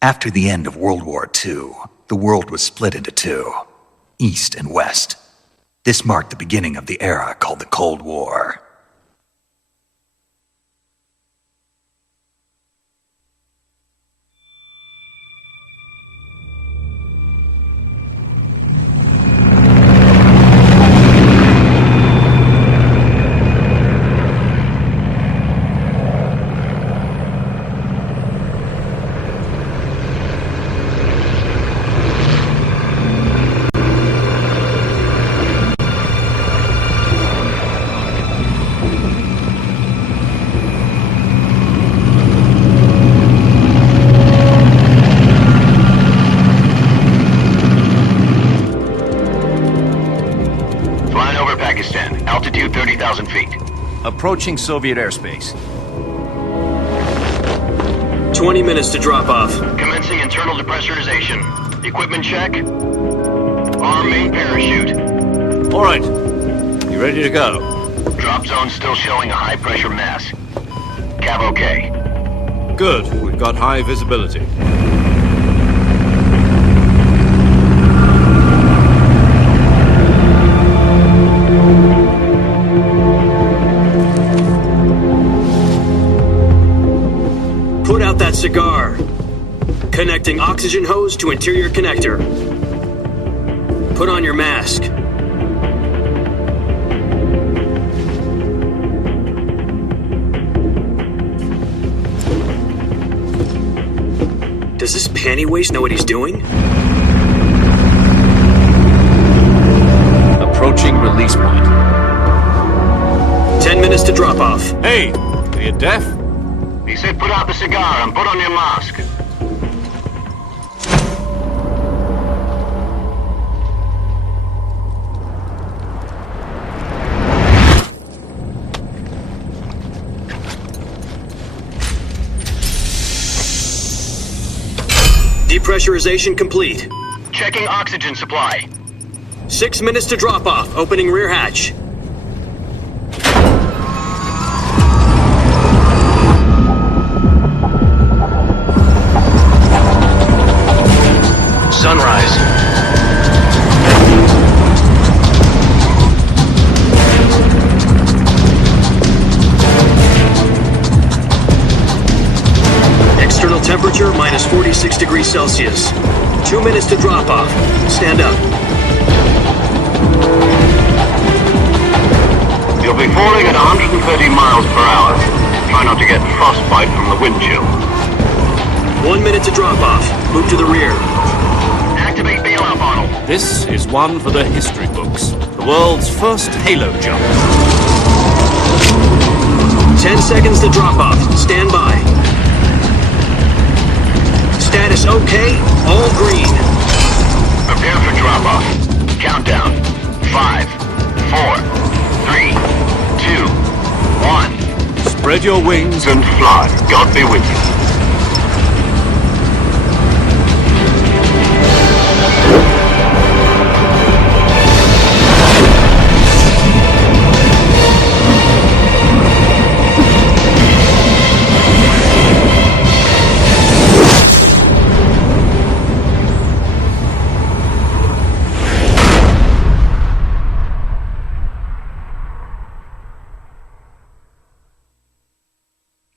After the end of World War II, the world was split into two, East and West. This marked the beginning of the era called the Cold War. Altitude 30,000 feet. Approaching Soviet airspace. 20 minutes to drop off. Commencing internal depressurization. Equipment check. Arm main parachute. All right. You ready to go? Drop zone still showing a high pressure mass. Cav okay. Good. We've got high visibility. Put out that cigar. Connecting oxygen hose to interior connector. Put on your mask. Does this panty waste know what he's doing? Approaching release point. 10 minutes to drop off. Hey, are you deaf? He said put out the cigar and put on your mask. Depressurization complete. Checking oxygen supply. 6 minutes to drop off. Opening rear hatch. Sunrise. External temperature minus 46 degrees Celsius. 2 minutes to drop off. Stand up. You'll be falling at 130 miles per hour. Try not to get frostbite from the wind chill. 1 minute to drop off. Move to the rear. Activate bailout model. This is one for the history books. The world's first halo jump. 10 seconds to drop off. Stand by. Status okay. All green. Prepare for drop off. Countdown. 5, 4, 3, 2, 1. Spread your wings And fly. God be with you.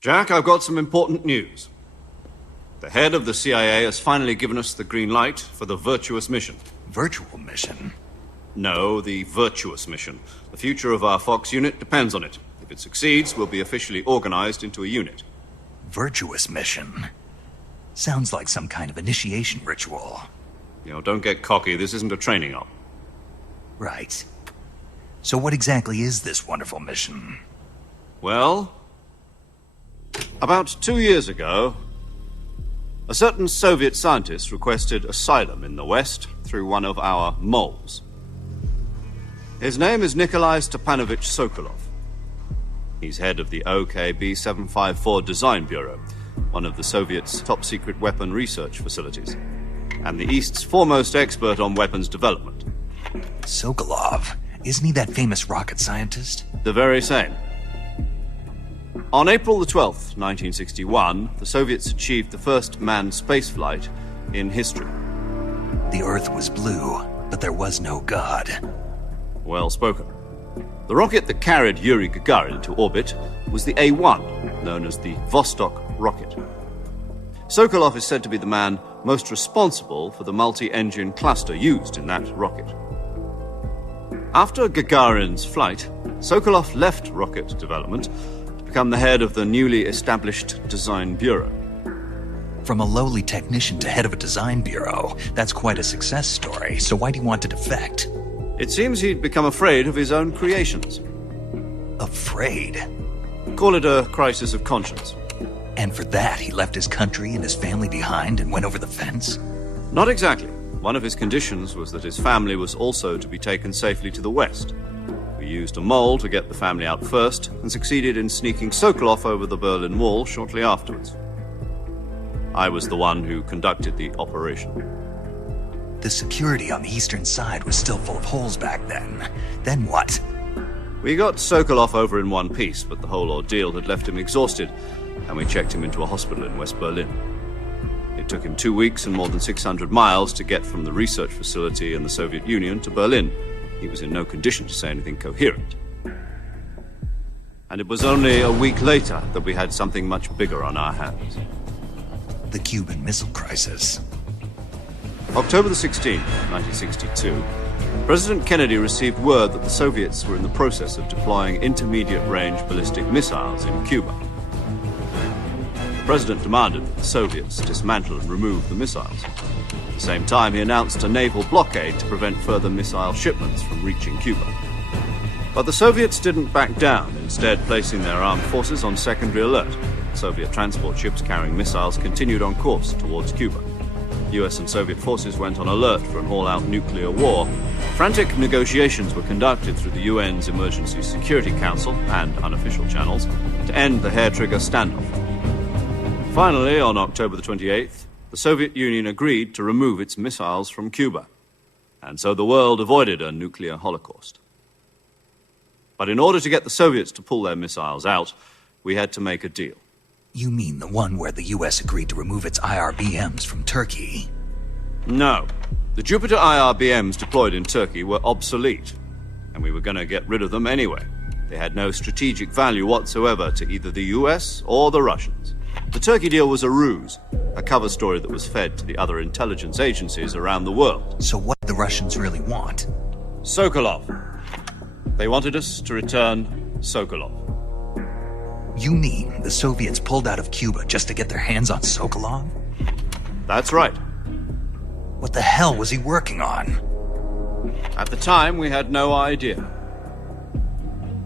Jack, I've got some important news. The head of the CIA has finally given us the green light for the virtuous mission. Virtual mission? No, the virtuous mission. The future of our Fox unit depends on it. If it succeeds, we'll be officially organized into a unit. Virtuous mission? Sounds like some kind of initiation ritual. You know, don't get cocky. This isn't a training op. Right. So what exactly is this wonderful mission? Well, about 2 years ago, a certain Soviet scientist requested asylum in the West through one of our moles. His name is Nikolai Stepanovich Sokolov. He's head of the OKB 754 Design Bureau, one of the Soviets' top-secret weapon research facilities, and the East's foremost expert on weapons development. Sokolov? Isn't he that famous rocket scientist? The very same. On April the 12th, 1961, the Soviets achieved the first manned spaceflight in history. The Earth was blue, but there was no God. Well spoken. The rocket that carried Yuri Gagarin to orbit was the A-1, known as the Vostok rocket. Sokolov is said to be the man most responsible for the multi-engine cluster used in that rocket. After Gagarin's flight, Sokolov left rocket development to become the head of the newly established Design Bureau. From a lowly technician to head of a design bureau, that's quite a success story, so why do you want to defect? It seems he'd become afraid of his own creations. Afraid? Call it a crisis of conscience. And for that, he left his country and his family behind and went over the fence? Not exactly. One of his conditions was that his family was also to be taken safely to the west. We used a mole to get the family out first and succeeded in sneaking Sokolov over the Berlin Wall shortly afterwards. I was the one who conducted the operation. The security on the eastern side was still full of holes back then. Then what? We got Sokolov over in one piece, but the whole ordeal had left him exhausted, and we checked him into a hospital in West Berlin. It took him 2 weeks and more than 600 miles to get from the research facility in the Soviet Union to Berlin. He was in no condition to say anything coherent. And it was only a week later that we had something much bigger on our hands. The Cuban Missile Crisis. October the 16th, 1962, President Kennedy received word that the Soviets were in the process of deploying intermediate-range ballistic missiles in Cuba. The President demanded that the Soviets dismantle and remove the missiles. At the same time, he announced a naval blockade to prevent further missile shipments from reaching Cuba. But the Soviets didn't back down, instead placing their armed forces on secondary alert. Soviet transport ships carrying missiles continued on course towards Cuba. US and Soviet forces went on alert for an all-out nuclear war. Frantic negotiations were conducted through the UN's Emergency Security Council and unofficial channels to end the hair-trigger standoff. Finally, on October the 28th, the Soviet Union agreed to remove its missiles from Cuba. And so the world avoided a nuclear holocaust. But in order to get the Soviets to pull their missiles out, we had to make a deal. You mean the one where the US agreed to remove its IRBMs from Turkey? No. The Jupiter IRBMs deployed in Turkey were obsolete, and we were going to get rid of them anyway. They had no strategic value whatsoever to either the US or the Russians. The Turkey deal was a ruse, a cover story that was fed to the other intelligence agencies around the world. So what do the Russians really want? Sokolov. They wanted us to return Sokolov. You mean the Soviets pulled out of Cuba just to get their hands on Sokolov? That's right. What the hell was he working on? At the time, we had no idea.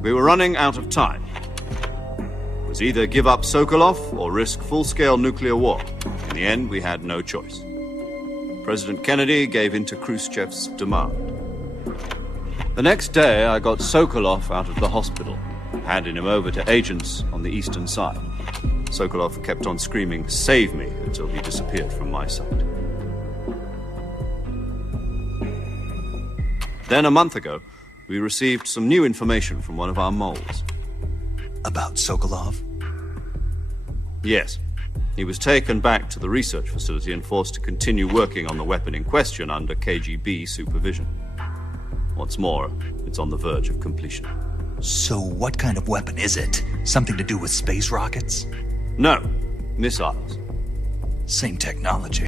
We were running out of time. It was either give up Sokolov or risk full-scale nuclear war. In the end, we had no choice. President Kennedy gave in to Khrushchev's demand. The next day, I got Sokolov out of the hospital, handing him over to agents on the eastern side. Sokolov kept on screaming, "Save me," until he disappeared from my sight. Then a month ago, we received some new information from one of our moles. About Sokolov? Yes. He was taken back to the research facility and forced to continue working on the weapon in question under KGB supervision. What's more, it's on the verge of completion. So what kind of weapon is it? Something to do with space rockets? No, missiles. Same technology.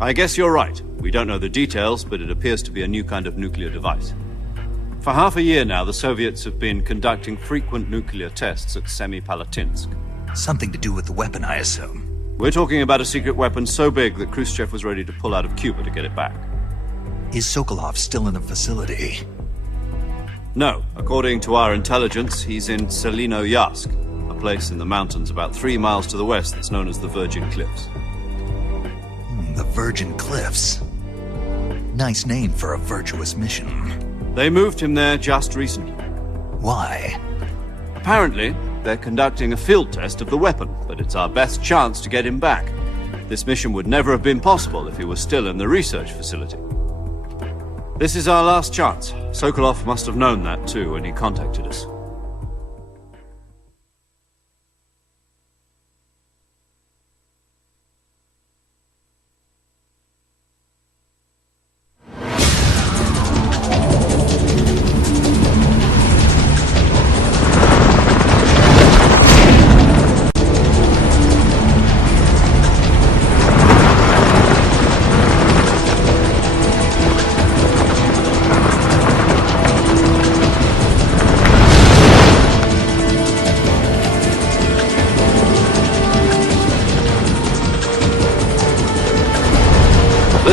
I guess you're right. We don't know the details, but it appears to be a new kind of nuclear device. For half a year now, the Soviets have been conducting frequent nuclear tests at Semipalatinsk. Something to do with the weapon, I assume. We're talking about a secret weapon so big that Khrushchev was ready to pull out of Cuba to get it back. Is Sokolov still in the facility? No. According to our intelligence, he's in Selinoyarsk, a place in the mountains about 3 miles to the west that's known as the Virgin Cliffs. The Virgin Cliffs. Nice name for a virtuous mission. They moved him there just recently. Why? Apparently, they're conducting a field test of the weapon, but it's our best chance to get him back. This mission would never have been possible if he was still in the research facility. This is our last chance. Sokolov must have known that too when he contacted us.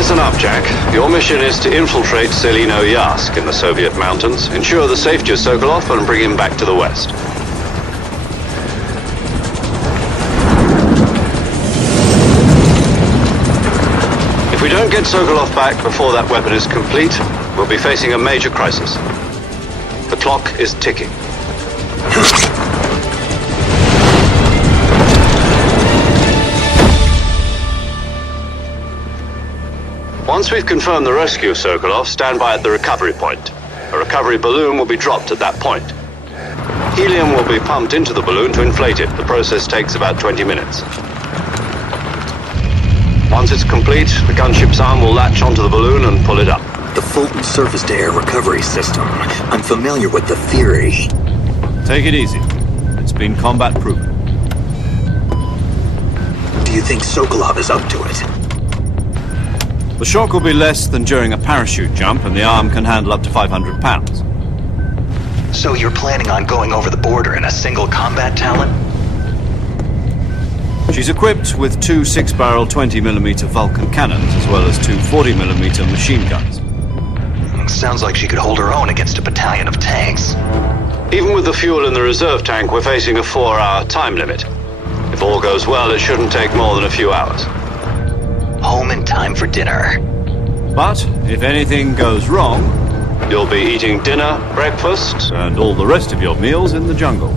Listen up, Jack. Your mission is to infiltrate Selino Yask in the Soviet mountains, ensure the safety of Sokolov, and bring him back to the West. If we don't get Sokolov back before that weapon is complete, we'll be facing a major crisis. The clock is ticking. Once we've confirmed the rescue of Sokolov, stand by at the recovery point. A recovery balloon will be dropped at that point. Helium will be pumped into the balloon to inflate it. The process takes about 20 minutes. Once it's complete, the gunship's arm will latch onto the balloon and pull it up. The Fulton surface-to-air recovery system. I'm familiar with the theory. Take it easy. It's been combat-proven. Do you think Sokolov is up to it? The shock will be less than during a parachute jump, and the arm can handle up to 500 pounds. So you're planning on going over the border in a single combat talent? She's equipped with two 6-barrel 20mm Vulcan cannons, as well as two 40mm machine guns. Sounds like she could hold her own against a battalion of tanks. Even with the fuel in the reserve tank, we're facing a 4-hour time limit. If all goes well, it shouldn't take more than a few hours. Home in time for dinner. But if anything goes wrong, you'll be eating dinner, breakfast, and all the rest of your meals in the jungle.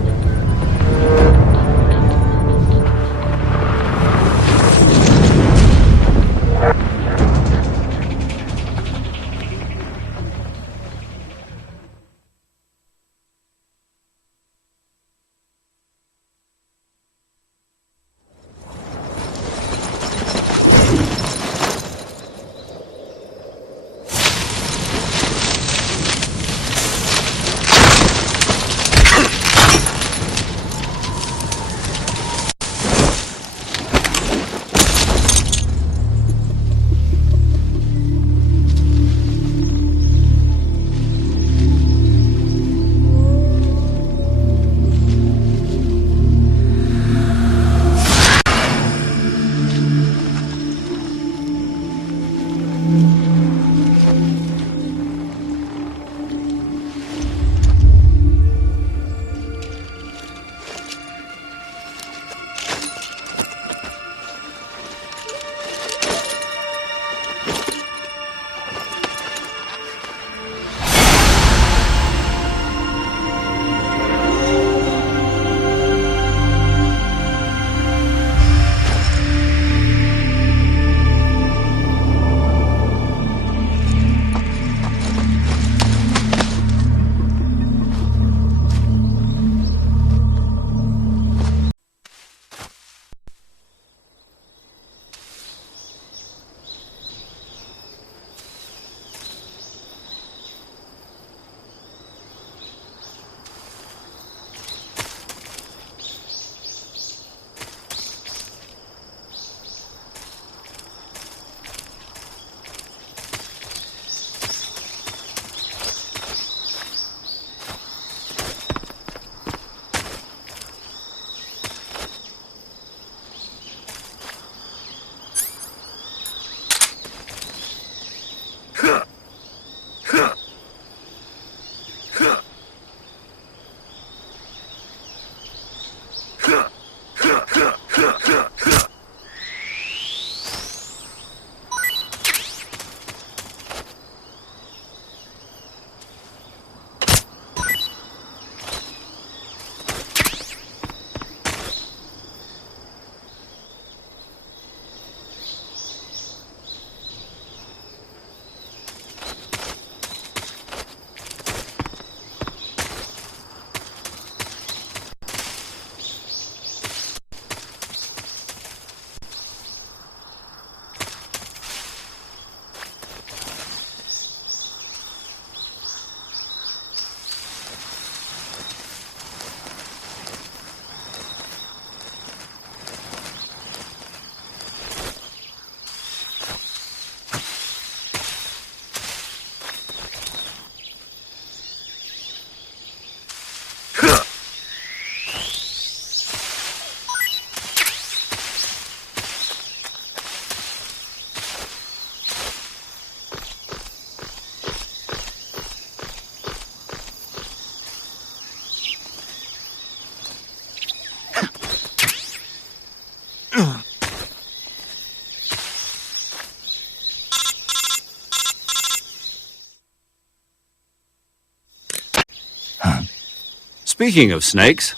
Speaking of snakes,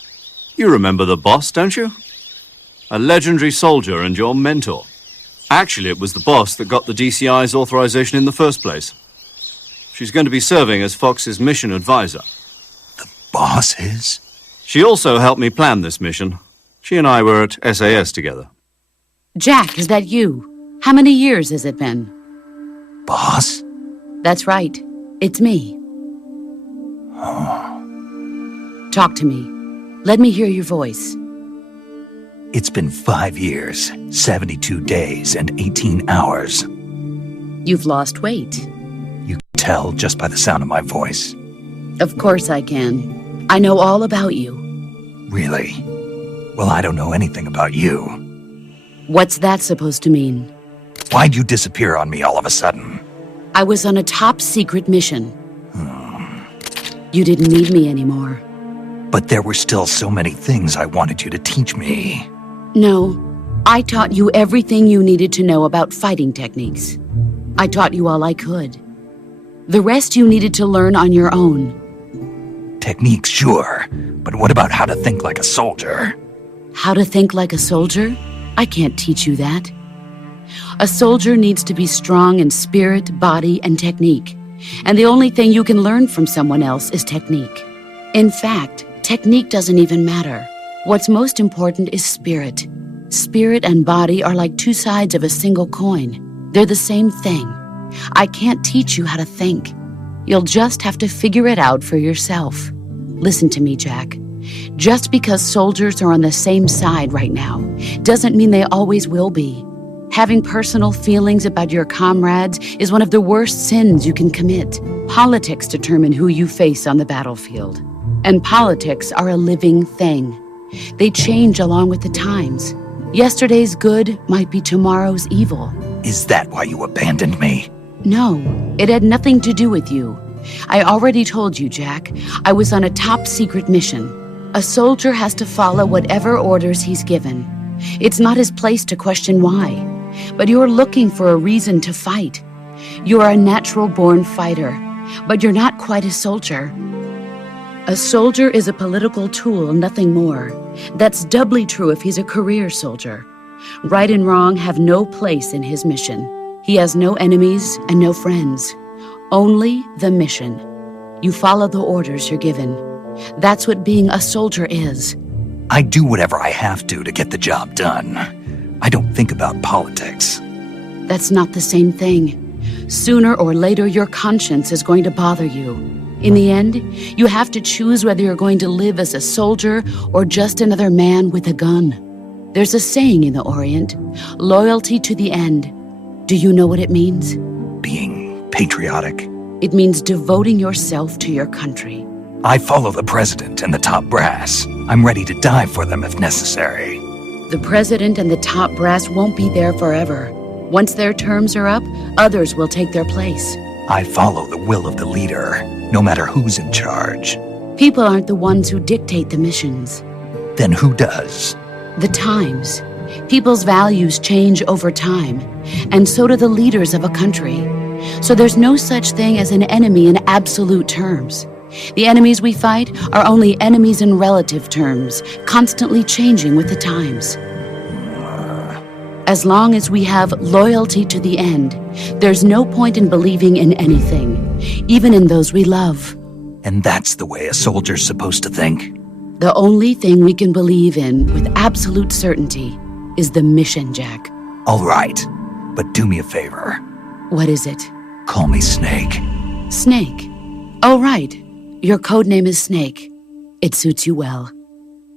you remember the boss, don't you? A legendary soldier and your mentor. Actually, it was the boss that got the DCI's authorization in the first place. She's going to be serving as Fox's mission advisor. The boss is? She also helped me plan this mission. She and I were at SAS together. Jack, is that you? How many years has it been? Boss? That's right. It's me. Talk to me. Let me hear your voice. It's been 5 years, 72 days, and 18 hours. You've lost weight. You can tell just by the sound of my voice. Of course I can. I know all about you. Really? Well, I don't know anything about you. What's that supposed to mean? Why'd you disappear on me all of a sudden? I was on a top-secret mission. You didn't need me anymore. But there were still so many things I wanted you to teach me. No, I taught you everything you needed to know about fighting techniques. I taught you all I could. The rest you needed to learn on your own. Techniques, sure. But what about how to think like a soldier? How to think like a soldier? I can't teach you that. A soldier needs to be strong in spirit, body, and technique. And the only thing you can learn from someone else is technique. In fact, technique doesn't even matter. What's most important is spirit. Spirit and body are like two sides of a single coin. They're the same thing. I can't teach you how to think. You'll just have to figure it out for yourself. Listen to me, Jack. Just because soldiers are on the same side right now doesn't mean they always will be. Having personal feelings about your comrades is one of the worst sins you can commit. Politics determine who you face on the battlefield. And politics are a living thing. They change along with the times. Yesterday's good might be tomorrow's evil. Is that why you abandoned me? No, it had nothing to do with you. I already told you, Jack. I was on a top-secret mission. A soldier has to follow whatever orders he's given. It's not his place to question why. But you're looking for a reason to fight. You're a natural-born fighter, but you're not quite a soldier. A soldier is a political tool, nothing more. That's doubly true if he's a career soldier. Right and wrong have no place in his mission. He has no enemies and no friends. Only the mission. You follow the orders you're given. That's what being a soldier is. I do whatever I have to get the job done. I don't think about politics. That's not the same thing. Sooner or later, your conscience is going to bother you. In the end, you have to choose whether you're going to live as a soldier or just another man with a gun. There's a saying in the Orient, loyalty to the end. Do you know what it means? Being patriotic. It means devoting yourself to your country. I follow the president and the top brass. I'm ready to die for them if necessary. The president and the top brass won't be there forever. Once their terms are up, others will take their place. I follow the will of the leader, no matter who's in charge. People aren't the ones who dictate the missions. Then who does? The times. People's values change over time, and so do the leaders of a country. So there's no such thing as an enemy in absolute terms. The enemies we fight are only enemies in relative terms, constantly changing with the times. As long as we have loyalty to the end, there's no point in believing in anything, even in those we love. And that's the way a soldier's supposed to think? The only thing we can believe in with absolute certainty is the mission, Jack. All right, but do me a favor. What is it? Call me Snake. Snake? Oh, right. Your codename is Snake. It suits you well.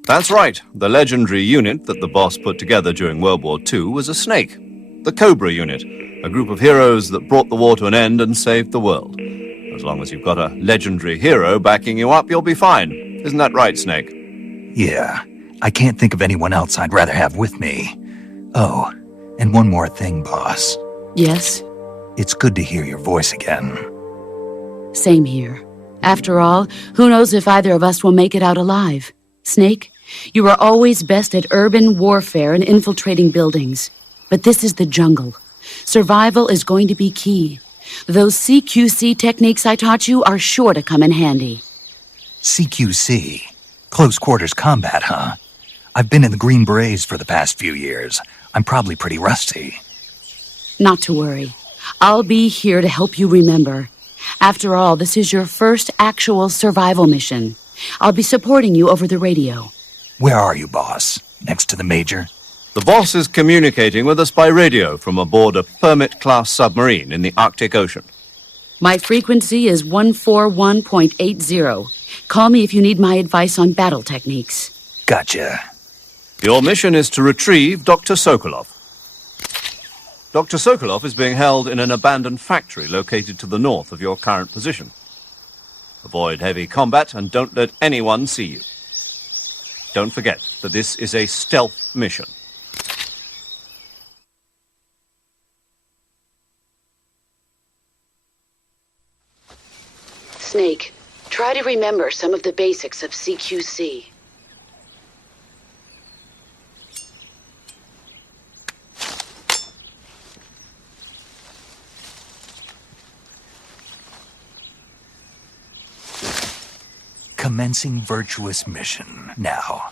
That's right. The legendary unit that the boss put together during World War II was a snake. The Cobra unit, a group of heroes that brought the war to an end and saved the world. As long as you've got a legendary hero backing you up, you'll be fine. Isn't that right, Snake? Yeah, I can't think of anyone else I'd rather have with me. Oh, and one more thing, boss. Yes? It's good to hear your voice again. Same here. After all, who knows if either of us will make it out alive? Snake, you are always best at urban warfare and infiltrating buildings. But this is the jungle. Survival is going to be key. Those CQC techniques I taught you are sure to come in handy. CQC? Close quarters combat, huh? I've been in the Green Berets for the past few years. I'm probably pretty rusty. Not to worry. I'll be here to help you remember. After all, this is your first actual survival mission. I'll be supporting you over the radio. Where are you, boss? Next to the Major? The boss is communicating with us by radio from aboard a Permit-class submarine in the Arctic Ocean. My frequency is 141.80. Call me if you need my advice on battle techniques. Gotcha. Your mission is to retrieve Dr. Sokolov. Dr. Sokolov is being held in an abandoned factory located to the north of your current position. Avoid heavy combat and don't let anyone see you. Don't forget that this is a stealth mission. Snake, try to remember some of the basics of CQC. Commencing virtuous mission now.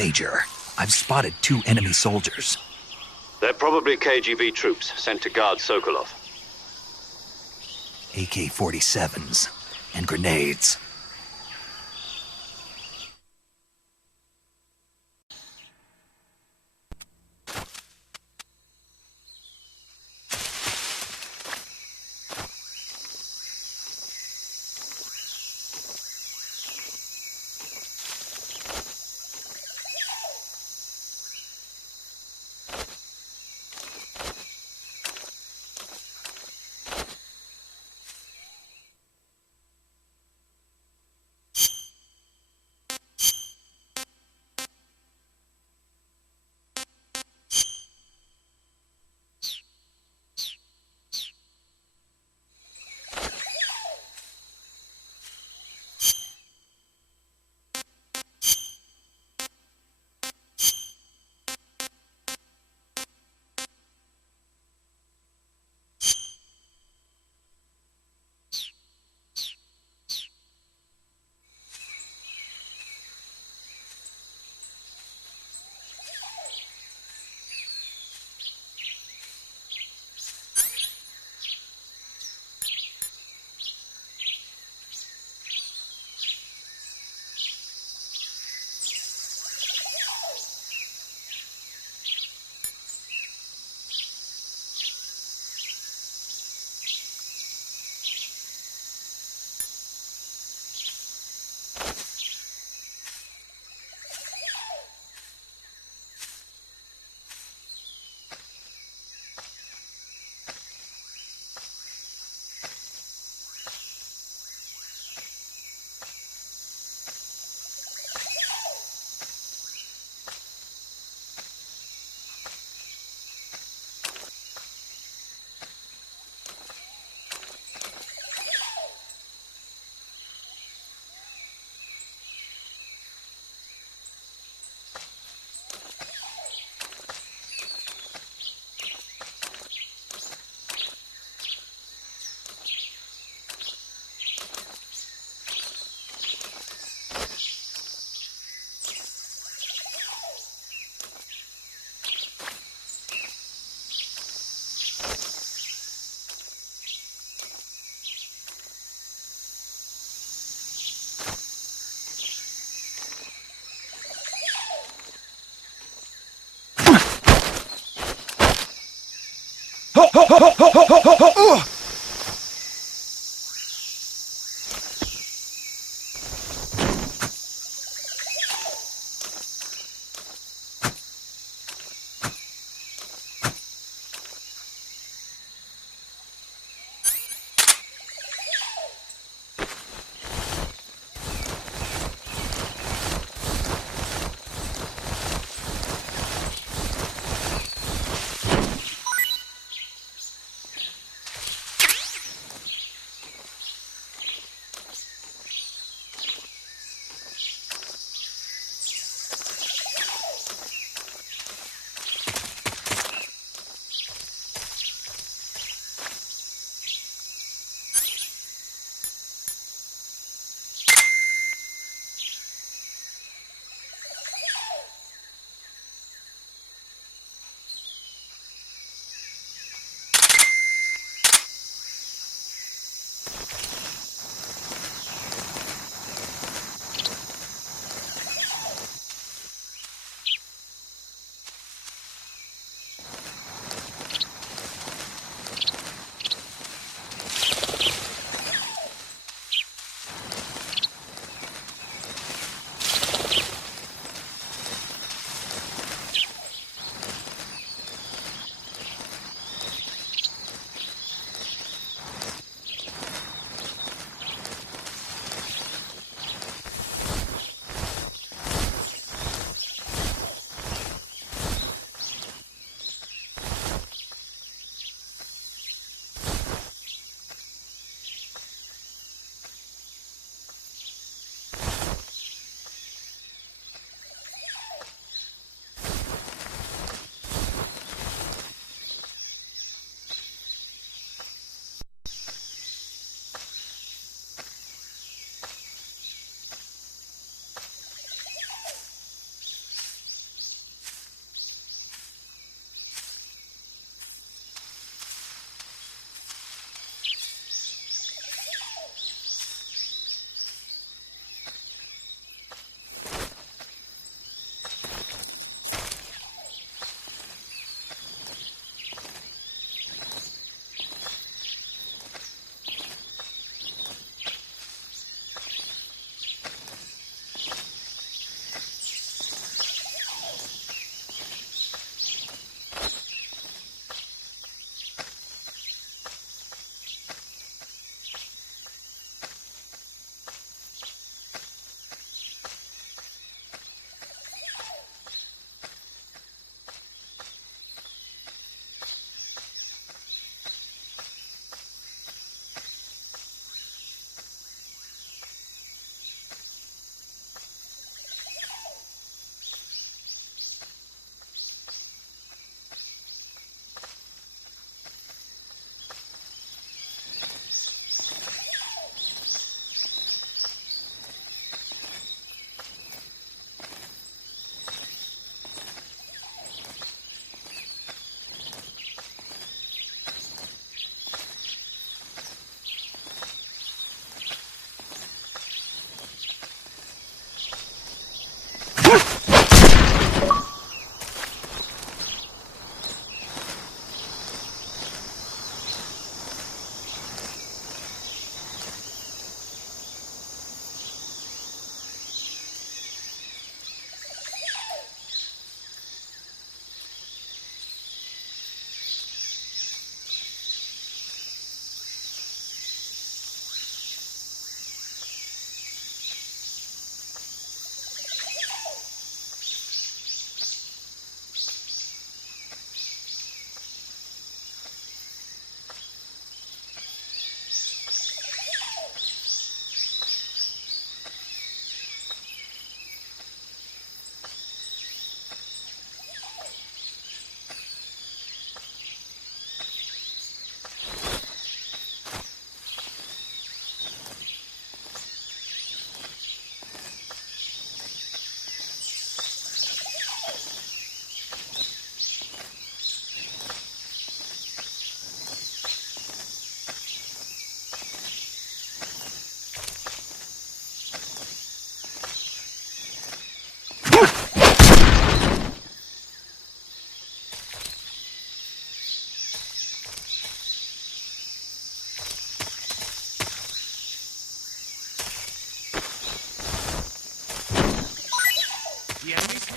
Major, I've spotted 2 enemy soldiers. They're probably KGB troops sent to guard Sokolov. AK-47s and grenades.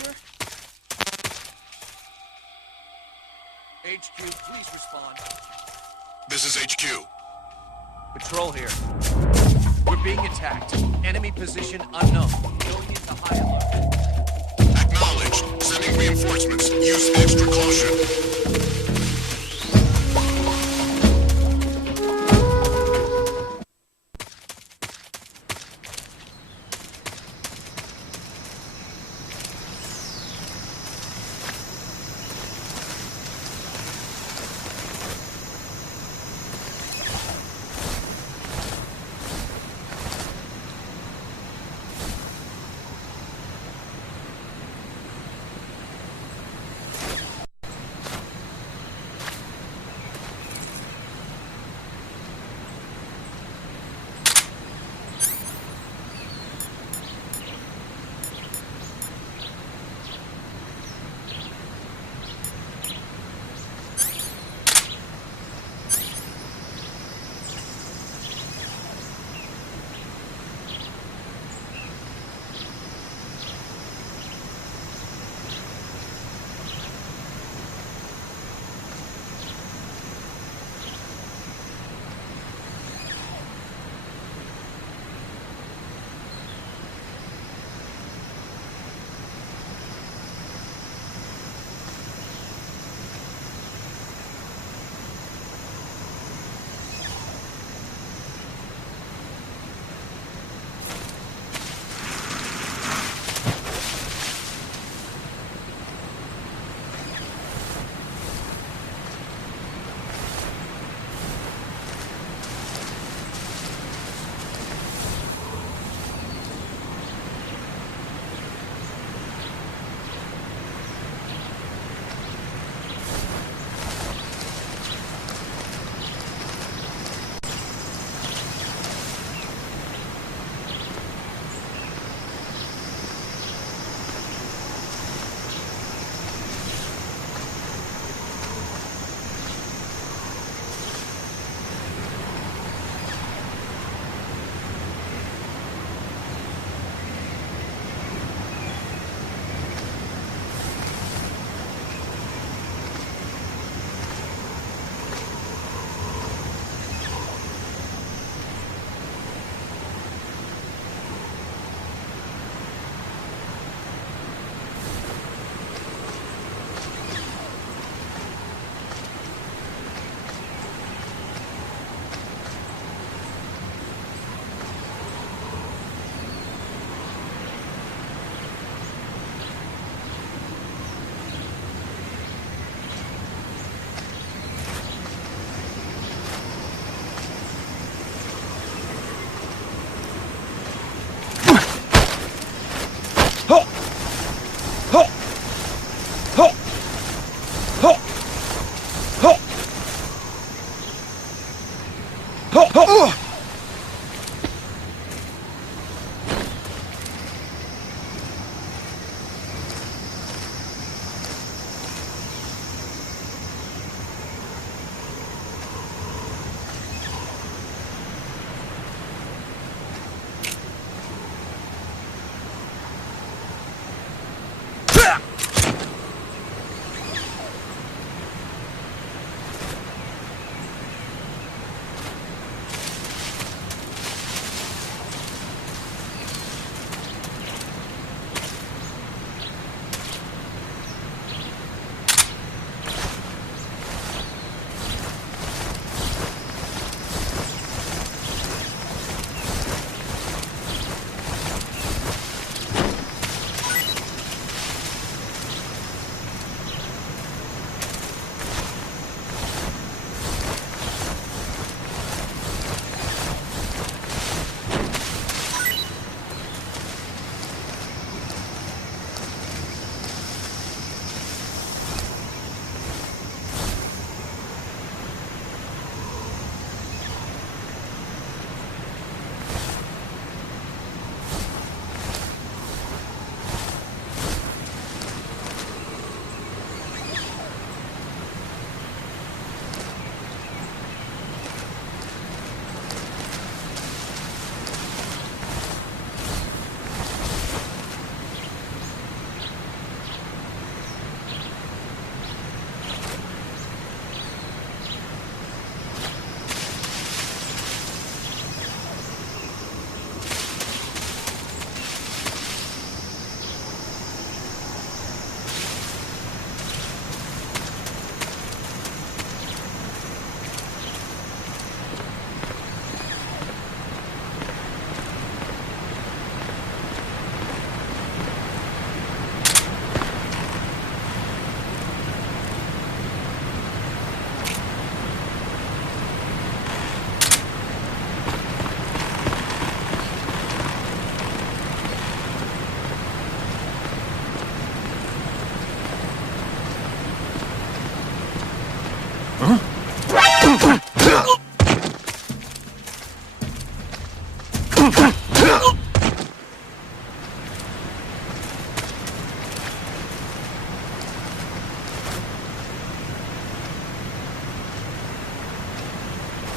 here? HQ, please respond. This is HQ. Patrol here. We're being attacked. Enemy position unknown. Going into high alert. Acknowledged. Sending reinforcements. Use extra caution.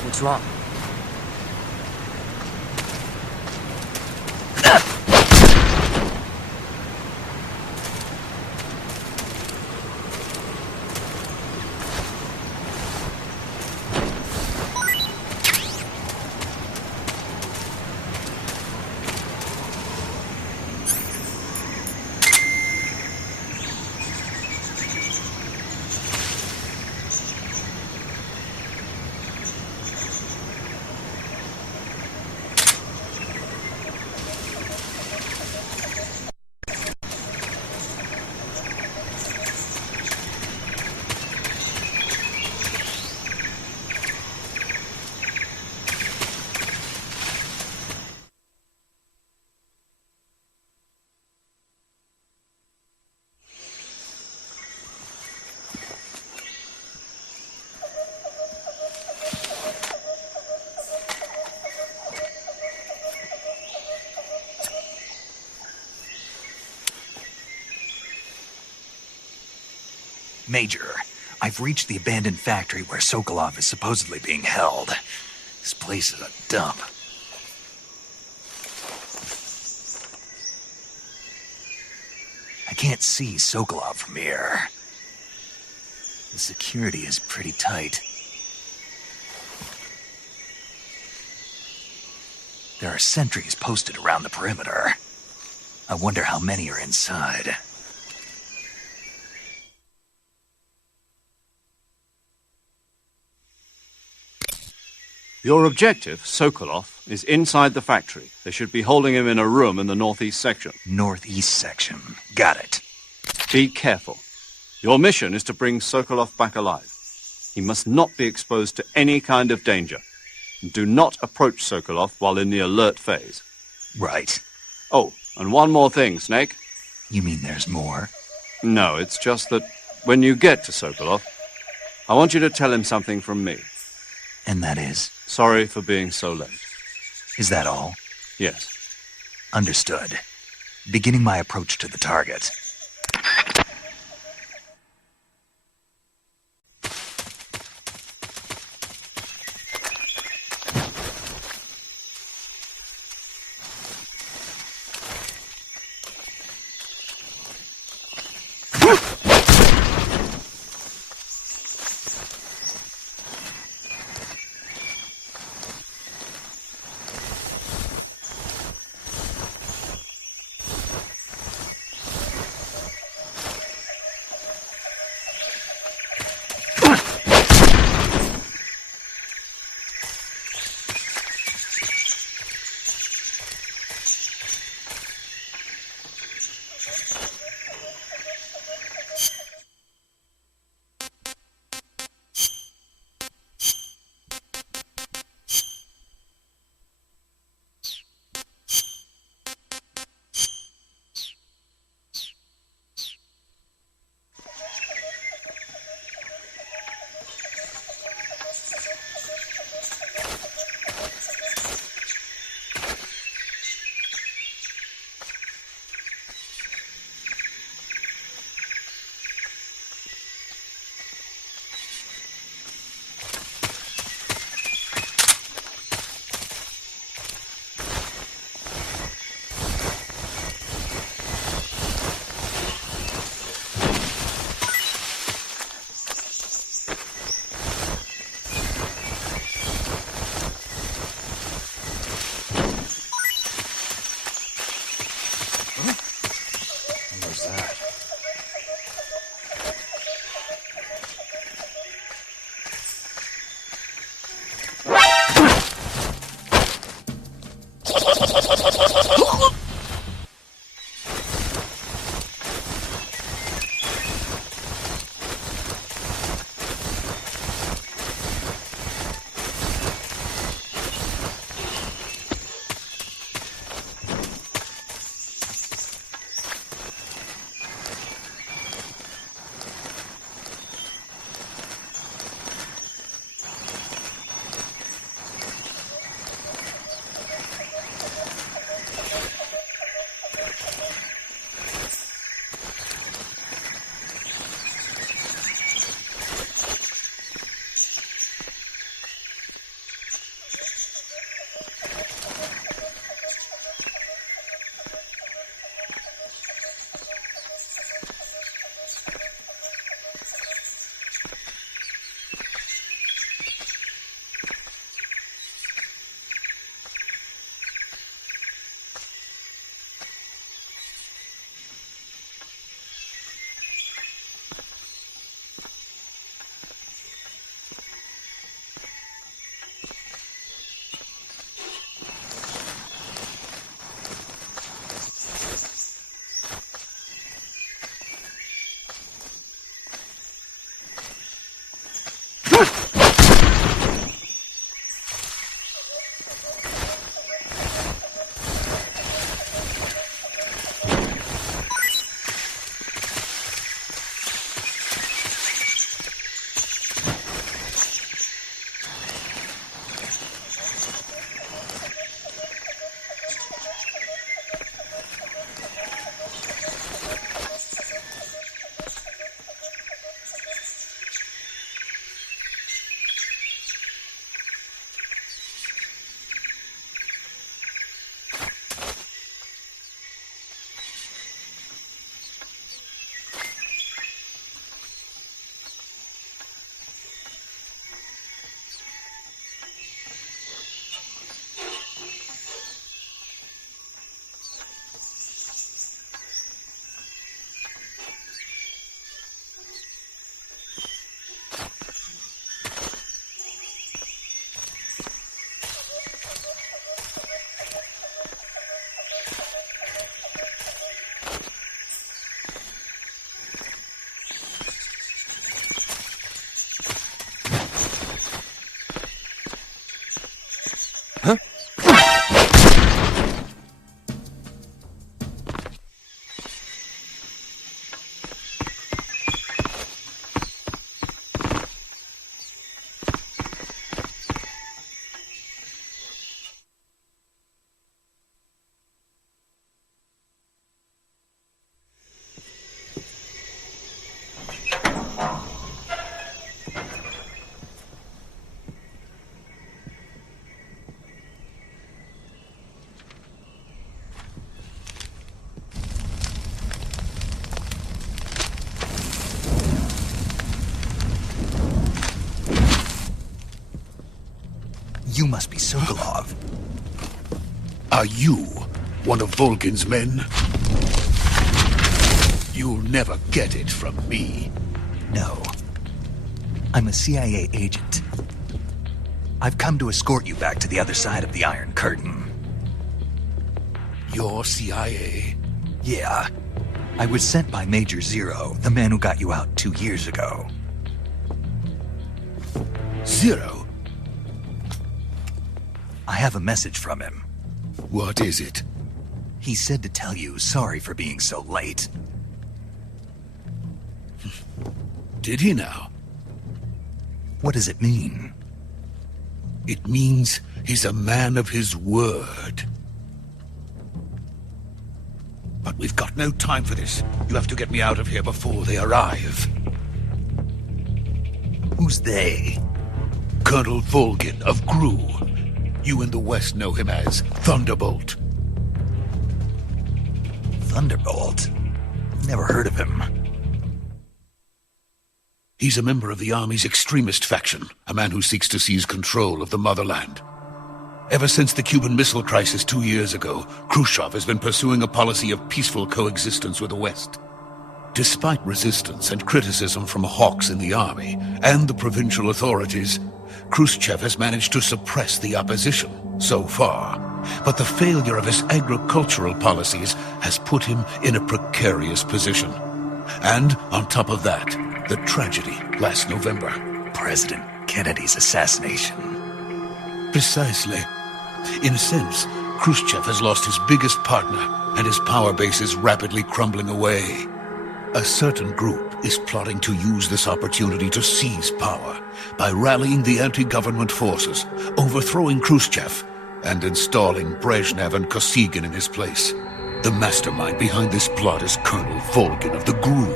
What's wrong? Major, I've reached the abandoned factory where Sokolov is supposedly being held. This place is a dump. I can't see Sokolov from here. The security is pretty tight. There are sentries posted around the perimeter. I wonder how many are inside. Your objective, Sokolov, is inside the factory. They should be holding him in a room in the northeast section. Northeast section. Got it. Be careful. Your mission is to bring Sokolov back alive. He must not be exposed to any kind of danger. Do not approach Sokolov while in the alert phase. Right. Oh, and one more thing, Snake. You mean there's more? No, it's just that when you get to Sokolov, I want you to tell him something from me. And that is? Sorry for being so late. Is that all? Yes. Understood. Beginning my approach to the target. You must be Sokolov. Are you one of Volgin's men? You'll never get it from me. No. I'm a CIA agent. I've come to escort you back to the other side of the Iron Curtain. You're CIA? Yeah. I was sent by Major Zero, the man who got you out 2 years ago. Zero? I have a message from him. What is it? He said to tell you sorry for being so late. Did he now? What does it mean? It means he's a man of his word. But we've got no time for this. You have to get me out of here before they arrive. Who's they? Colonel Volgin of GRU. You in the West know him as Thunderbolt. Thunderbolt? Never heard of him. He's a member of the Army's extremist faction, a man who seeks to seize control of the motherland. Ever since the Cuban Missile Crisis 2 years ago, Khrushchev has been pursuing a policy of peaceful coexistence with the West. Despite resistance and criticism from hawks in the army and the provincial authorities, Khrushchev has managed to suppress the opposition so far. But the failure of his agricultural policies has put him in a precarious position. And on top of that, the tragedy last November. President Kennedy's assassination. Precisely. In a sense, Khrushchev has lost his biggest partner, and his power base is rapidly crumbling away. A certain group is plotting to use this opportunity to seize power by rallying the anti-government forces, overthrowing Khrushchev, and installing Brezhnev and Kosygin in his place. The mastermind behind this plot is Colonel Volgin of the GRU.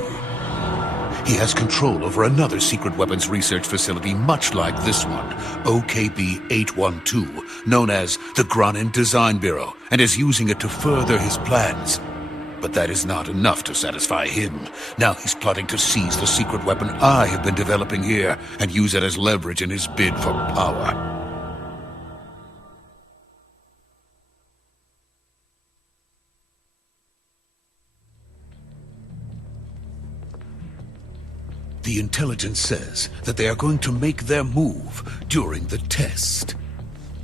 He has control over another secret weapons research facility much like this one, OKB-812, known as the Granin Design Bureau, and is using it to further his plans. But that is not enough to satisfy him. Now he's plotting to seize the secret weapon I have been developing here and use it as leverage in his bid for power. The intelligence says that they are going to make their move during the test.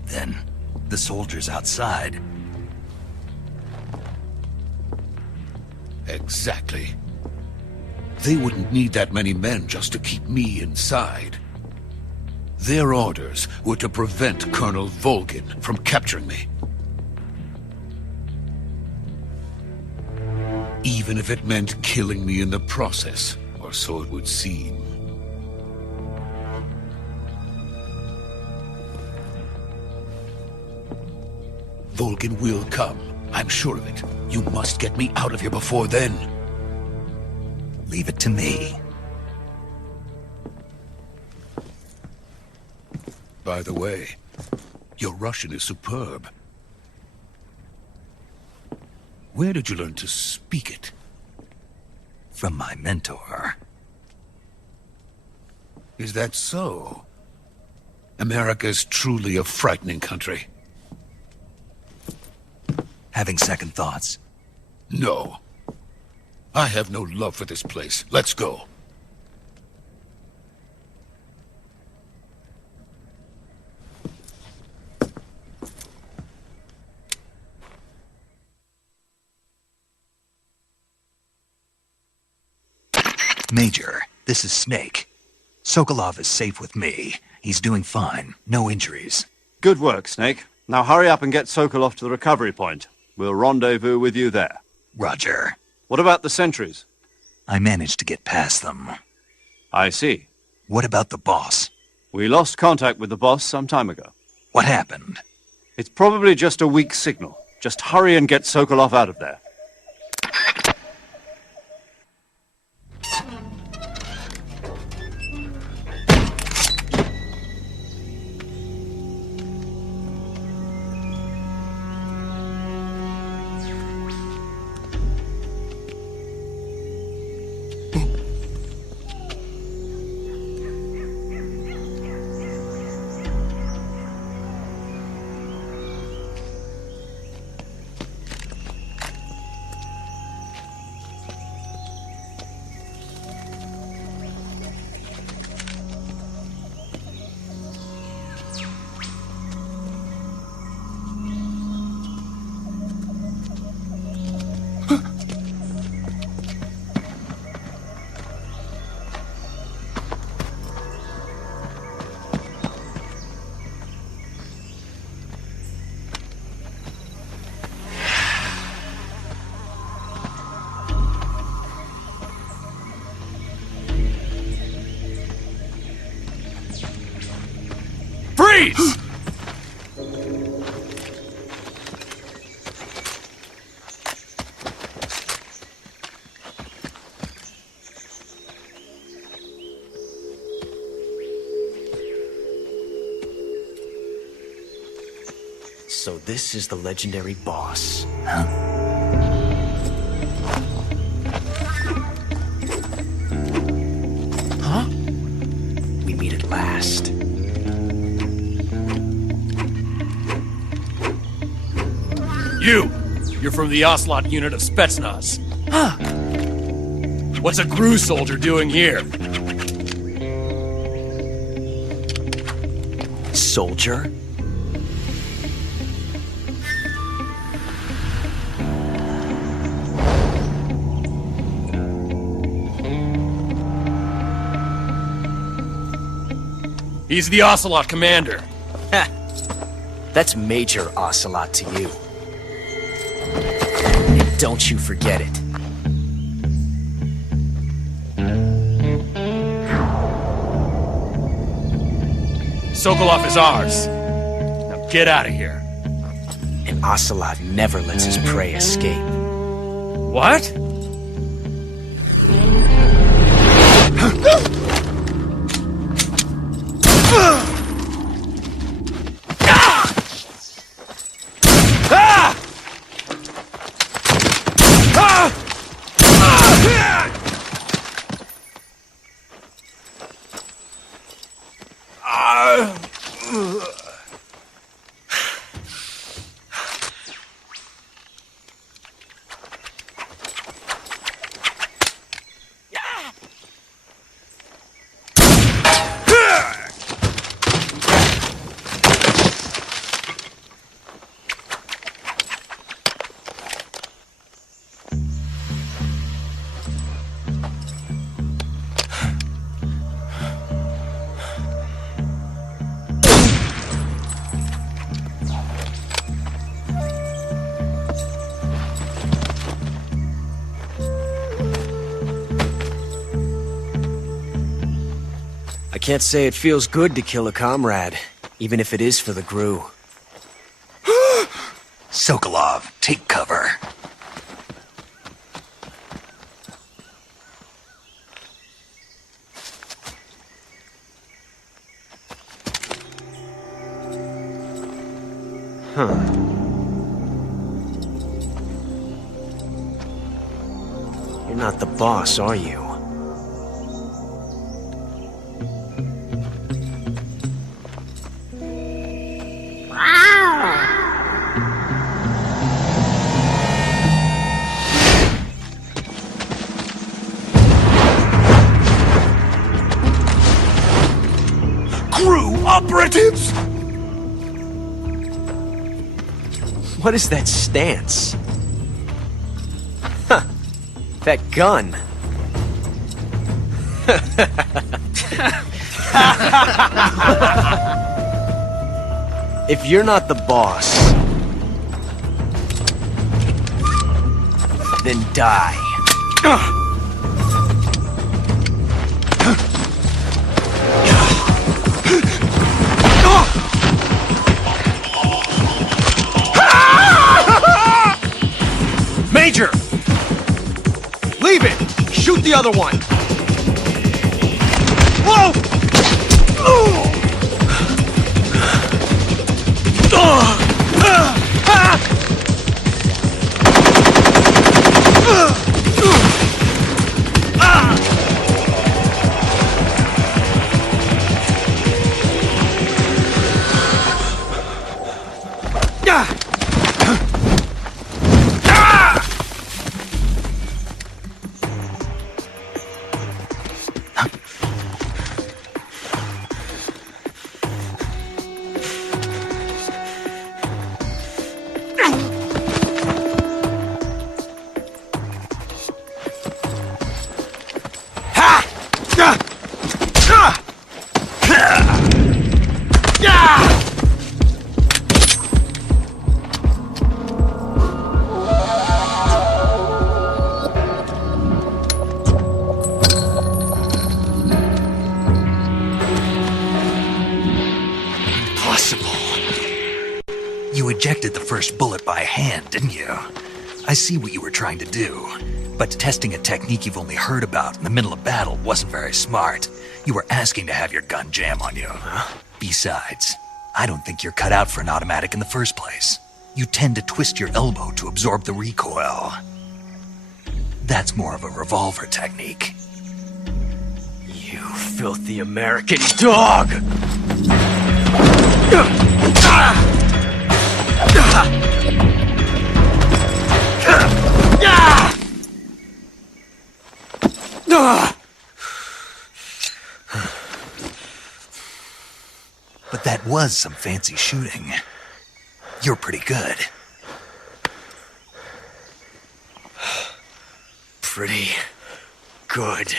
Then, the soldiers outside. Exactly. They wouldn't need that many men just to keep me inside. Their orders were to prevent Colonel Volgin from capturing me. Even if it meant killing me in the process, or so it would seem. Volgin will come. I'm sure of it. You must get me out of here before then. Leave it to me. By the way, your Russian is superb. Where did you learn to speak it? From my mentor. Is that so? America's truly a frightening country. Having second thoughts? No. I have no love for this place. Let's go. Major, this is Snake. Sokolov is safe with me. He's doing fine. No injuries. Good work, Snake. Now hurry up and get Sokolov to the recovery point. We'll rendezvous with you there. Roger. What about the sentries? I managed to get past them. I see. What about the boss? We lost contact with the boss some time ago. What happened? It's probably just a weak signal. Just hurry and get Sokolov out of there. Freeze! So this is the legendary boss. Huh? We meet at last. You're from the Ocelot unit of Spetsnaz. Huh. What's a GRU soldier doing here? Soldier? He's the Ocelot commander. Ha! That's Major Ocelot to you. Don't you forget it. Sokolov is ours. Now get out of here. And Ocelot never lets his prey escape. What? Can't say it feels good to kill a comrade, even if it is for the GRU. Sokolov, take cover. Huh. You're not the boss, are you? GRU operatives! What is that stance? Huh. That gun. If you're not the boss, then die. Major! Leave it! Shoot the other one! Whoa! You ejected the first bullet by hand, didn't you? I see what you were trying to do. But testing a technique you've only heard about in the middle of battle wasn't very smart. You were asking to have your gun jam on you. Besides, I don't think you're cut out for an automatic in the first place. You tend to twist your elbow to absorb the recoil. That's more of a revolver technique. You filthy American dog! But that was some fancy shooting. You're pretty good. Pretty good.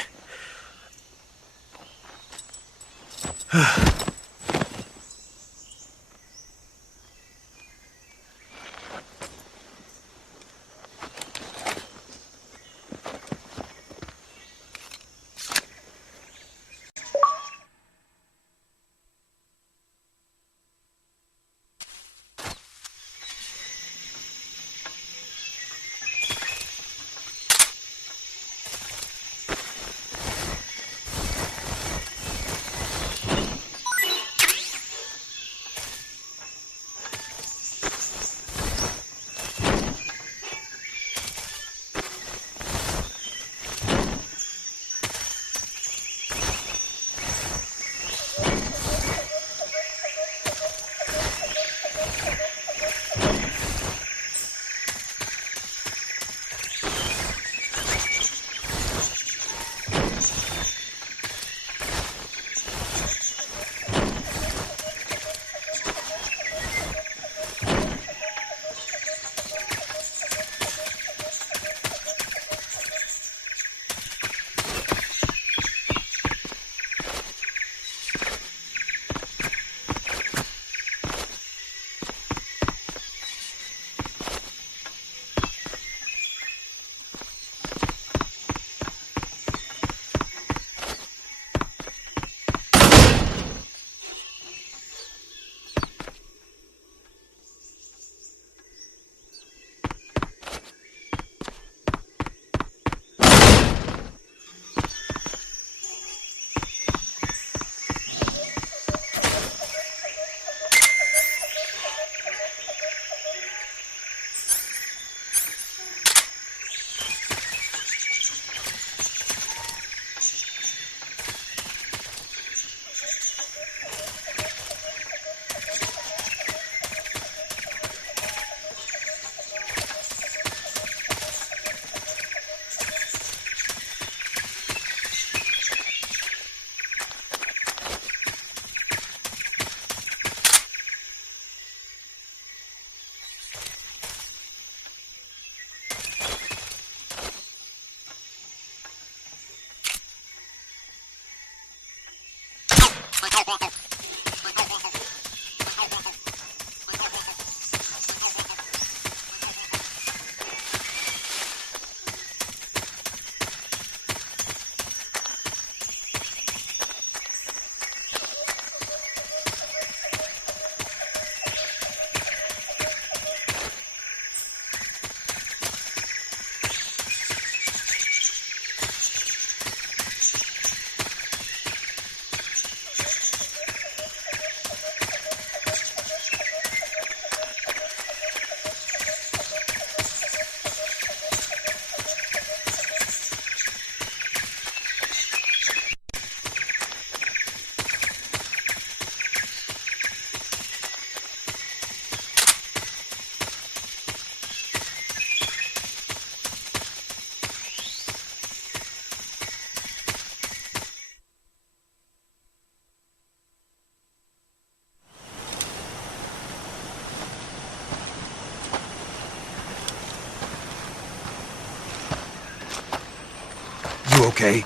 okay?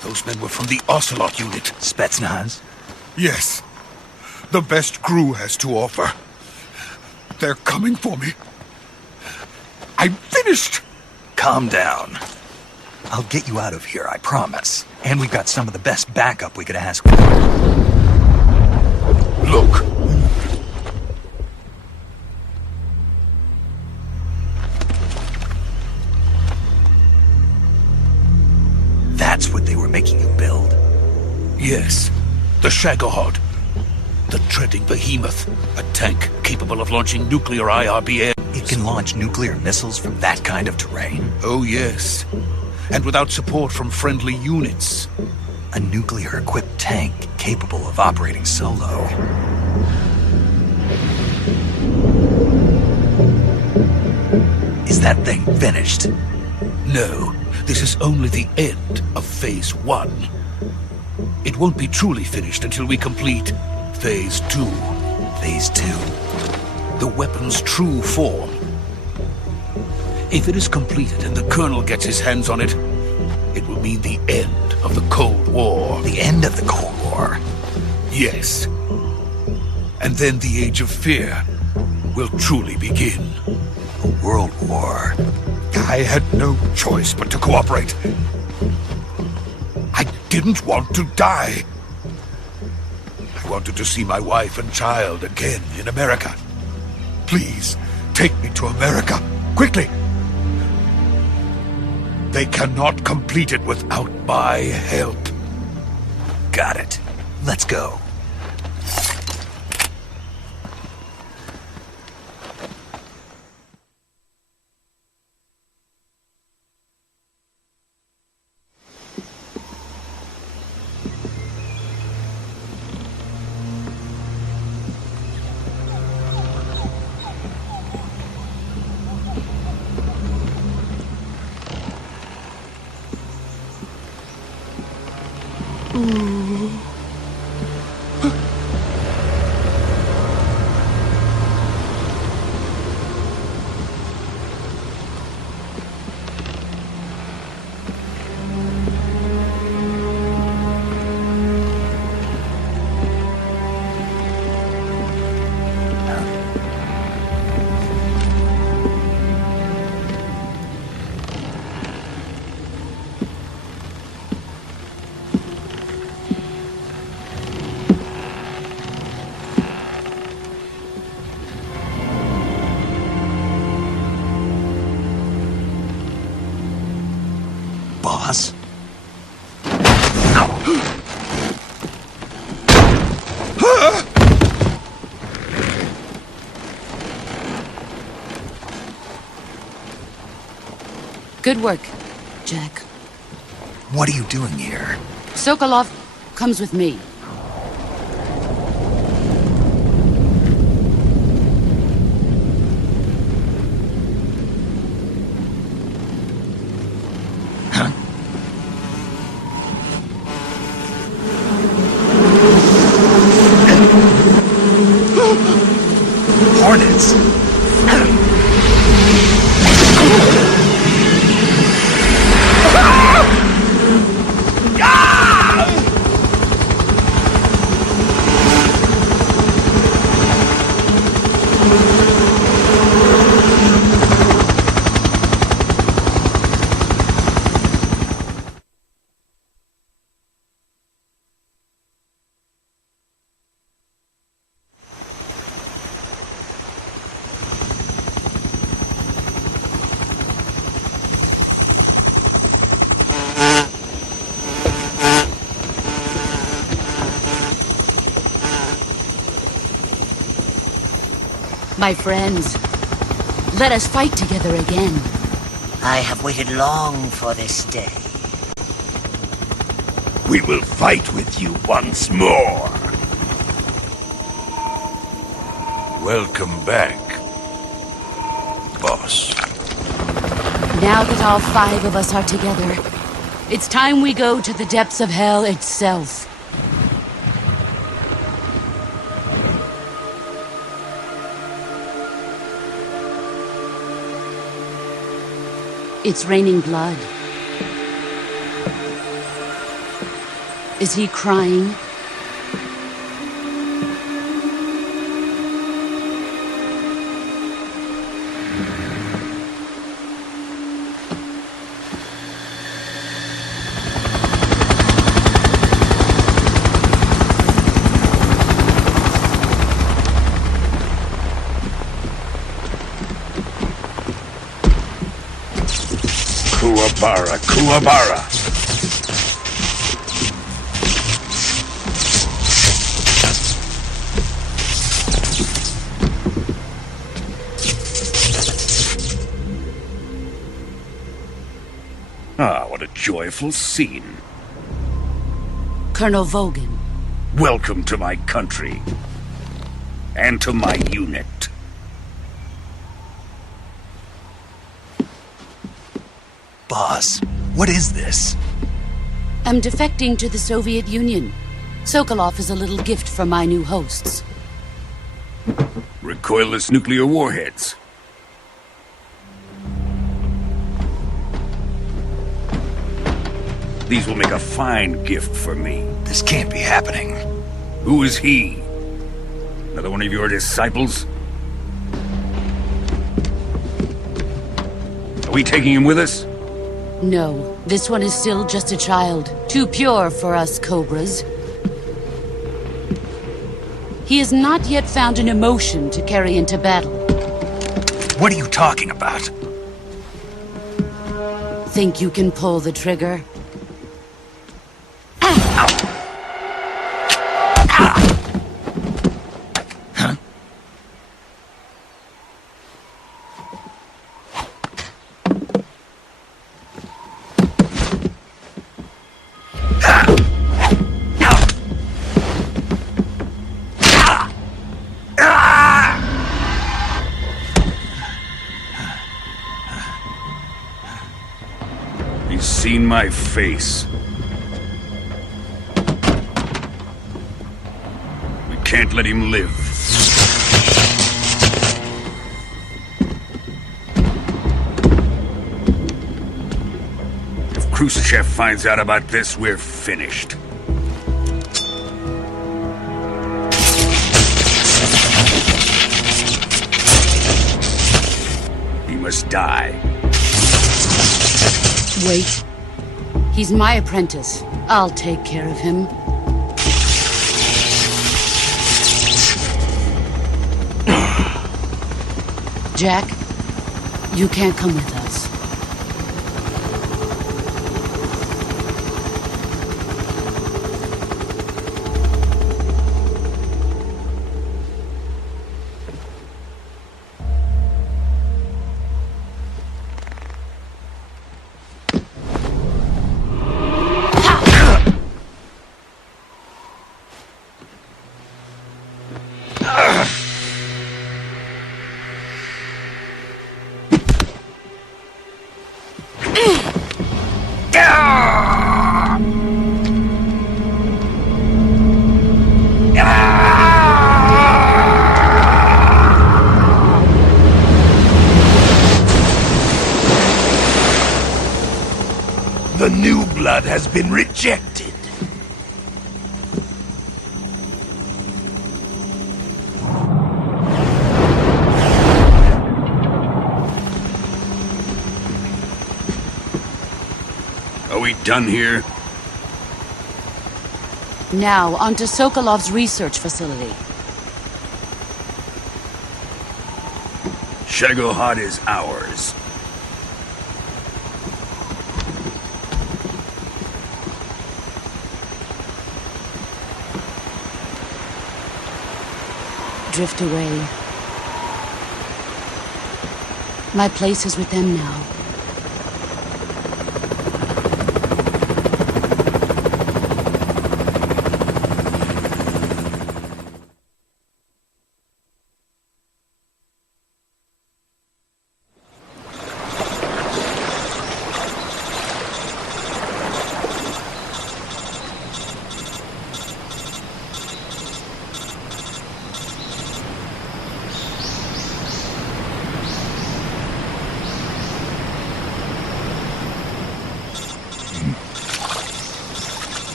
Those men were from the Ocelot unit. Spetsnaz? Yes. The best crew has to offer. They're coming for me. I'm finished! Calm down. I'll get you out of here, I promise. And we've got some of the best backup we could ask for. Look. That's what they were making you build? Yes. The Shagohod. The treading behemoth. A tank capable of launching nuclear IRBM. It can launch nuclear missiles from that kind of terrain? Oh, yes. And without support from friendly units. A nuclear-equipped tank capable of operating solo. Is that thing finished? No. This is only the end of Phase 1. It won't be truly finished until we complete Phase 2. Phase 2? The weapon's true form. If it is completed and the Colonel gets his hands on it, it will mean the end of the Cold War. The end of the Cold War? Yes. And then the Age of Fear will truly begin. A world war. I had no choice but to cooperate. I didn't want to die. I wanted to see my wife and child again in America. Please, take me to America, quickly. They cannot complete it without my help. Got it. Let's go. Boss? Good work, Jack. What are you doing here? Sokolov comes with me. Hornets! My friends, let us fight together again. I have waited long for this day. We will fight with you once more. Welcome back, boss. Now that all 5 of us are together, it's time we go to the depths of hell itself. It's raining blood. Is he crying? Kuwabara, Kuwabara! Ah, what a joyful scene. Colonel Volgin. Welcome to my country. And to my unit. Boss, what is this? I'm defecting to the Soviet Union. Sokolov is a little gift from my new hosts. Recoilless nuclear warheads. These will make a fine gift for me. This can't be happening. Who is he? Another one of your disciples? Are we taking him with us? No, this one is still just a child. Too pure for us Cobras. He has not yet found an emotion to carry into battle. What are you talking about? Think you can pull the trigger? He's seen my face. We can't let him live. If Khrushchev finds out about this, we're finished. He must die. Wait. He's my apprentice. I'll take care of him. Jack, you can't come with us. The new blood has been rejected. Are we done here? Now, onto Sokolov's research facility. Shagohod is ours. Drift away. My place is with them now.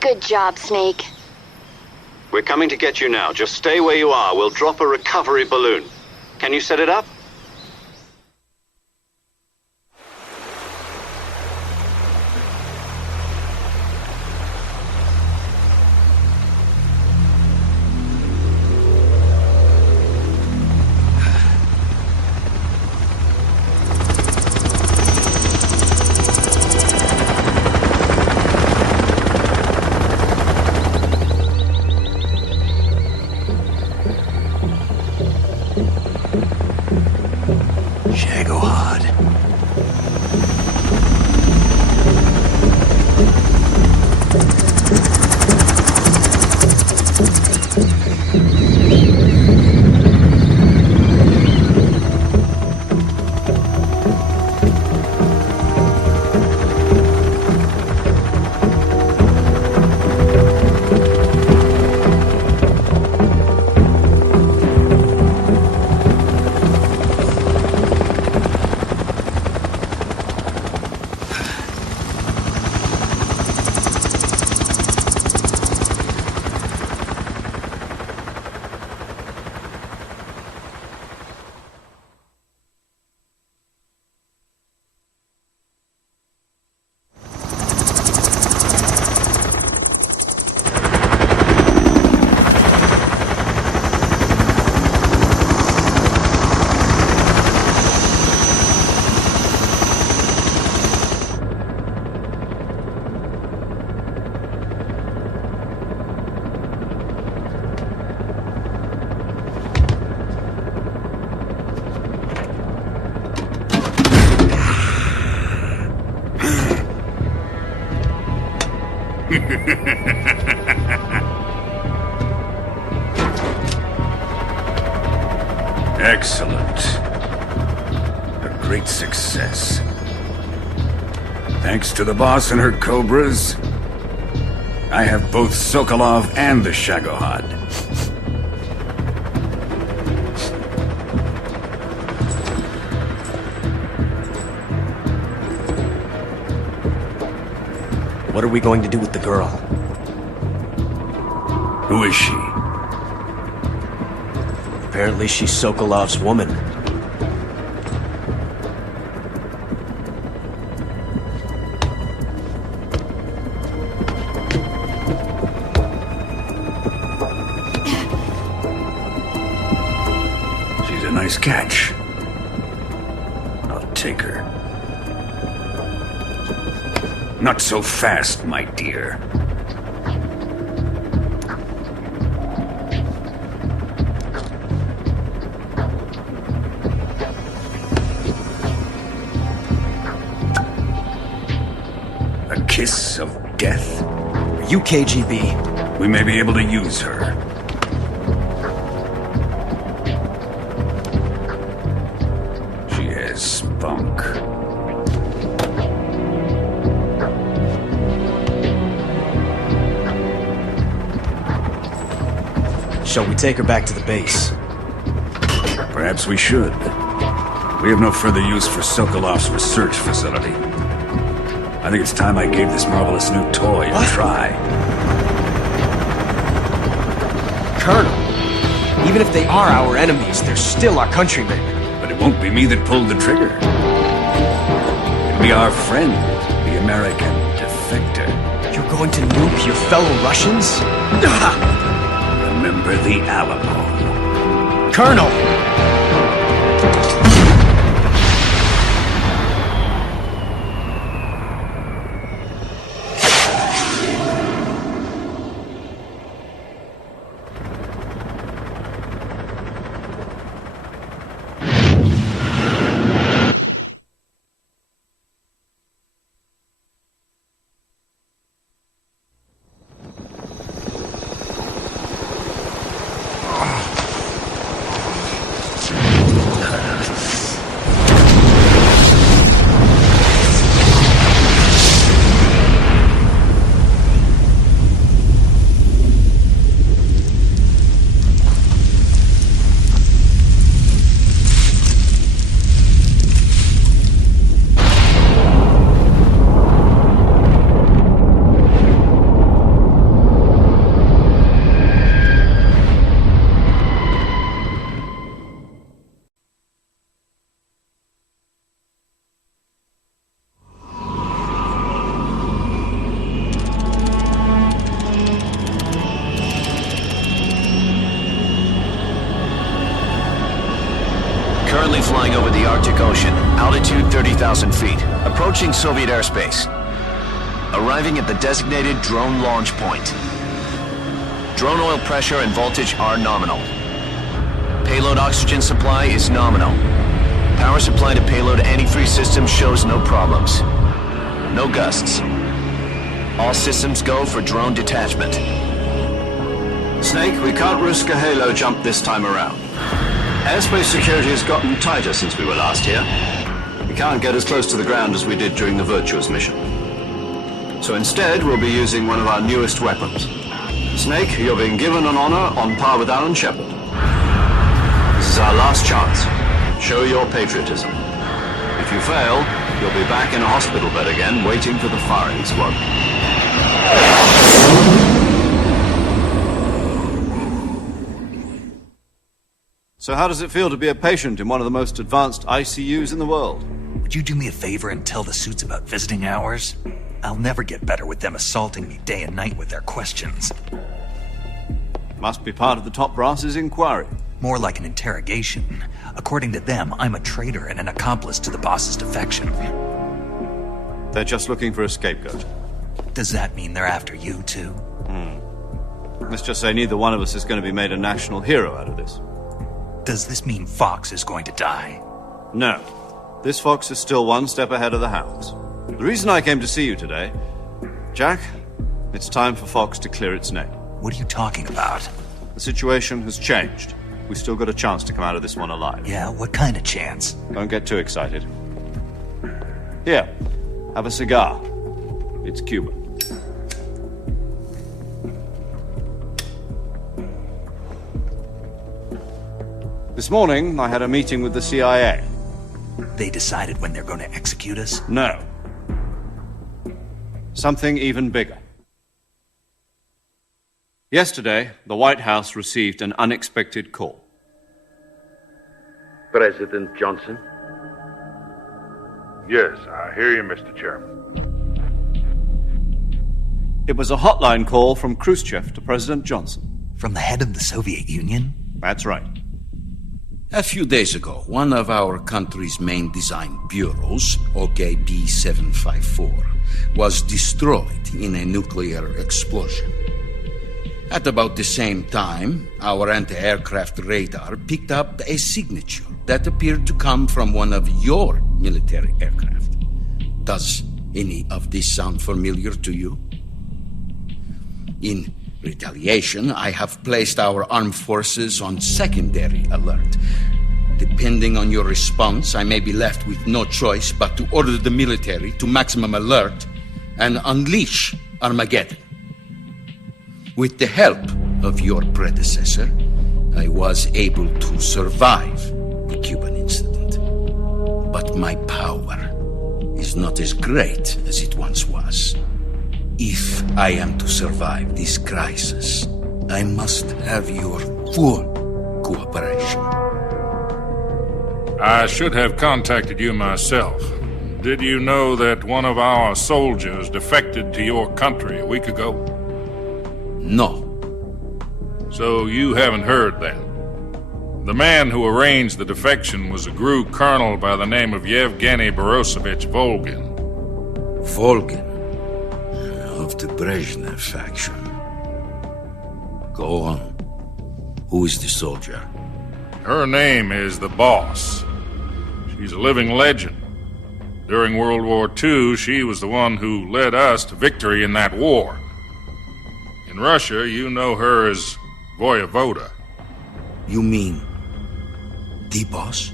Good job, Snake. We're coming to get you now. Just stay where you are. We'll drop a recovery balloon. Can you set it up? Shagohod. Excellent. A great success. Thanks to the boss and her cobras, I have both Sokolov and the Shagohod. What are we going to do with the girl? Who is she? Apparently she's Sokolov's woman. She's a nice catch. I'll take her. Not so fast, my dear. Kiss of death? Are you KGB? We may be able to use her. She has spunk. Shall we take her back to the base? Perhaps we should. We have no further use for Sokolov's research facility. I think it's time I gave this marvelous new toy a try. Colonel, even if they are our enemies, they're still our countrymen. But it won't be me that pulled the trigger. It'll be our friend, the American defector. You're going to nuke your fellow Russians? Remember the Alamo. Colonel! Arctic Ocean, altitude 30,000 feet, approaching Soviet airspace. Arriving at the designated drone launch point. Drone oil pressure and voltage are nominal. Payload oxygen supply is nominal. Power supply to payload antifreeze system shows no problems. No gusts. All systems go for drone detachment. Snake, we can't risk a halo jump this time around. Airspace security has gotten tighter since we were last here. We can't get as close to the ground as we did during the Virtuous mission. So instead, we'll be using one of our newest weapons. Snake, you're being given an honor on par with Alan Shepard. This is our last chance. Show your patriotism. If you fail, you'll be back in a hospital bed again, waiting for the firing squad. So how does it feel to be a patient in one of the most advanced ICUs in the world? Would you do me a favor and tell the suits about visiting hours? I'll never get better with them assaulting me day and night with their questions. Must be part of the top brass's inquiry. More like an interrogation. According to them, I'm a traitor and an accomplice to the boss's defection. They're just looking for a scapegoat. Does that mean they're after you, too? Let's just say neither one of us is going to be made a national hero out of this. Does this mean Fox is going to die? No. This fox is still one step ahead of the hounds. The reason I came to see you today, Jack, it's time for Fox to clear its name. What are you talking about? The situation has changed. We still got a chance to come out of this one alive. Yeah, what kind of chance? Don't get too excited. Here, have a cigar. It's Cuban. This morning, I had a meeting with the CIA. They decided when they're going to execute us? No. Something even bigger. Yesterday, the White House received an unexpected call. President Johnson? Yes, I hear you, Mr. Chairman. It was a hotline call from Khrushchev to President Johnson. From the head of the Soviet Union? That's right. A few days ago, one of our country's main design bureaus, OKB 754, was destroyed in a nuclear explosion. At about the same time, our anti-aircraft radar picked up a signature that appeared to come from one of your military aircraft. Does any of this sound familiar to you? In retaliation, I have placed our armed forces on secondary alert. Depending on your response, I may be left with no choice but to order the military to maximum alert and unleash Armageddon. With the help of your predecessor, I was able to survive the Cuban incident. But my power is not as great as it once was. If I am to survive this crisis, I must have your full cooperation. I should have contacted you myself. Did you know that one of our soldiers defected to your country a week ago? No. So you haven't heard then? The man who arranged the defection was a GRU colonel by the name of Yevgeny Borisovich Volgin. Volgin? Of the Brezhnev faction. Go on. Who is the soldier? Her name is the Boss. She's a living legend. During World War II, she was the one who led us to victory in that war. In Russia, you know her as Voyevoda. You mean the Boss?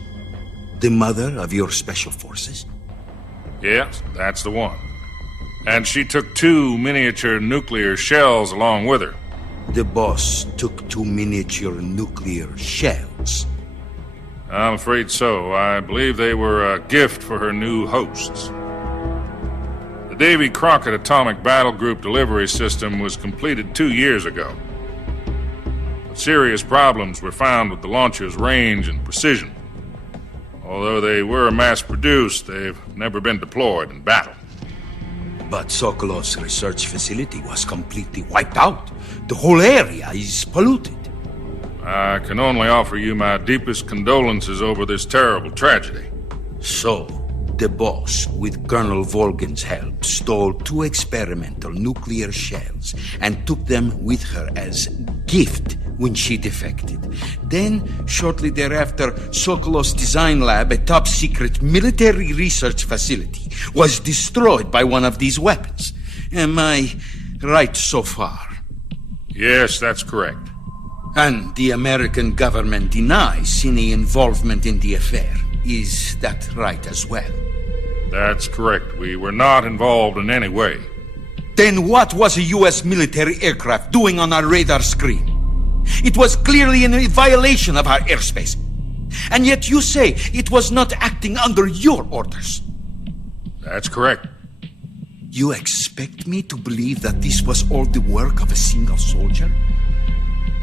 The mother of your special forces? Yes, that's the one. And she took 2 miniature nuclear shells along with her. The Boss took 2 miniature nuclear shells? I'm afraid so. I believe they were a gift for her new hosts. The Davy Crockett Atomic Battle Group delivery system was completed 2 years ago. But serious problems were found with the launcher's range and precision. Although they were mass-produced, they've never been deployed in battle. But Sokolov's research facility was completely wiped out. The whole area is polluted. I can only offer you my deepest condolences over this terrible tragedy. So, the boss, with Colonel Volgin's help, stole 2 experimental nuclear shells and took them with her as gift when she defected. Then, shortly thereafter, Sokolov's design lab, a top-secret military research facility, was destroyed by one of these weapons. Am I right so far? Yes, that's correct. And the American government denies any involvement in the affair. Is that right as well? That's correct. We were not involved in any way. Then what was a U.S. military aircraft doing on our radar screen? It was clearly in violation of our airspace. And yet you say it was not acting under your orders. That's correct. You expect me to believe that this was all the work of a single soldier?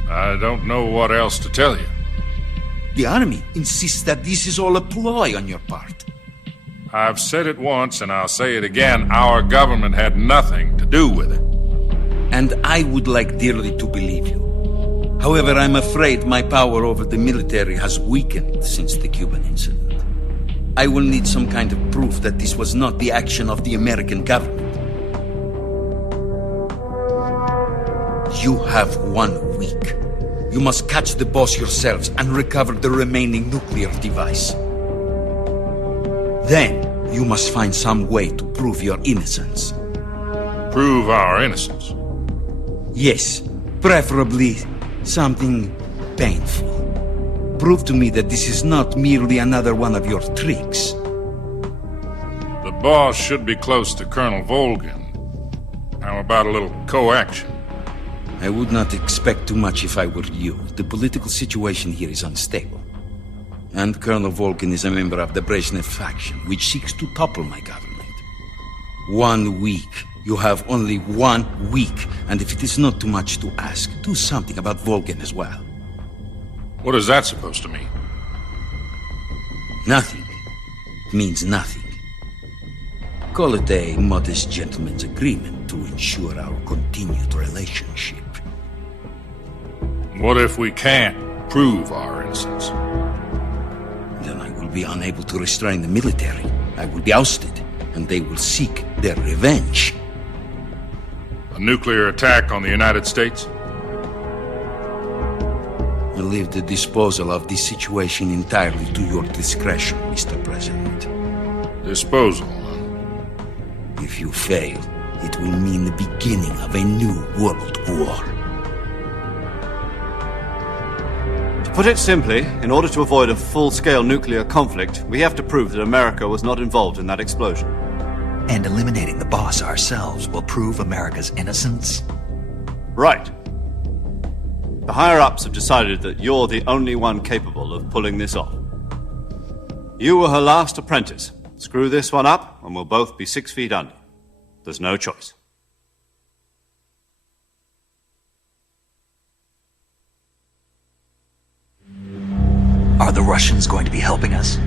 I don't know what else to tell you. The army insists that this is all a ploy on your part. I've said it once and I'll say it again. Our government had nothing to do with it. And I would like dearly to believe you. However, I'm afraid my power over the military has weakened since the Cuban incident. I will need some kind of proof that this was not the action of the American government. You have 1 week. You must catch the boss yourselves and recover the remaining nuclear device. Then, you must find some way to prove your innocence. Prove our innocence? Yes, preferably something painful. Prove to me that this is not merely another one of your tricks. The boss should be close to Colonel Volgin. How about a little coaction? I would not expect too much if I were you. The political situation here is unstable. And Colonel Volgin is a member of the Brezhnev faction, which seeks to topple my government. 1 week. You have only 1 week, and if it is not too much to ask, do something about Volgin as well. What is that supposed to mean? Nothing. It means nothing. Call it a modest gentleman's agreement to ensure our continued relationship. What if we can't prove our innocence? Then I will be unable to restrain the military. I will be ousted, and they will seek their revenge. A nuclear attack on the United States? I leave the disposal of this situation entirely to your discretion, Mr. President. Disposal? If you fail, it will mean the beginning of a new world war. To put it simply, in order to avoid a full-scale nuclear conflict, we have to prove that America was not involved in that explosion. And eliminating the boss ourselves will prove America's innocence? Right. The higher-ups have decided that you're the only one capable of pulling this off. You were her last apprentice. Screw this one up, and we'll both be 6 feet under. There's no choice. Are the Russians going to be helping us?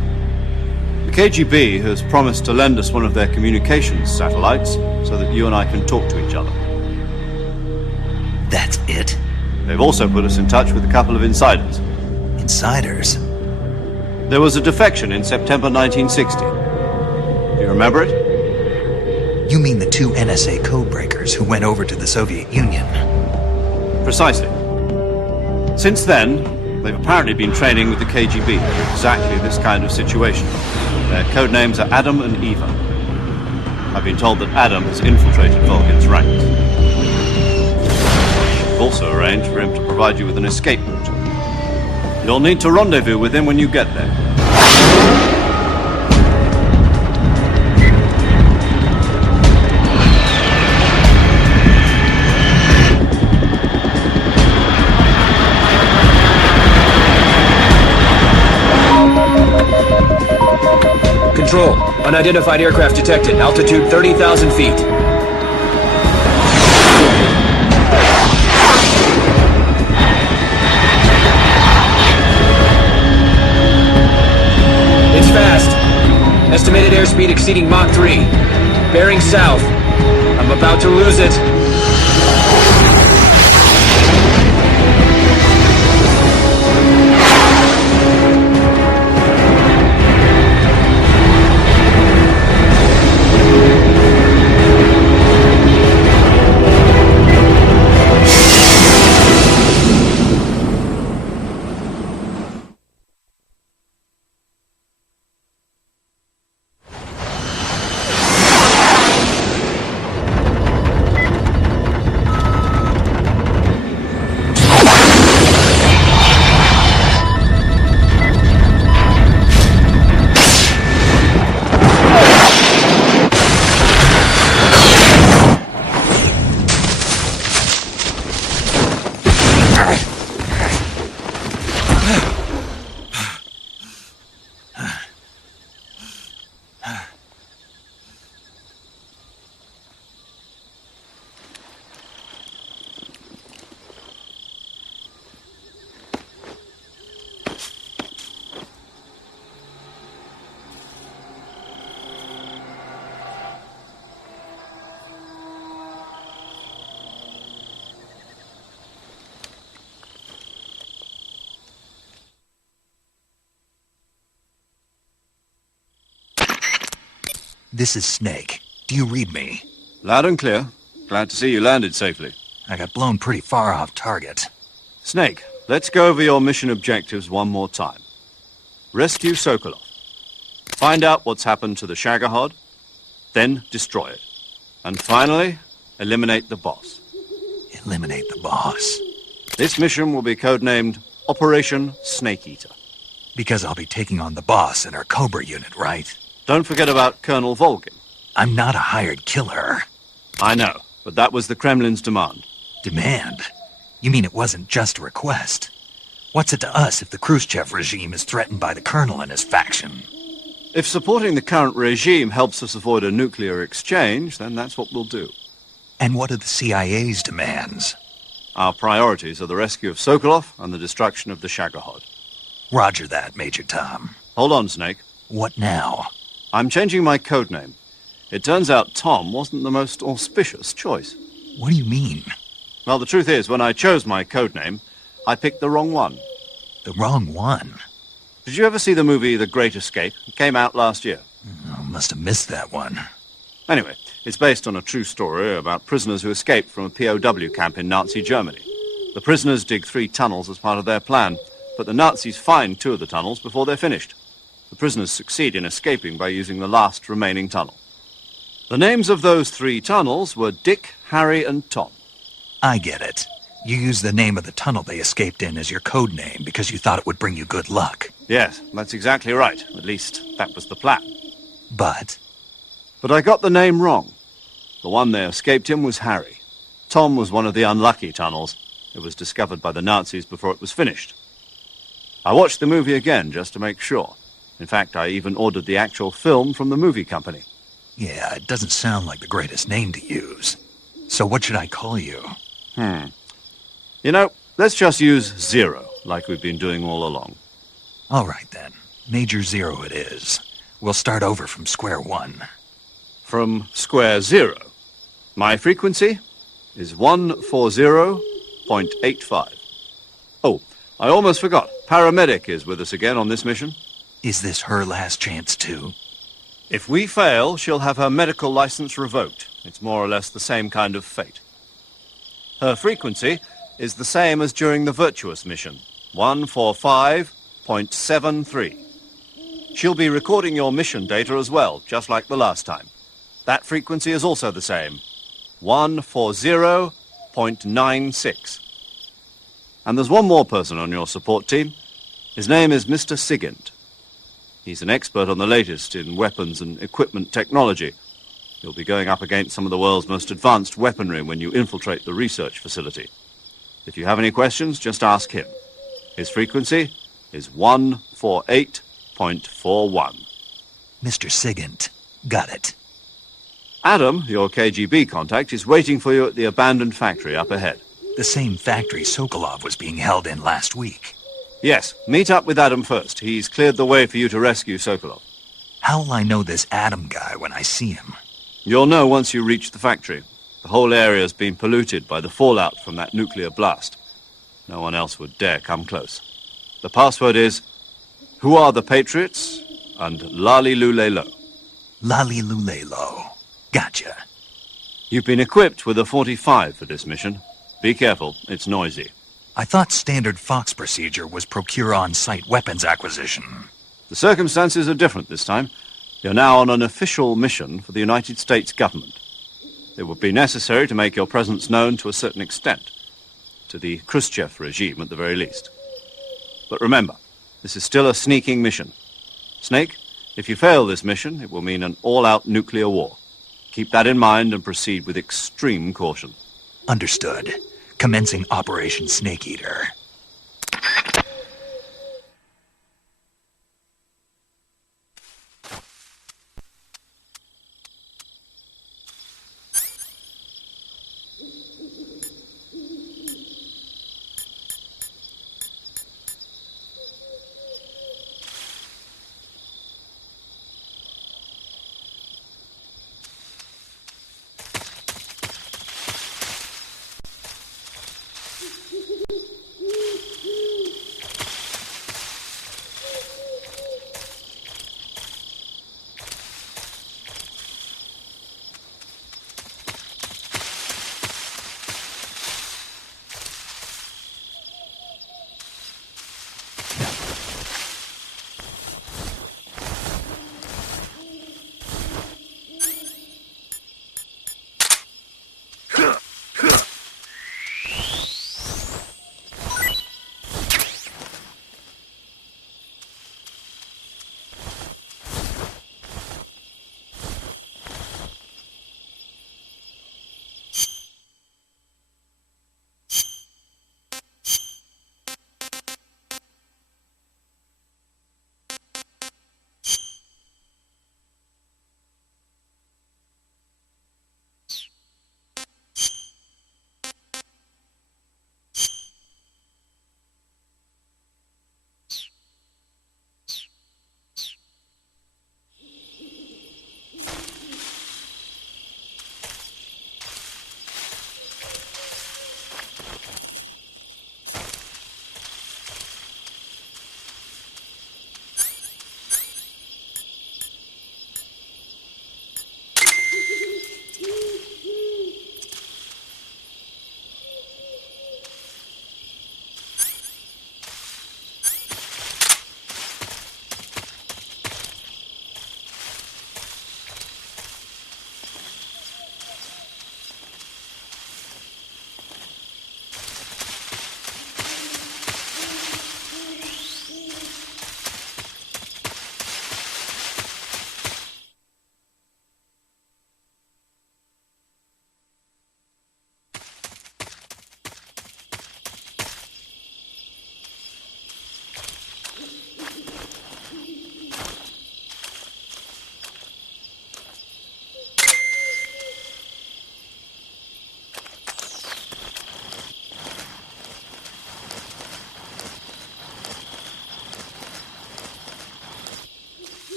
The KGB has promised to lend us one of their communications satellites so that you and I can talk to each other. That's it? They've also put us in touch with a couple of insiders. Insiders? There was a defection in September 1960. Do you remember it? You mean the 2 NSA codebreakers who went over to the Soviet Union? Precisely. Since then, they've apparently been training with the KGB for exactly this kind of situation. Their codenames are Adam and Eva. I've been told that Adam has infiltrated Volgin's ranks. We've also arranged for him to provide you with an escape route. You'll need to rendezvous with him when you get there. Control. Unidentified aircraft detected. Altitude 30,000 feet. It's fast. Estimated airspeed exceeding Mach 3. Bearing south. I'm about to lose it. This is Snake. Do you read me? Loud and clear. Glad to see you landed safely. I got blown pretty far off target. Snake, let's go over your mission objectives one more time. Rescue Sokolov. Find out what's happened to the Shagohod, then destroy it. And finally, eliminate the boss. Eliminate the boss? This mission will be codenamed Operation Snake Eater. Because I'll be taking on the boss and her Cobra unit, right? Don't forget about Colonel Volgin. I'm not a hired killer. I know, but that was the Kremlin's demand. Demand? You mean it wasn't just a request? What's it to us if the Khrushchev regime is threatened by the Colonel and his faction? If supporting the current regime helps us avoid a nuclear exchange, then that's what we'll do. And what are the CIA's demands? Our priorities are the rescue of Sokolov and the destruction of the Shagohod. Roger that, Major Tom. Hold on, Snake. What now? I'm changing my codename. It turns out Tom wasn't the most auspicious choice. What do you mean? Well, the truth is, when I chose my codename, I picked the wrong one. The wrong one? Did you ever see the movie The Great Escape? It came out last year. Oh, must have missed that one. Anyway, it's based on a true story about prisoners who escaped from a POW camp in Nazi Germany. The prisoners dig 3 tunnels as part of their plan, but the Nazis find 2 of the tunnels before they're finished. The prisoners succeed in escaping by using the last remaining tunnel. The names of those 3 tunnels were Dick, Harry, and Tom. I get it. You used the name of the tunnel they escaped in as your code name because you thought it would bring you good luck. Yes, that's exactly right. At least, that was the plan. But I got the name wrong. The one they escaped in was Harry. Tom was one of the unlucky tunnels. It was discovered by the Nazis before it was finished. I watched the movie again just to make sure. In fact, I even ordered the actual film from the movie company. Yeah, it doesn't sound like the greatest name to use. So what should I call you? You know, let's just use Zero, like we've been doing all along. All right, then. Major Zero it is. We'll start over from square one. From square 0. My frequency is 140.85. Oh, I almost forgot. Paramedic is with us again on this mission. Is this her last chance, too? If we fail, she'll have her medical license revoked. It's more or less the same kind of fate. Her frequency is the same as during the Virtuous mission, 145.73. She'll be recording your mission data as well, just like the last time. That frequency is also the same, 140.96. And there's one more person on your support team. His name is Mr. Sigint. He's an expert on the latest in weapons and equipment technology. You'll be going up against some of the world's most advanced weaponry when you infiltrate the research facility. If you have any questions, just ask him. His frequency is 148.41. Mr. Sigint. Got it. Adam, your KGB contact, is waiting for you at the abandoned factory up ahead. The same factory Sokolov was being held in last week. Yes, meet up with Adam first. He's cleared the way for you to rescue Sokolov. How will I know this Adam guy when I see him? You'll know once you reach the factory. The whole area's been polluted by the fallout from that nuclear blast. No one else would dare come close. The password is, "Who are the Patriots?" and "Lali Lule Lo." Lali Lule Lo. Gotcha. You've been equipped with a 45 for this mission. Be careful, it's noisy. I thought standard Fox procedure was procure on-site weapons acquisition. The circumstances are different this time. You're now on an official mission for the United States government. It would be necessary to make your presence known to a certain extent, to the Khrushchev regime at the very least. But remember, this is still a sneaking mission. Snake, if you fail this mission, it will mean an all-out nuclear war. Keep that in mind and proceed with extreme caution. Understood. Commencing Operation Snake Eater.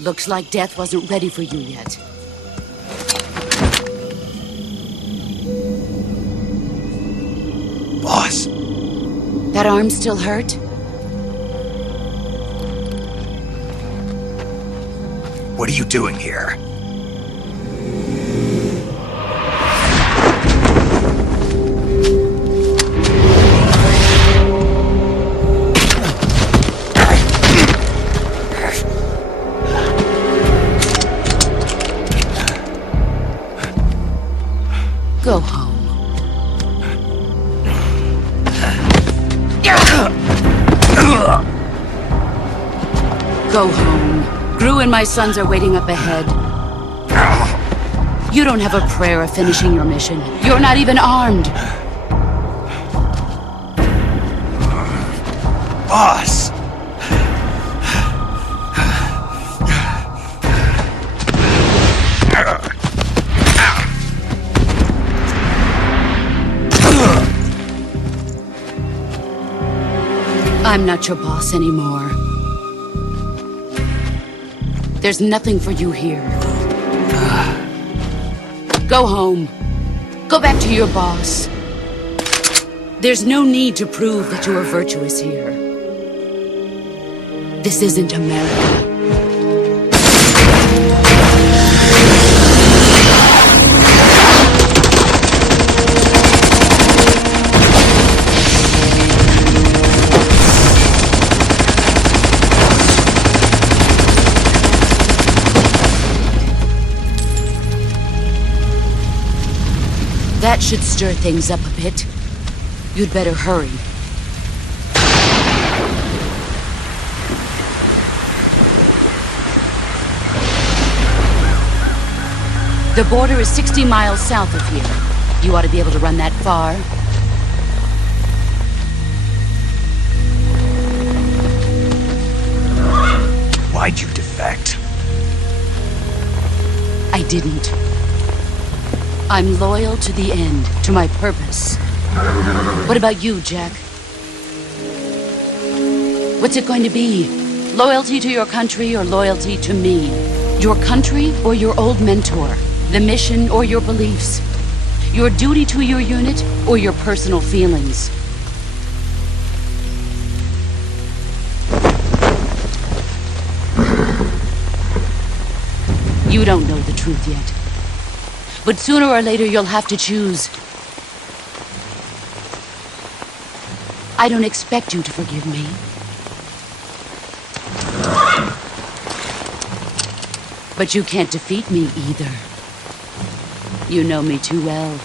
Looks like death wasn't ready for you yet. Boss. That arm still hurt? What are you doing here? Go home. Go home. Gru and my sons are waiting up ahead. You don't have a prayer of finishing your mission. You're not even armed. Boss! I'm not your boss anymore. There's nothing for you here. Go home. Go back to your boss. There's no need to prove that you are virtuous here. This isn't America. That should stir things up a bit. You'd better hurry. The border is 60 miles south of here. You ought to be able to run that far. Why'd you defect? I didn't. I'm loyal to the end, to my purpose. What about you, Jack? What's it going to be? Loyalty to your country or loyalty to me? Your country or your old mentor? The mission or your beliefs? Your duty to your unit or your personal feelings? You don't know the truth yet. But sooner or later, you'll have to choose. I don't expect you to forgive me. But you can't defeat me either. You know me too well.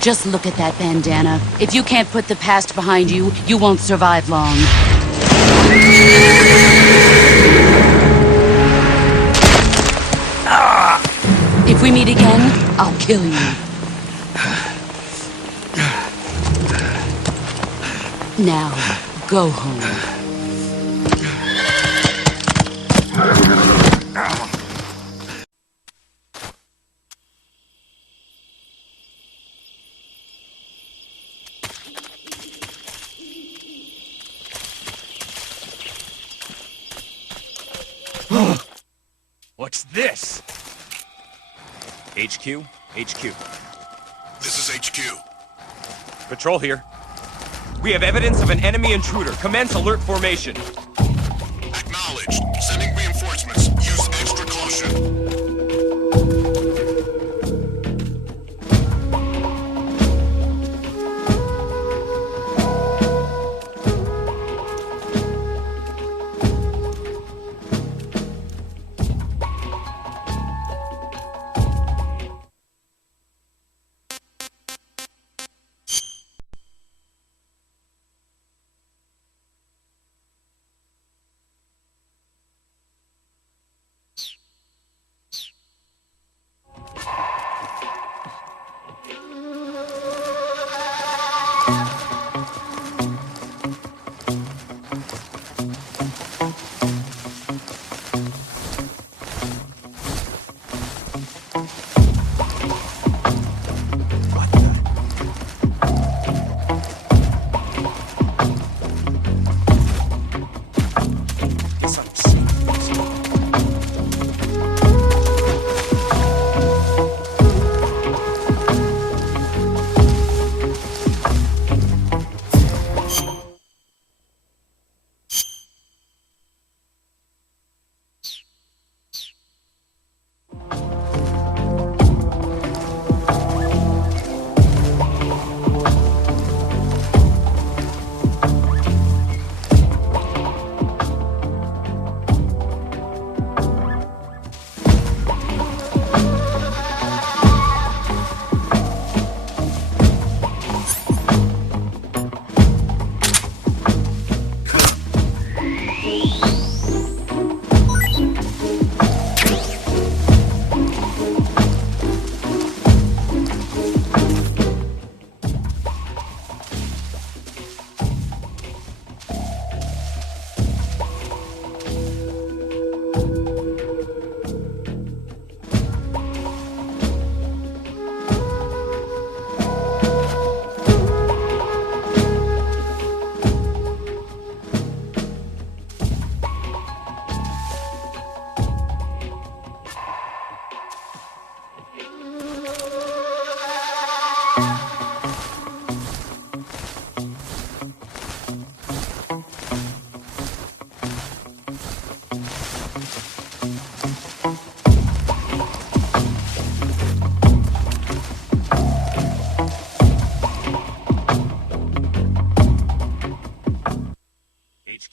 Just look at that bandana. If you can't put the past behind you, you won't survive long. If we meet again, I'll kill you. Now, go home. What's this? HQ? HQ. This is HQ. Patrol here. We have evidence of an enemy intruder. Commence alert formation. Acknowledged. Sending reinforcements. Use extra caution.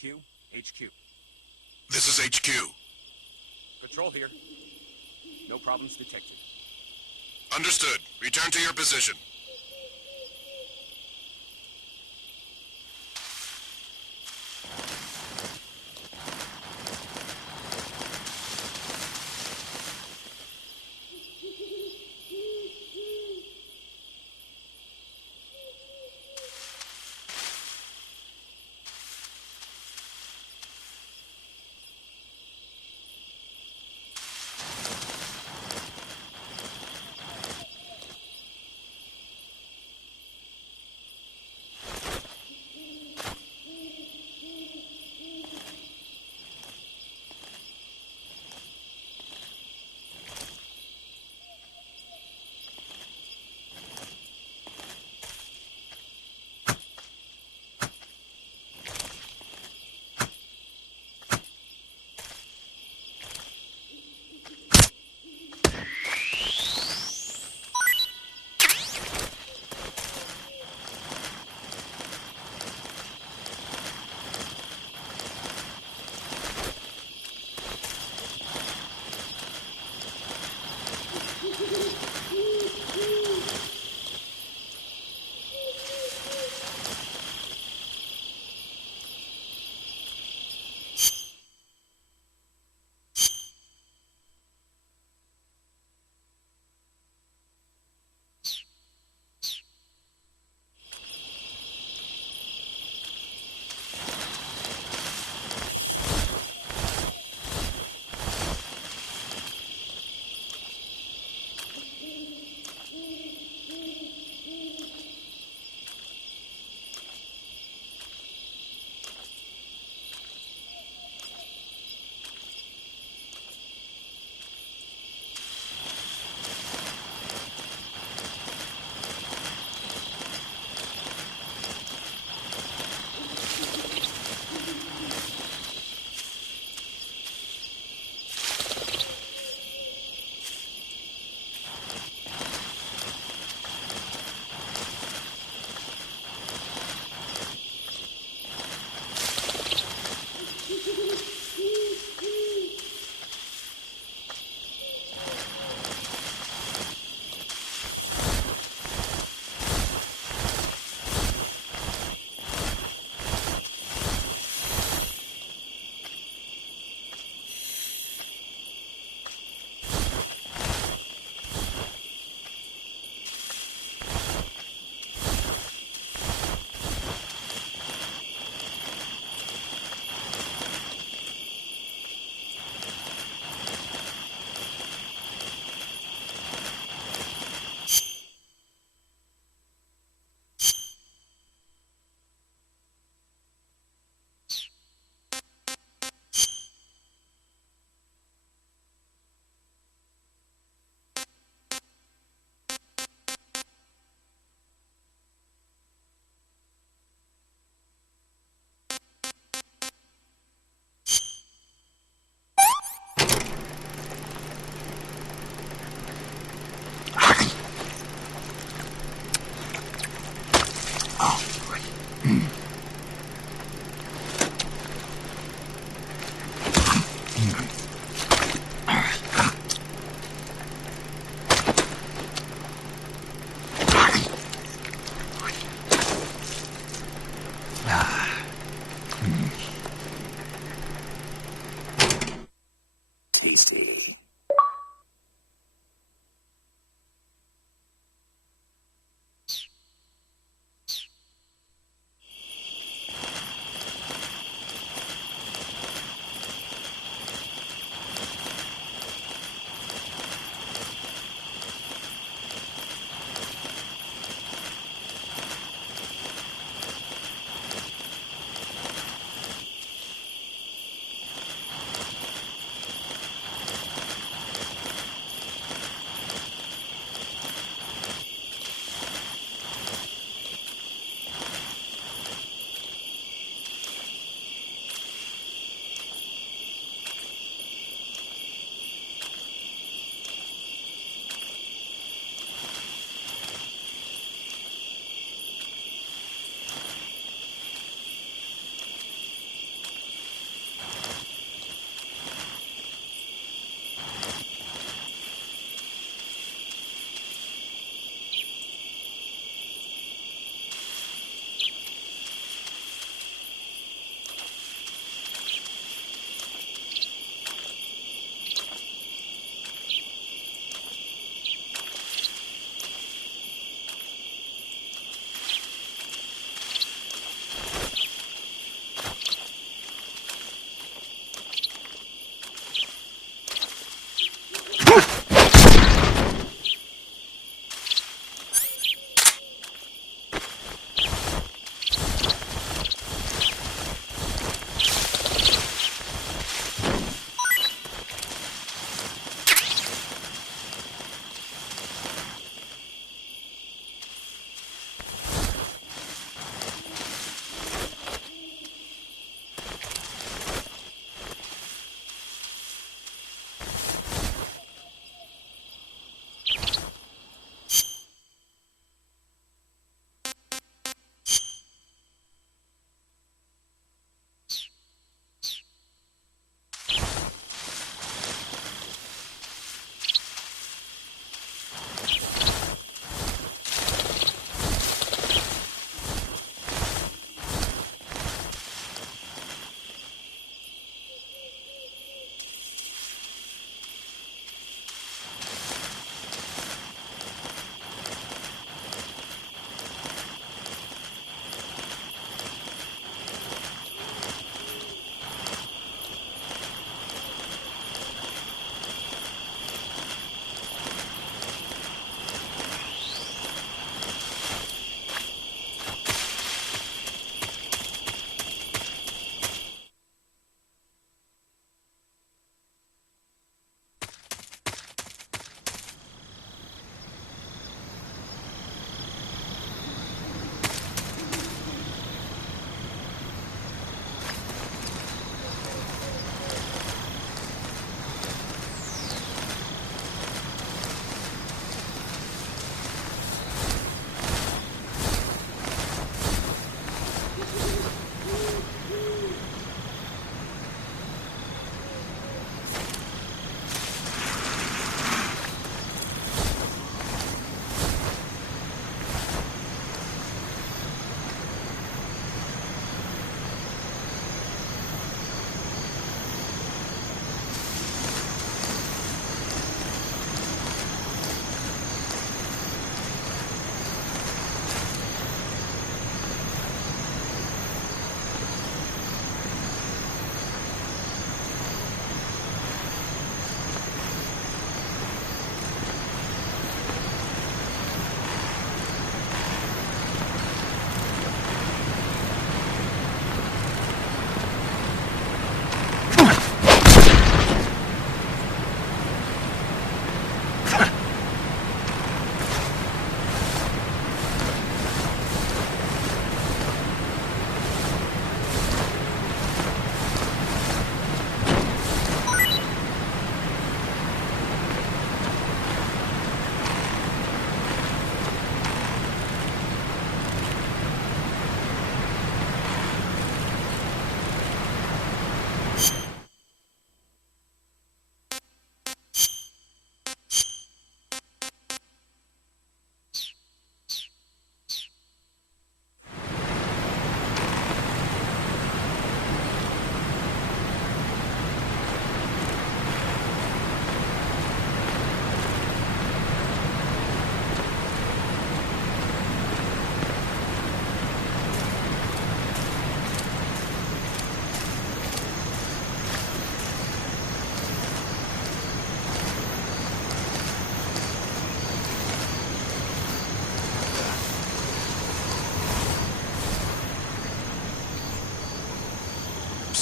HQ. HQ. This is HQ. Patrol here. No problems detected. Understood. Return to your position.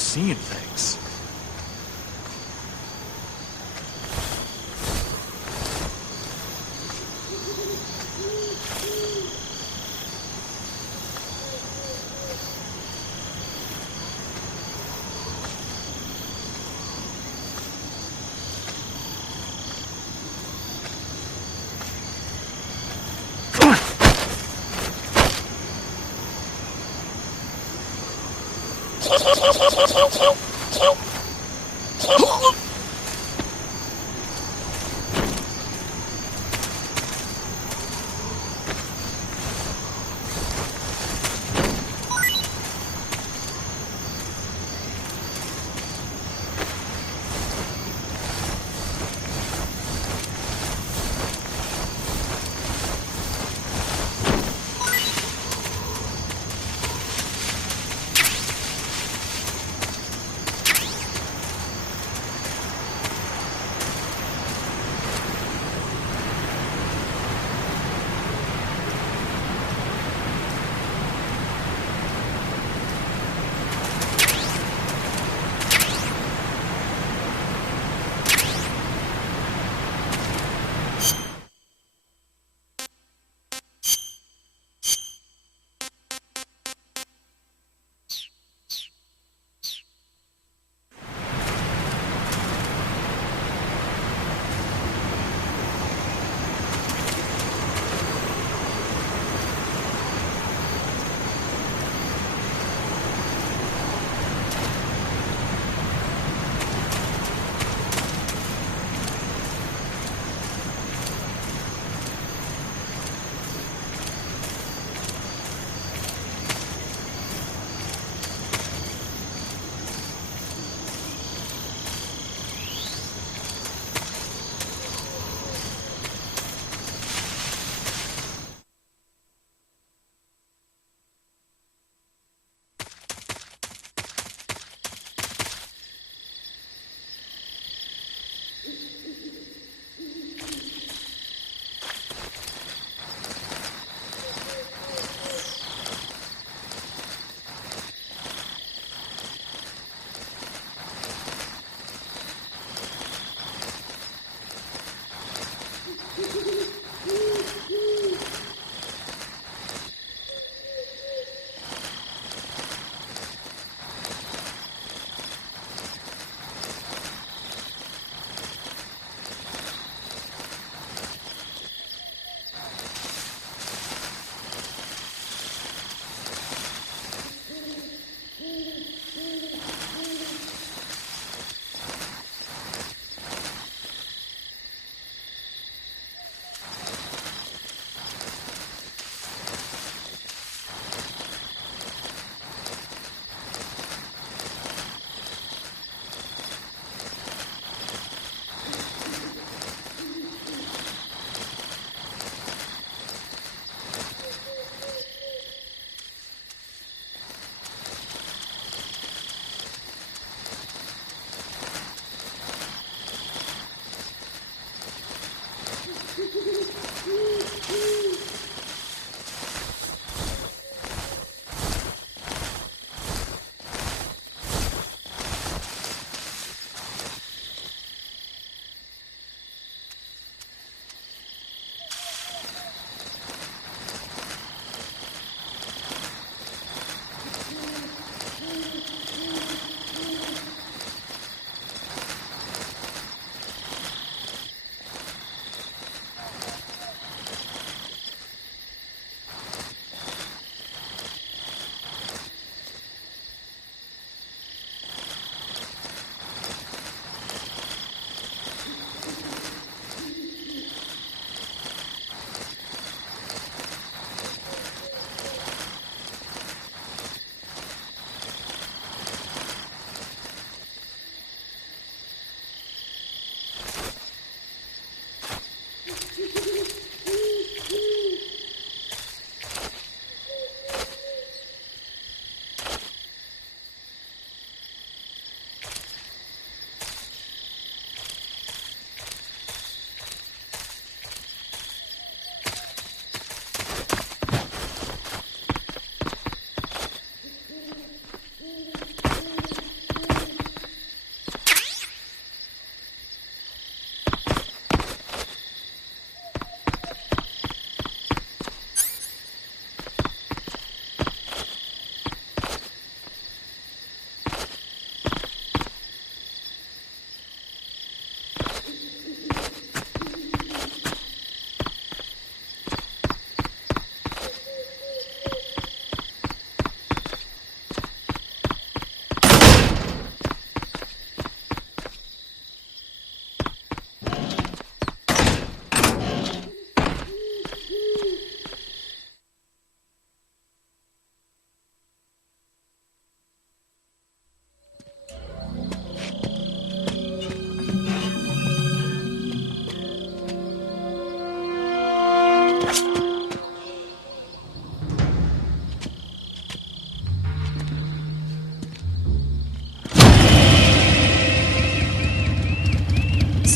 seeing things.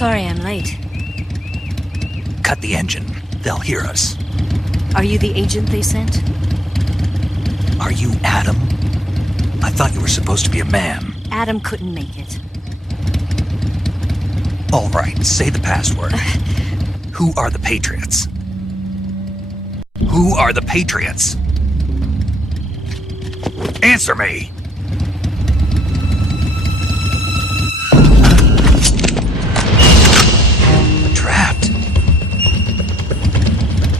Sorry I'm late. Cut the engine. They'll hear us. Are you the agent they sent? Are you Adam? I thought you were supposed to be a man. Adam couldn't make it. All right, say the password. Who are the Patriots? Who are the Patriots? Answer me! We're trapped.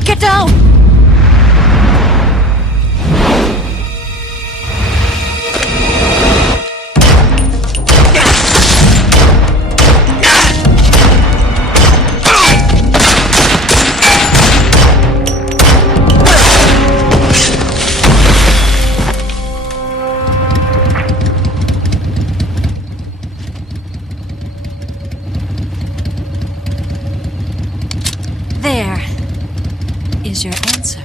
Get down! There is your answer.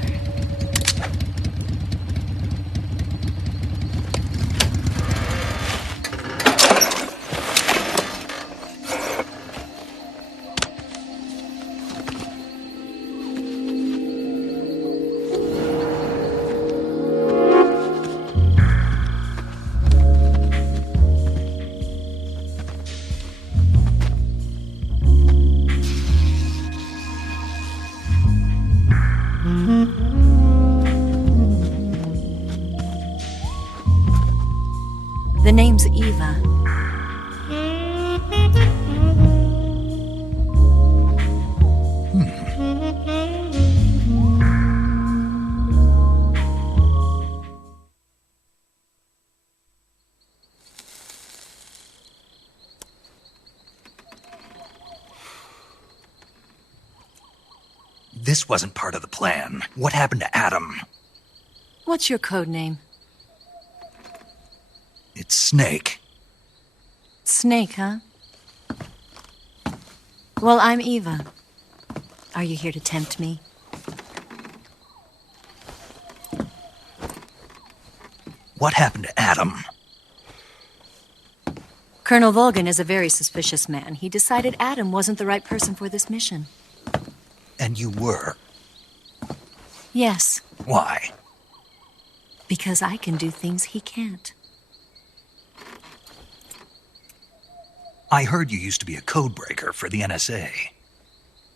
The name's Eva. This wasn't part of the plan. What happened to Adam? What's your code name? It's Snake. Snake, huh? Well, I'm Eva. Are you here to tempt me? What happened to Adam? Colonel Volgin is a very suspicious man. He decided Adam wasn't the right person for this mission. And you were? Yes. Why? Because I can do things he can't. I heard you used to be a codebreaker for the NSA.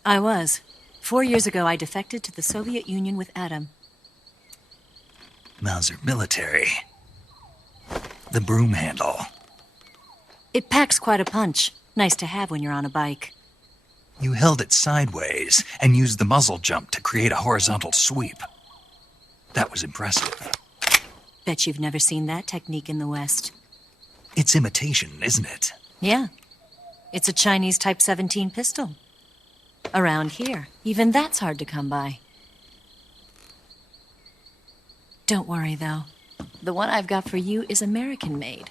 I was. 4 years ago, I defected to the Soviet Union with Adam. Mauser military. The broom handle. It packs quite a punch. Nice to have when you're on a bike. You held it sideways and used the muzzle jump to create a horizontal sweep. That was impressive. Bet you've never seen that technique in the West. It's imitation, isn't it? Yeah. It's a Chinese Type 17 pistol. Around here, even that's hard to come by. Don't worry, though. The one I've got for you is American-made.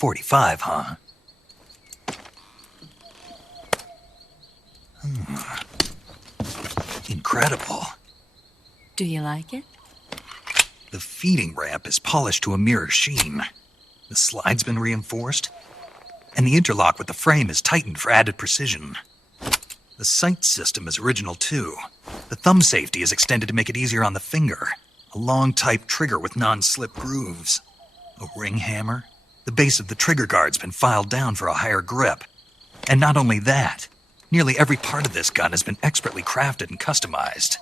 .45, huh? Incredible. Do you like it? The feeding ramp is polished to a mirror sheen. The slide's been reinforced, and the interlock with the frame is tightened for added precision. The sight system is original, too. The thumb safety is extended to make it easier on the finger. A long-type trigger with non-slip grooves. A ring hammer. The base of the trigger guard's been filed down for a higher grip. And not only that, nearly every part of this gun has been expertly crafted and customized.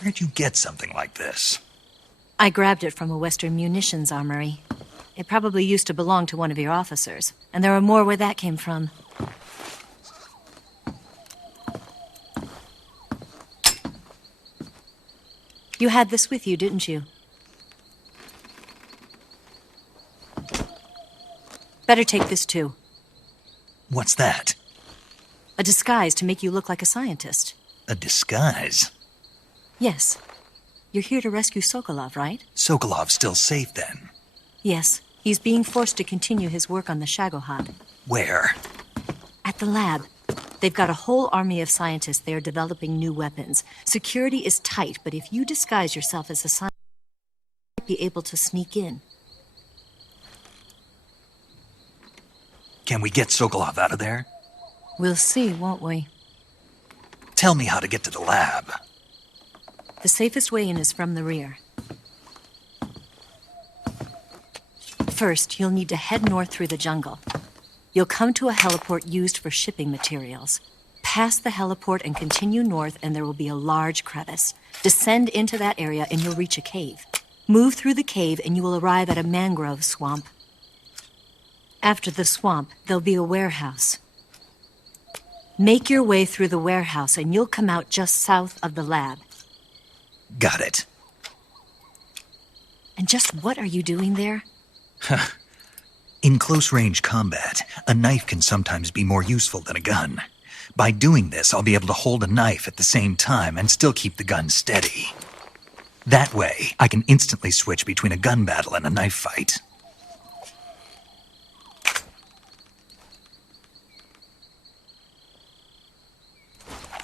Where'd you get something like this? I grabbed it from a Western munitions armory. It probably used to belong to one of your officers, and there are more where that came from. You had this with you, didn't you? Better take this too. What's that? A disguise to make you look like a scientist. A disguise? Yes. You're here to rescue Sokolov, right? Sokolov's still safe, then? Yes. He's being forced to continue his work on the Shagohod. Where? At the lab. They've got a whole army of scientists there developing new weapons. Security is tight, but if you disguise yourself as a scientist, you might be able to sneak in. Can we get Sokolov out of there? We'll see, won't we? Tell me how to get to the lab. The safest way in is from the rear. First, you'll need to head north through the jungle. You'll come to a heliport used for shipping materials. Pass the heliport and continue north, and there will be a large crevice. Descend into that area and you'll reach a cave. Move through the cave and you will arrive at a mangrove swamp. After the swamp, there'll be a warehouse. Make your way through the warehouse and you'll come out just south of the lab. Got it. And just what are you doing there? In close-range combat, a knife can sometimes be more useful than a gun. By doing this, I'll be able to hold a knife at the same time and still keep the gun steady. That way, I can instantly switch between a gun battle and a knife fight.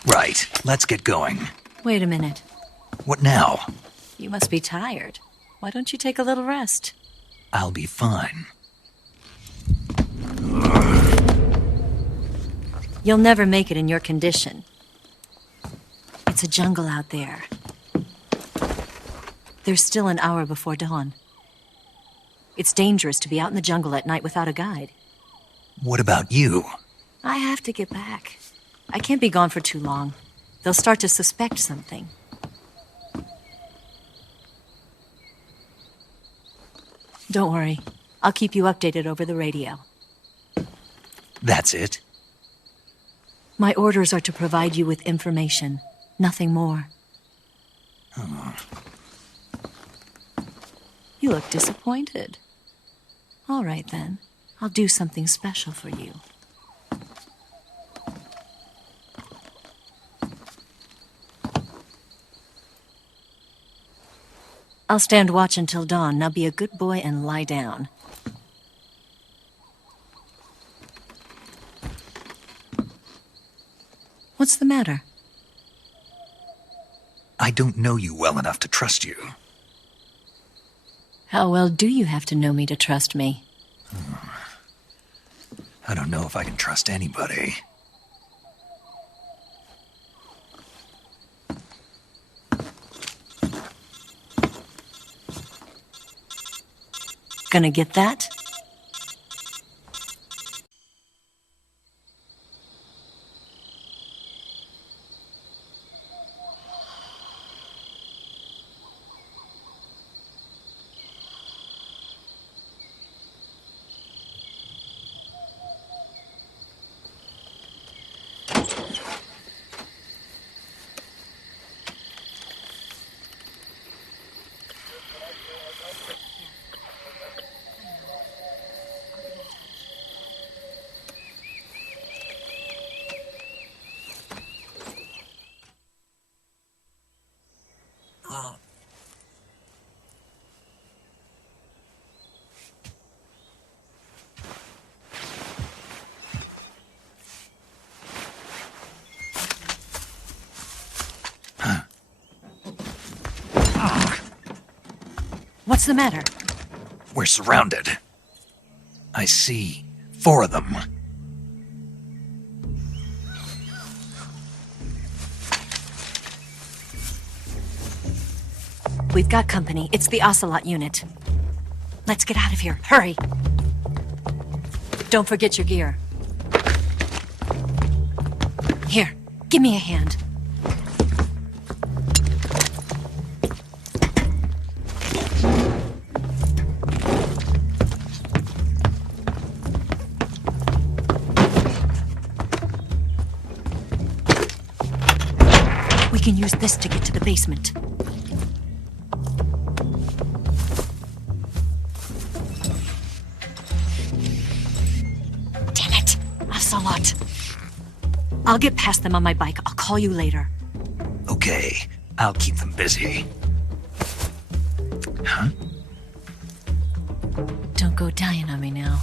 Right, let's get going. Wait a minute. What now? You must be tired. Why don't you take a little rest? I'll be fine. You'll never make it in your condition. It's a jungle out there. There's still an hour before dawn. It's dangerous to be out in the jungle at night without a guide. What about you? I have to get back. I can't be gone for too long. They'll start to suspect something. Don't worry. I'll keep you updated over the radio. That's it? My orders are to provide you with information. Nothing more. Oh. You look disappointed. All right, then. I'll do something special for you. I'll stand watch until dawn. Now be a good boy and lie down. What's the matter? I don't know you well enough to trust you. How well do you have to know me to trust me? I don't know if I can trust anybody. Gonna get that? What's the matter? We're surrounded. I see 4 of them. We've got company. It's the Ocelot unit. Let's get out of here. Hurry! Don't forget your gear. Here, give me a hand. We can use this to get to the basement. Damn it! Ocelot. I'll get past them on my bike. I'll call you later. Okay, I'll keep them busy. Huh? Don't go dying on me now.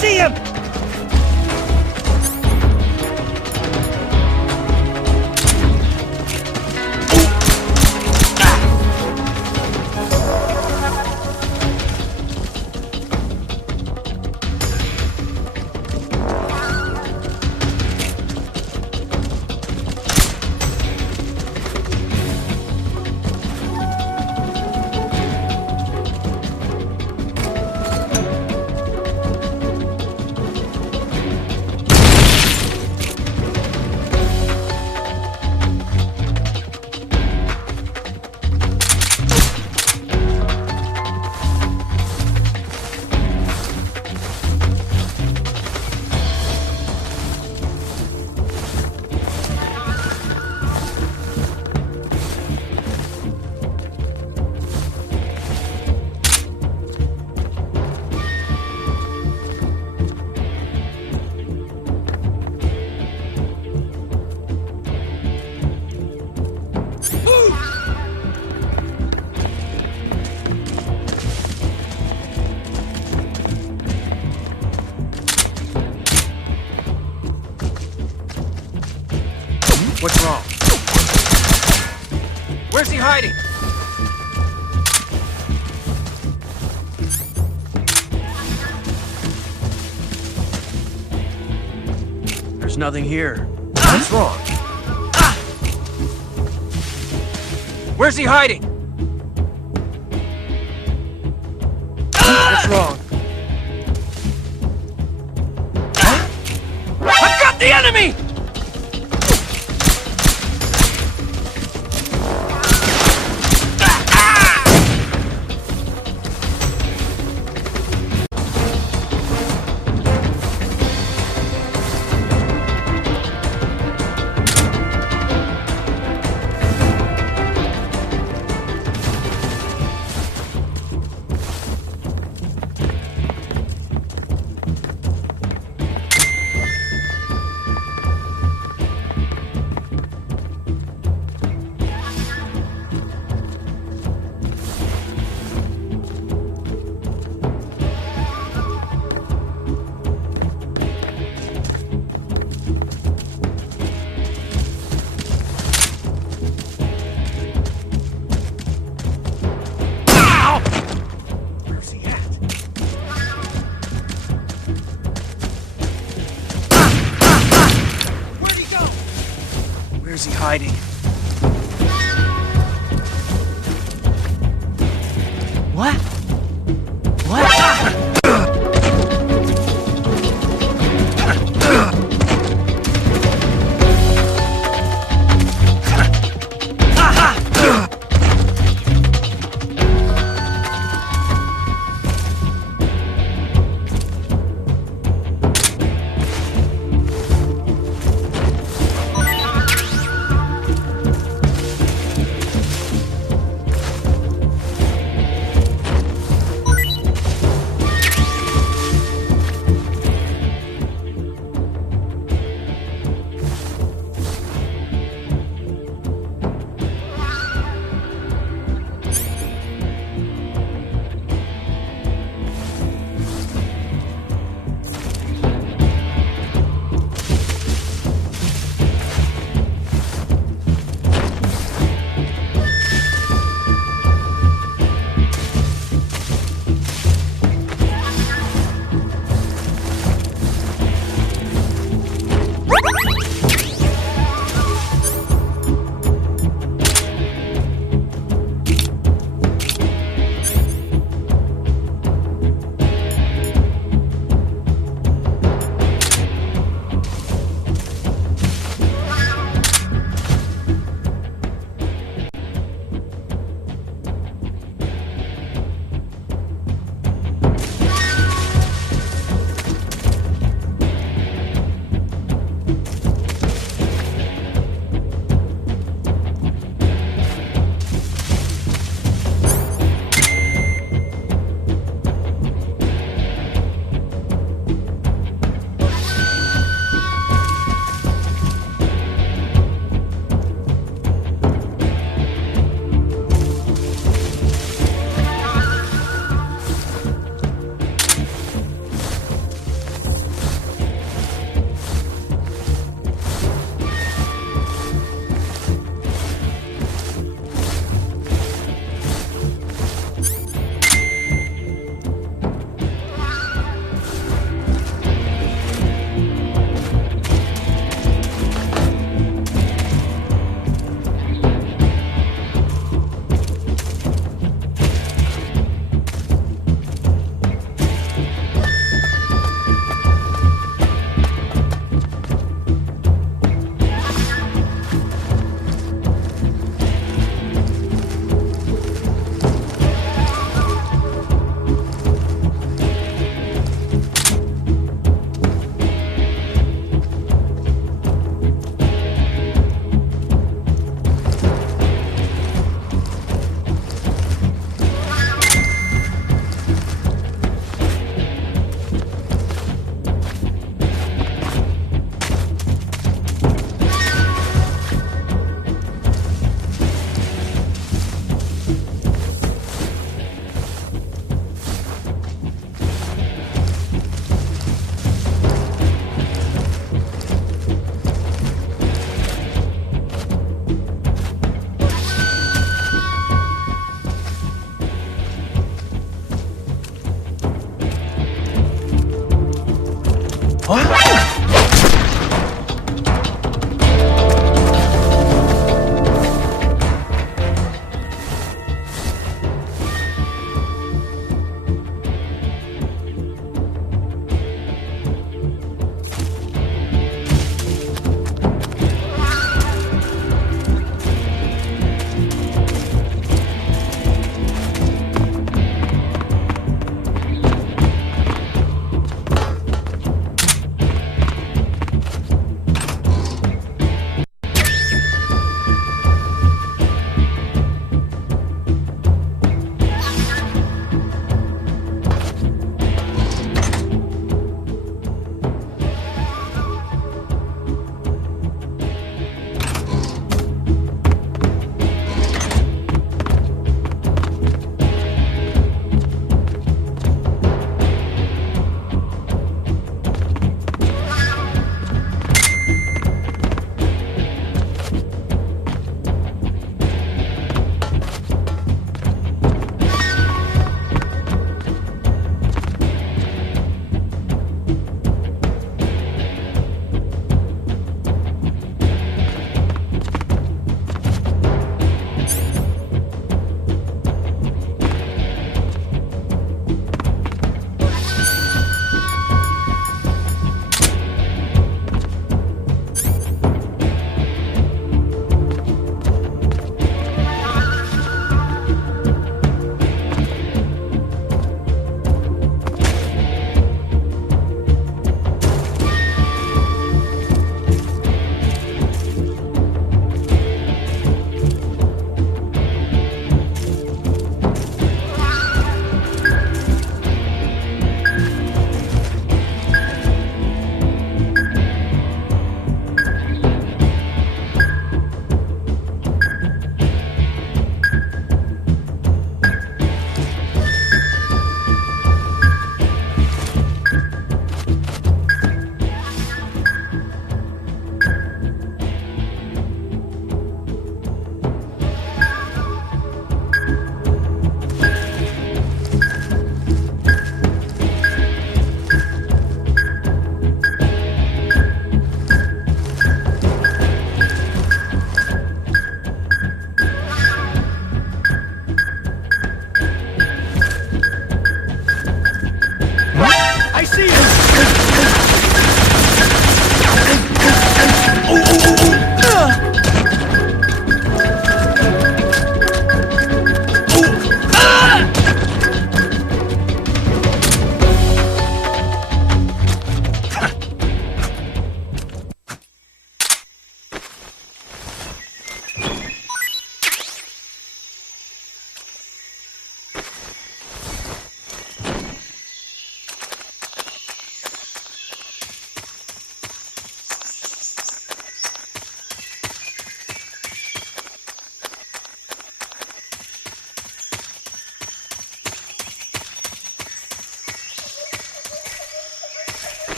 see him! What's wrong? Where's he hiding? There's nothing here. What's wrong? Where's he hiding? What's wrong? I've got the enemy! Where's he hiding? What? What?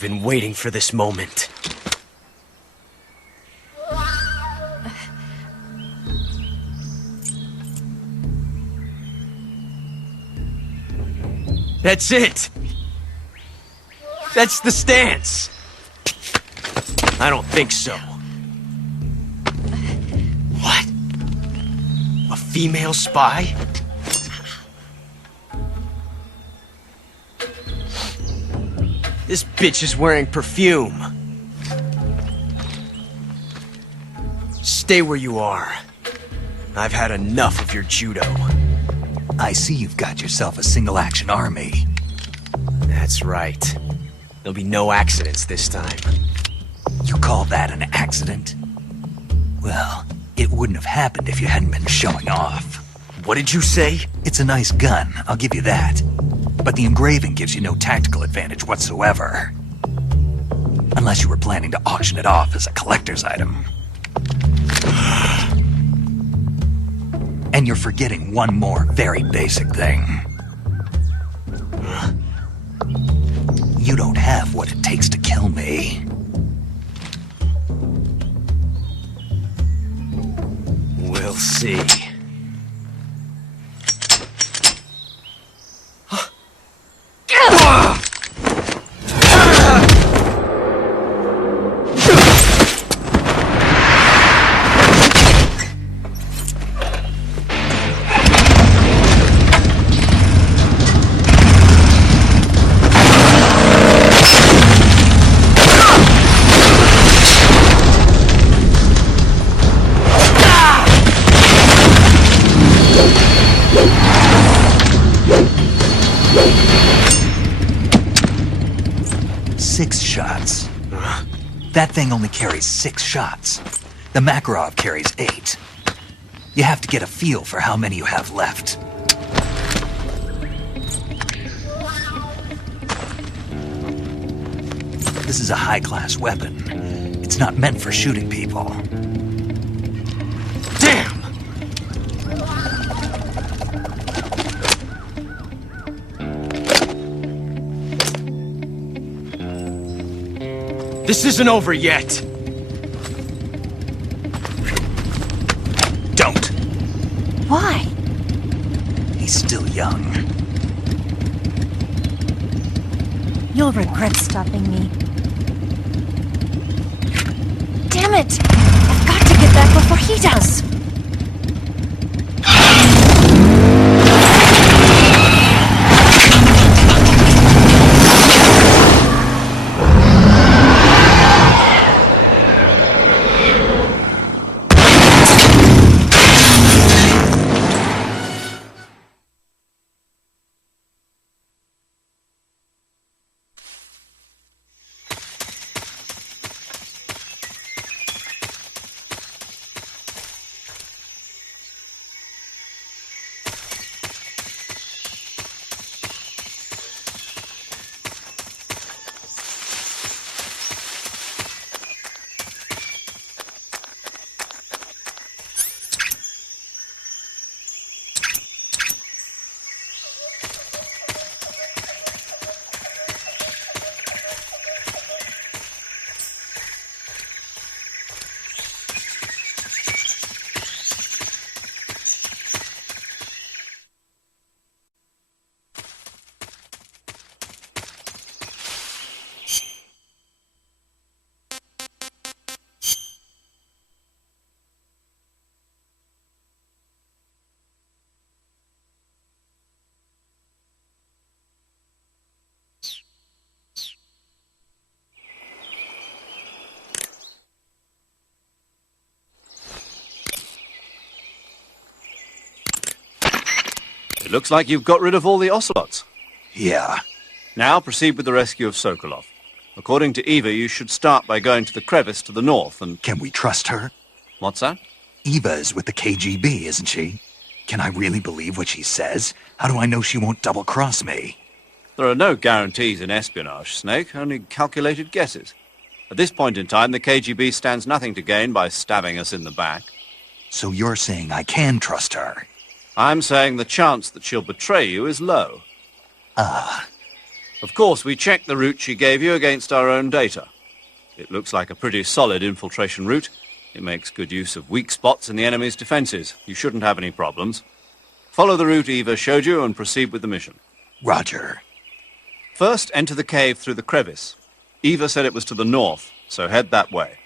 I've been waiting for this moment. That's it! That's the stance! I don't think so. What? A female spy? This bitch is wearing perfume. Stay where you are. I've had enough of your judo. I see you've got yourself a single-action army. That's right. There'll be no accidents this time. You call that an accident? Well, it wouldn't have happened if you hadn't been showing off. What did you say? It's a nice gun, I'll give you that. But the engraving gives you no tactical advantage whatsoever. Unless you were planning to auction it off as a collector's item. And you're forgetting one more very basic thing. You don't have what it takes to kill me. We'll see. That thing only carries 6 shots. The Makarov carries 8. You have to get a feel for how many you have left. This is a high-class weapon. It's not meant for shooting people. Damn! This isn't over yet. Don't. Why? He's still young. You'll regret stopping me. Damn it! I've got to get back before he does. It looks like you've got rid of all the Ocelots. Yeah. Now proceed with the rescue of Sokolov. According to Eva, you should start by going to the crevice to the north and... Can we trust her? What's that? Eva is with the KGB, isn't she? Can I really believe what she says? How do I know she won't double-cross me? There are no guarantees in espionage, Snake, only calculated guesses. At this point in time, the KGB stands nothing to gain by stabbing us in the back. So you're saying I can trust her? I'm saying the chance that she'll betray you is low. Ah. Of course, we checked the route she gave you against our own data. It looks like a pretty solid infiltration route. It makes good use of weak spots in the enemy's defenses. You shouldn't have any problems. Follow the route Eva showed you and proceed with the mission. Roger. First, enter the cave through the crevice. Eva said it was to the north, So head that way.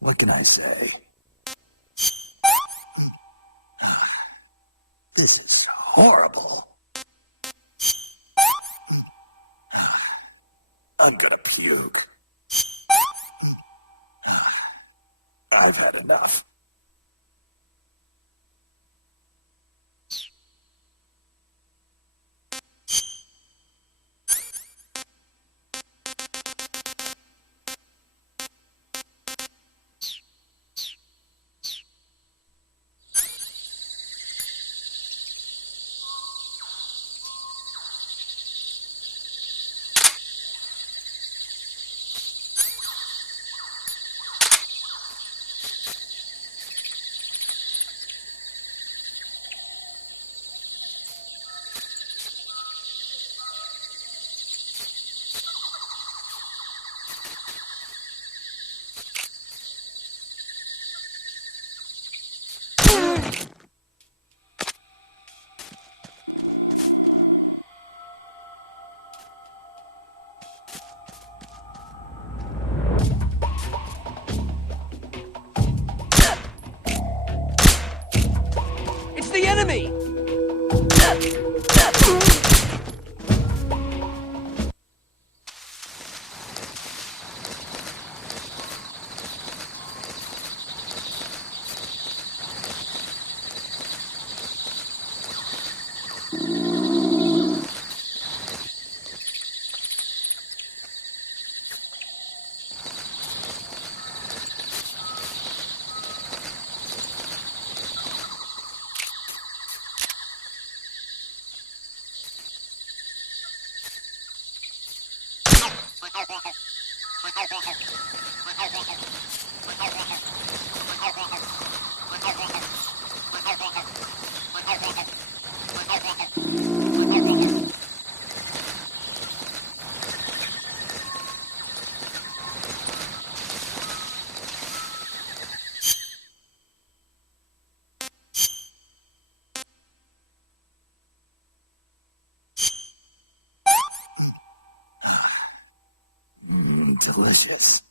What can I say? This is horrible. I'm gonna puke. I've had enough. me! Delicious.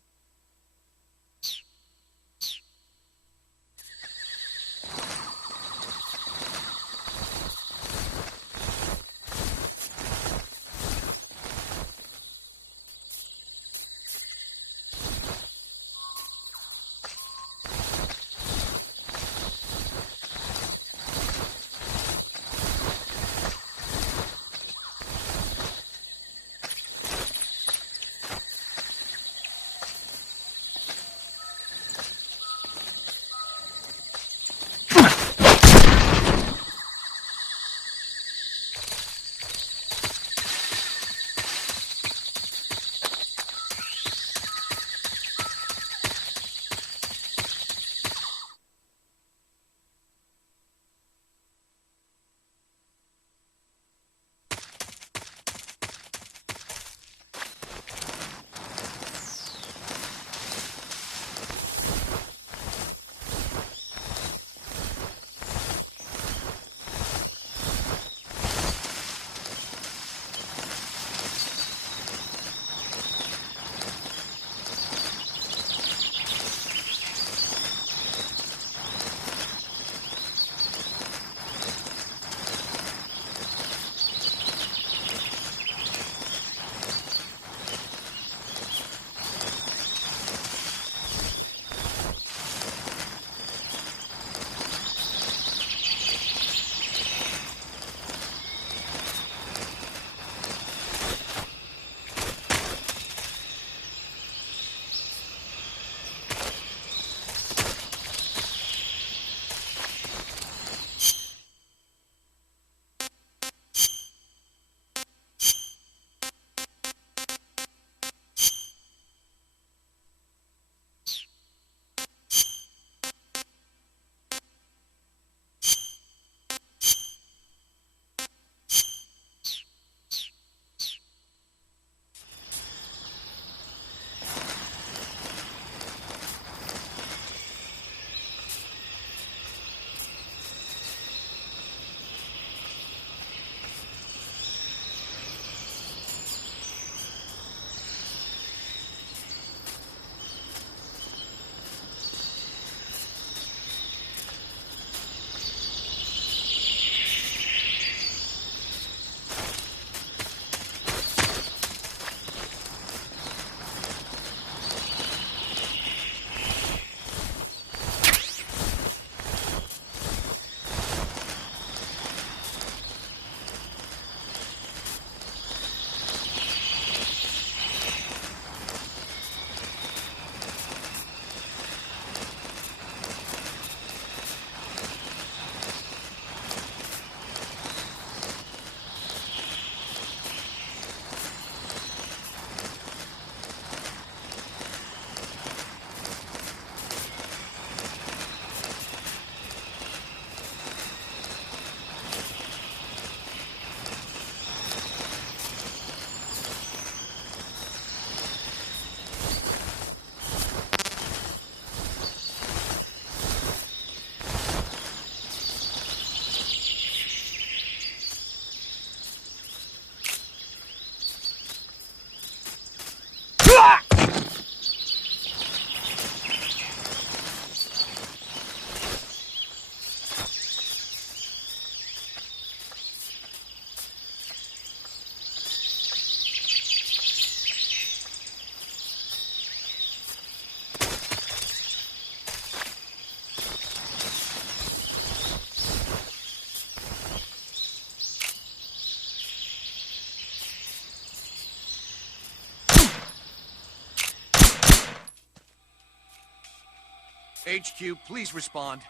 HQ, please respond.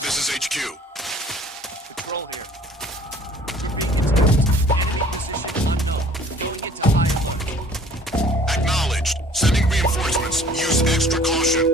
This is HQ. Patrol here. Enemy position unknown. Moving it to high alert. Acknowledged. Sending reinforcements. Use extra caution.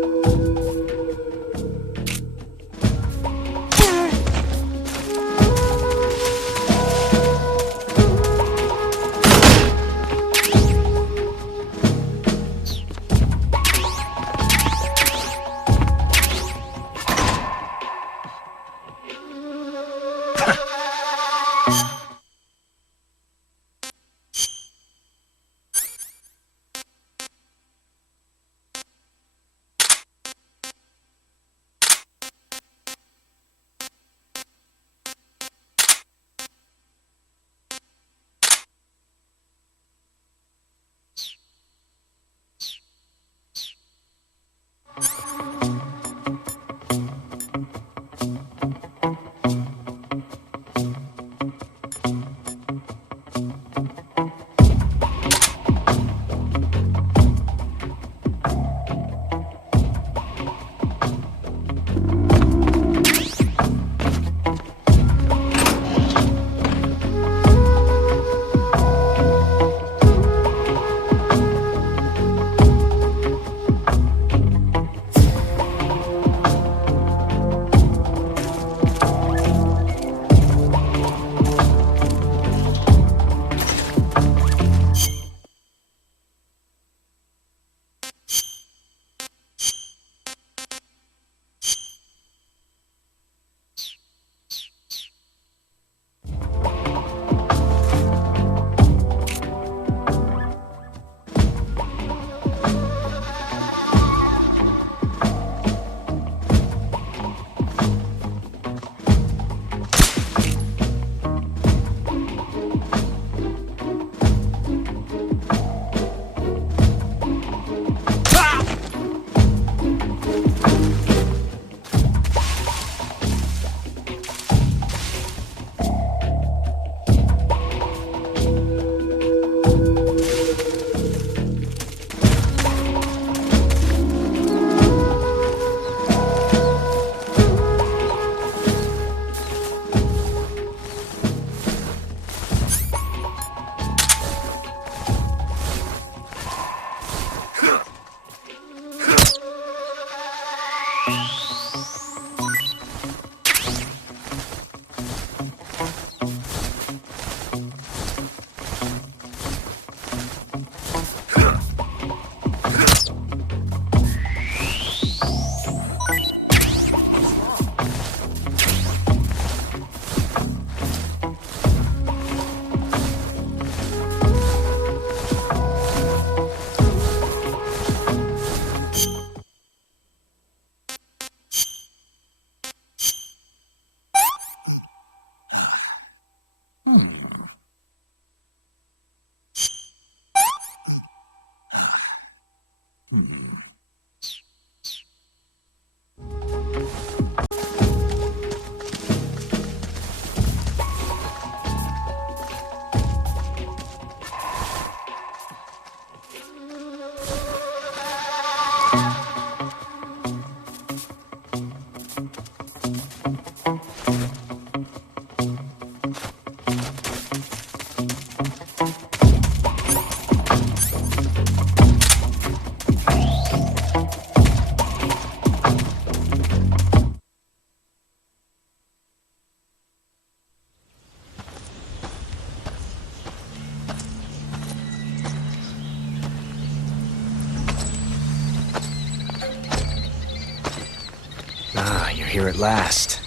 You're here at last.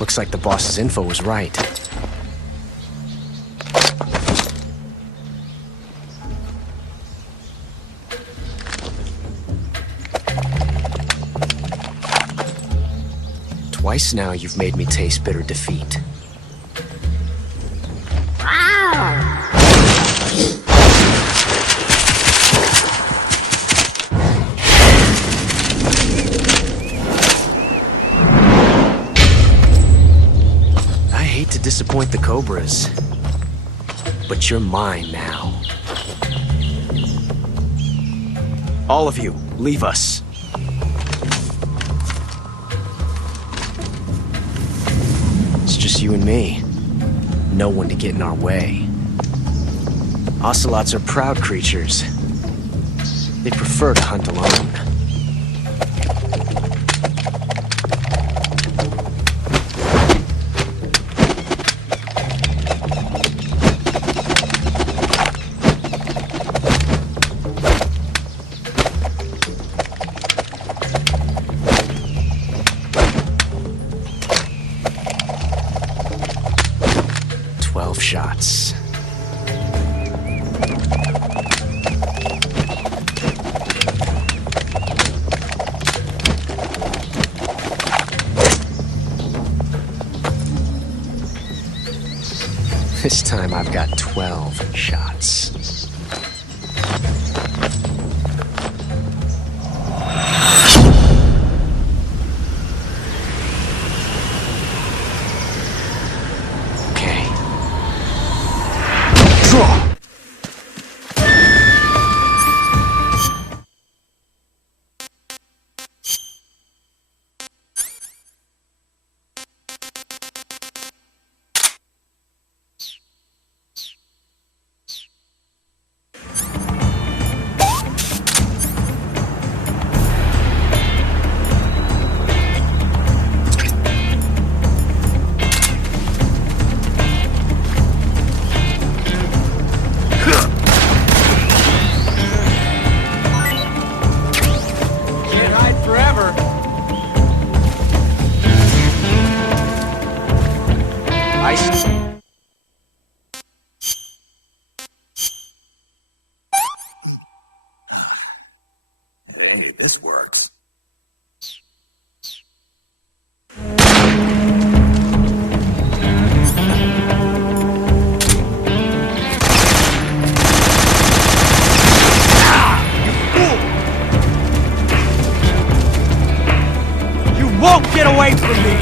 Looks like the boss's info was right. Twice now you've made me taste bitter defeat. Disappoint the Cobras, but you're mine now. All of you, leave us. just you and me. No one to get in our way. Ocelots are proud creatures. They prefer to hunt alone. Shots. This time I've got 12 shots. Hey, this works. You won't get away from me!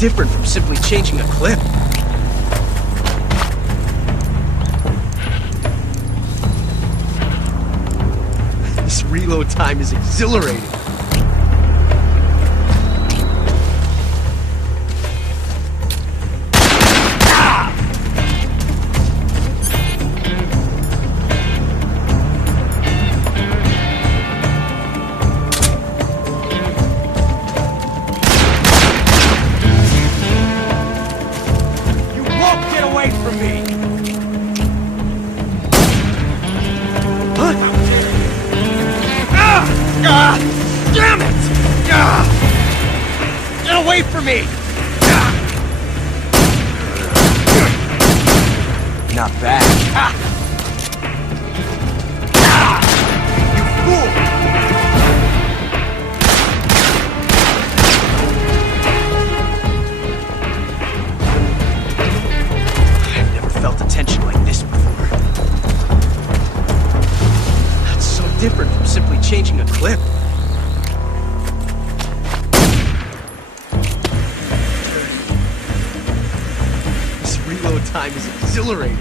Different from simply changing a clip. This reload time is exhilarating. Damn it! Get away from me! Not bad. You fool! I've never felt a tension like this before. That's so different from simply changing a clip. Reload time is exhilarating.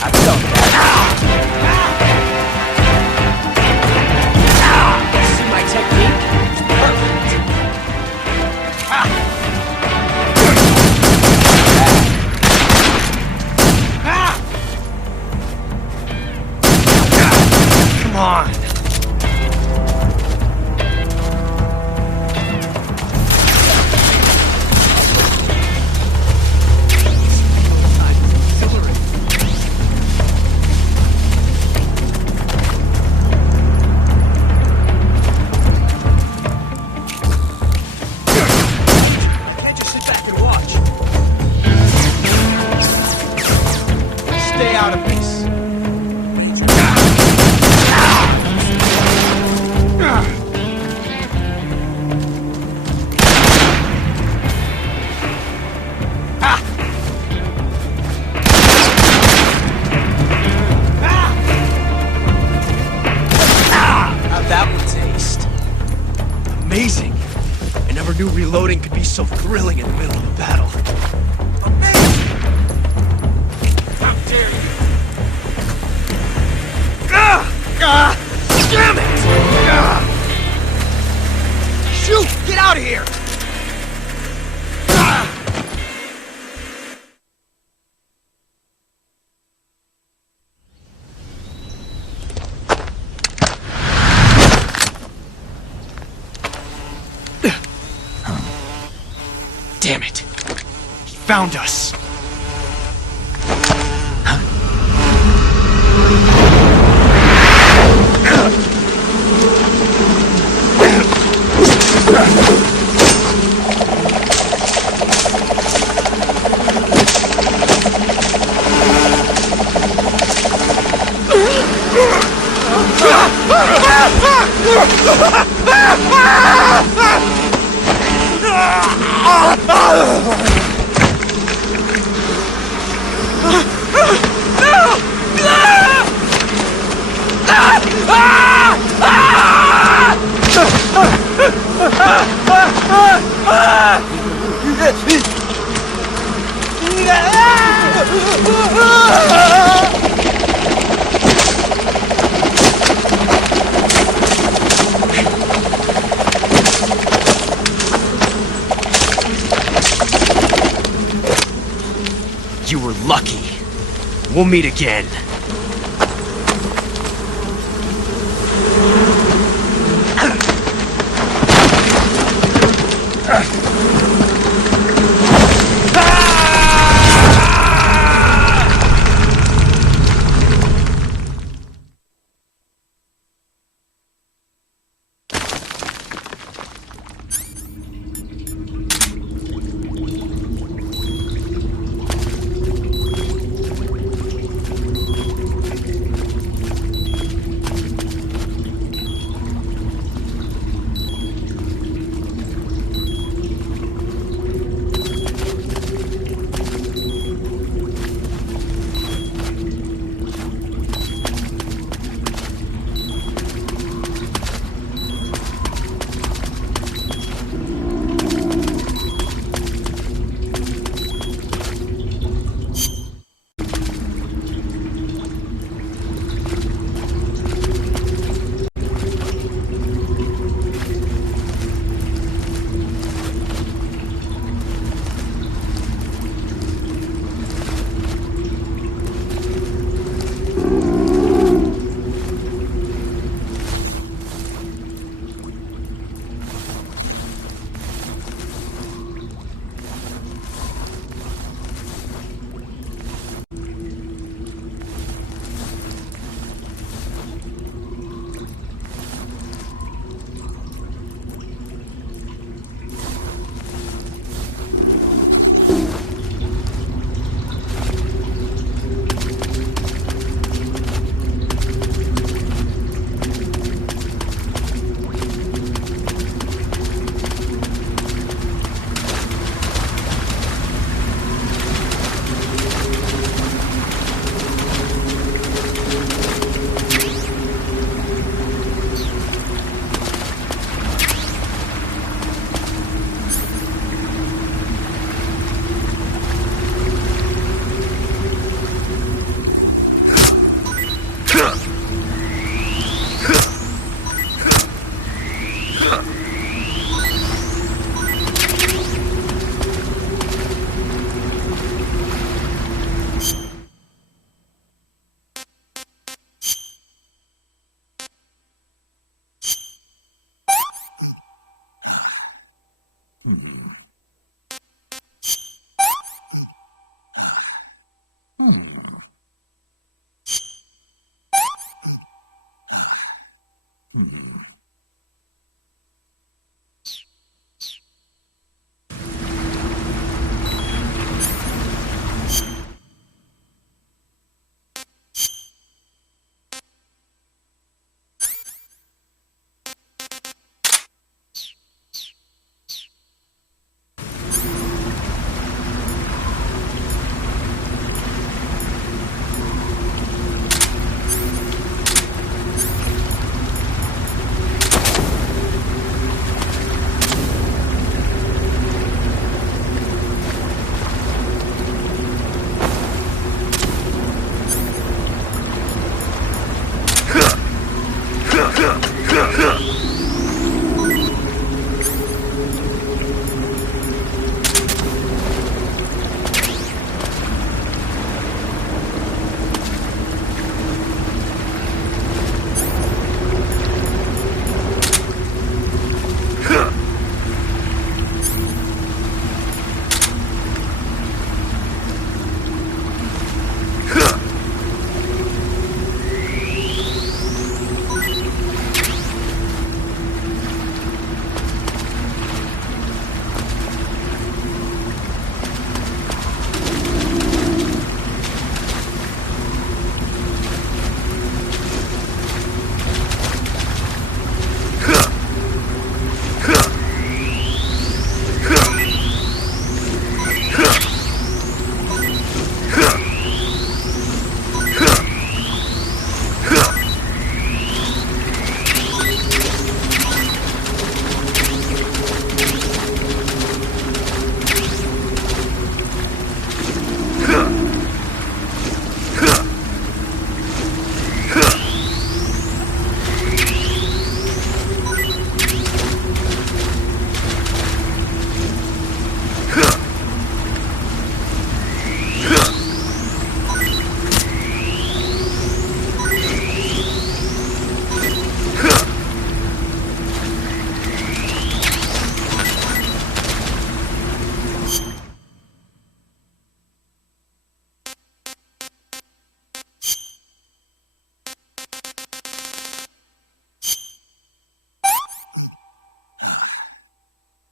I felt that. See my technique? Perfect. Come on. amazing. I never knew reloading could be so thrilling in the middle of a battle. How dare you! Damn it! Shoot! Get out of here! Damn it! He found us! You were lucky. We'll meet again.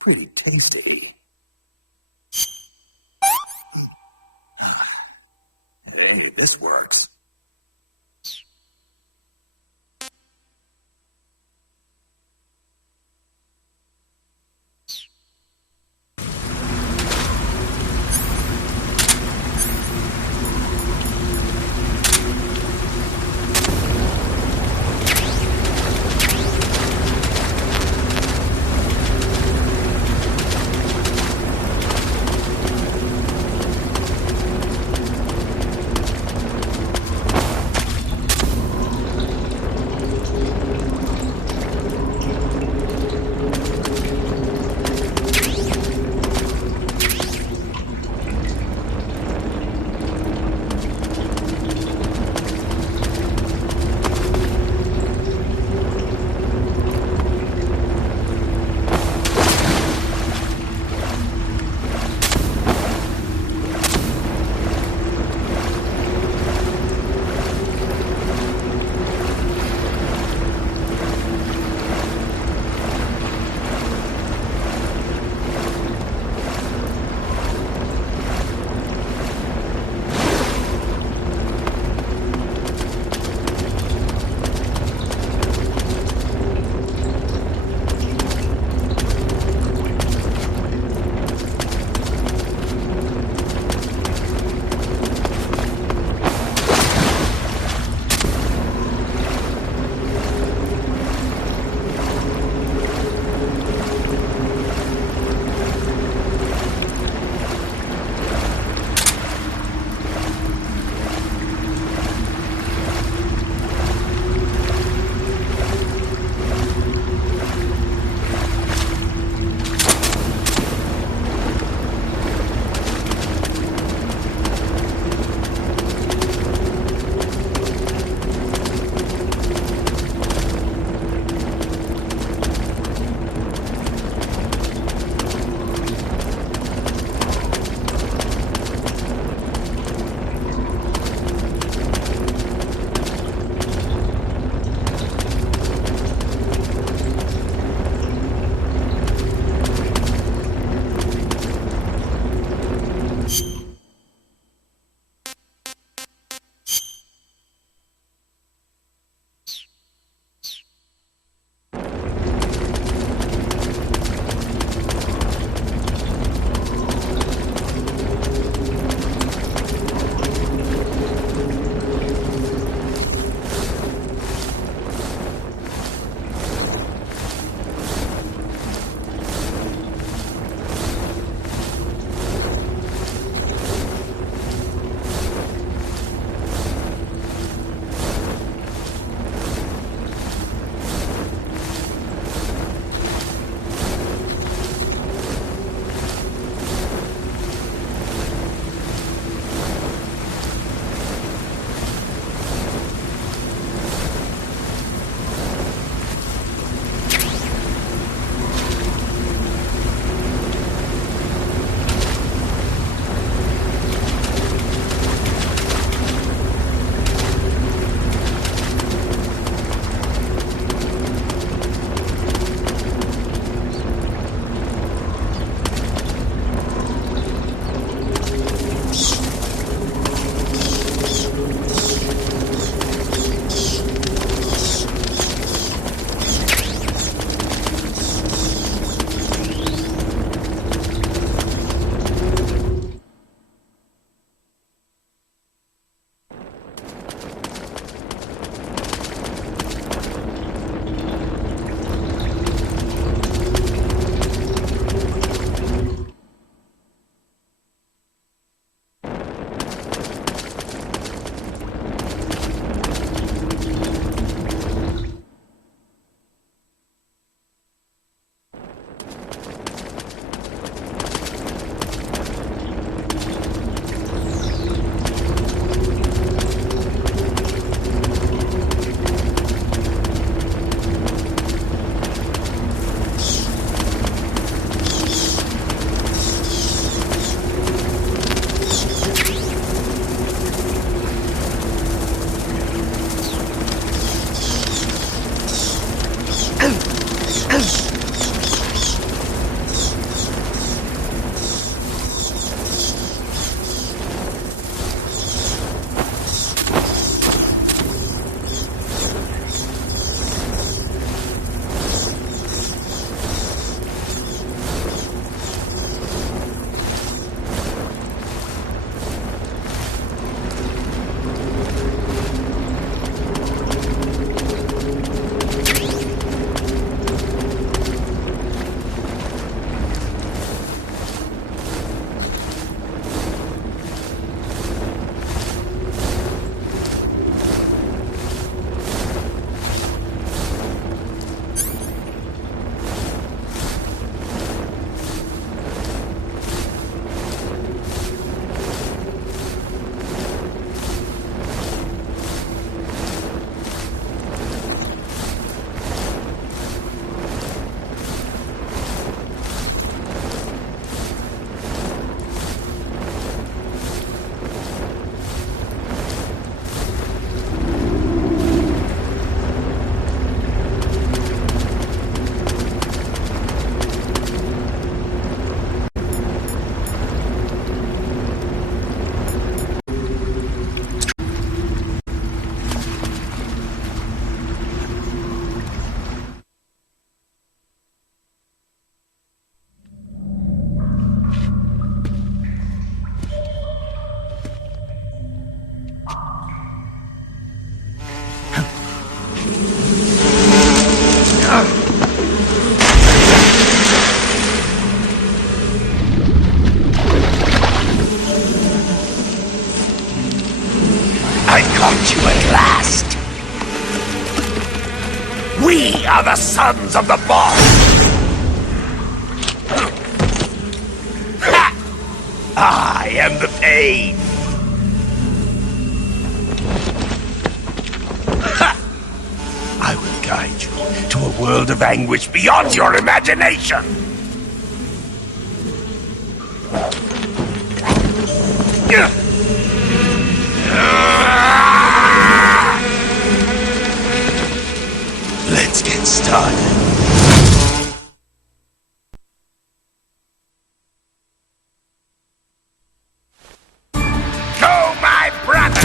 pretty tasty. Hey, this works. the sons of the boss! Ha! I am the pain! Ha! I will guide you to a world of anguish beyond your imagination! Let's get started. Go, my brother!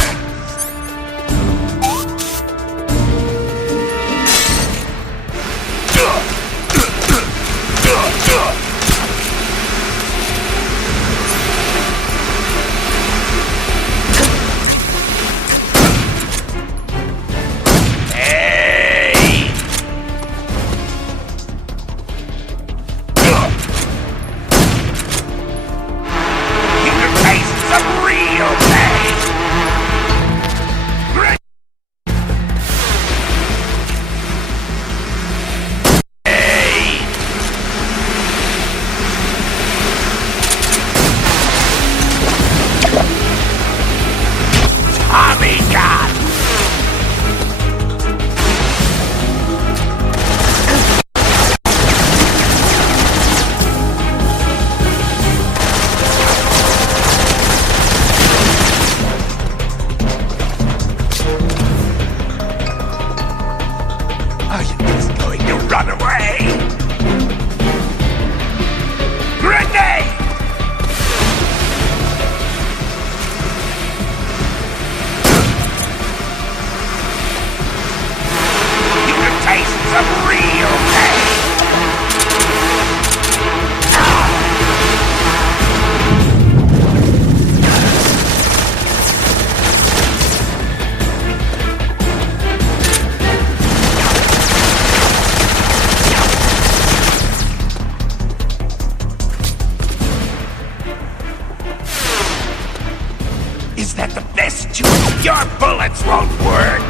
Your bullets won't work!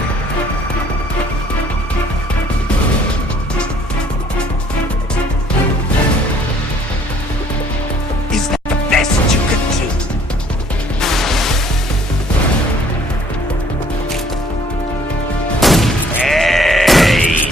Is that the best you could do? Hey!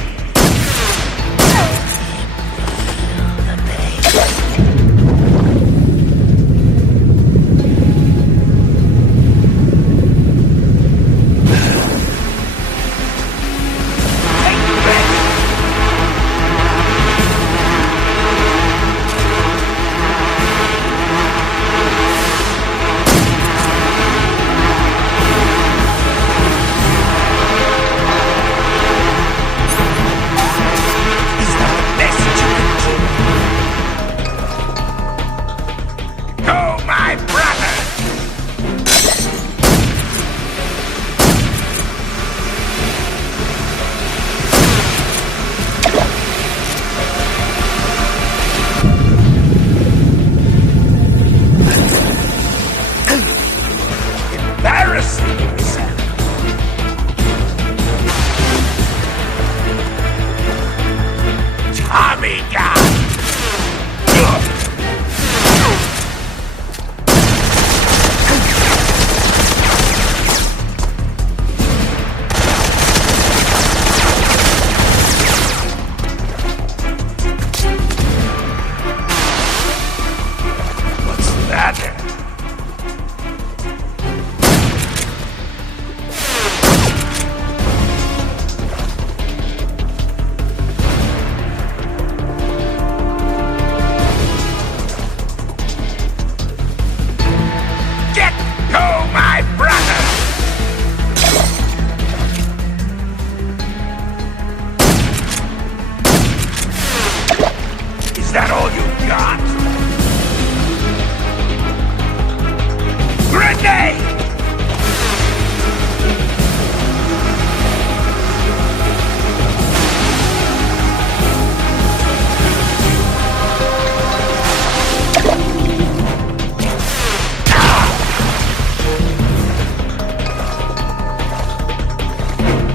Is that all you got? Grenade!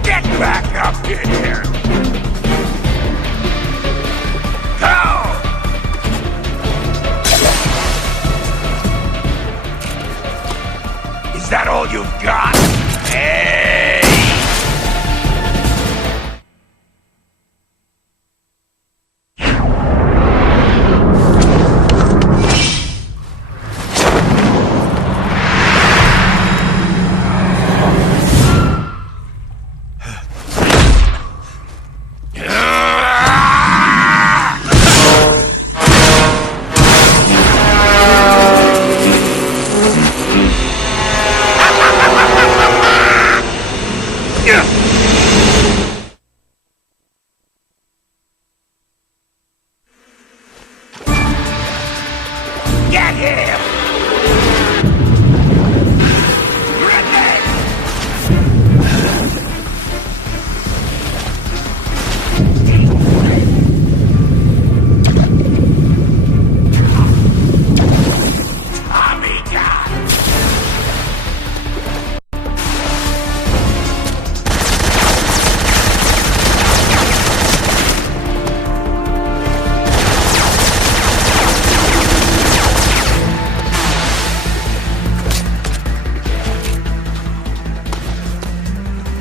Get back up in here! all you've got? Hey!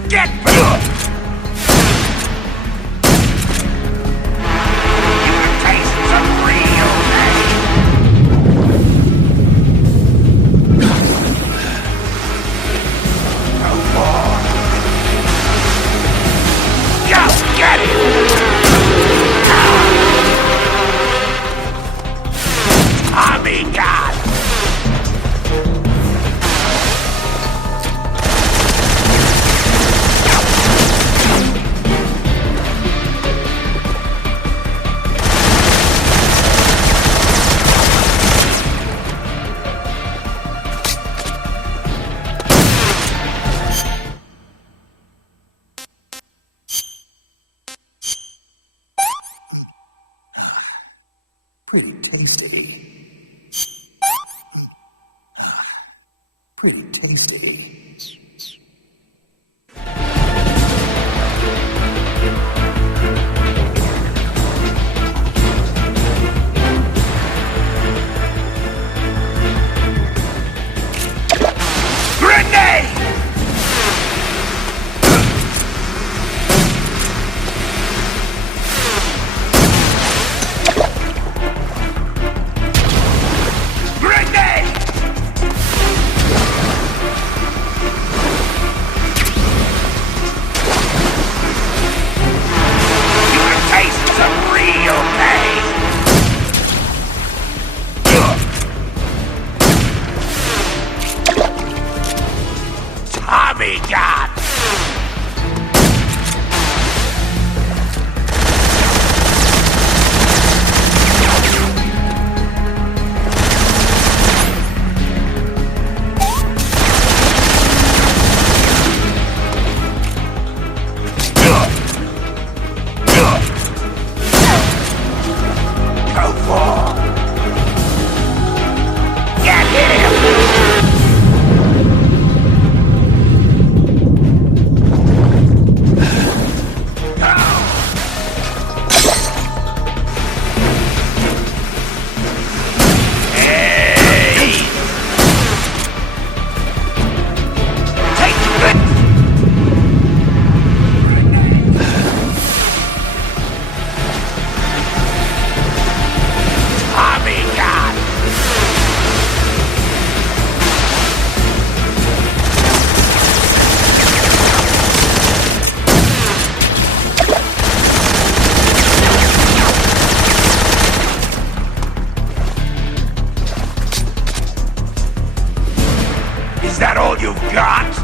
Get him! Pretty tasty. Pretty tasty. Is that all you've got?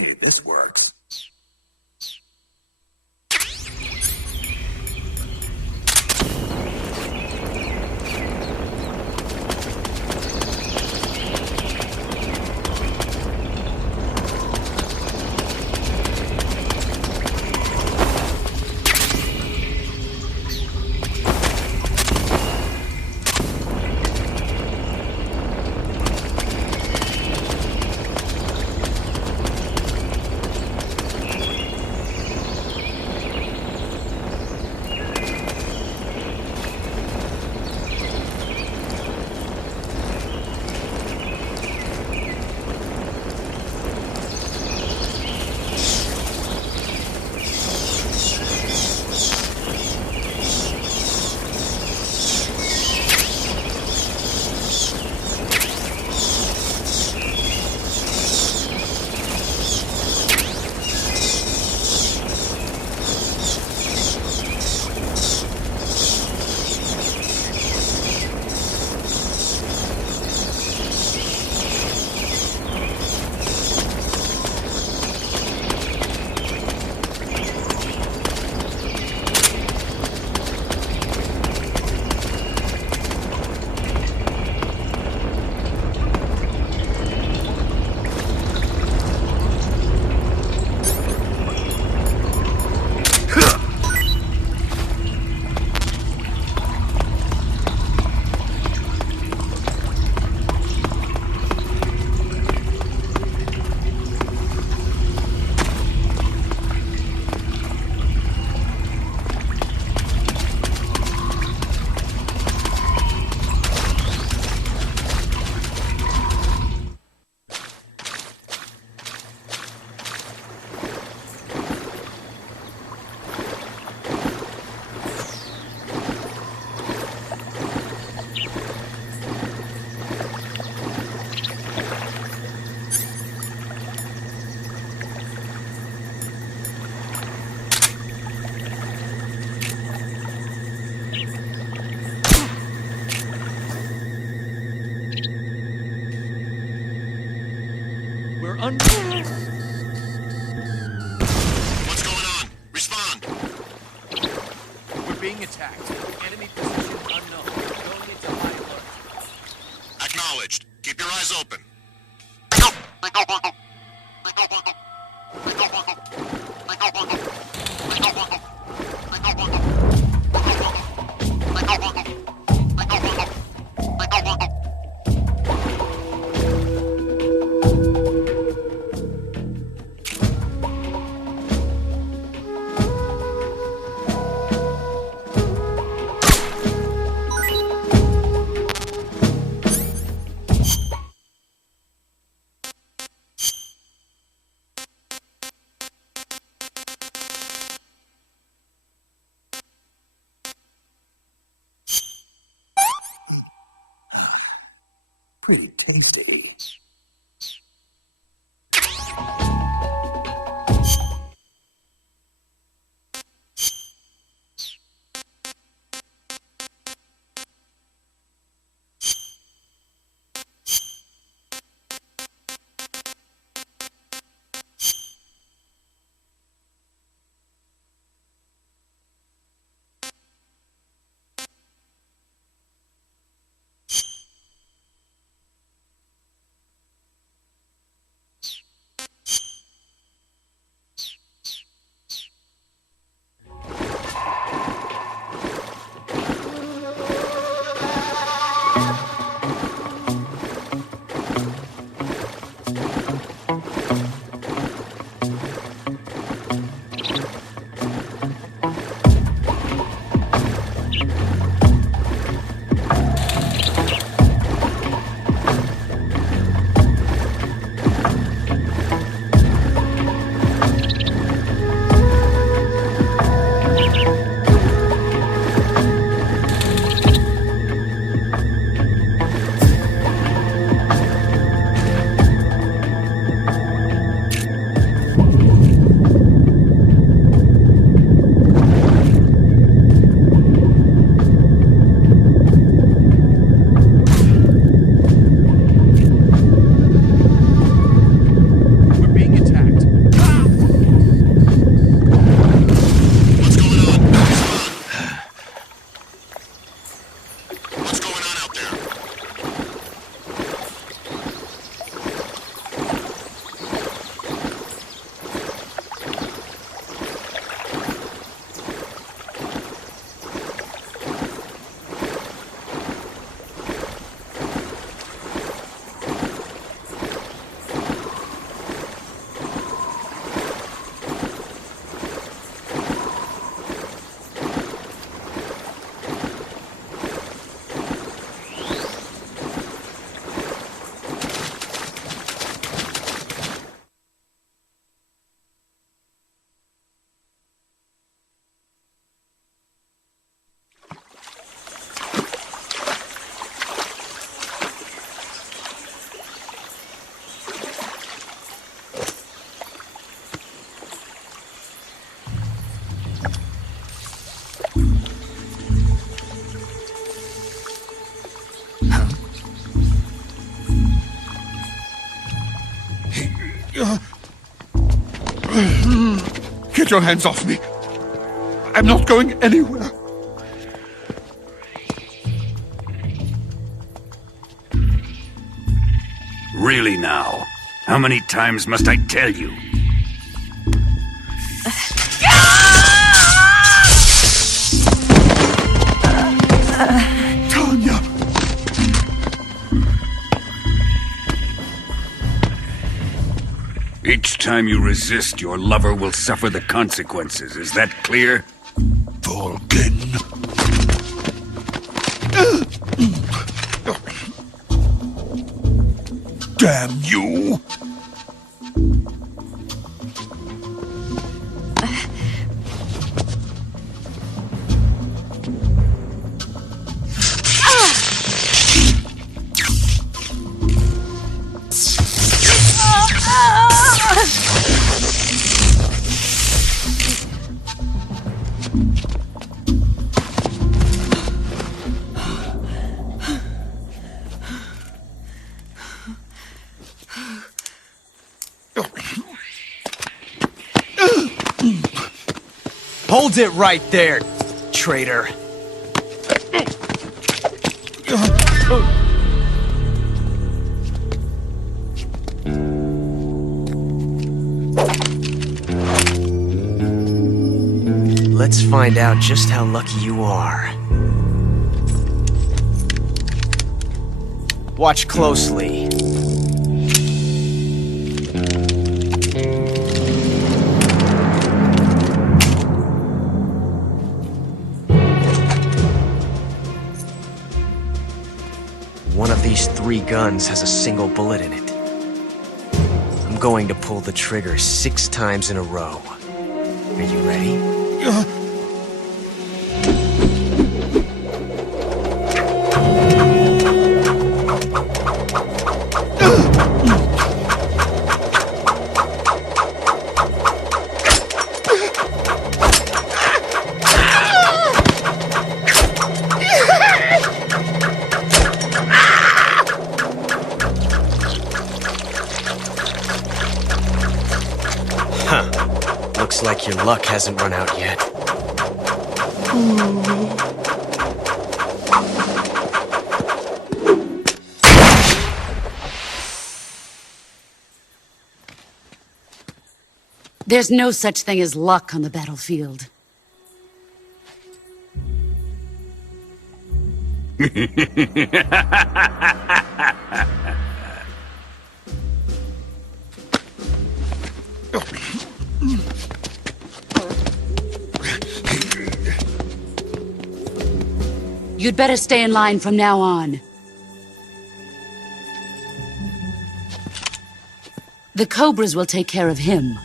Hey, this works. What's going on? Respond. We're being attacked. Enemy position unknown. Going into high alert. Acknowledged. Keep your eyes open. Pretty tasty. Get your hands off me. I'm not going anywhere. Really now? How many times must I tell you? Tanya! Each time you resist, your lover will suffer the consequences. Is that clear? Volgin. Damn you! Hold it right there, traitor. Let's find out just how lucky you are. Watch closely. One of these 3 guns has a single bullet in it. I'm going to pull the trigger 6 times in a row. Are you ready? Looks like your luck hasn't run out yet. There's no such thing as luck on the battlefield. You'd better stay in line from now on. The Cobras will take care of him.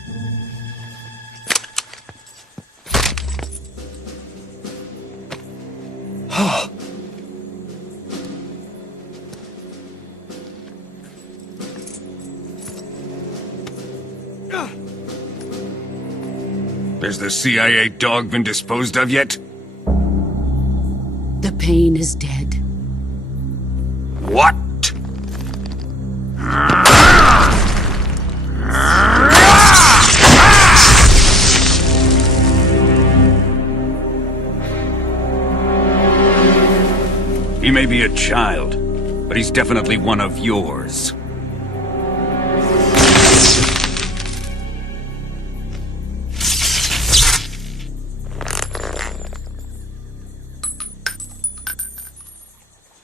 Has the CIA dog been disposed of yet? The pain is dead. What? He may be a child, but he's definitely one of yours.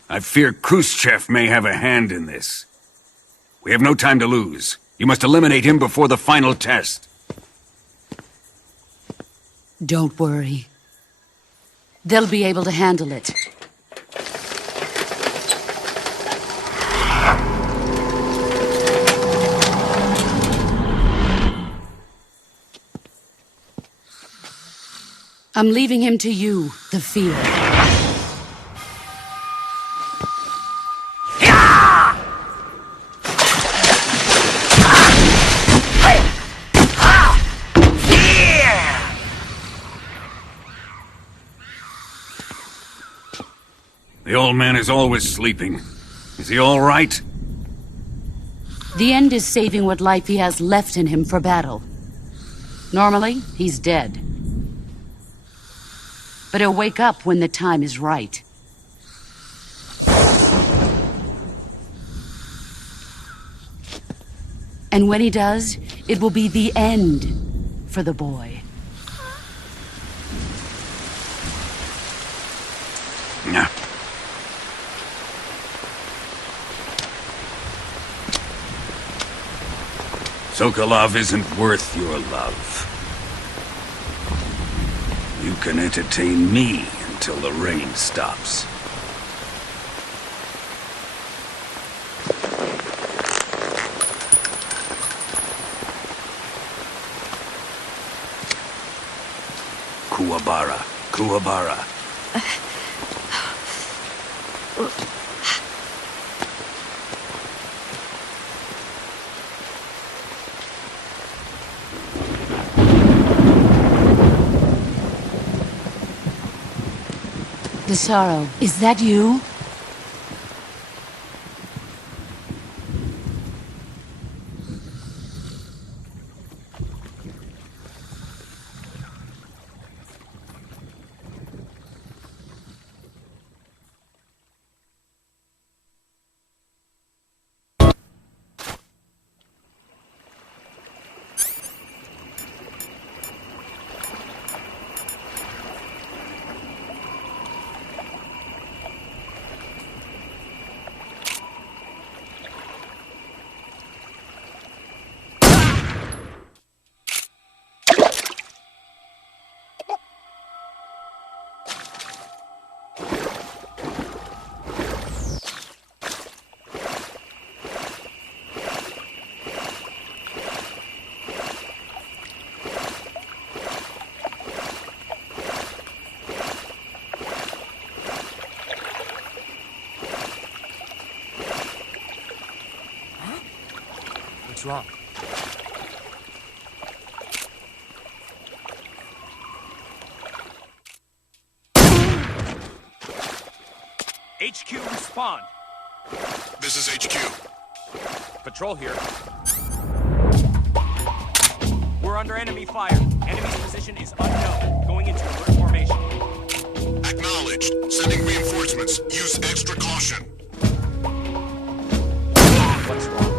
I fear Khrushchev may have a hand in this. We have no time to lose. You must eliminate him before the final test. Don't worry. They'll be able to handle it. I'm leaving him to you, the field. The old man is always sleeping. Is he all right? The end is saving what life he has left in him for battle. Normally, he's dead. But he'll wake up when the time is right. And when he does, it will be the end for the boy. No. Sokolov isn't worth your love. You can entertain me until the rain stops. Kuwabara. Kuwabara. Desaro, is that you? What's wrong? HQ, respond. This is HQ. Patrol here. We're under enemy fire. Enemy's position is unknown. Going into alert formation. Acknowledged. Sending reinforcements. Use extra caution. What's wrong?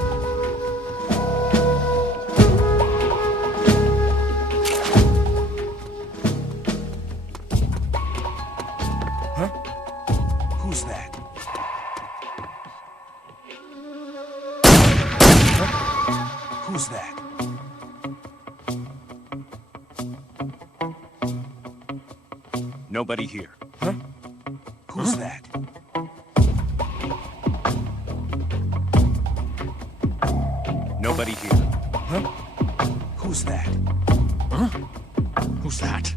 Who's that? Who's that? Nobody here. Huh? Who's that? Nobody here. Huh? Who's that? Huh? Who's that?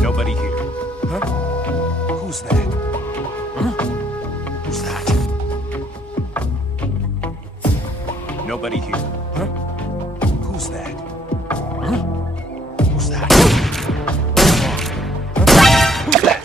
Nobody here. Huh? Who's that? Huh? Who's that? Nobody here. Huh? Who's that? Huh? Who's that? Who's that?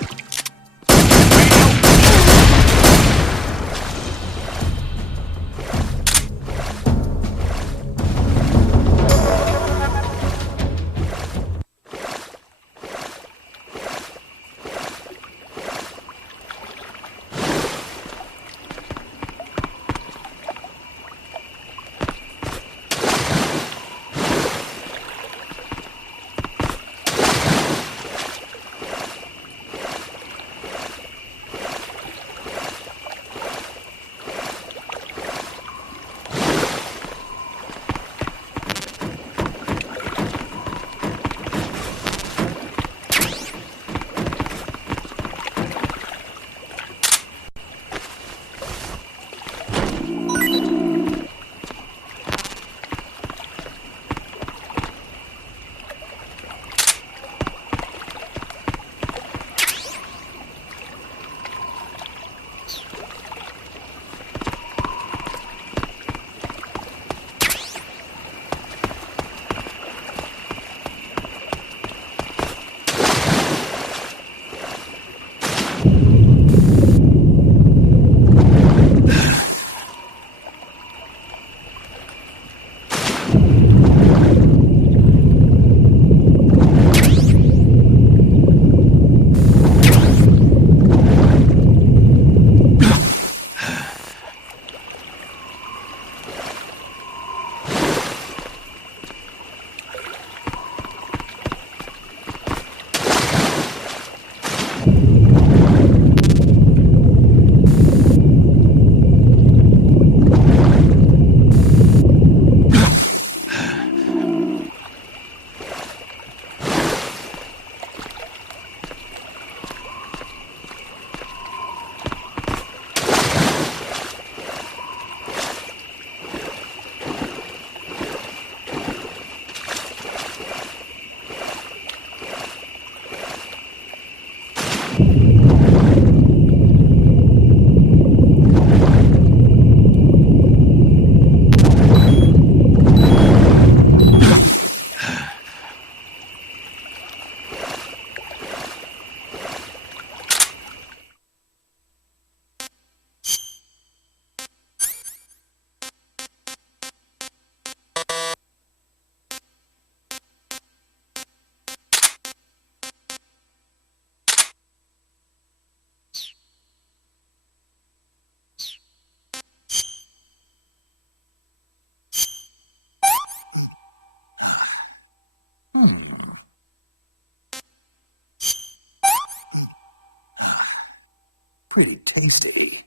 pretty tasty.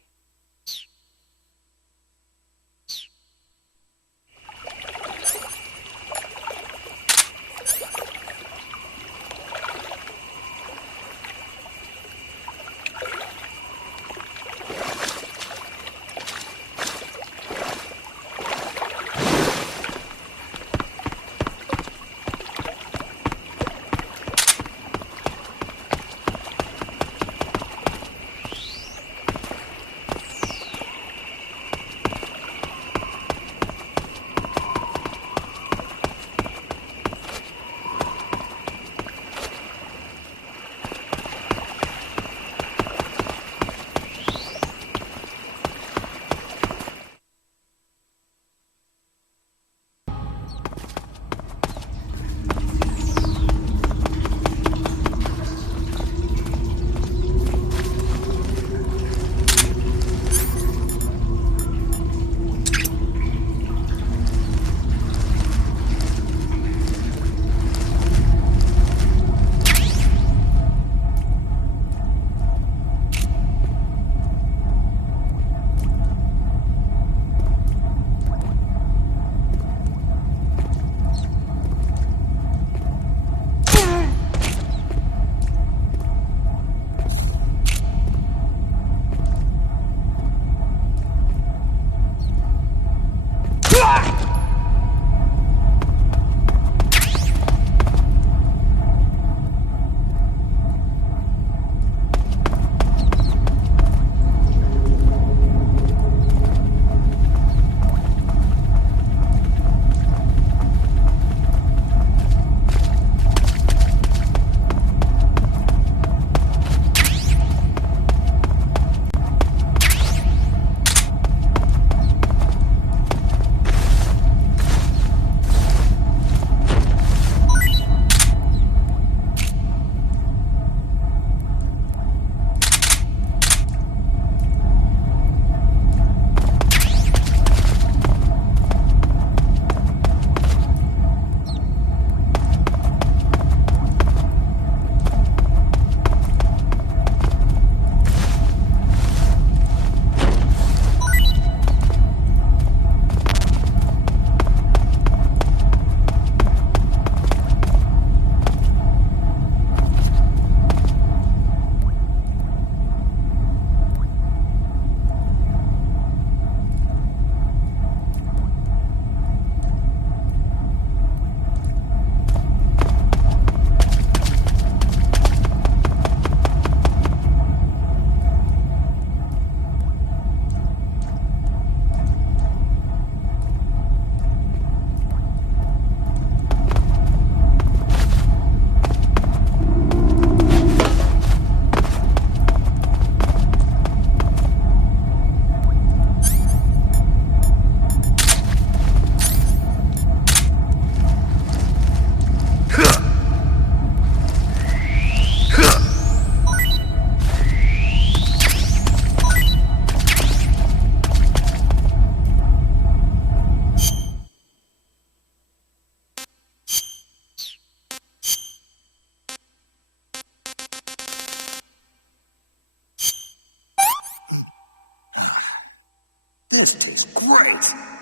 This tastes great!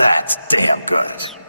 That's damn good.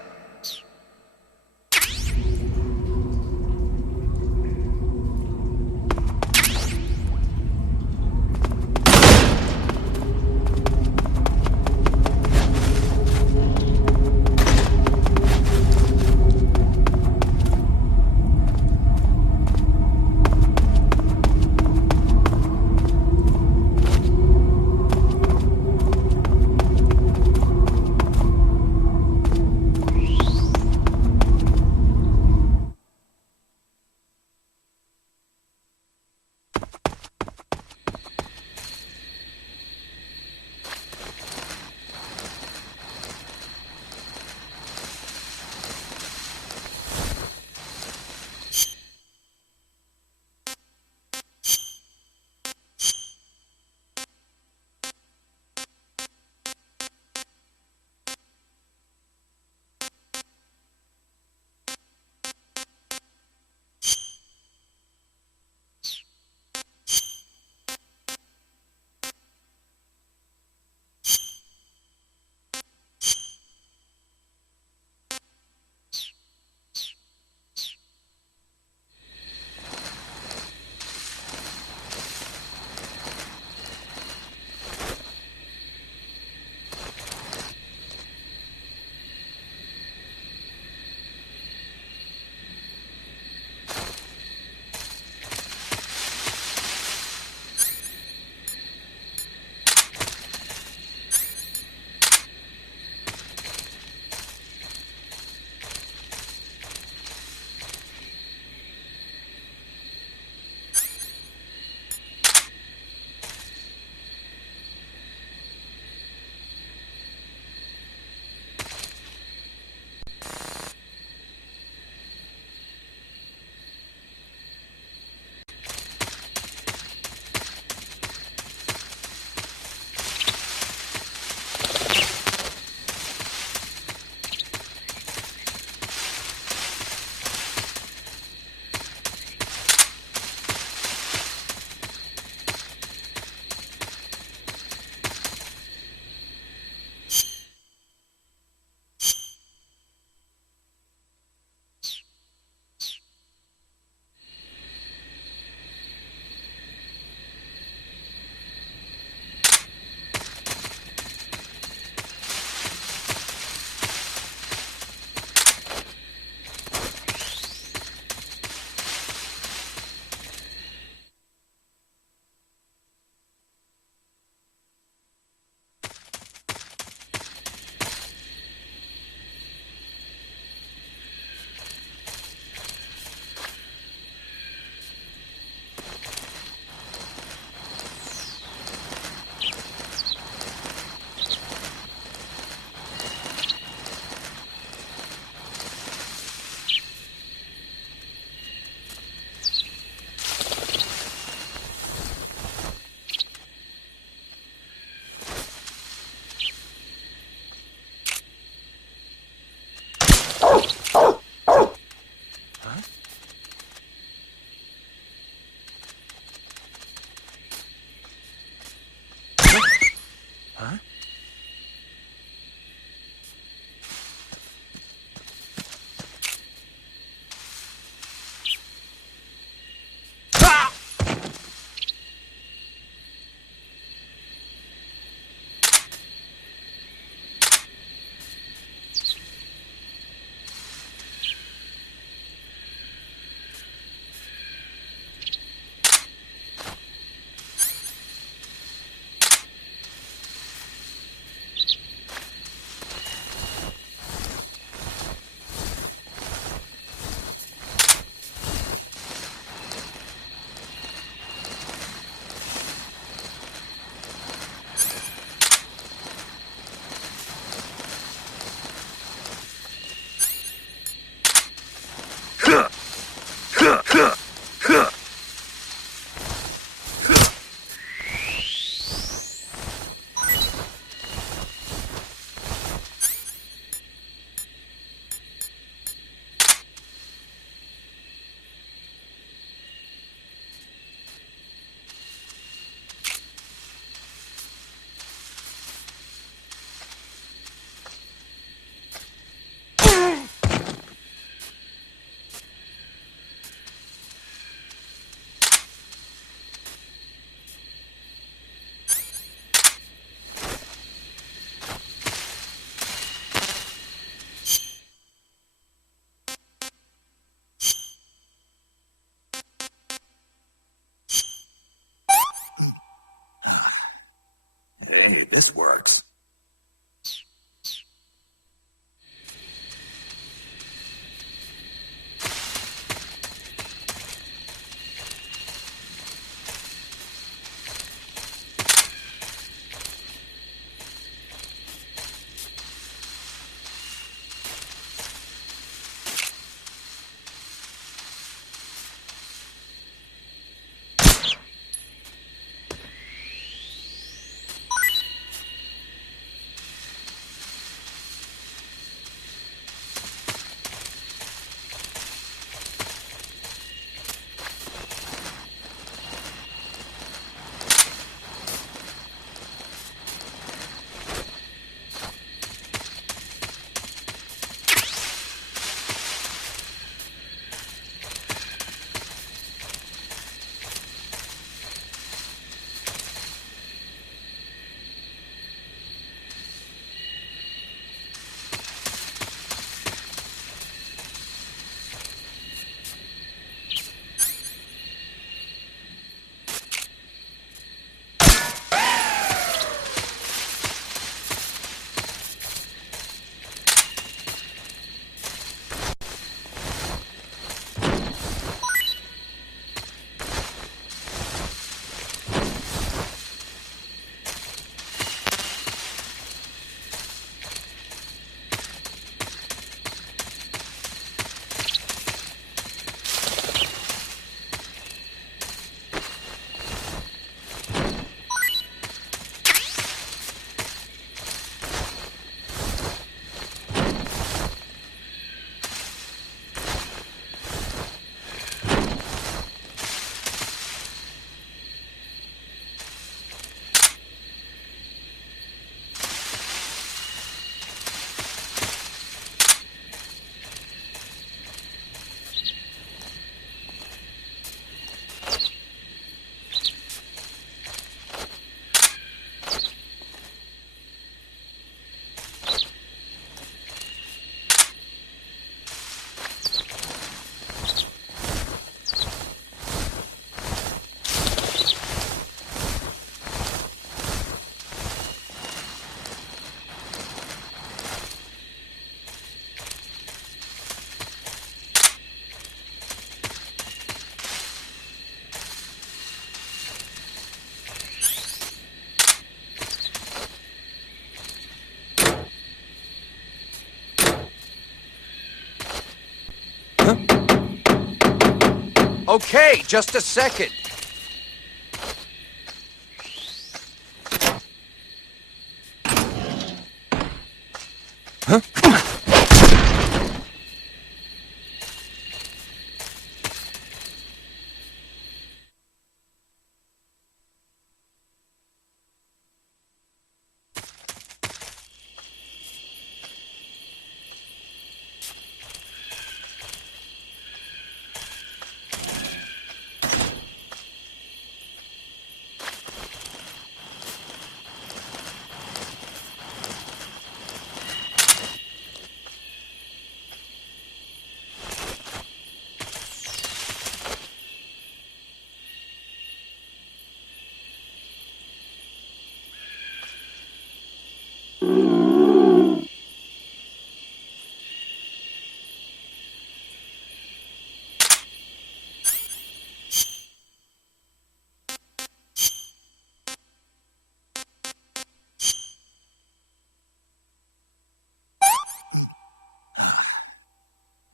this works. Okay, just a second.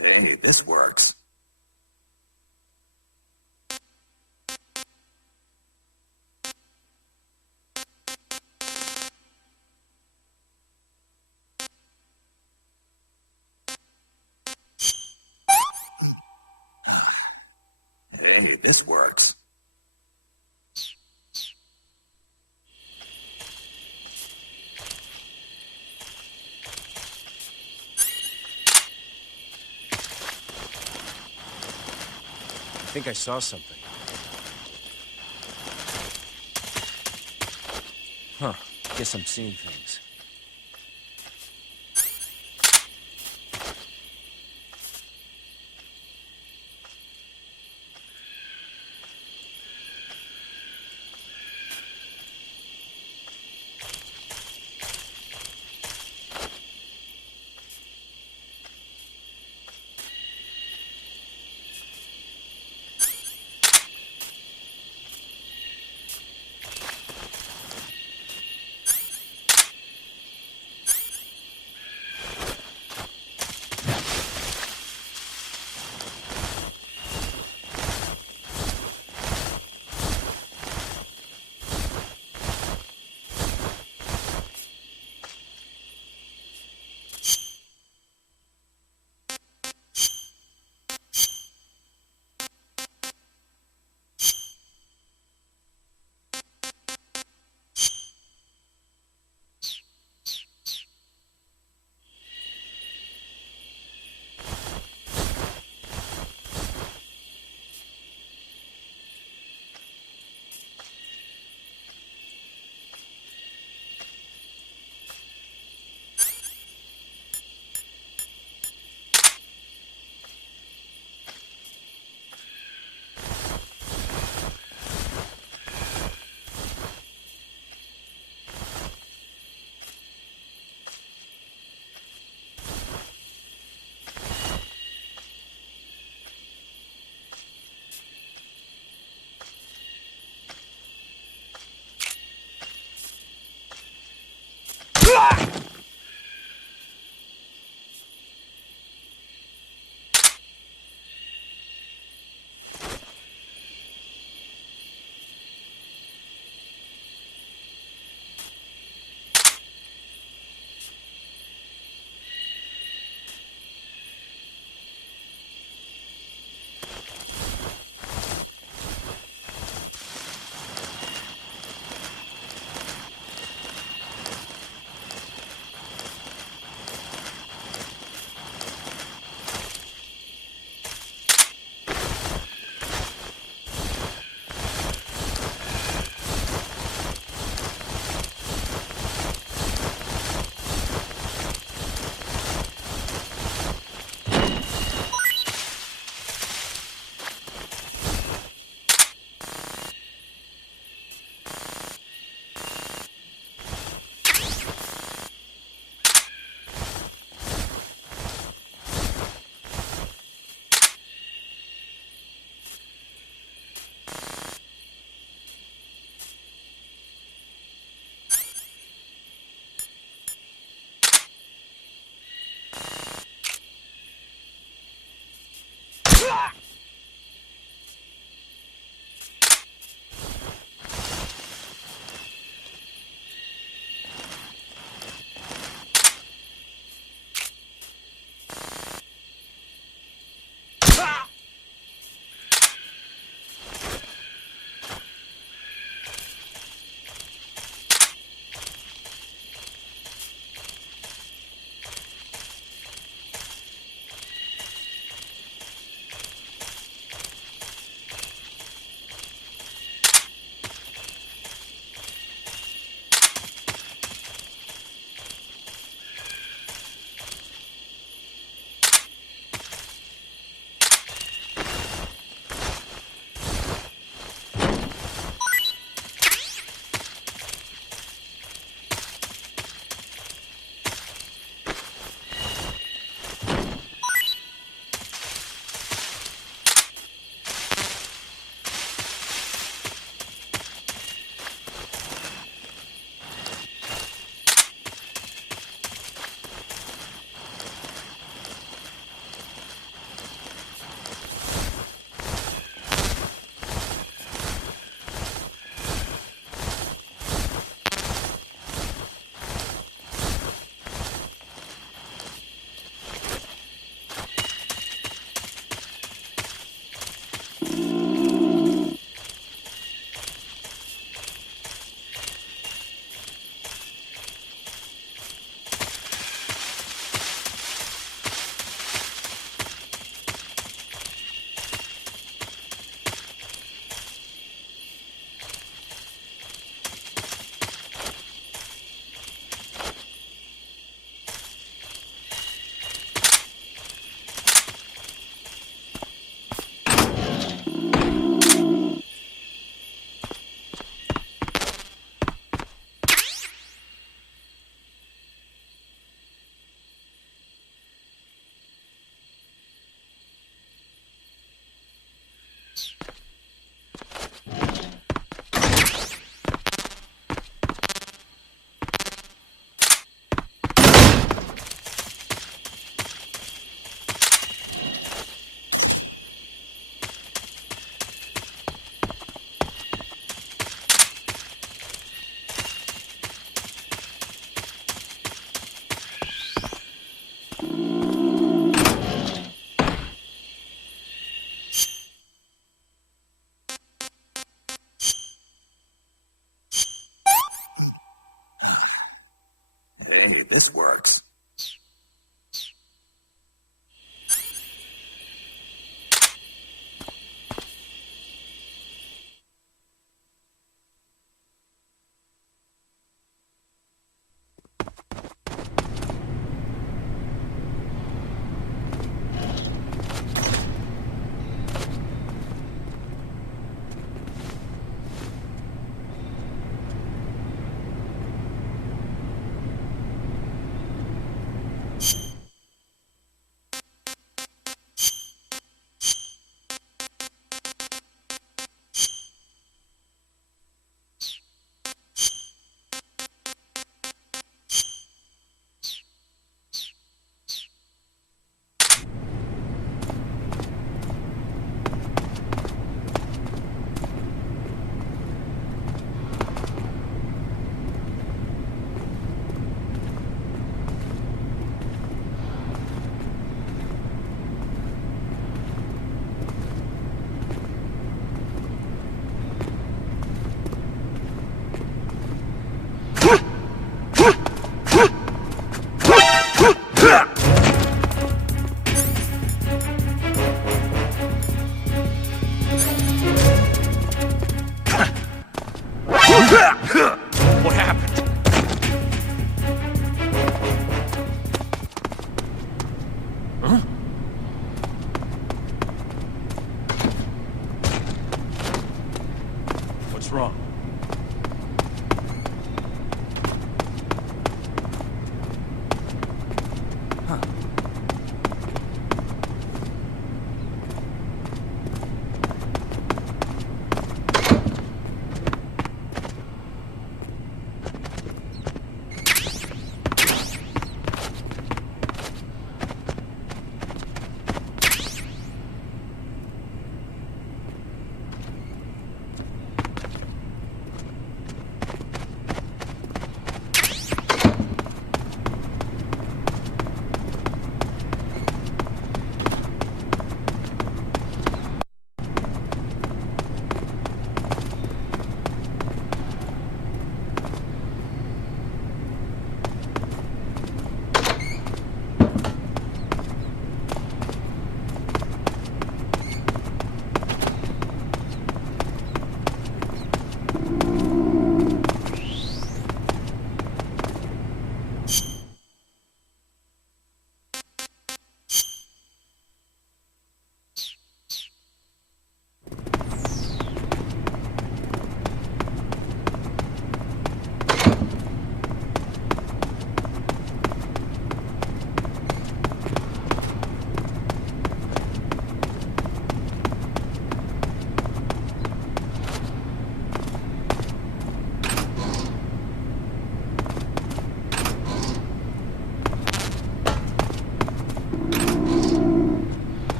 Hey, this works. Hey, this works. I think I saw something. Huh. Guess I'm seeing things. Any of this works.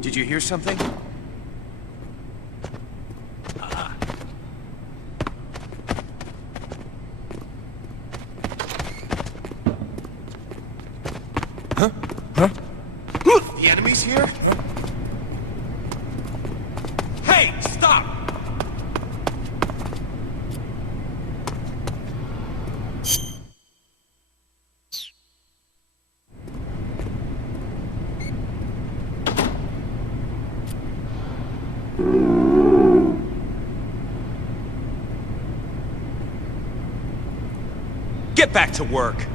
Did you hear something? Huh? Huh? The enemy's here? Hey, stop! Get back to work!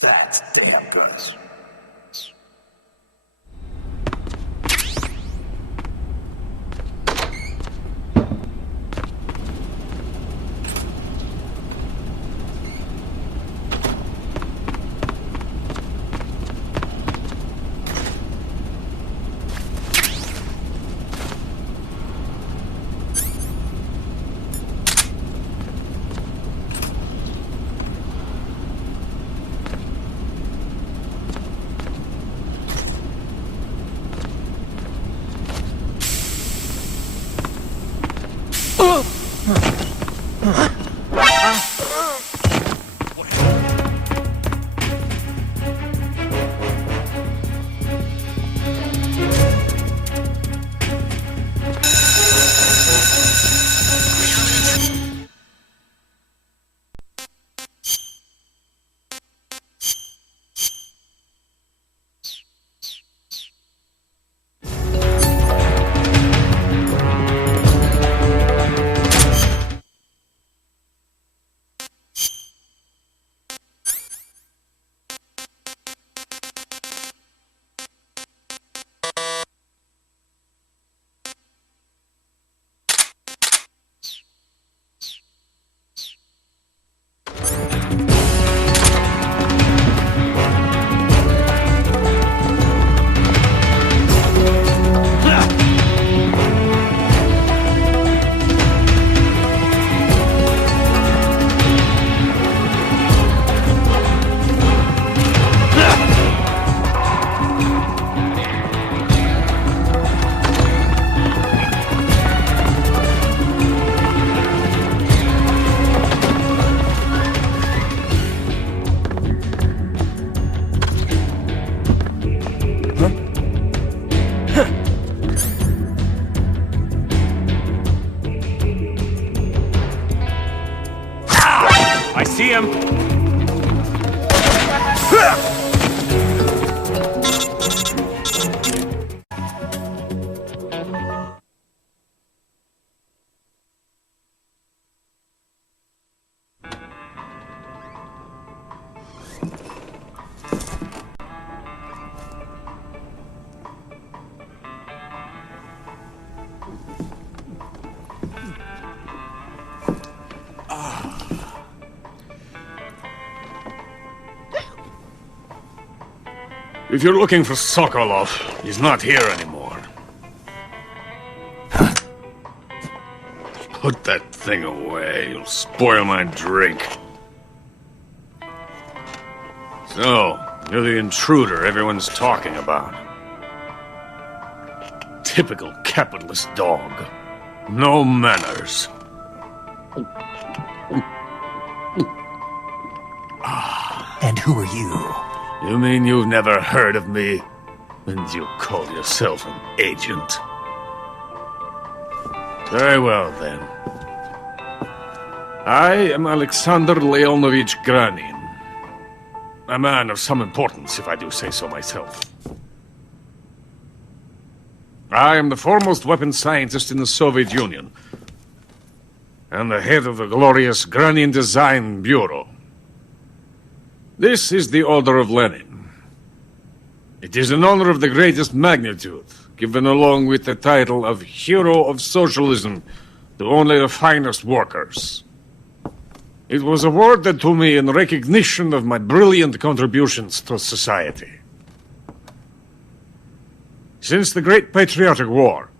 That's damn good. them! If you're looking for Sokolov, he's not here anymore. Put that thing away. You'll spoil my drink. So, you're the intruder everyone's talking about. Typical capitalist dog. No manners. And who are you? You mean you've never heard of me? And you call yourself an agent? Very well, then. I am Alexander Leonovich Granin. A man of some importance, if I do say so myself. I am the foremost weapons scientist in the Soviet Union, and the head of the glorious Granin Design Bureau. This is the Order of Lenin. It is an honor of the greatest magnitude, given along with the title of Hero of Socialism to only the finest workers. It was awarded to me in recognition of my brilliant contributions to society. Since the Great Patriotic War,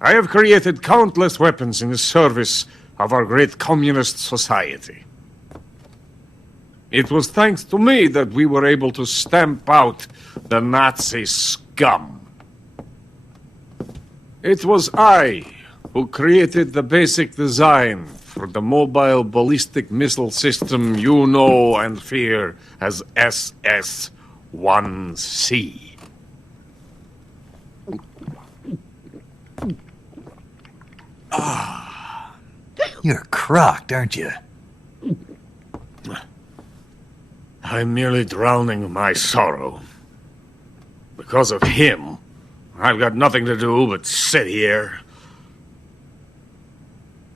I have created countless weapons in the service of our great communist society. It was thanks to me that we were able to stamp out the Nazi scum. It was I who created the basic design for the mobile ballistic missile system you know and fear as SS-1C. You're crocked, aren't you? I'm merely drowning my sorrow. Because of him, I've got nothing to do but sit here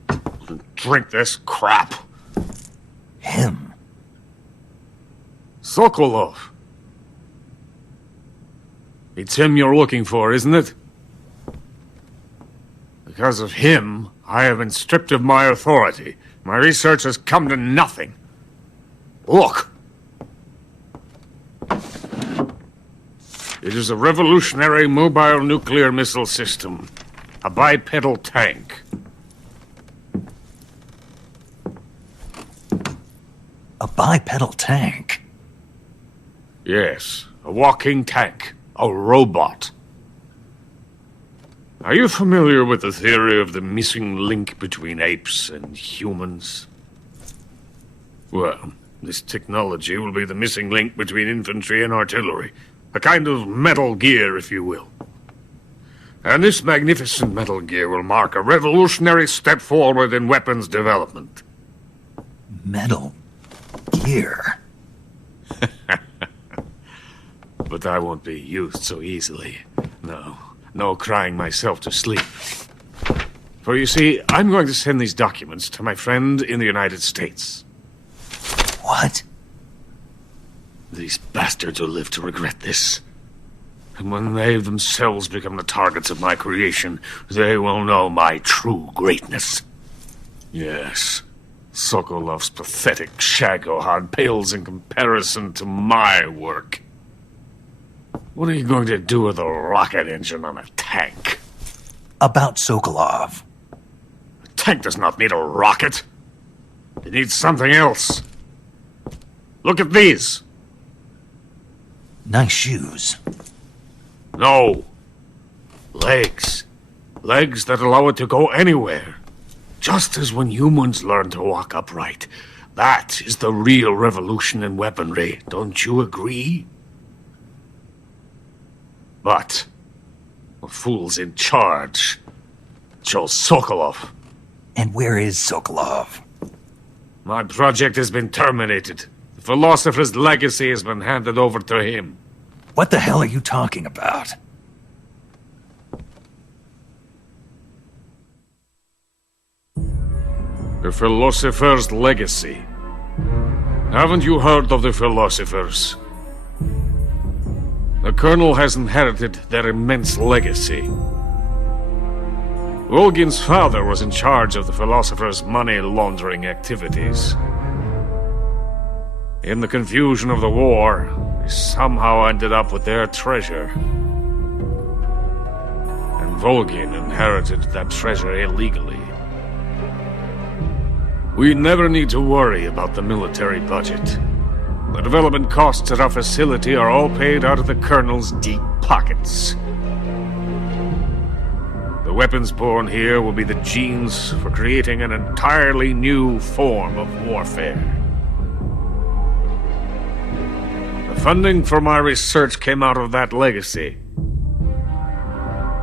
and drink this crap. Him? Sokolov. It's him you're looking for, isn't it? Because of him, I have been stripped of my authority. My research has come to nothing. Look! It is a revolutionary mobile nuclear missile system. A bipedal tank. A bipedal tank? Yes, a walking tank. A robot. Are you familiar with the theory of the missing link between apes and humans? Well, this technology will be the missing link between infantry and artillery. A kind of Metal Gear, if you will. And this magnificent Metal Gear will mark a revolutionary step forward in weapons development. Metal Gear? But I won't be used so easily. No crying myself to sleep. For you see, I'm going to send these documents to my friend in the United States. What? These bastards will live to regret this. And when they themselves become the targets of my creation, they will know my true greatness. Yes, Sokolov's pathetic Shagohod pales in comparison to my work. What are you going to do with a rocket engine on a tank? About Sokolov. A tank does not need a rocket. It needs something else. Look at these. Nice shoes. No. Legs. Legs that allow it to go anywhere. Just as when humans learn to walk upright. That is the real revolution in weaponry. Don't you agree? But the fool's in charge. Joe Sokolov. And where is Sokolov? My project has been terminated. The philosopher's legacy has been handed over to him. What the hell are you talking about? The philosopher's legacy. Haven't you heard of the philosophers? The Colonel has inherited their immense legacy. Volgin's father was in charge of the philosophers' money laundering activities. In the confusion of the war, they somehow ended up with their treasure. And Volgin inherited that treasure illegally. We never need to worry about the military budget. The development costs at our facility are all paid out of the Colonel's deep pockets. The weapons born here will be the genes for creating an entirely new form of warfare. The funding for my research came out of that legacy.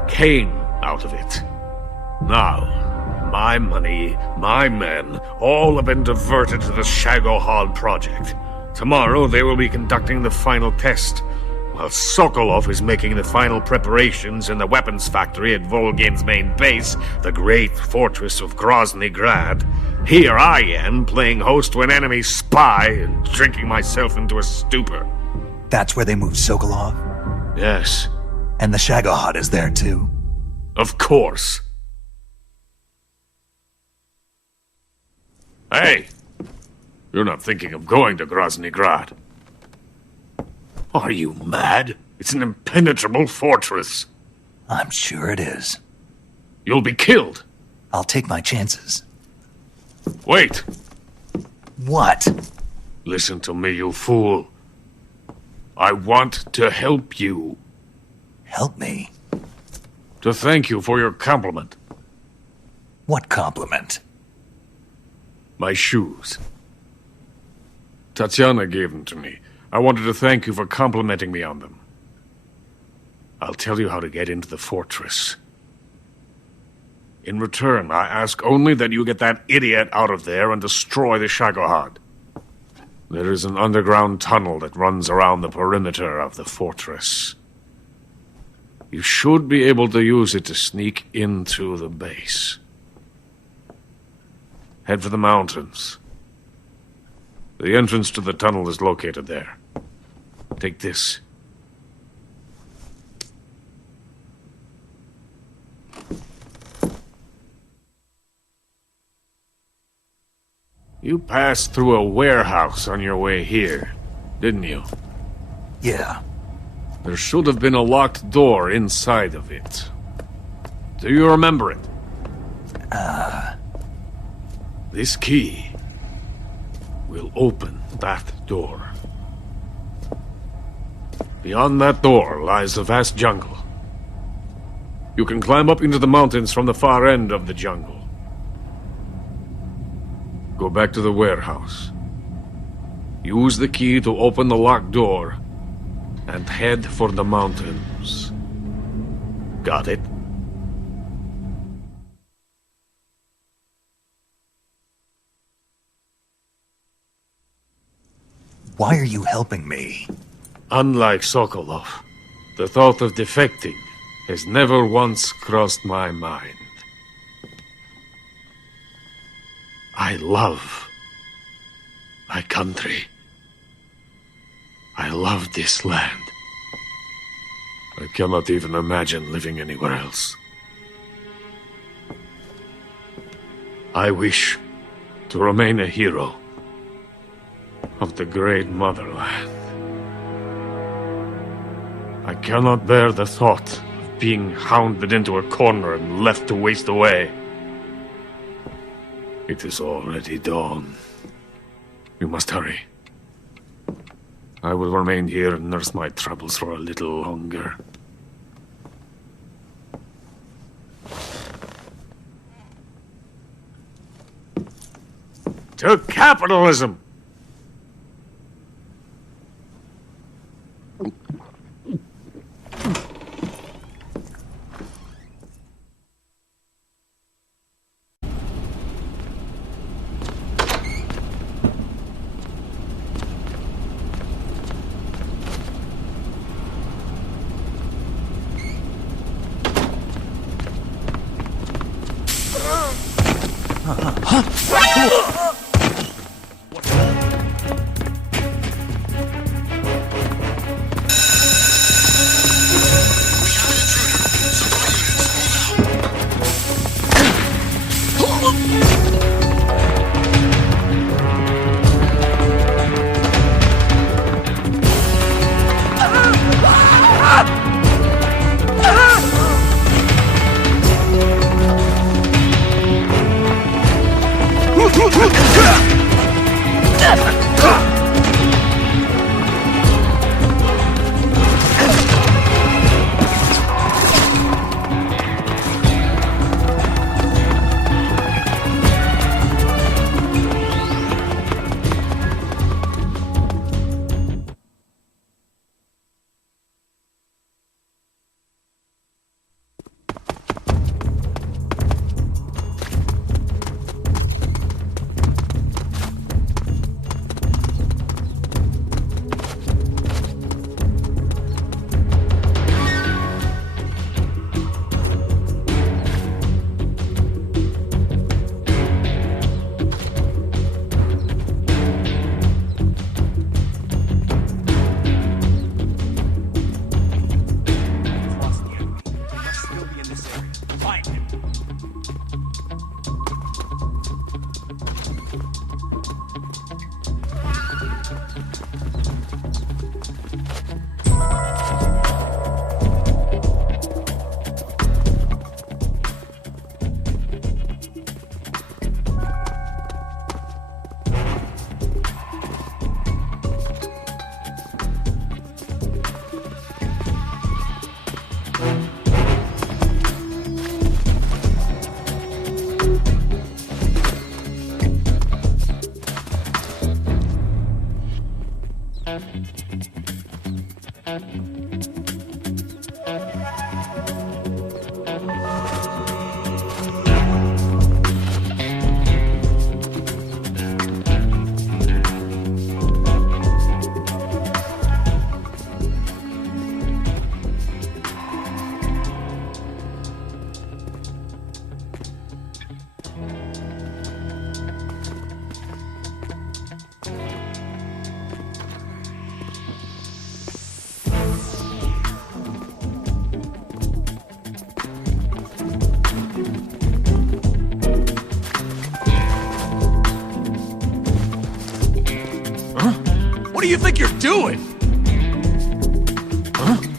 Came out of it. Now, my money, my men, all have been diverted to the Shagohod project. Tomorrow they will be conducting the final test, while Sokolov is making the final preparations in the weapons factory at Volgin's main base, the great fortress of Grozny Grad. Here I am, playing host to an enemy spy and drinking myself into a stupor. That's where they moved Sokolov? Yes. And the Shagohod is there too? Of course. Hey! You're not thinking of going to Grozny Grad. Are you mad? It's an impenetrable fortress. I'm sure it is. You'll be killed. I'll take my chances. Wait! What? Listen to me, you fool. I want to help you. Help me? To thank you for your compliment. What compliment? My shoes. Tatiana gave them to me. I wanted to thank you for complimenting me on them. I'll tell you how to get into the fortress. In return, I ask only that you get that idiot out of there and destroy the Shagohod. There is an underground tunnel that runs around the perimeter of the fortress. You should be able to use it to sneak into the base. Head for the mountains. The entrance to the tunnel is located there. Take this. You passed through a warehouse on your way here, didn't you? Yeah. There should have been a locked door inside of it. Do you remember it? This key will open that door. Beyond that door lies a vast jungle. You can climb up into the mountains from the far end of the jungle. Go back to the warehouse. Use the key to open the locked door and head for the mountains. Got it? Why are you helping me? Unlike Sokolov, the thought of defecting has never once crossed my mind. I love my country. I love this land. I cannot even imagine living anywhere else. I wish to remain a hero of the great motherland. I cannot bear the thought of being hounded into a corner and left to waste away. It is already dawn. We must hurry. I will remain here and nurse my troubles for a little longer. To capitalism! What do you think you're doing? Huh?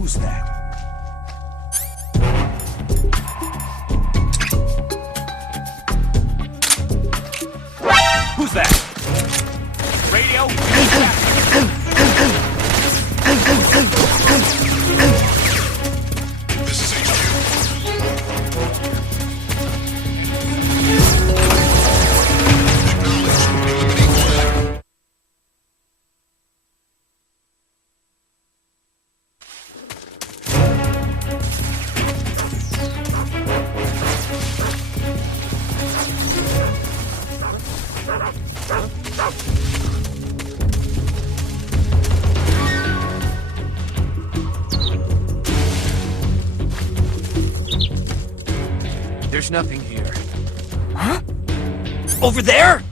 Who's that? Who's that? Radio? This is HQ. Acknowledged. Eliminate fire. There's nothing here. Huh? Over there?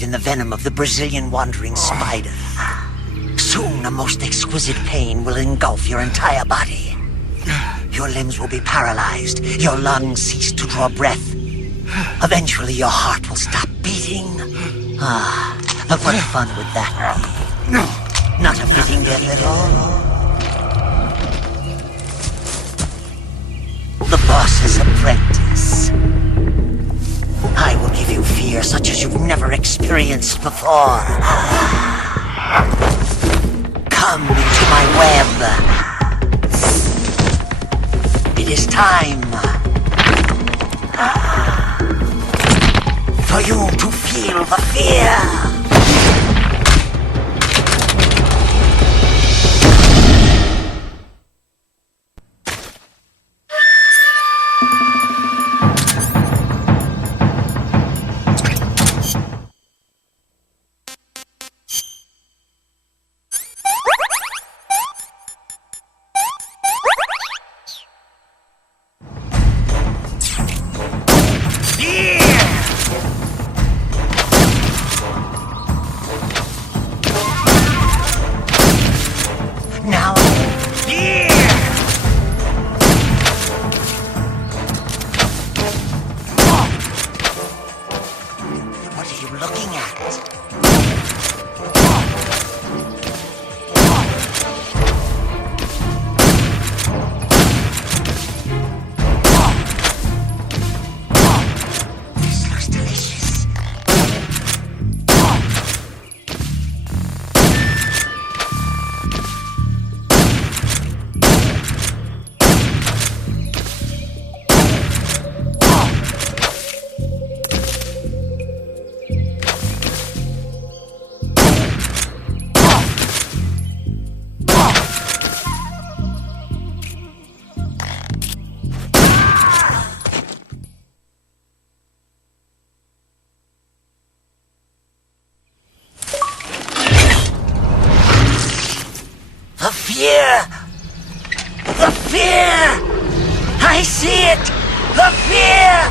In the venom of the Brazilian wandering spider. Soon a most exquisite pain will engulf your entire body. Your limbs will be paralyzed, your lungs cease to draw breath. Eventually your heart will stop beating. But what fun would that be? Not a fitting dead little. The boss's apprentice. I will give you fear such as you've never experienced before. Come into my web. It is time for you to feel the fear. The fear! I see it! The fear!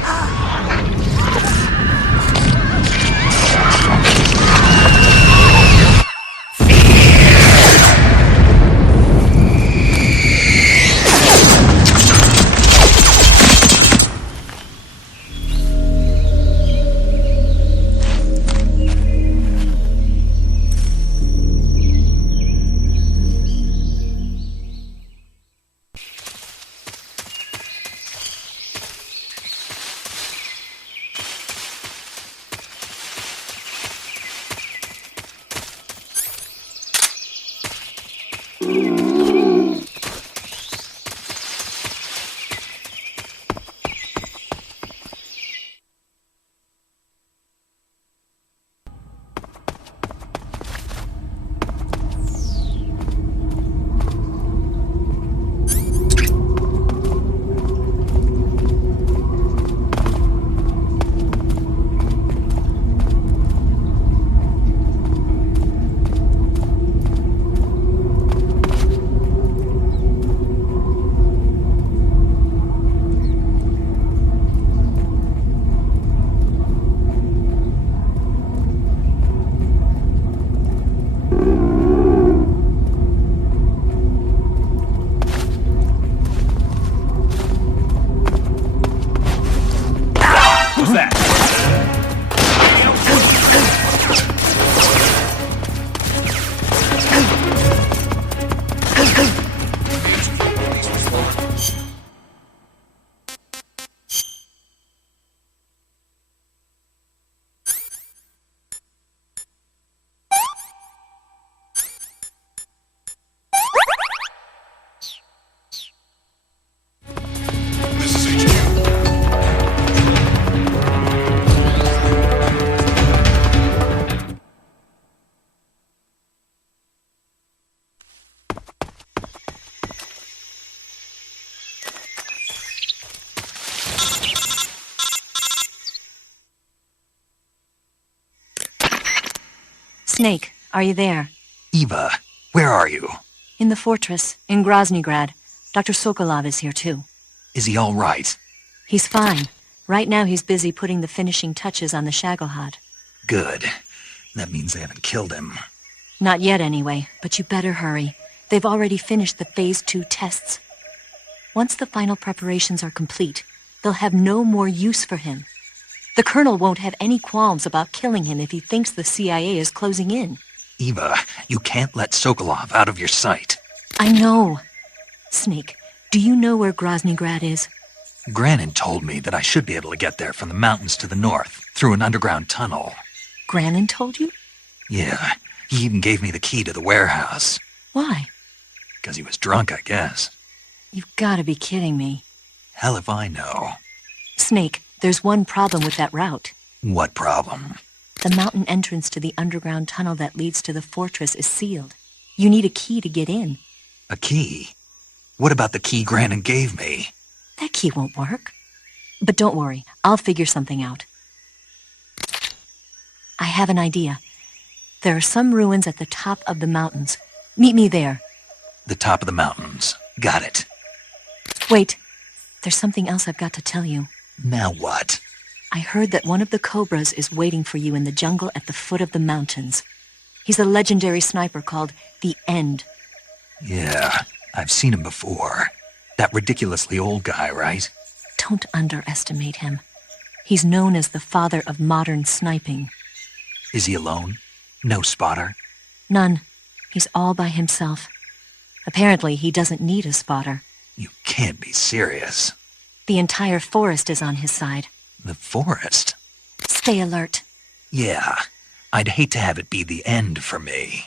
Snake, are you there? Eva, where are you? In the fortress, in Groznygrad. Dr. Sokolov is here too. Is he all right? He's fine. Right now he's busy putting the finishing touches on the Shagohod. Good. That means they haven't killed him. Not yet anyway, but you better hurry. They've already finished the Phase 2 tests. Once the final preparations are complete, they'll have no more use for him. The Colonel won't have any qualms about killing him if he thinks the CIA is closing in. Eva, you can't let Sokolov out of your sight. I know. Snake, do you know where Groznygrad is? Granin told me that I should be able to get there from the mountains to the north, through an underground tunnel. Granin told you? Yeah, he even gave me the key to the warehouse. Why? Because he was drunk, I guess. You've got to be kidding me. Hell if I know. Snake, there's one problem with that route. What problem? The mountain entrance to the underground tunnel that leads to the fortress is sealed. You need a key to get in. A key? What about the key Granin gave me? That key won't work. But don't worry, I'll figure something out. I have an idea. There are some ruins at the top of the mountains. Meet me there. The top of the mountains. Got it. Wait, there's something else I've got to tell you. Now what? I heard that one of the Cobras is waiting for you in the jungle at the foot of the mountains. He's a legendary sniper called the End. Yeah, I've seen him before. That ridiculously old guy, right? Don't underestimate him. He's known as the father of modern sniping. Is he alone? No spotter? None. He's all by himself. Apparently, he doesn't need a spotter. You can't be serious. The entire forest is on his side. The forest? Stay alert. Yeah, I'd hate to have it be the end for me.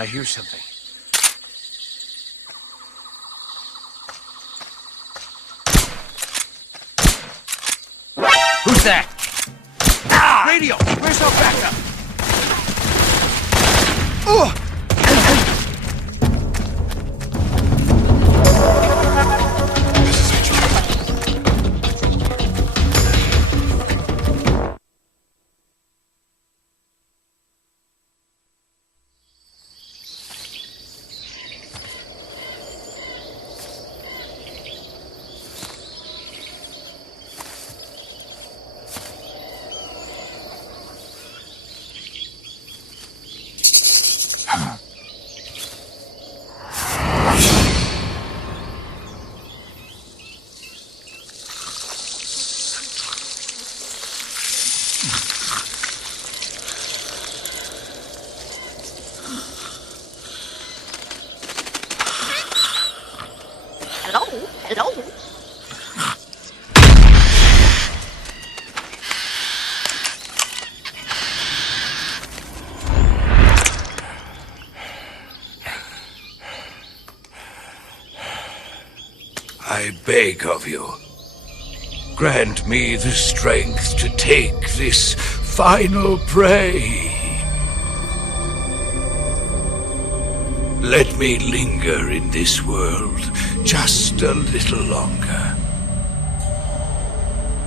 I hear something. Who's that? Ah! Radio! Where's our backup? Hello? I beg of you, grant me the strength to take this final prey. Let me linger in this world just a little longer.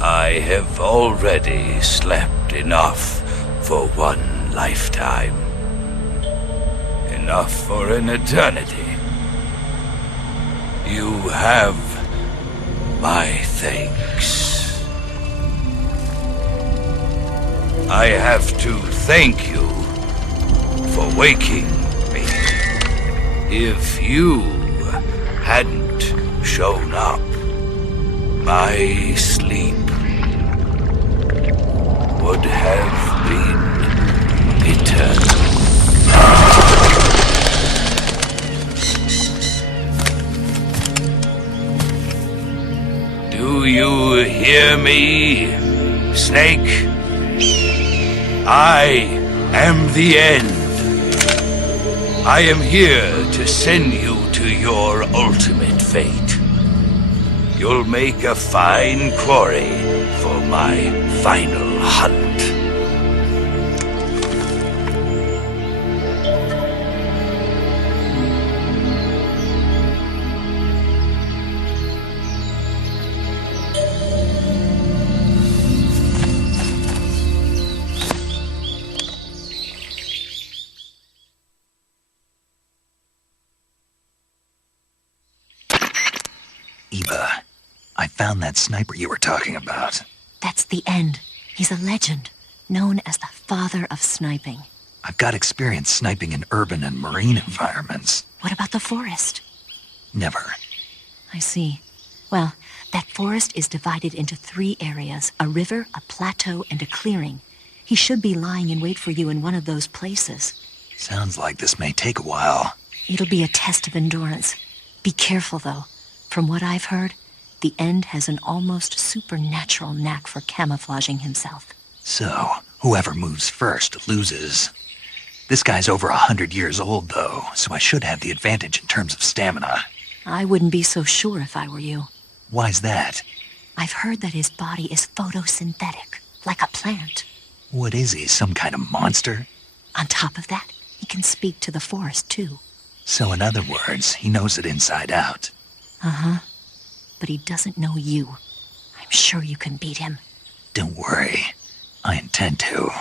I have already slept enough for one lifetime. Enough for an eternity. You have my thanks. I have to thank you for waking me. If you hadn't shown up, my sleep would have been eternal. Do you hear me, Snake? I am the end. I am here to send you to your ultimate fate. You'll make a fine quarry for my final hunt. I found that sniper you were talking about. That's the end. He's a legend, known as the father of sniping. I've got experience sniping in urban and marine environments. What about the forest? Never. I see. Well, that forest is divided into 3 areas, a river, a plateau, and a clearing. He should be lying in wait for you in one of those places. Sounds like this may take a while. It'll be a test of endurance. Be careful, though. From what I've heard, the End has an almost supernatural knack for camouflaging himself. So, whoever moves first loses. This guy's over 100 years old, though, so I should have the advantage in terms of stamina. I wouldn't be so sure if I were you. Why's that? I've heard that his body is photosynthetic, like a plant. What is he, some kind of monster? On top of that, he can speak to the forest, too. So in other words, he knows it inside out. Uh-huh. But he doesn't know you. I'm sure you can beat him. Don't worry. I intend to.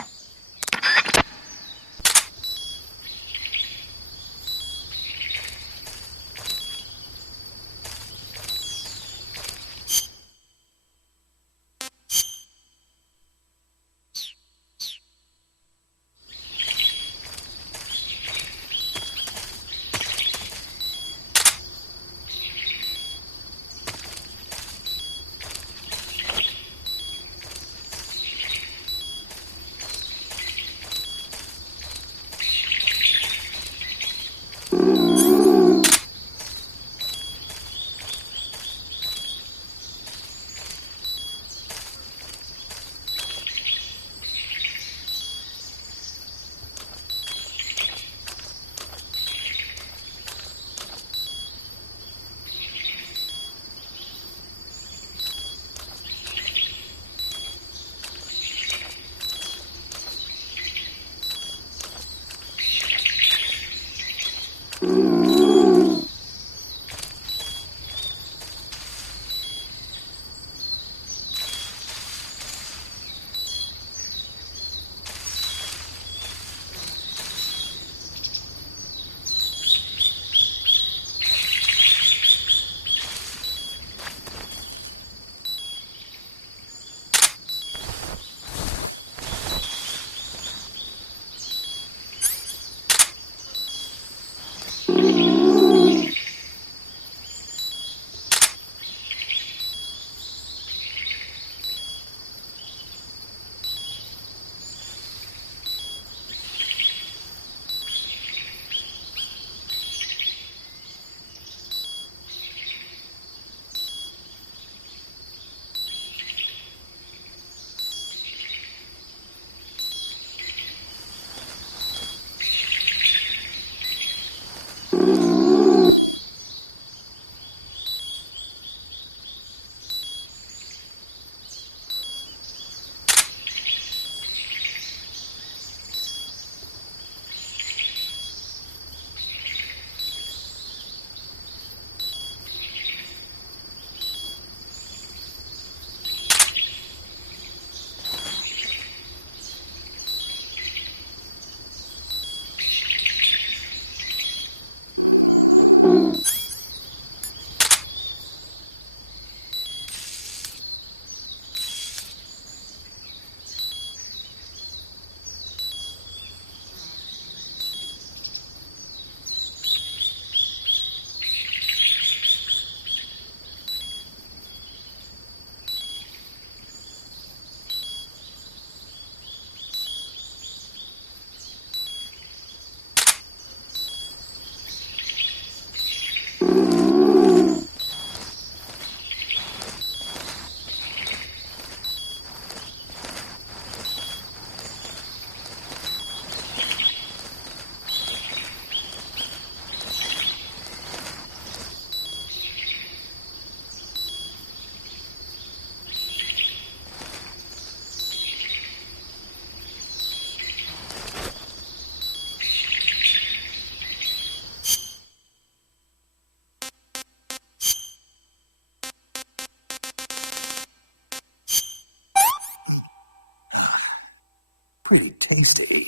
Pretty tasty.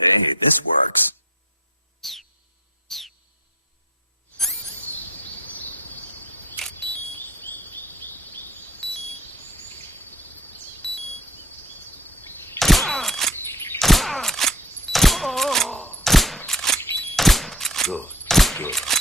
Hey, this works. Good, good.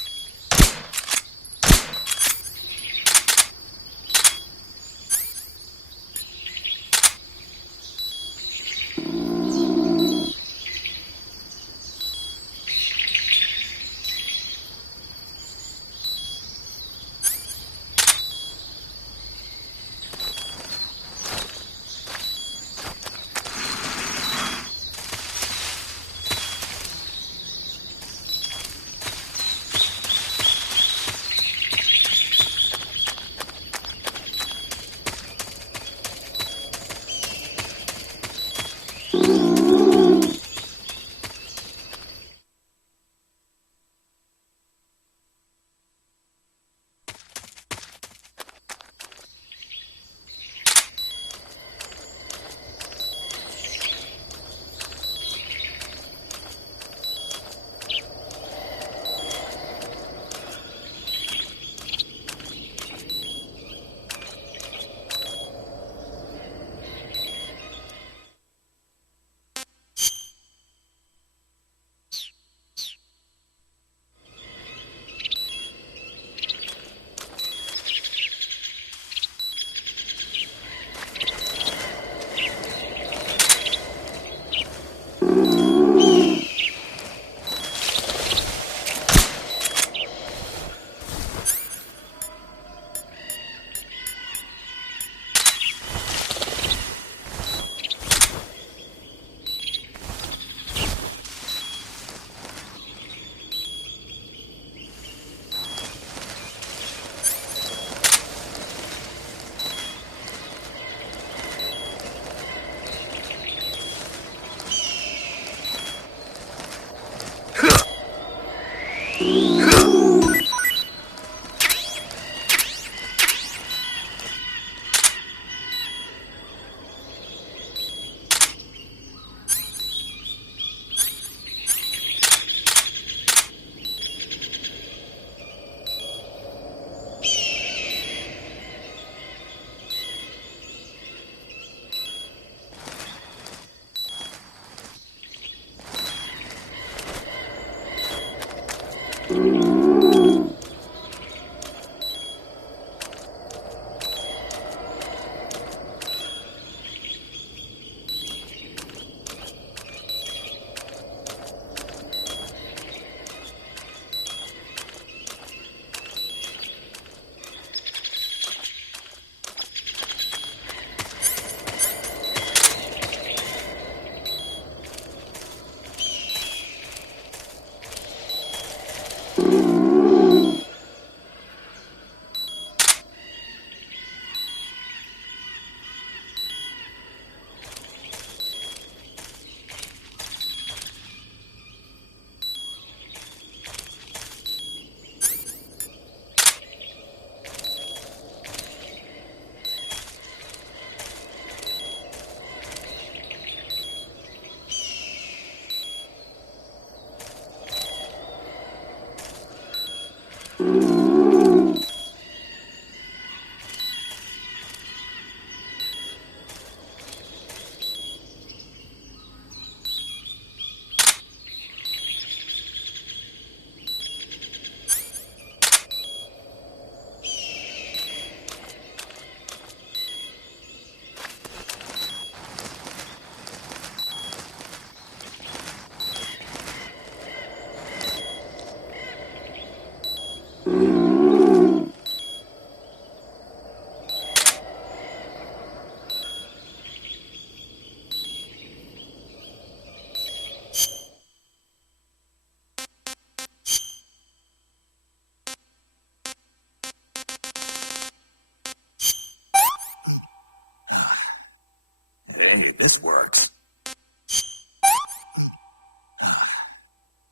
Hey, this works.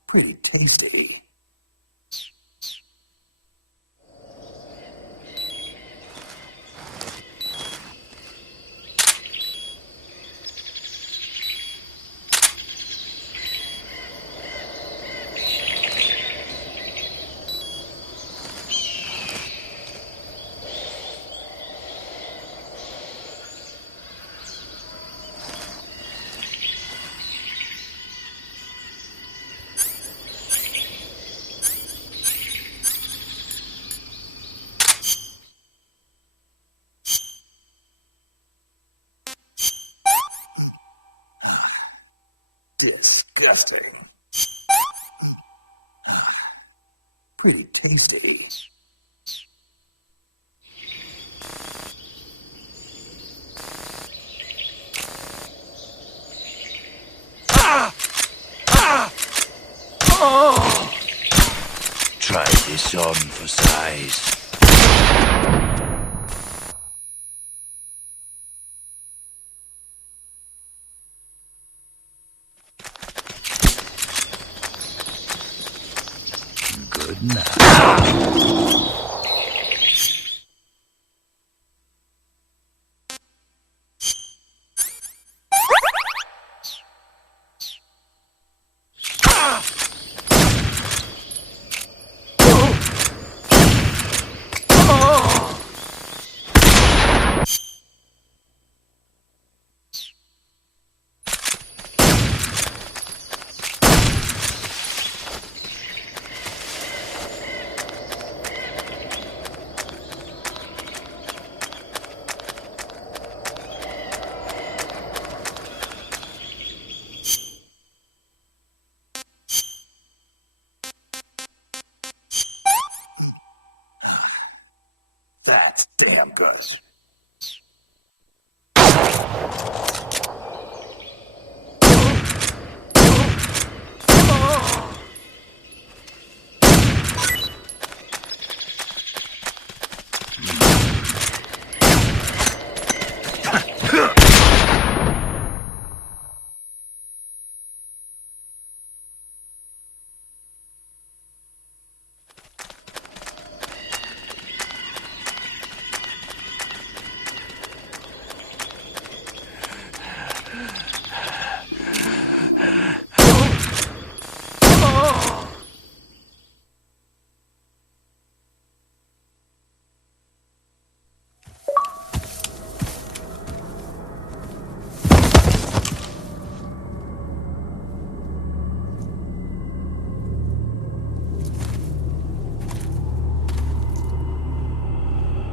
Pretty tasty. Disgusting. Pretty tasty. Oh! Try this on for size. Good night. That's damn good.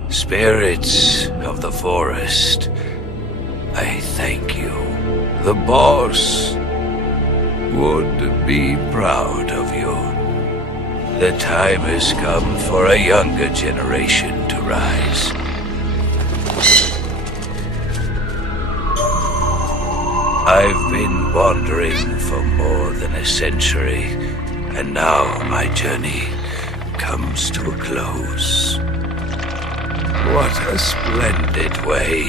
Spirits of the forest, I thank you. The boss would be proud of you. The time has come for a younger generation to rise. I've been wandering for more than a century, and now my journey comes to a close. What a splendid way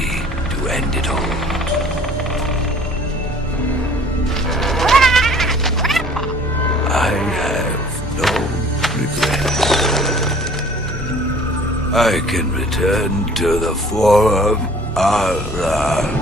to end it all. I have no regrets. I can return to the Forum Allah.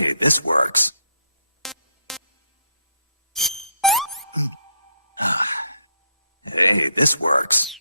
Hey, this works. Hey, this works.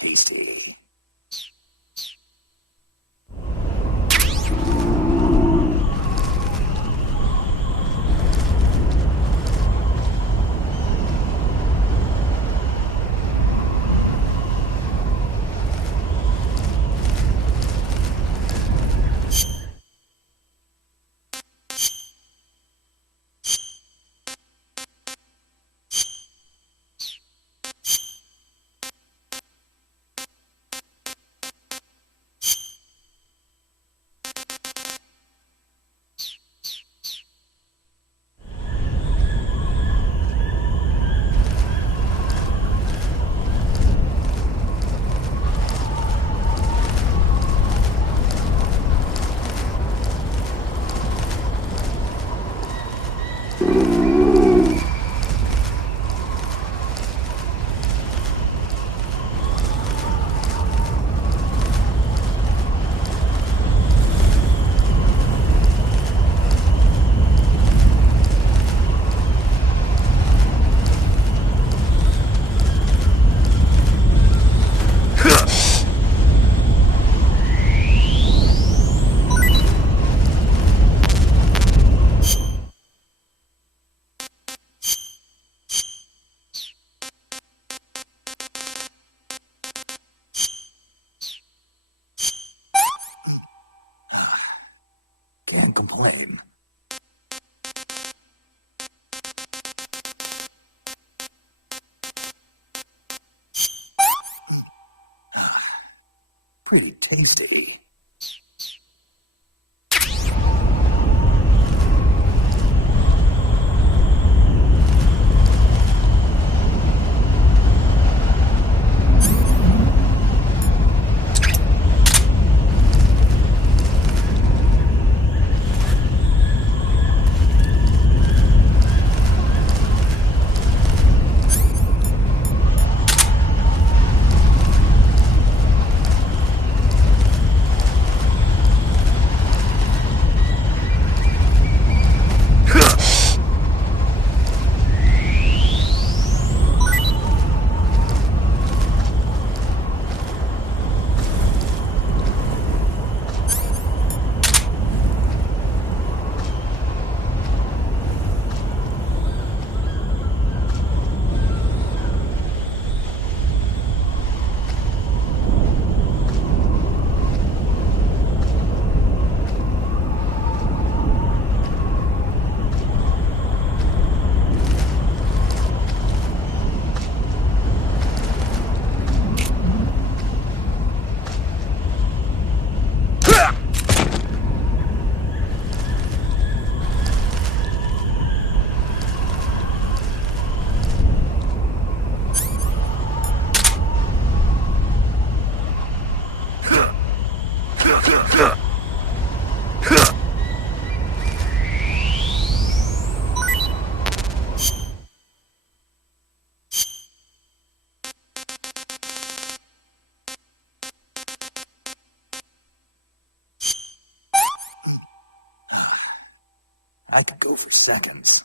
Tasty. Can't complain. Pretty tasty. I could go for seconds.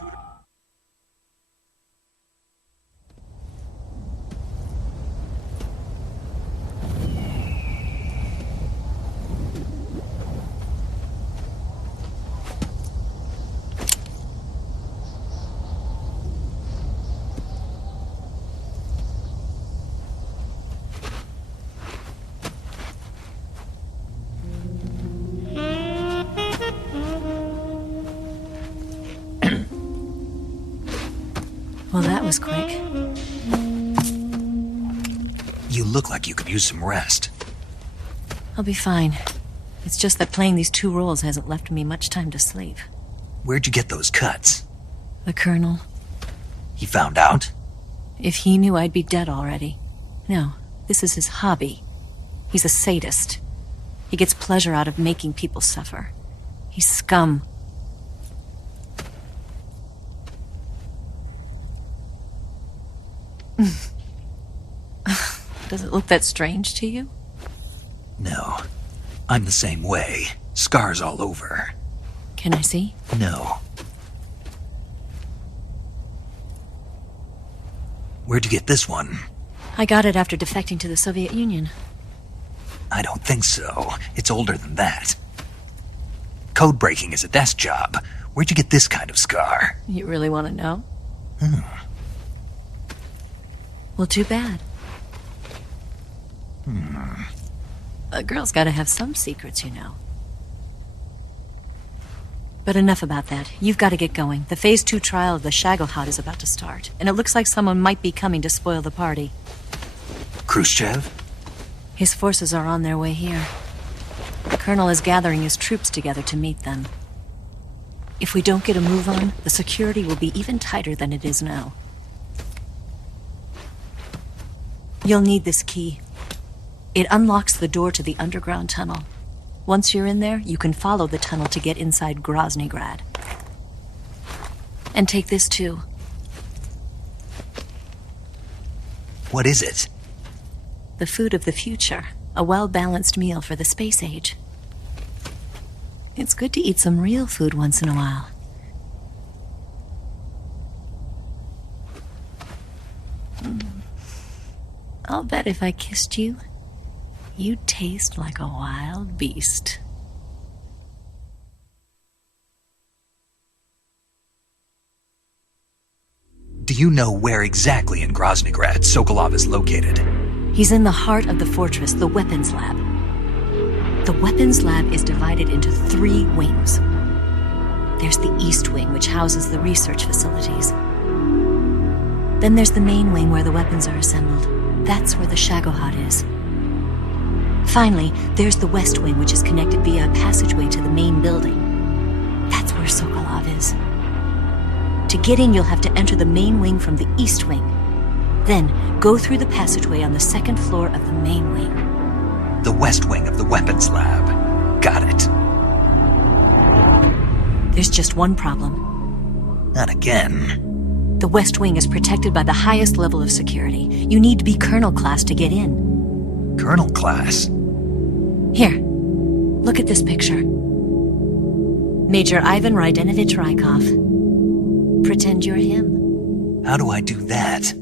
intruder. Well, that was quick. You look like you could use some rest. I'll be fine. It's just that playing these two roles hasn't left me much time to sleep. Where'd you get those cuts? The Colonel. He found out? If he knew, I'd be dead already. No, this is his hobby. He's a sadist. He gets pleasure out of making people suffer. He's scum. Does it look that strange to you? No. I'm the same way. Scars all over. Can I see? No. Where'd you get this one? I got it after defecting to the Soviet Union. I don't think so. It's older than that. Code breaking is a desk job. Where'd you get this kind of scar? You really want to know? Well, too bad. A girl's gotta have some secrets, you know. But enough about that. You've got to get going. The Phase 2 trial of the Shagohod is about to start, and it looks like someone might be coming to spoil the party. Khrushchev? His forces are on their way here. The Colonel is gathering his troops together to meet them. If we don't get a move on, the security will be even tighter than it is now. You'll need this key. It unlocks the door to the underground tunnel. Once you're in there, you can follow the tunnel to get inside Groznygrad. And take this too. What is it? The food of the future. A well-balanced meal for the space age. It's good to eat some real food once in a while. I'll bet if I kissed you, you'd taste like a wild beast. Do you know where exactly in Groznygrad Sokolov is located? He's in the heart of the fortress, the weapons lab. The weapons lab is divided into 3 wings. There's the East Wing, which houses the research facilities. Then there's the main wing where the weapons are assembled. That's where the Shagohod is. Finally, there's the West Wing, which is connected via a passageway to the main building. That's where Sokolov is. To get in, you'll have to enter the main wing from the East Wing. Then, go through the passageway on the 2nd floor of the main wing. The West Wing of the weapons lab. Got it. There's just one problem. Not again. The West Wing is protected by the highest level of security. You need to be Colonel class to get in. Colonel class? Here, look at this picture. Major Ivan Rydenovich Rykov. Pretend you're him. How do I do that?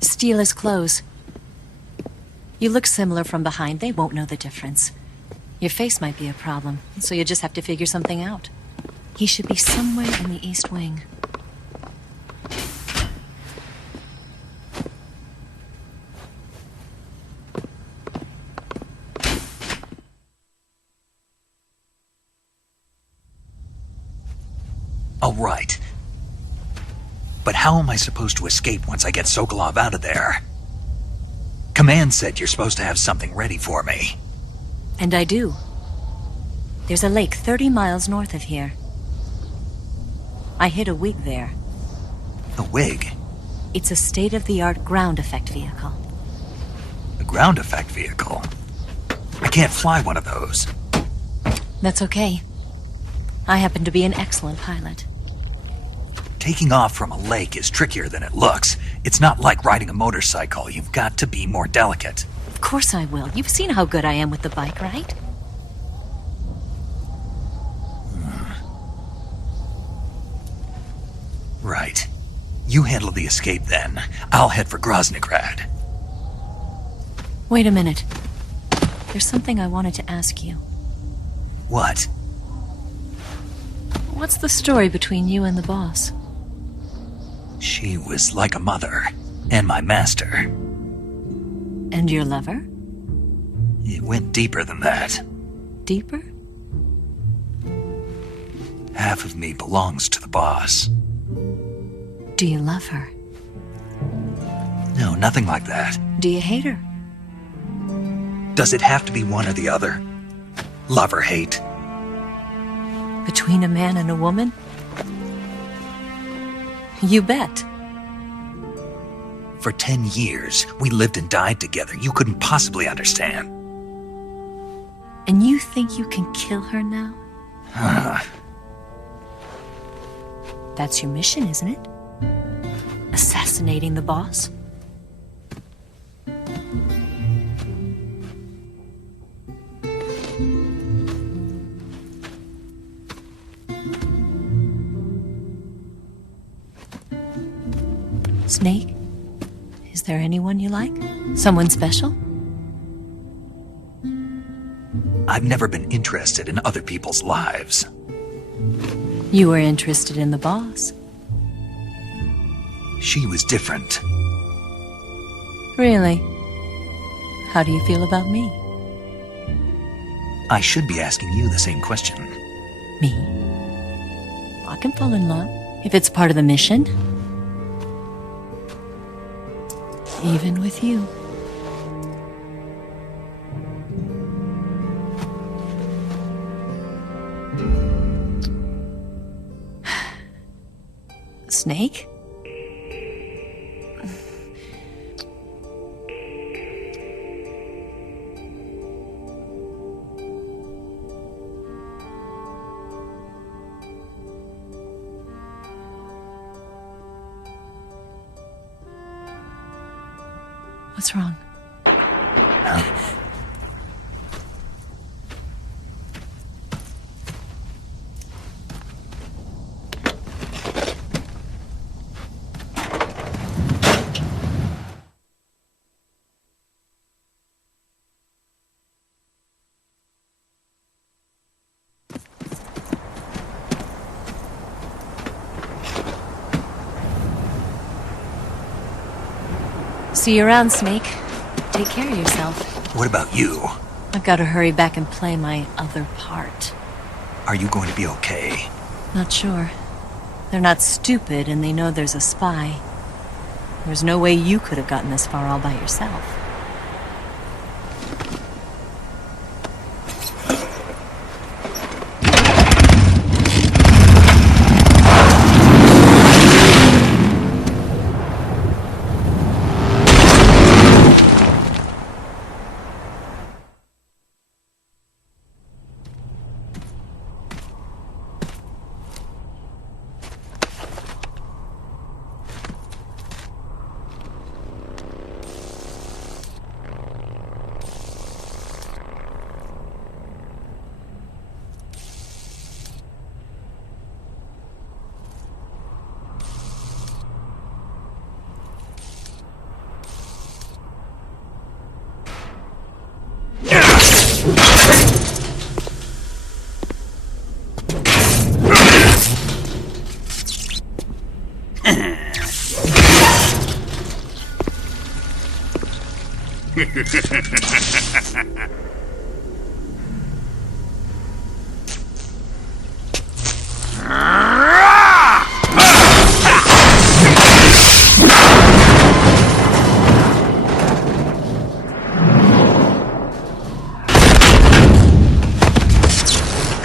Steal his clothes. You look similar from behind. They won't know the difference. Your face might be a problem, so you just have to figure something out. He should be somewhere in the East Wing. All right. But how am I supposed to escape once I get Sokolov out of there? Command said you're supposed to have something ready for me. And I do. There's a lake 30 miles north of here. I hid a wig there. A wig? It's a state-of-the-art ground effect vehicle. A ground effect vehicle? I can't fly one of those. That's okay. I happen to be an excellent pilot. Taking off from a lake is trickier than it looks. It's not like riding a motorcycle. You've got to be more delicate. Of course I will. You've seen how good I am with the bike, right? Right. You handle the escape then. I'll head for Groznygrad. Wait a minute. There's something I wanted to ask you. What? What's the story between you and the boss? She was like a mother, and my master. And your lover? It went deeper than that. Deeper? Half of me belongs to the boss. Do you love her? No, nothing like that. Do you hate her? Does it have to be one or the other? Love or hate? Between a man and a woman? You bet. For 10 years, we lived and died together. You couldn't possibly understand. And you think you can kill her now? That's your mission, isn't it? Assassinating the boss? Snake? Is there anyone you like? Someone special? I've never been interested in other people's lives. You were interested in the boss. She was different. Really? How do you feel about me? I should be asking you the same question. Me? I can fall in love if it's part of the mission. Even with you. Snake? What's wrong? See you around, Snake. Take care of yourself. What about you? I've got to hurry back and play my other part. Are you going to be okay? Not sure. They're not stupid, and they know there's a spy. There's no way you could have gotten this far all by yourself.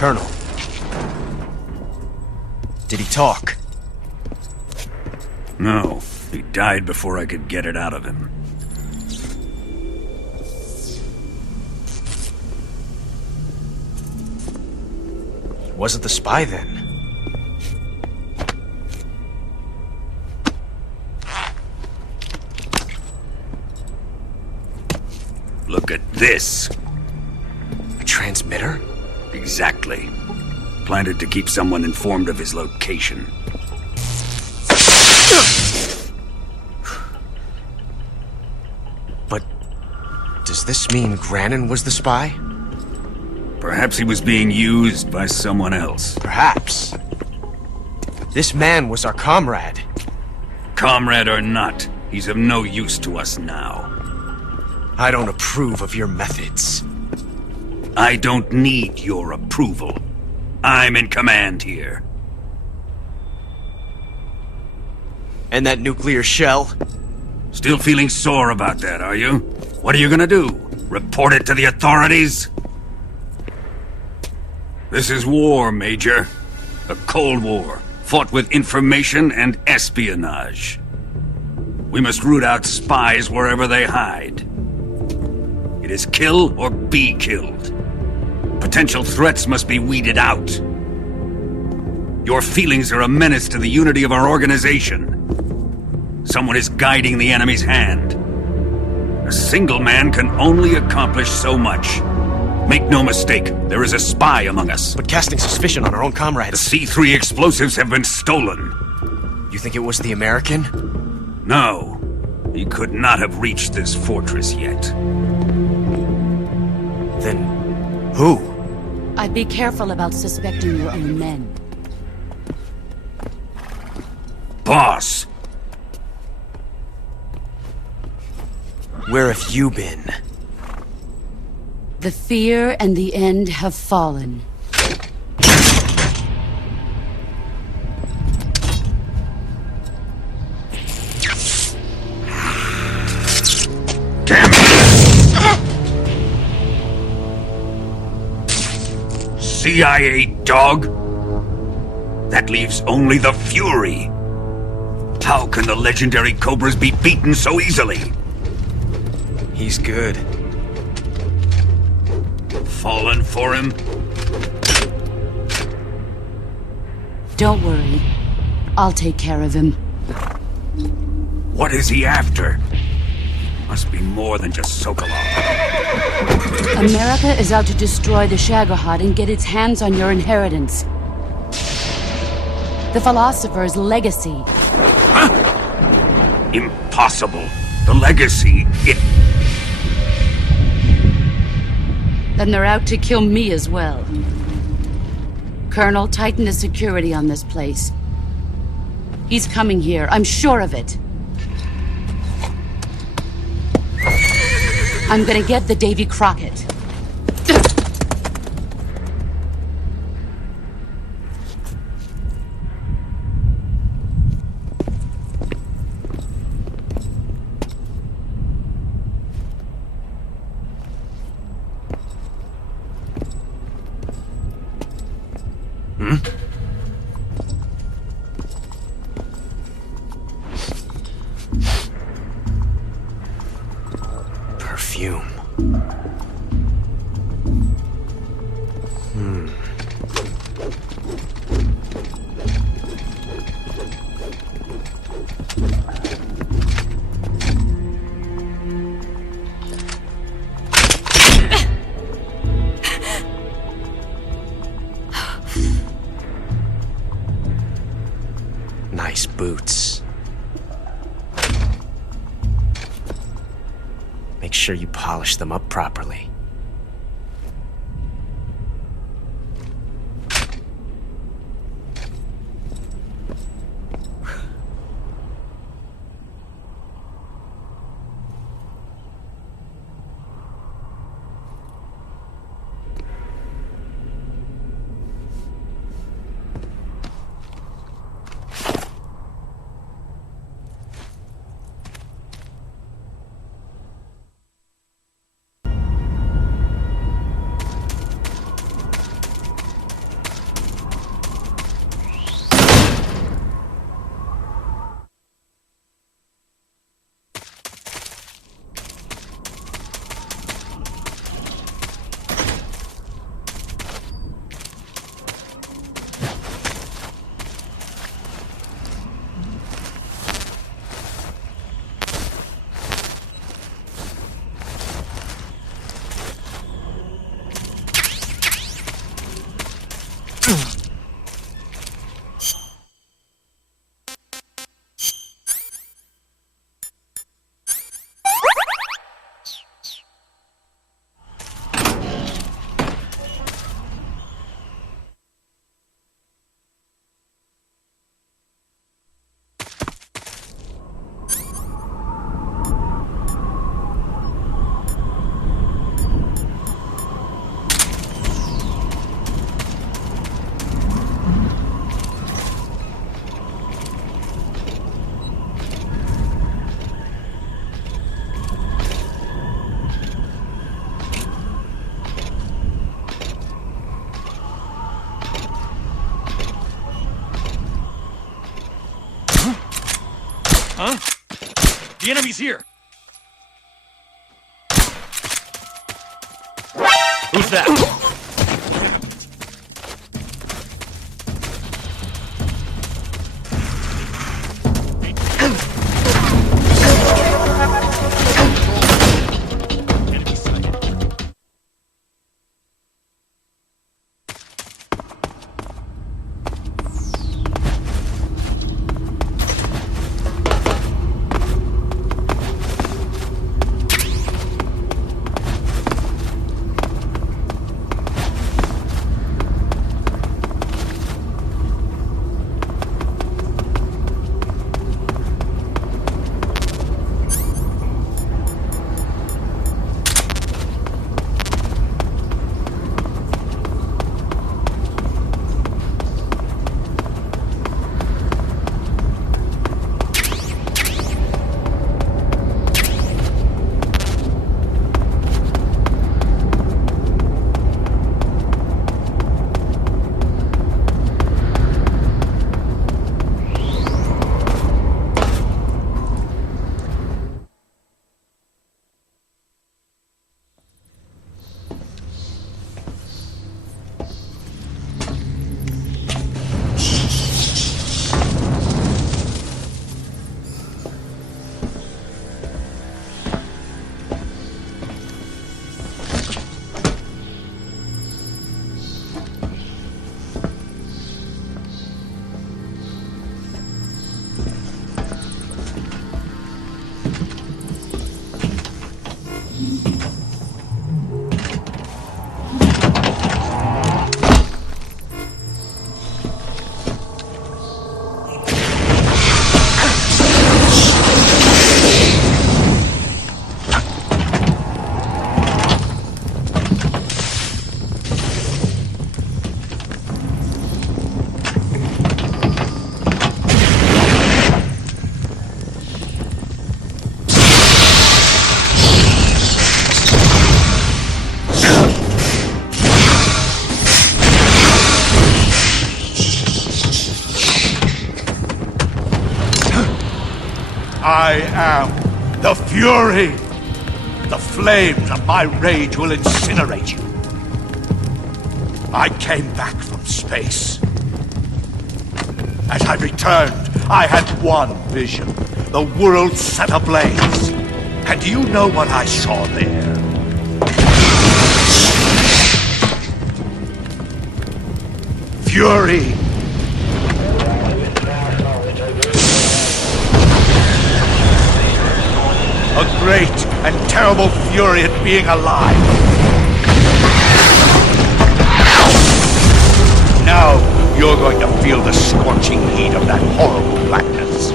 Colonel. Did he talk? No. He died before I could get it out of him. Wasn't the spy then? This. A transmitter? Exactly. Planted to keep someone informed of his location. But does this mean Granin was the spy? Perhaps he was being used by someone else. Perhaps. This man was our comrade. Comrade or not, he's of no use to us now. I don't approve of your methods. I don't need your approval. I'm in command here. And that nuclear shell? Still feeling sore about that, are you? What are you gonna do? Report it to the authorities? This is war, Major. A Cold War, fought with information and espionage. We must root out spies wherever they hide. It is kill or be killed. Potential threats must be weeded out. Your feelings are a menace to the unity of our organization. Someone is guiding the enemy's hand. A single man can only accomplish so much. Make no mistake, there is a spy among us. But casting suspicion on our own comrades... The C3 explosives have been stolen. You think it was the American? No. He could not have reached this fortress yet. Then... who? I'd be careful about suspecting your own men. Boss! Where have you been? The fear and the end have fallen. Damn it! CIA dog? That leaves only the Fury. How can the legendary Cobras be beaten so easily? He's good. Fallen for him? Don't worry. I'll take care of him. What is he after? Must be more than just Sokolov. America is out to destroy the Shagohod and get its hands on your inheritance. The philosopher's legacy. Huh? Impossible. The legacy, Then they're out to kill me as well. Colonel, tighten the security on this place. He's coming here, I'm sure of it. I'm gonna get the Davy Crockett. Perfume. Nice boots. Make sure you polish them up properly. Huh? The enemy's here! Who's that? I am the Fury! The flames of my rage will incinerate you. I came back from space. As I returned, I had one vision. The world set ablaze. And do you know what I saw there? Fury! A great and terrible fury at being alive. Now you're going to feel the scorching heat of that horrible blackness.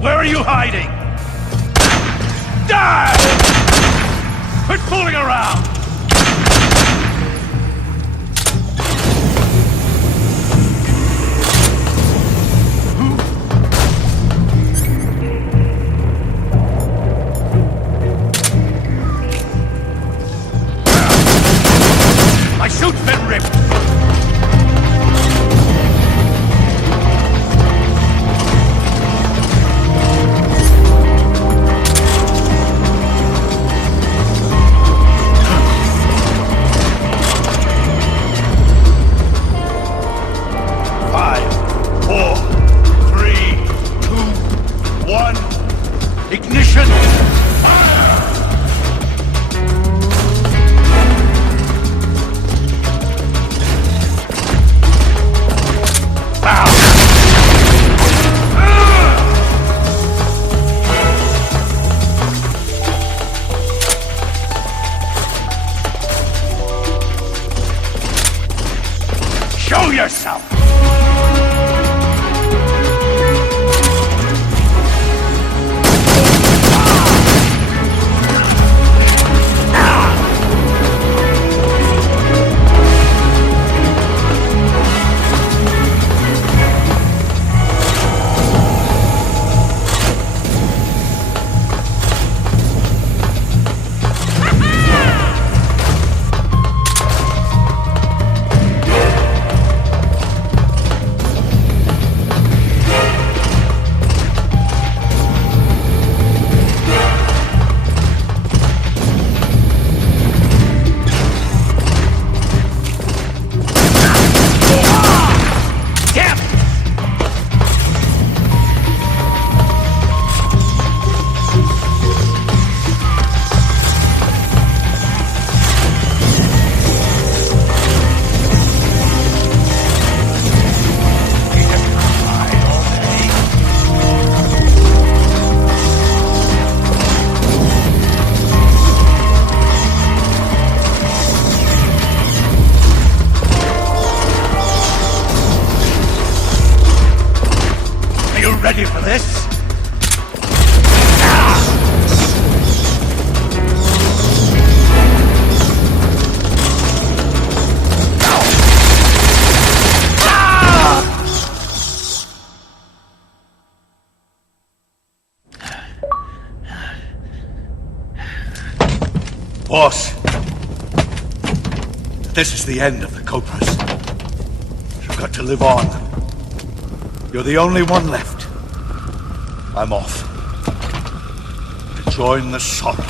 Where are you hiding? Die! Quit fooling around! My suit's been ripped! Ignition! Boss, this is the end of the Cobras. You've got to live on. You're the only one left. I'm off. To join the sorrow.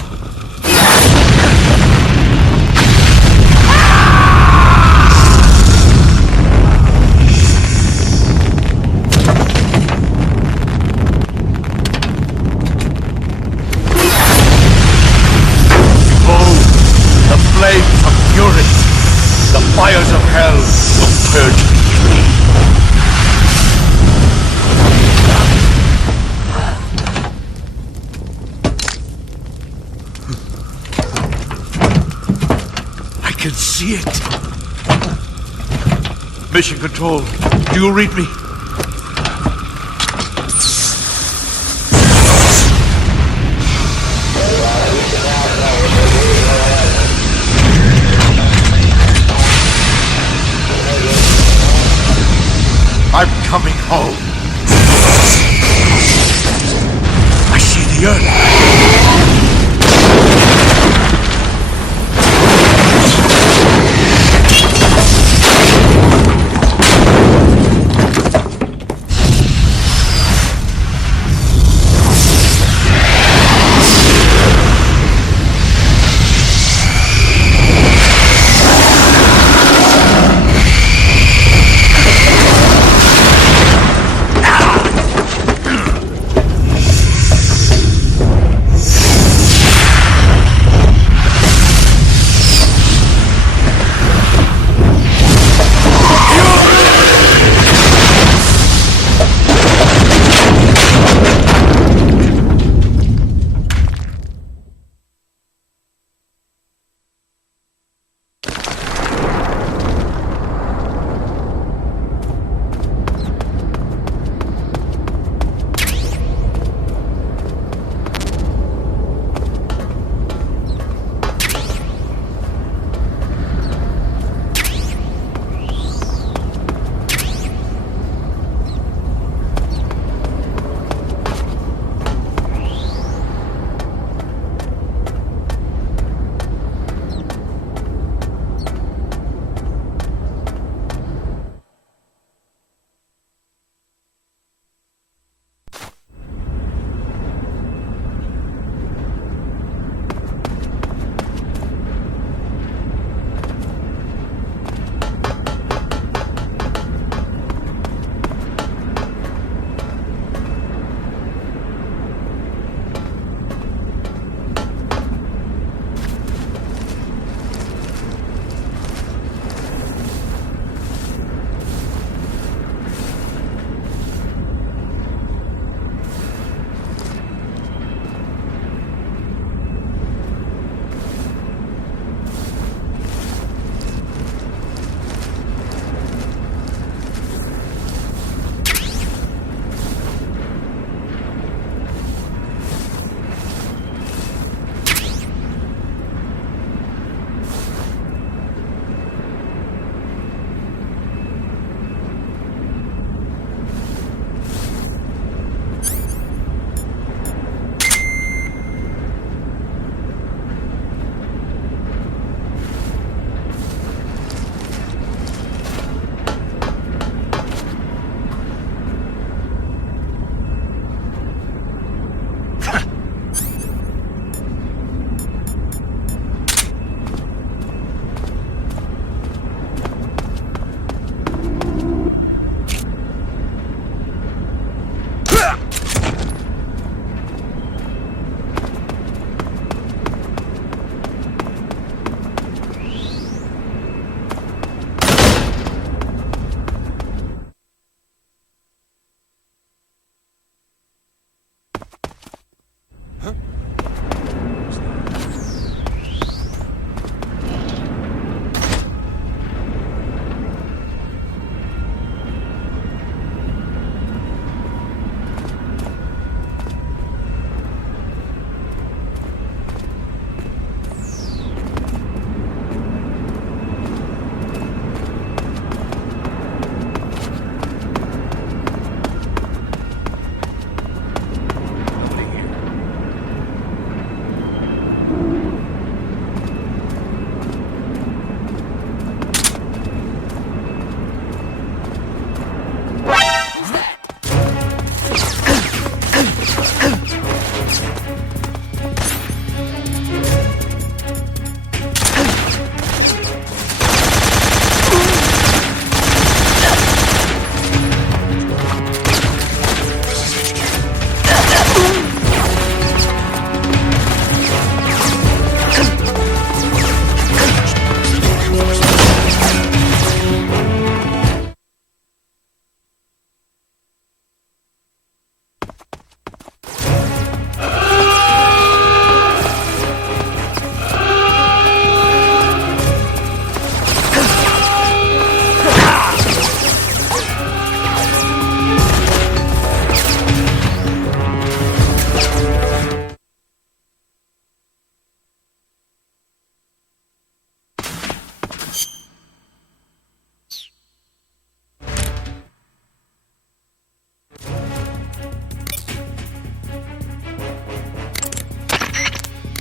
Flames of fury, the fires of hell will purge me clean. I can see it. Mission Control, do you read me? I'm coming home. I see the earth.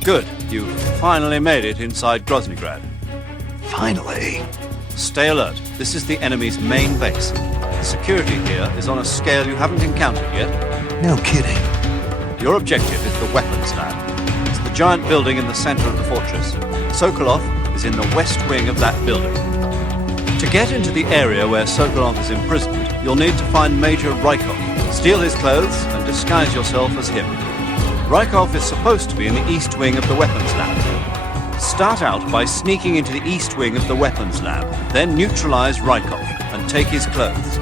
Good. You finally made it inside Groznygrad. Finally. Stay alert. This is the enemy's main base. The security here is on a scale you haven't encountered yet. No kidding. Your objective is the weapons lab. It's the giant building in the center of the fortress. Sokolov is in the west wing of that building. To get into the area where Sokolov is imprisoned, you'll need to find Major Rykov, steal his clothes, and disguise yourself as him. Rykov is supposed to be in the east wing of the weapons lab. Start out by sneaking into the east wing of the weapons lab, then neutralize Rykov and take his clothes.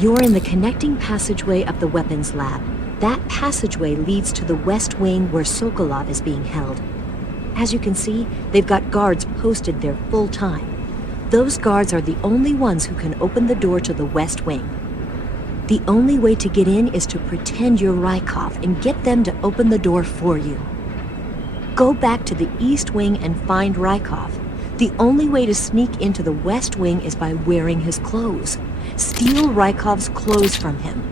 You're in the connecting passageway of the weapons lab. That passageway leads to the west wing where Sokolov is being held. As you can see, they've got guards posted there full time. Those guards are the only ones who can open the door to the west wing. The only way to get in is to pretend you're Rykov and get them to open the door for you. Go back to the East Wing and find Rykov. The only way to sneak into the West Wing is by wearing his clothes. Steal Rykov's clothes from him.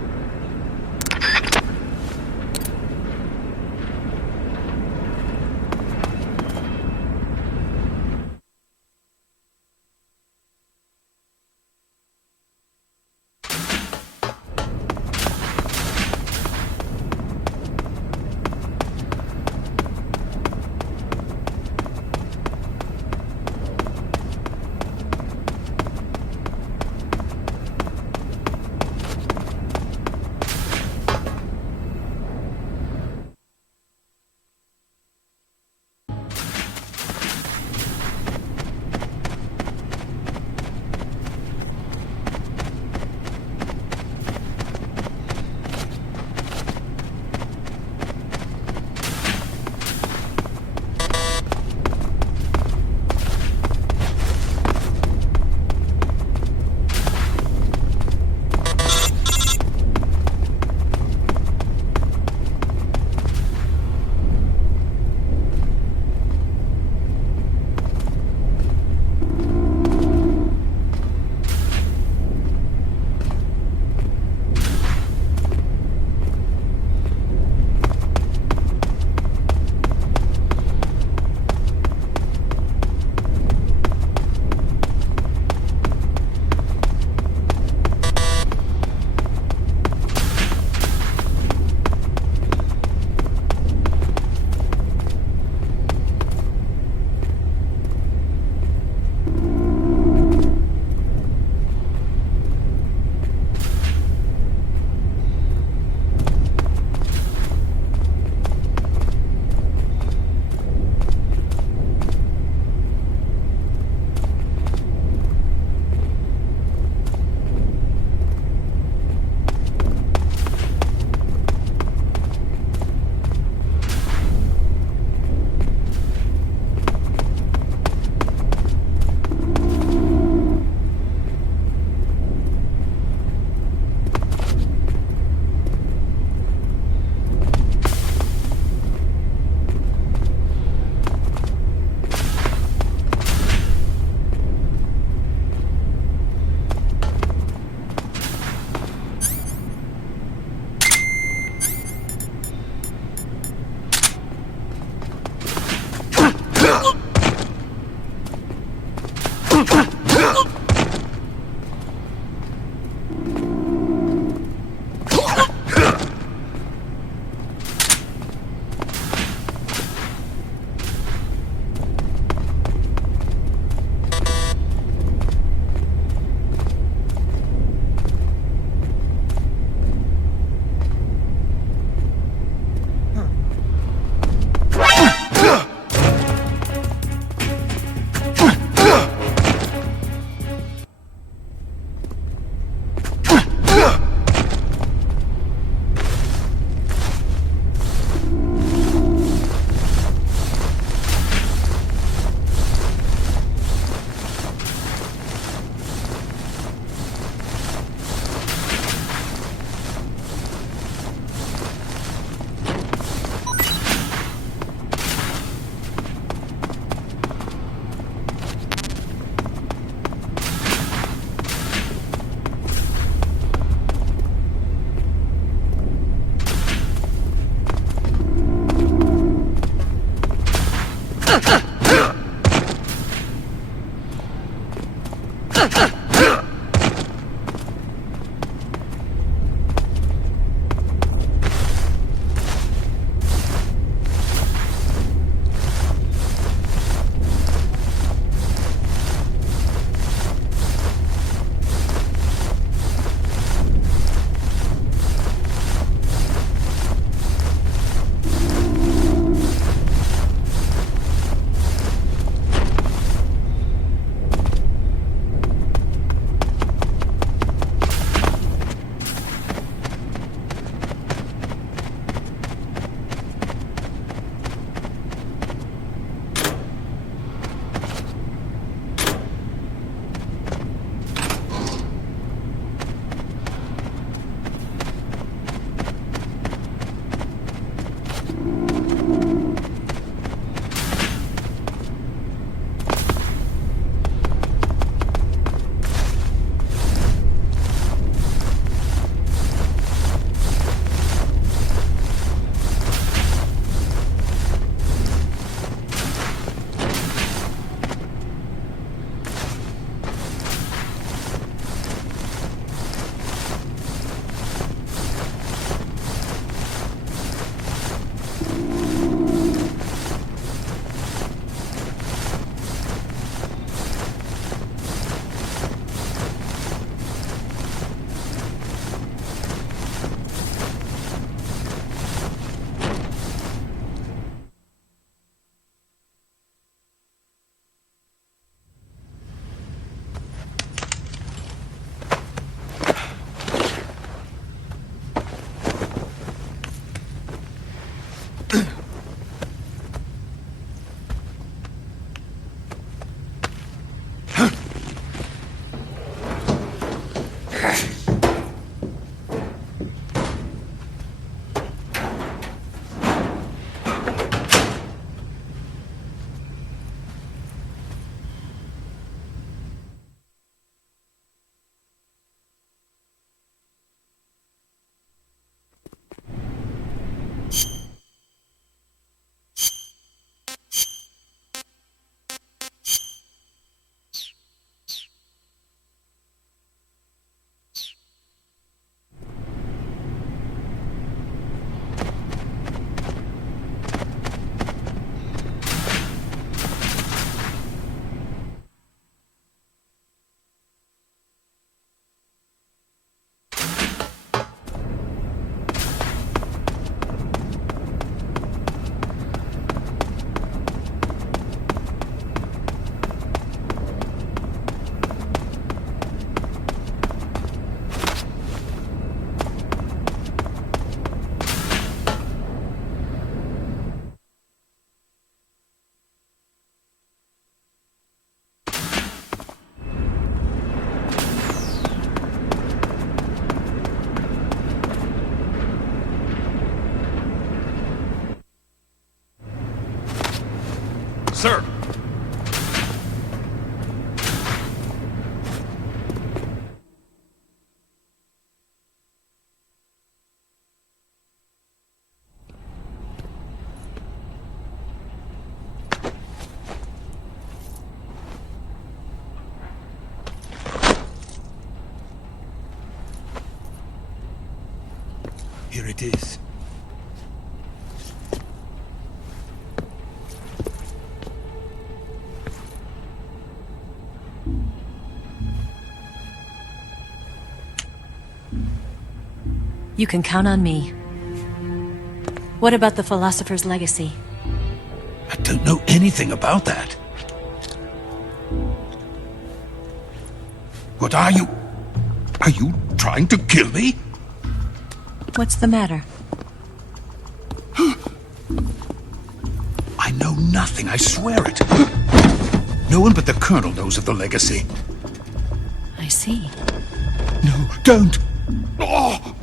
Sir! Here it is. You can count on me. What about the philosopher's legacy? I don't know anything about that. What are you? Are you trying to kill me? What's the matter? I know nothing, I swear it. No one but the Colonel knows of the legacy. I see. No, don't! Oh!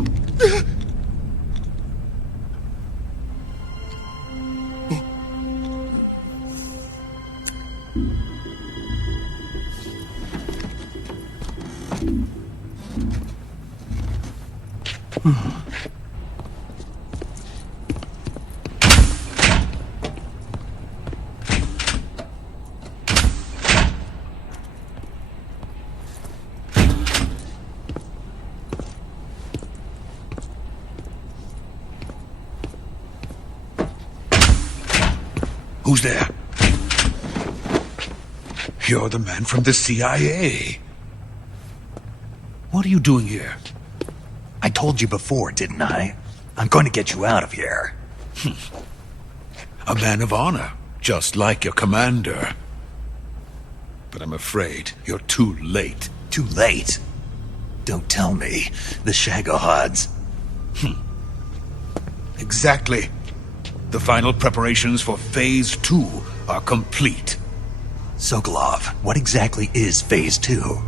Who's there? You're the man from the CIA. What are you doing here? I told you before, didn't I? I'm going to get you out of here. A man of honor, just like your commander. But I'm afraid you're too late. Too late? Don't tell me. The Shagohods. Exactly. The final preparations for Phase 2 are complete. Sokolov, what exactly is Phase 2?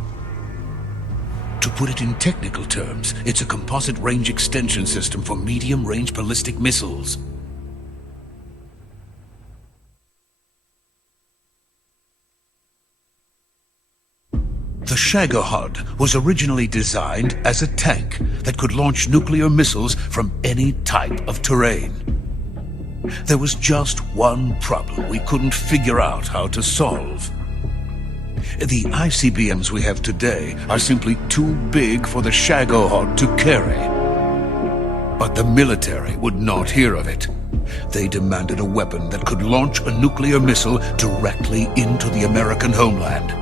To put it in technical terms, it's a composite range extension system for medium-range ballistic missiles. The Shagohod was originally designed as a tank that could launch nuclear missiles from any type of terrain. There was just one problem we couldn't figure out how to solve. The ICBMs we have today are simply too big for the Shagohod to carry. But the military would not hear of it. They demanded a weapon that could launch a nuclear missile directly into the American homeland.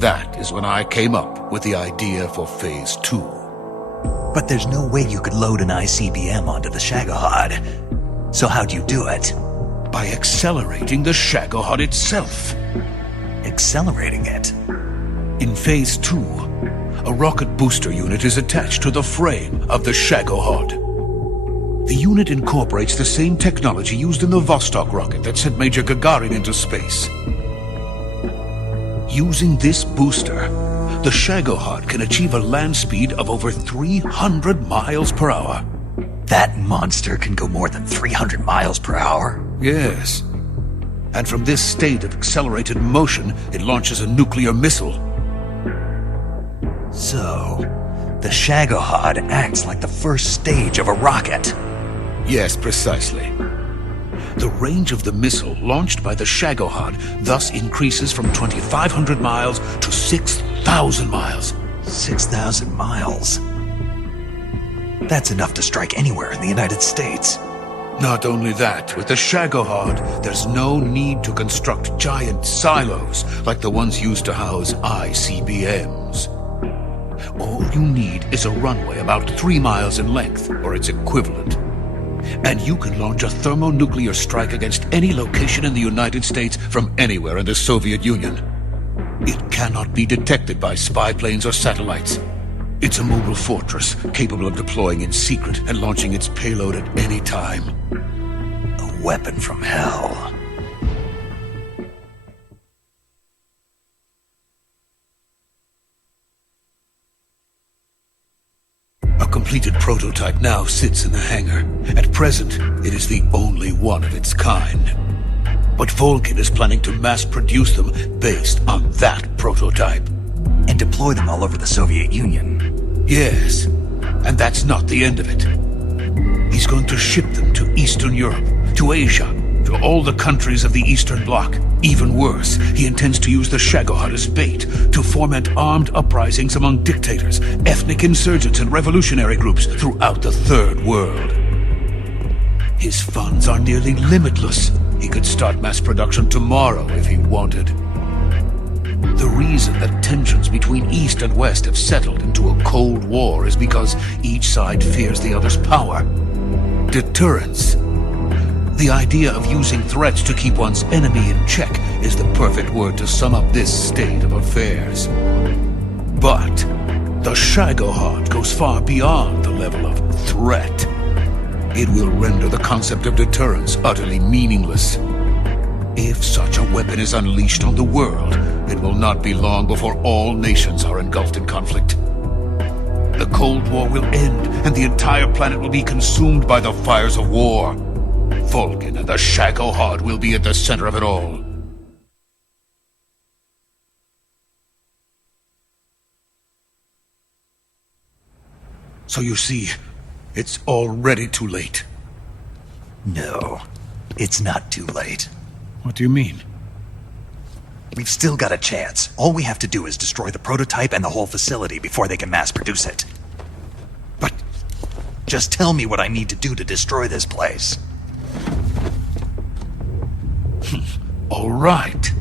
That is when I came up with the idea for Phase 2. But there's no way you could load an ICBM onto the Shagohod. So how'd you do it? By accelerating the Shagohod itself. Accelerating it? In Phase 2, a rocket booster unit is attached to the frame of the Shagohod. The unit incorporates the same technology used in the Vostok rocket that sent Major Gagarin into space. Using this booster, the Shagohod can achieve a land speed of over 300 miles per hour. That monster can go more than 300 miles per hour? Yes. And from this state of accelerated motion, it launches a nuclear missile. So, the Shagohod acts like the first stage of a rocket. Yes, precisely. The range of the missile launched by the Shagohod thus increases from 2,500 miles to 6,000 miles. 6,000 miles? That's enough to strike anywhere in the United States. Not only that, with the Shagohod, there's no need to construct giant silos like the ones used to house ICBMs. All you need is a runway about 3 miles in length, or its equivalent. And you can launch a thermonuclear strike against any location in the United States from anywhere in the Soviet Union. It cannot be detected by spy planes or satellites. It's a mobile fortress, capable of deploying in secret and launching its payload at any time. A weapon from hell. A completed prototype now sits in the hangar. At present, it is the only one of its kind. But Volgin is planning to mass-produce them based on that prototype. And deploy them all over the Soviet Union. Yes, and that's not the end of it. He's going to ship them to Eastern Europe, to Asia, to all the countries of the Eastern Bloc. Even worse, he intends to use the Shagohod as bait to foment armed uprisings among dictators, ethnic insurgents, and revolutionary groups throughout the Third World. His funds are nearly limitless. He could start mass production tomorrow if he wanted. The reason that tensions between East and West have settled into a Cold War is because each side fears the other's power. Deterrence. The idea of using threats to keep one's enemy in check is the perfect word to sum up this state of affairs. But the Shagohod goes far beyond the level of threat. It will render the concept of deterrence utterly meaningless. If such a weapon is unleashed on the world, it will not be long before all nations are engulfed in conflict. The Cold War will end, and the entire planet will be consumed by the fires of war. Volgin and the Shagohod will be at the center of it all. So you see, it's already too late. No, it's not too late. What do you mean? We've still got a chance. All we have to do is destroy the prototype and the whole facility before they can mass produce it. But just tell me what I need to do to destroy this place. All right.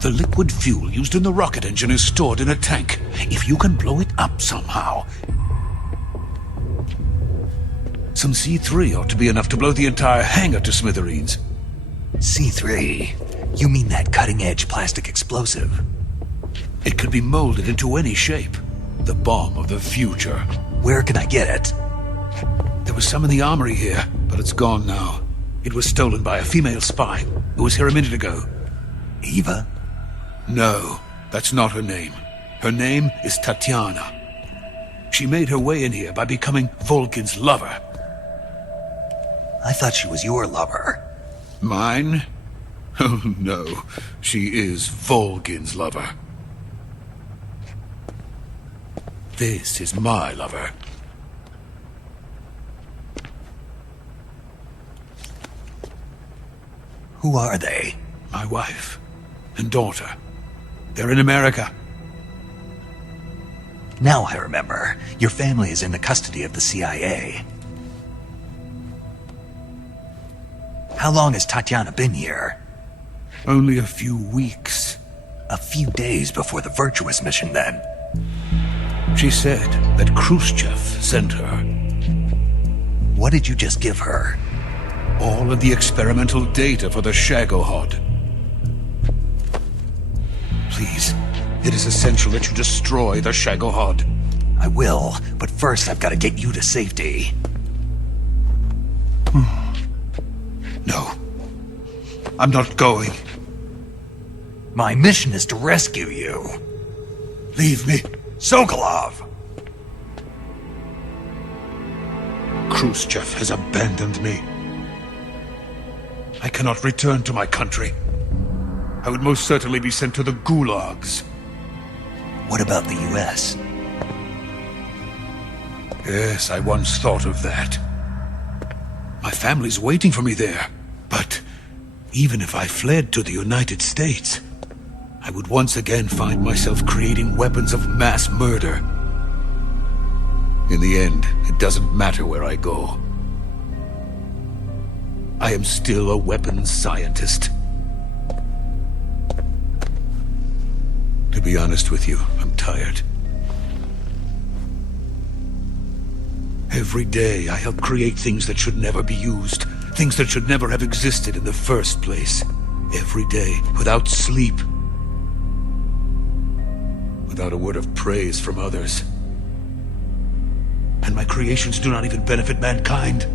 The liquid fuel used in the rocket engine is stored in a tank. If you can blow it up somehow... Some C3 ought to be enough to blow the entire hangar to smithereens. C3? You mean that cutting-edge plastic explosive? It could be molded into any shape. The bomb of the future. Where can I get it? There was some in the armory here, but it's gone now. It was stolen by a female spy who was here a minute ago. Eva? No, that's not her name. Her name is Tatiana. She made her way in here by becoming Volgin's lover. I thought she was your lover. Mine? Oh no, she is Volgin's lover. This is my lover. Who are they? My wife and daughter. They're in America. Now I remember. Your family is in the custody of the CIA. How long has Tatiana been here? Only a few weeks. A few days before the Virtuous mission, then. She said that Khrushchev sent her. What did you just give her? All of the experimental data for the Shagohod. Please, it is essential that you destroy the Shagohod. I will, but first I've got to get you to safety. No. I'm not going. My mission is to rescue you. Leave me. Sokolov! Khrushchev has abandoned me. I cannot return to my country. I would most certainly be sent to the gulags. What about the US? Yes, I once thought of that. My family's waiting for me there. But even if I fled to the United States, I would once again find myself creating weapons of mass murder. In the end, it doesn't matter where I go. I am still a weapons scientist. To be honest with you, I'm tired. Every day I help create things that should never be used, things that should never have existed in the first place. Every day, without sleep. Without a word of praise from others. And my creations do not even benefit mankind.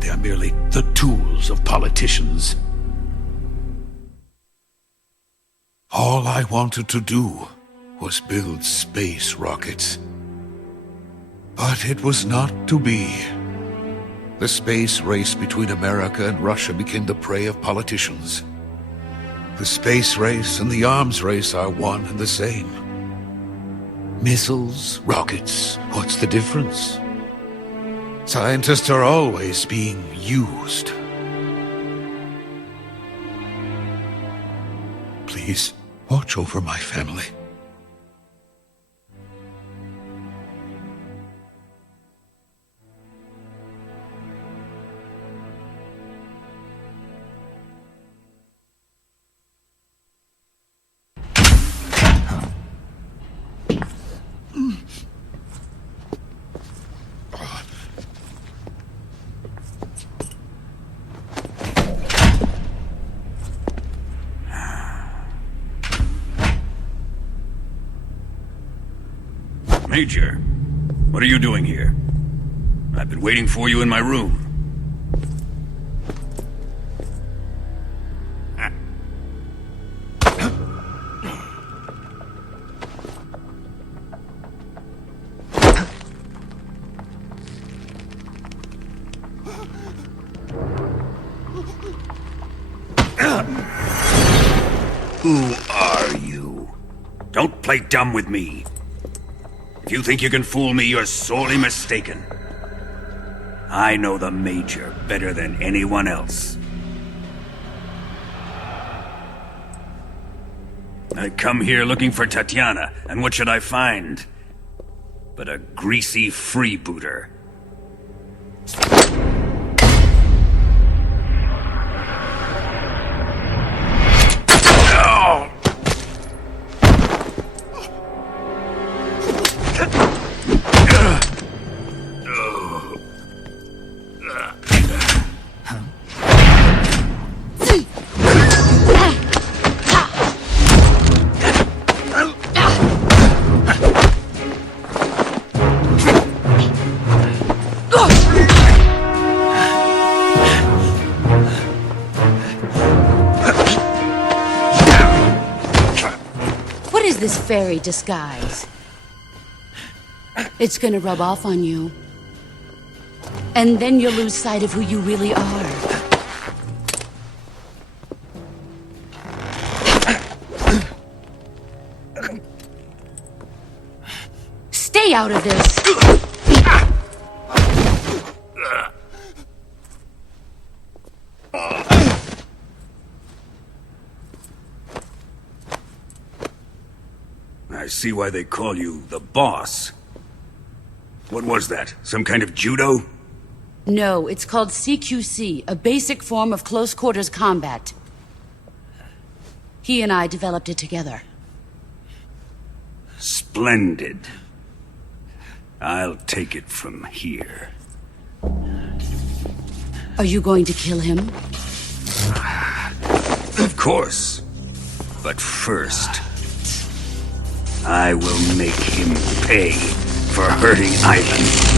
They are merely the tools of politicians. All I wanted to do was build space rockets. But it was not to be. The space race between America and Russia became the prey of politicians. The space race and the arms race are one and the same. Missiles, rockets, what's the difference? Scientists are always being used. Please, watch over my family. Major, what are you doing here? I've been waiting for you in my room. Who are you? Don't play dumb with me. If you think you can fool me, you're sorely mistaken. I know the Major better than anyone else. I come here looking for Tatiana, and what should I find? But a greasy freebooter. This fairy disguise. It's gonna rub off on you. And then you'll lose sight of who you really are. Stay out of this! I see why they call you the boss. What was that? Some kind of judo? No, it's called CQC, a basic form of close quarters combat. He and I developed it together. Splendid. I'll take it from here. Are you going to kill him? Of course. But first, I will make him pay for hurting Ivan.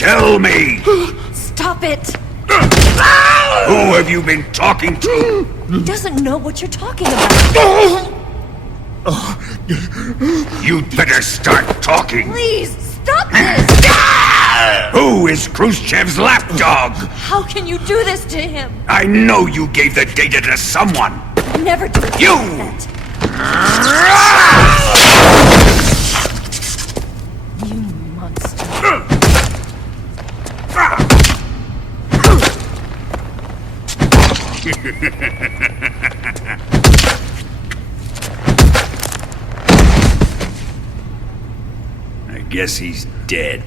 Tell me! Stop it! Who have you been talking to? He doesn't know what you're talking about. You'd better start talking. Please, stop this! Who is Khrushchev's lapdog? How can you do this to him? I know you gave the data to someone. Never do You! You monster. I guess he's dead.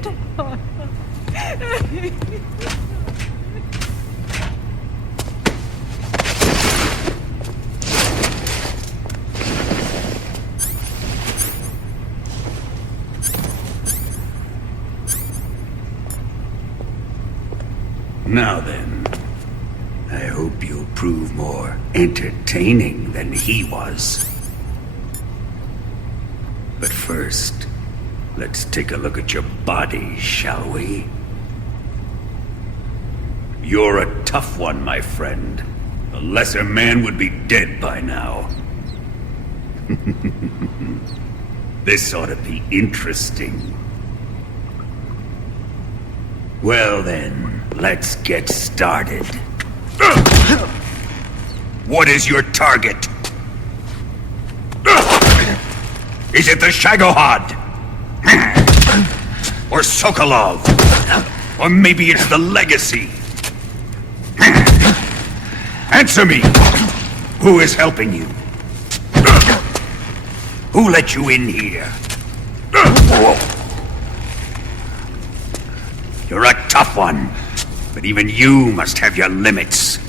Now then, I hope you'll prove more entertaining than he was. But first, let's take a look at your body, shall we? You're a tough one, my friend. A lesser man would be dead by now. This ought to be interesting. Well then, let's get started. What is your target? Is it the Shagohod? Or Sokolov? Or maybe it's the Legacy? Answer me! Who is helping you? Who let you in here? You're a tough one, but even you must have your limits.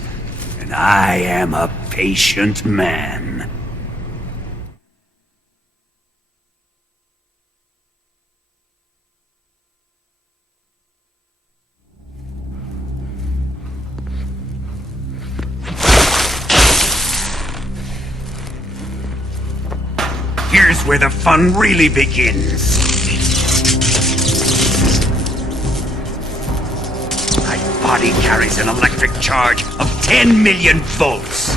And I am a patient man. Here's where the fun really begins. My body carries an electric charge of 10 million volts.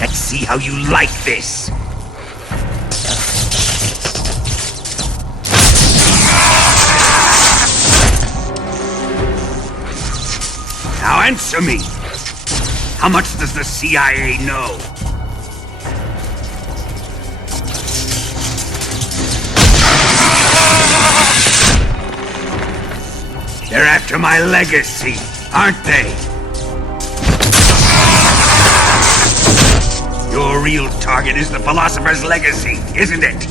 Let's see how you like this. Now answer me. How much does the CIA know? They're after my legacy, aren't they? Your real target is the philosopher's legacy, isn't it?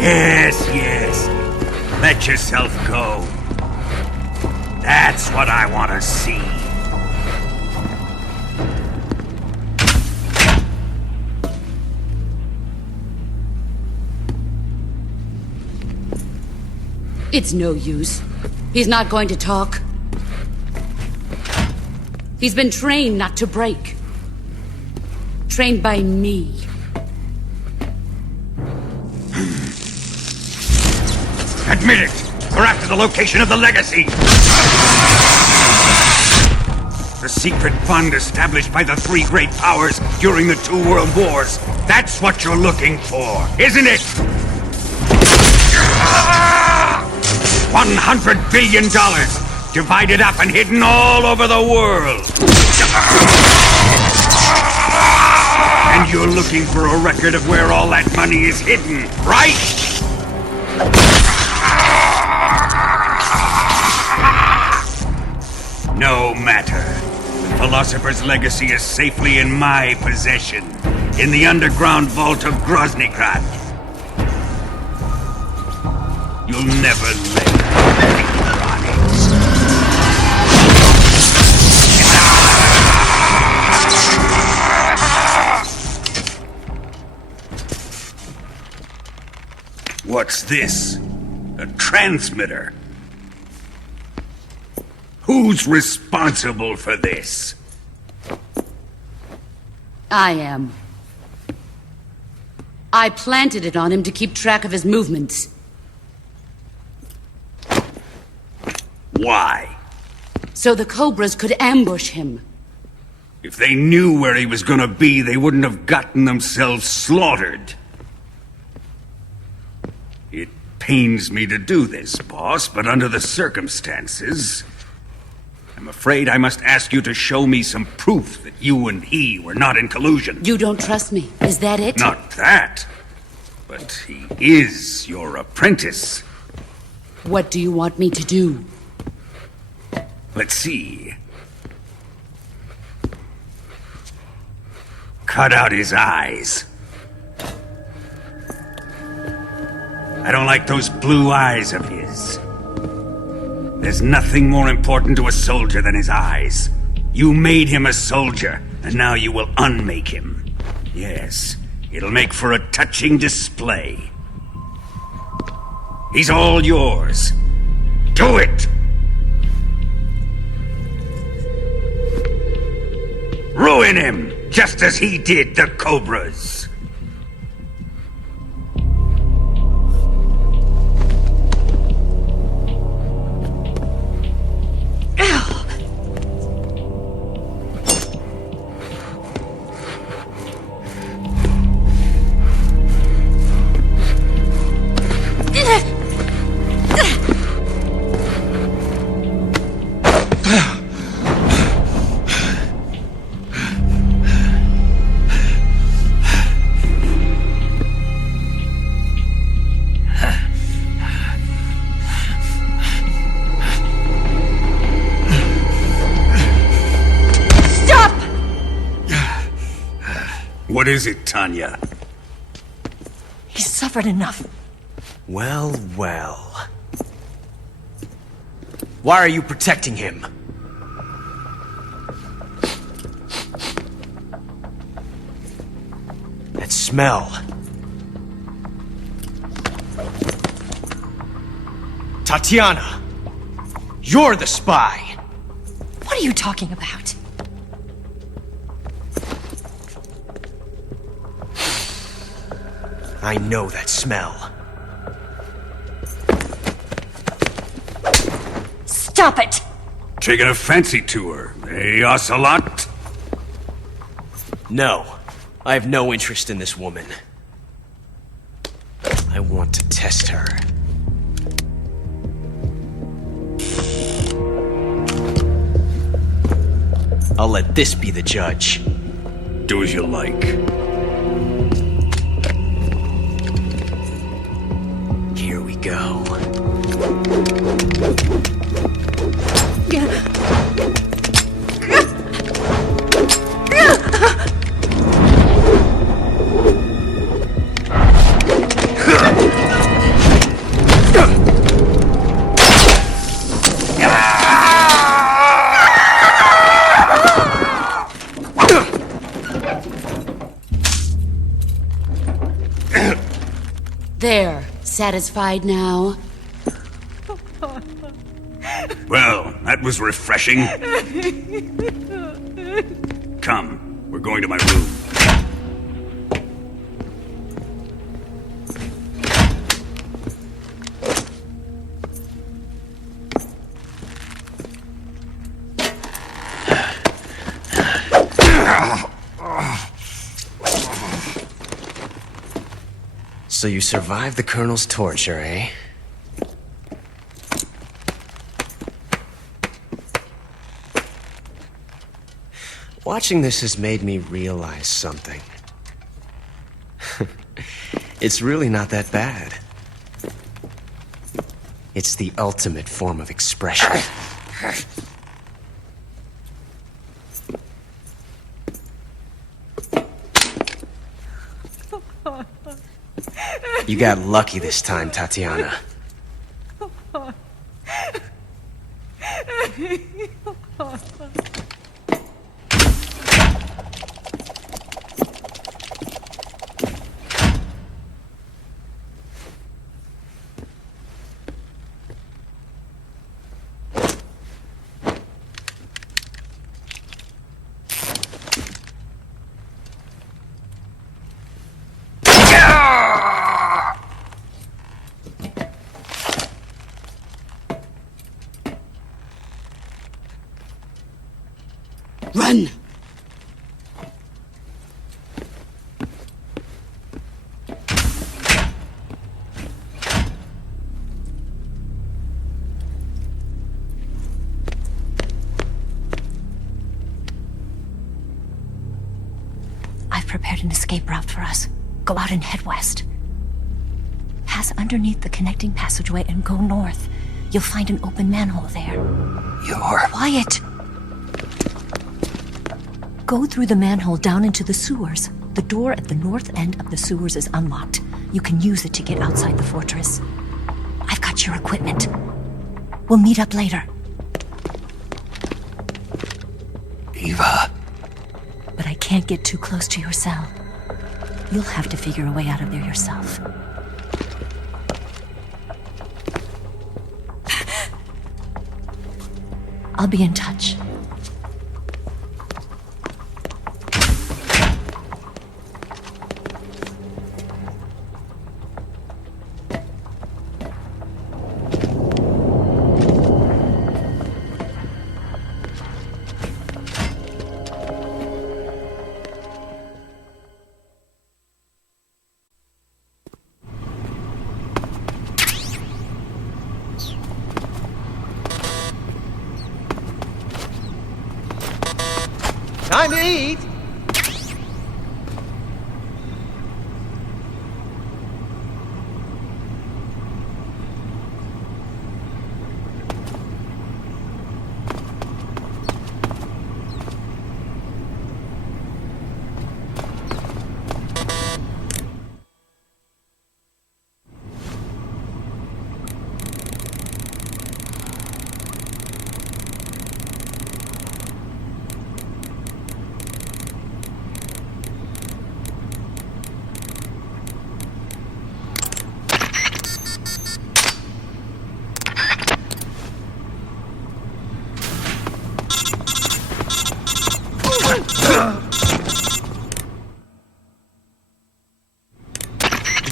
Yes, yes. Let yourself go. That's what I want to see. It's no use. He's not going to talk. He's been trained not to break. Trained by me. Admit it! We're after the location of the legacy! The secret fund established by the three great powers during the 2 world wars. That's what you're looking for, isn't it? $100 billion, divided up and hidden all over the world. And you're looking for a record of where all that money is hidden, right? No matter. The Philosopher's Legacy is safely in my possession, in the underground vault of Groznygrad. You'll never lay on it. What's this? A transmitter? Who's responsible for this? I am. I planted it on him to keep track of his movements. Why? So the Cobras could ambush him. If they knew where he was gonna be, they wouldn't have gotten themselves slaughtered. It pains me to do this, boss, but under the circumstances, I'm afraid I must ask you to show me some proof that you and he were not in collusion. You don't trust me, is that it? Not that, but he is your apprentice. What do you want me to do? Let's see. Cut out his eyes. I don't like those blue eyes of his. There's nothing more important to a soldier than his eyes. You made him a soldier, and now you will unmake him. Yes, it'll make for a touching display. He's all yours. Do it! Ruin him, just as he did the Cobras. What is it, Tanya? He's suffered enough. Well, well. Why are you protecting him? That smell. Tatiana! You're the spy! What are you talking about? I know that smell. Stop it! Taking a fancy to her, eh, Ocelot? No. I have no interest in this woman. I want to test her. I'll let this be the judge. Do as you like. Here we go. There. Satisfied now? Well, that was refreshing. Come, we're going to my room. So you survived the Colonel's torture, eh? Watching this has made me realize something. It's really not that bad. It's the ultimate form of expression. You got lucky this time, Tatiana. Run! I've prepared an escape route for us. Go out and head west. Pass underneath the connecting passageway and go north. You'll find an open manhole there. You're... Quiet! Go through the manhole down into the sewers. The door at the north end of the sewers is unlocked. You can use it to get outside the fortress. I've got your equipment. We'll meet up later. Eva. But I can't get too close to your cell. You'll have to figure a way out of there yourself. I'll be in touch. Time to eat!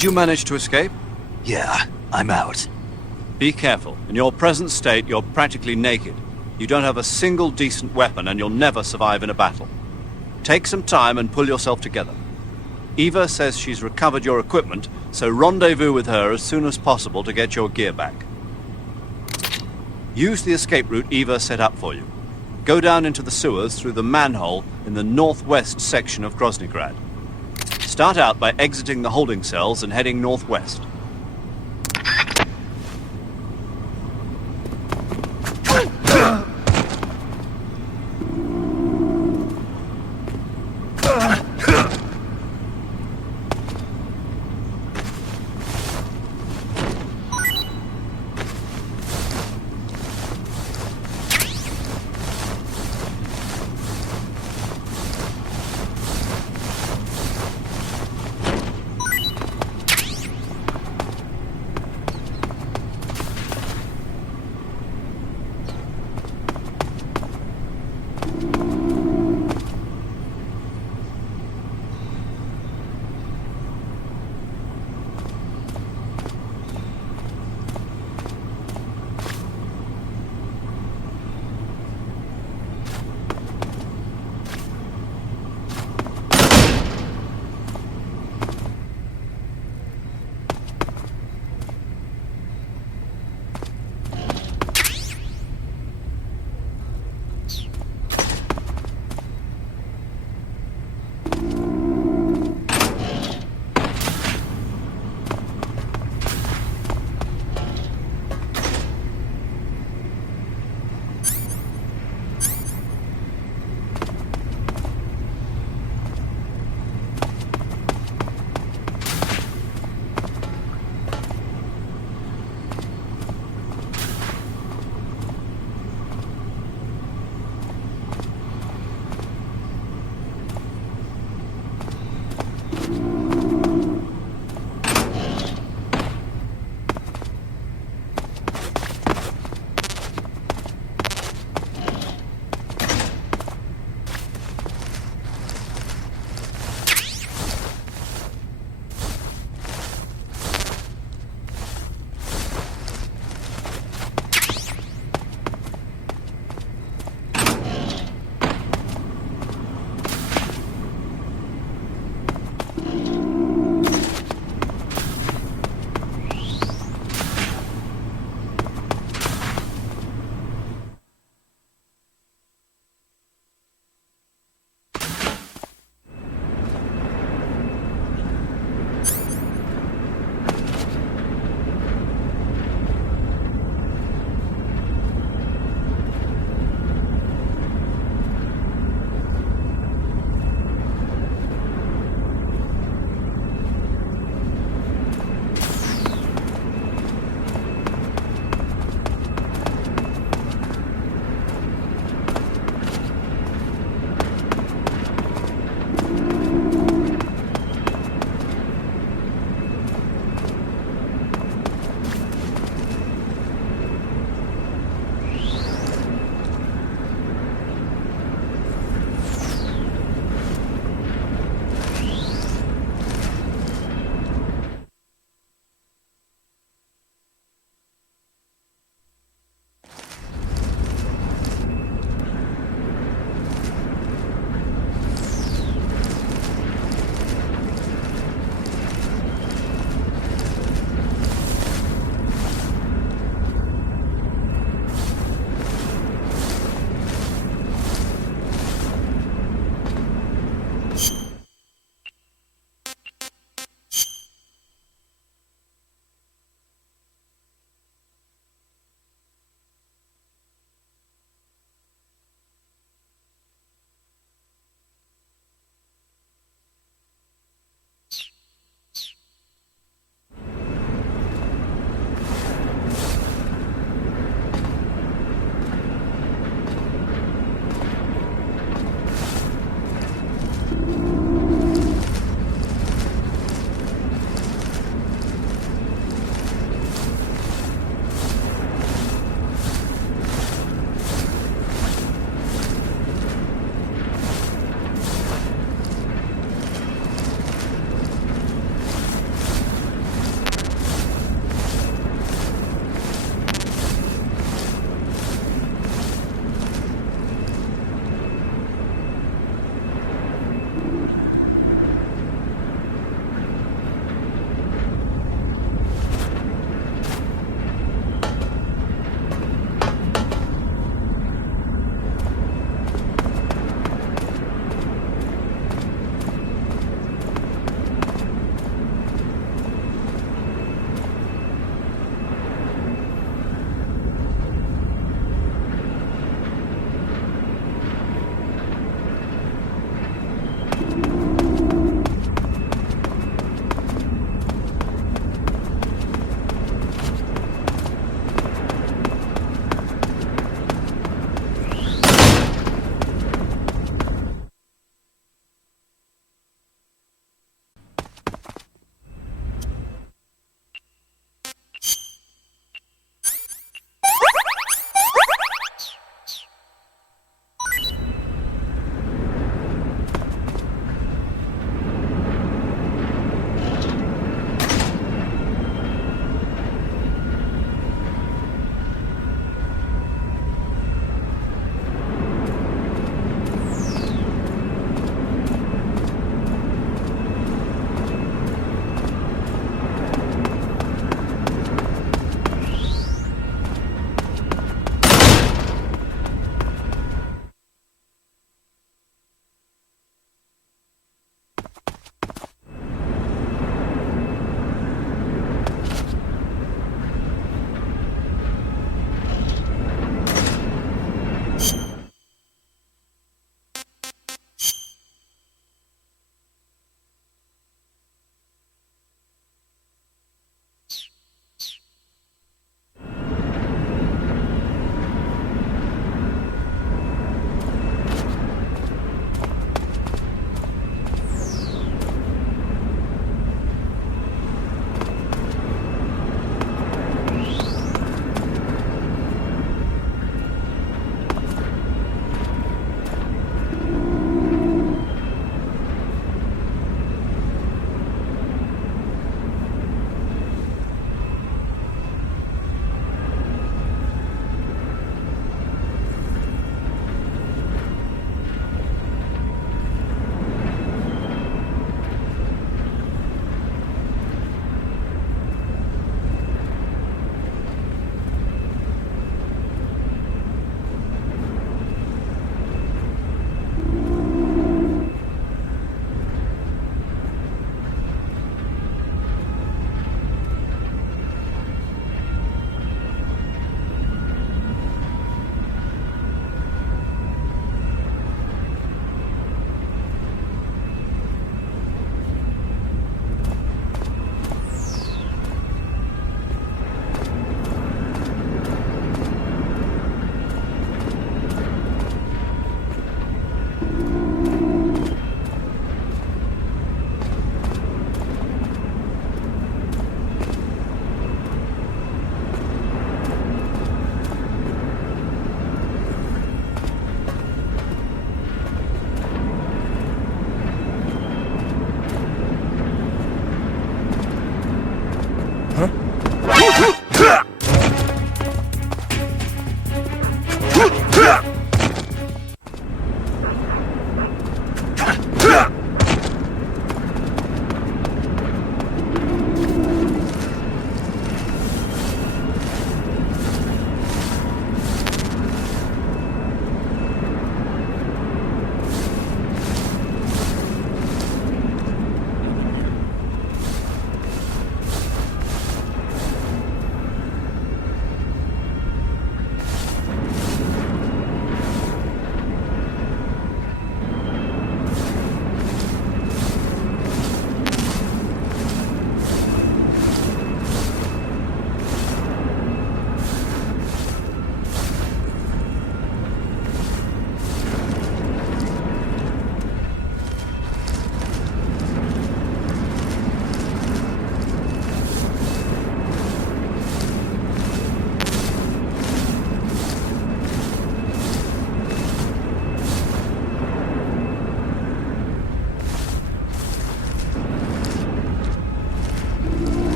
Did you manage to escape? Yeah, I'm out. Be careful. In your present state, you're practically naked. You don't have a single decent weapon, and you'll never survive in a battle. Take some time and pull yourself together. Eva says she's recovered your equipment, so rendezvous with her as soon as possible to get your gear back. Use the escape route Eva set up for you. Go down into the sewers through the manhole in the northwest section of Groznygrad. Start out by exiting the holding cells and heading northwest.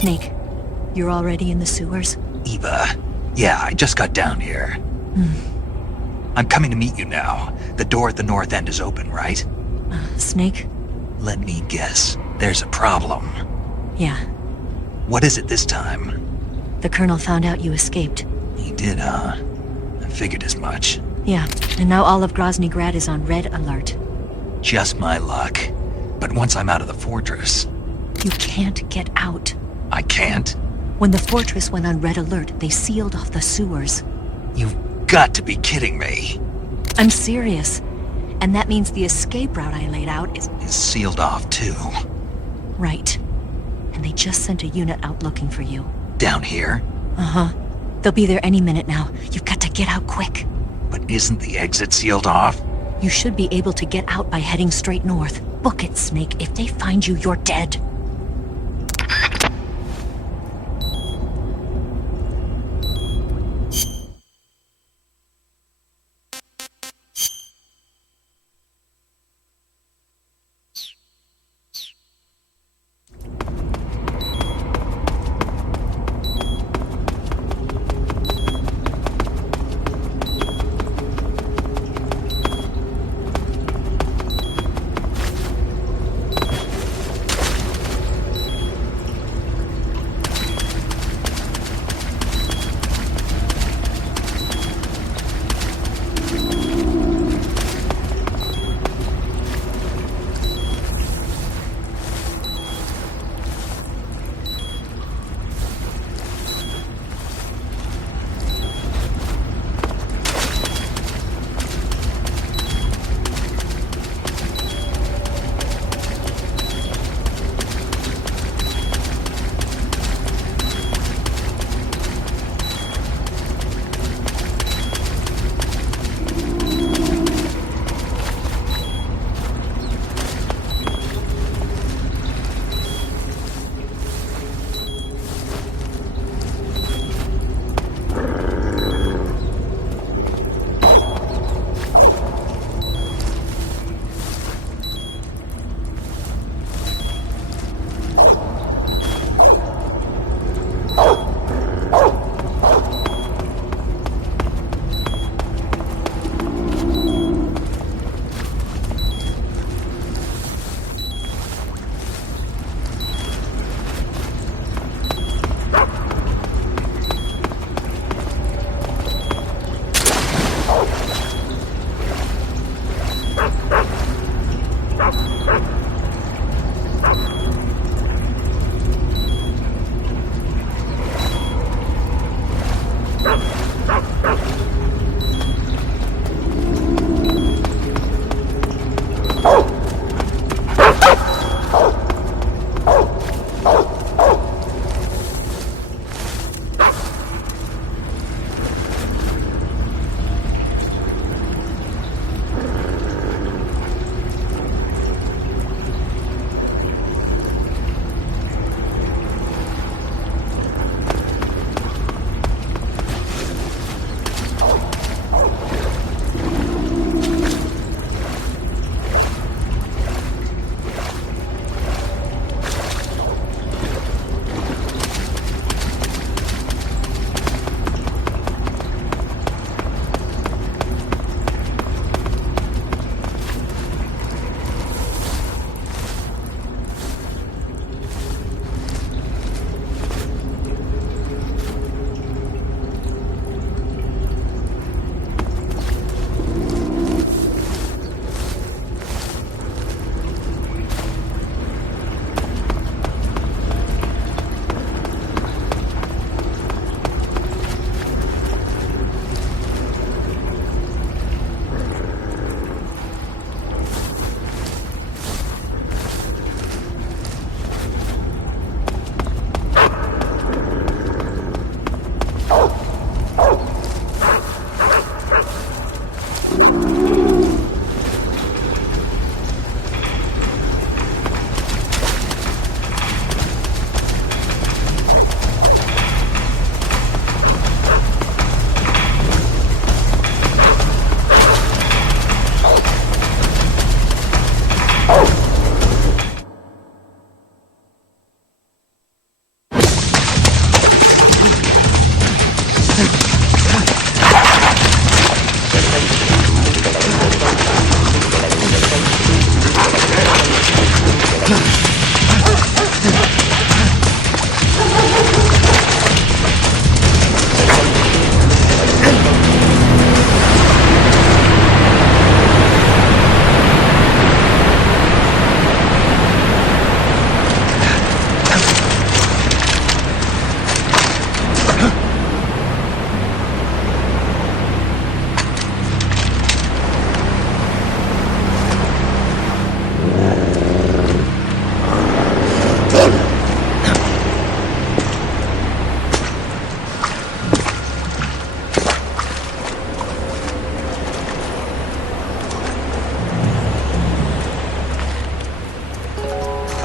Snake, you're already in the sewers? Eva, yeah, I just got down here. I'm coming to meet you now. The door at the north end is open, right? Snake? Let me guess. There's a problem. Yeah. What is it this time? The Colonel found out you escaped. He did, huh? I figured as much. Yeah, and now all of Grozny Grad is on red alert. Just my luck. But once I'm out of the fortress... You can't get out. I can't? When the fortress went on red alert, they sealed off the sewers. You've got to be kidding me. I'm serious. And that means the escape route I laid out is sealed off, too. Right. And they just sent a unit out looking for you. Down here? Uh-huh. They'll be there any minute now. You've got to get out quick. But isn't the exit sealed off? You should be able to get out by heading straight north. Book it, Snake. If they find you, you're dead.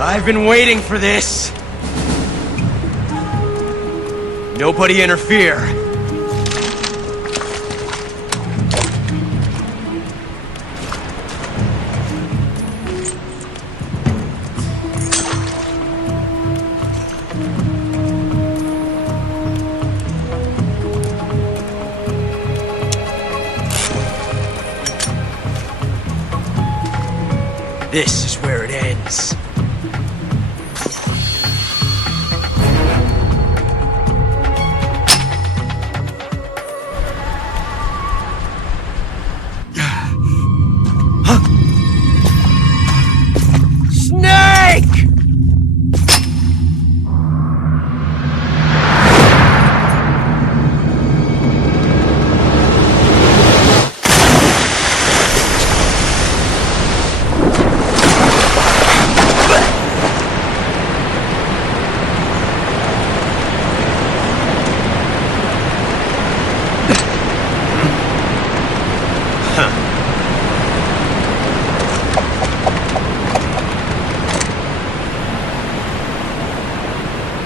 I've been waiting for this. Nobody interfere. This is where it ends. Snake!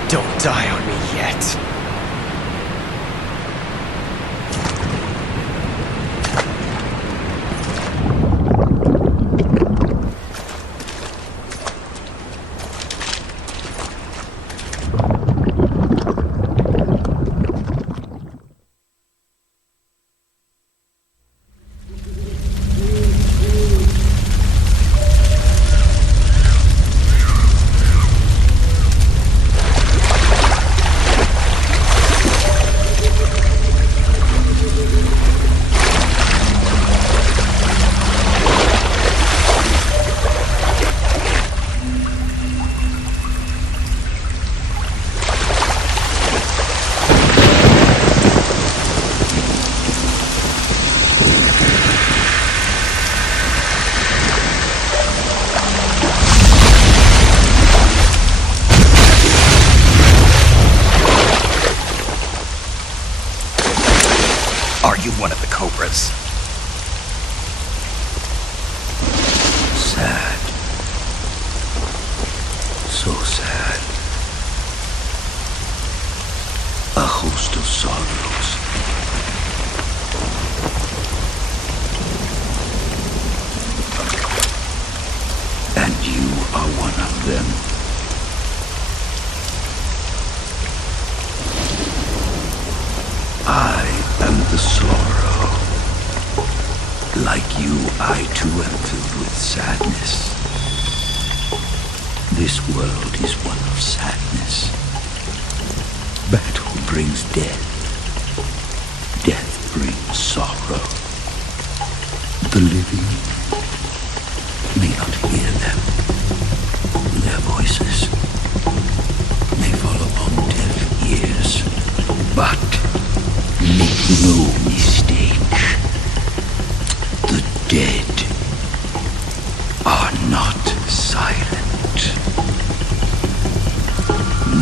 Don't die on me yet. Are you one of the Cobras? Sad. So sad. A host of sorrows. And you are one of them. I am the sorrow. Like you, I too am filled with sadness. This world is one of sadness. Battle brings death. Death brings sorrow. The living may not hear them. Their voices may fall upon deaf ears. But make no mistake. The dead are not silent.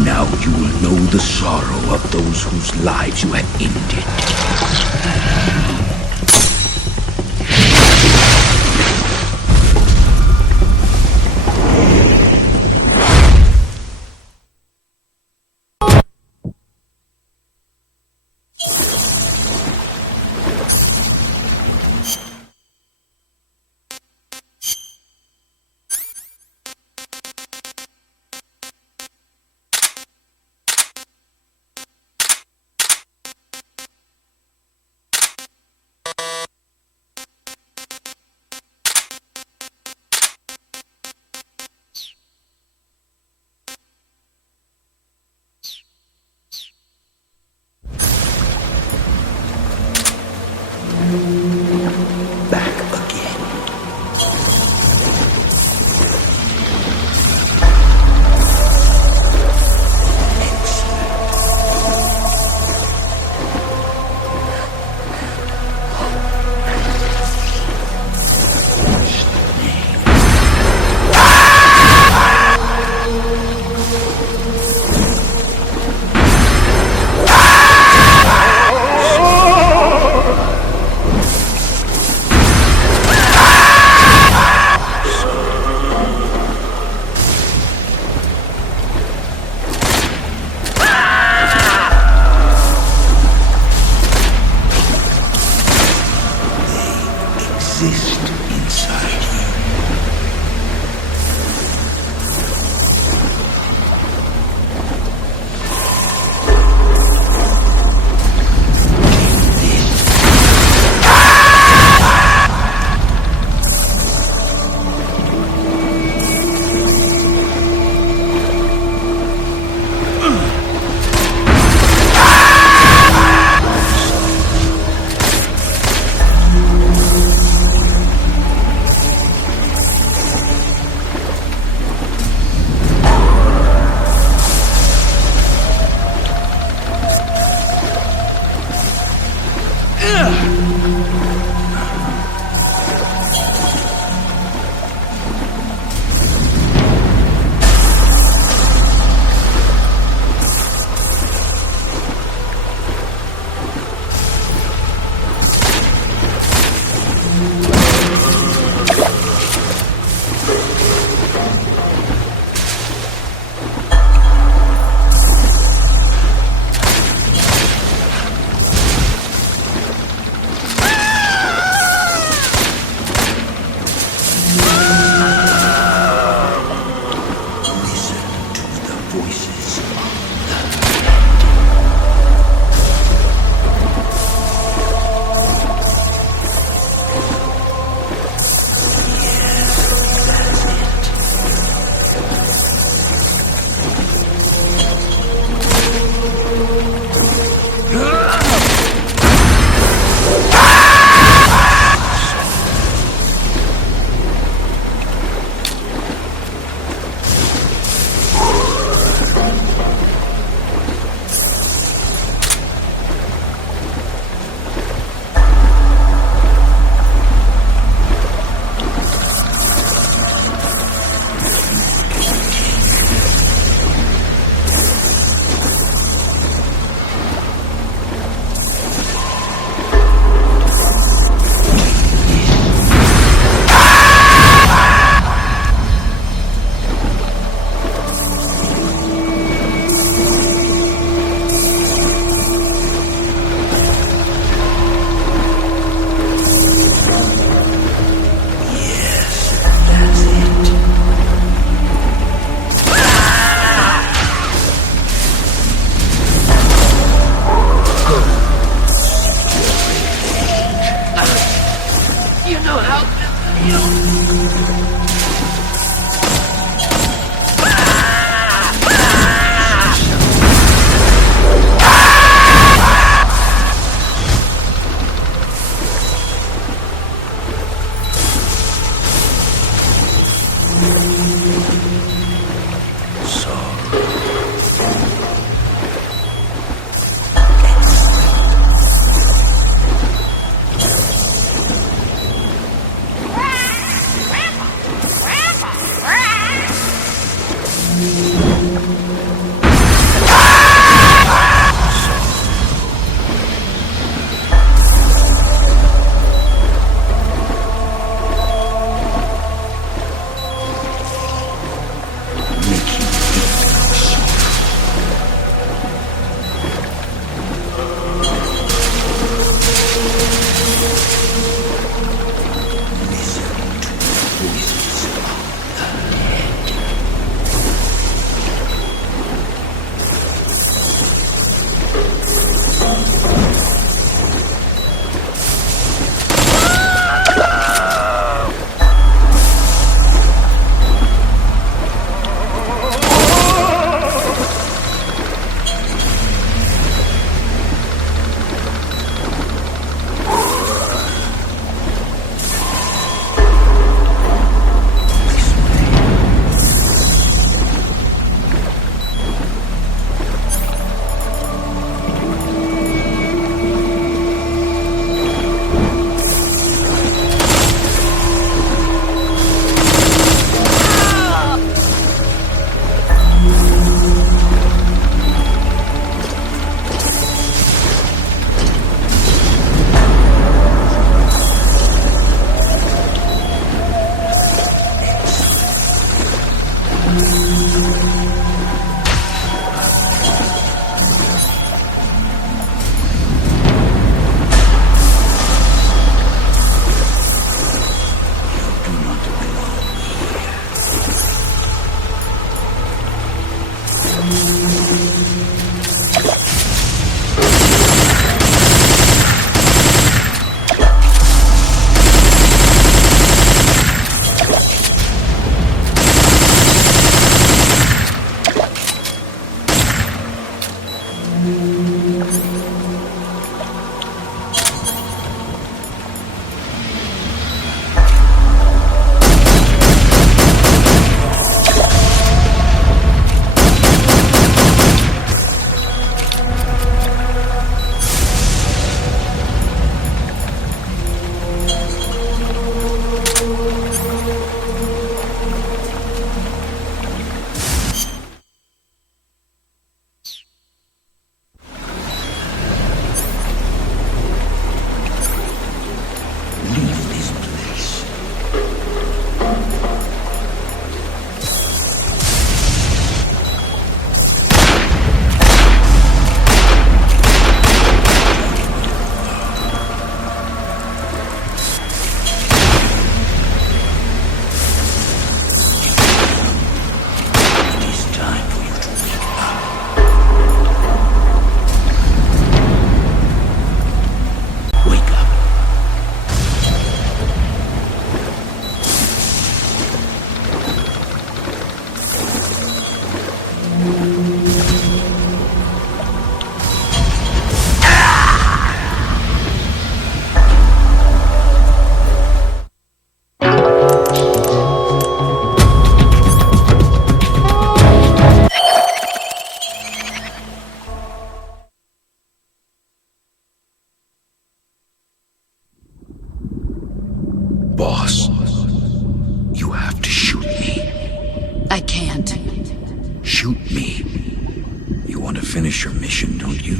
Now you will know the sorrow of those whose lives you have ended. Boss, you have to shoot me. I can't. Shoot me. You want to finish your mission, don't you?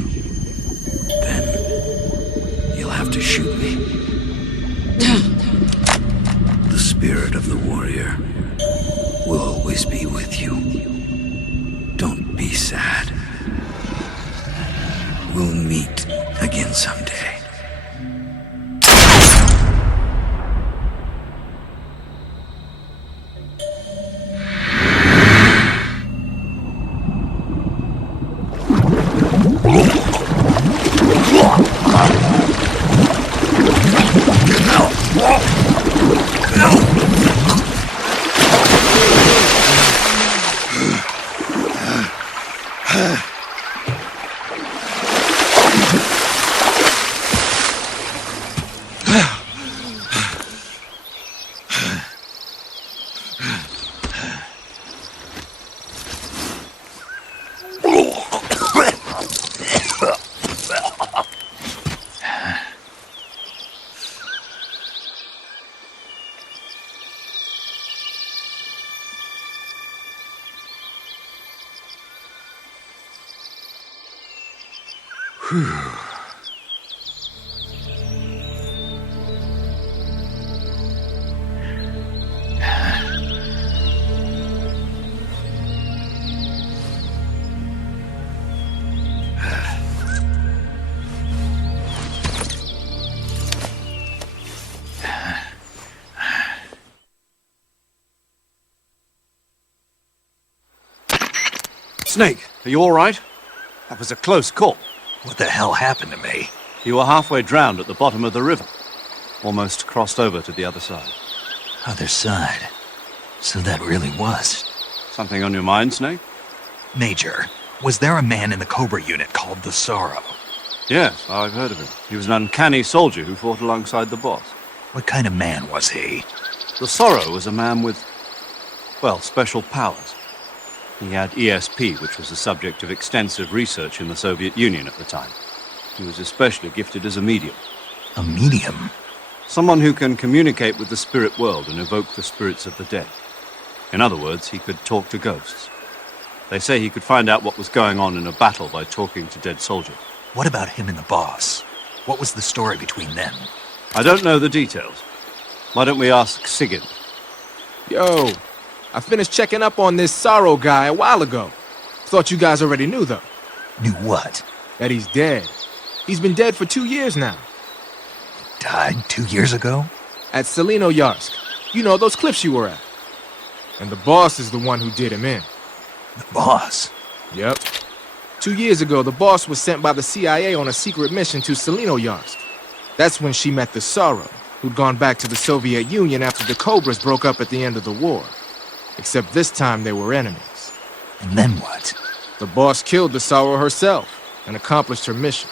Then you'll have to shoot me. The spirit of the warrior will always be with you. Don't be sad. We'll meet again someday. Snake, are you all right? That was a close call. What the hell happened to me? You were halfway drowned at the bottom of the river. Almost crossed over to the other side. Other side? So that really was. Something on your mind, Snake? Major, was there a man in the Cobra unit called the Sorrow? Yes, I've heard of him. He was an uncanny soldier who fought alongside the boss. What kind of man was he? The Sorrow was a man with, well, special powers. He had ESP, which was the subject of extensive research in the Soviet Union at the time. He was especially gifted as a medium. A medium? Someone who can communicate with the spirit world and evoke the spirits of the dead. In other words, he could talk to ghosts. They say he could find out what was going on in a battle by talking to dead soldiers. What about him and the boss? What was the story between them? I don't know the details. Why don't we ask Sigurd? Yo, I finished checking up on this Sorrow guy a while ago. Thought you guys already knew, though. Knew what? That he's dead. He's been dead for 2 years now. Died 2 years ago? At Selino-Yarsk. You know, those cliffs you were at. And the boss is the one who did him in. The boss? Yep. 2 years ago, the boss was sent by the CIA on a secret mission to Selino-Yarsk. That's when she met the Sorrow, who'd gone back to the Soviet Union after the Cobras broke up at the end of the war. Except this time they were enemies. And then what? The boss killed the Sorrow herself and accomplished her mission.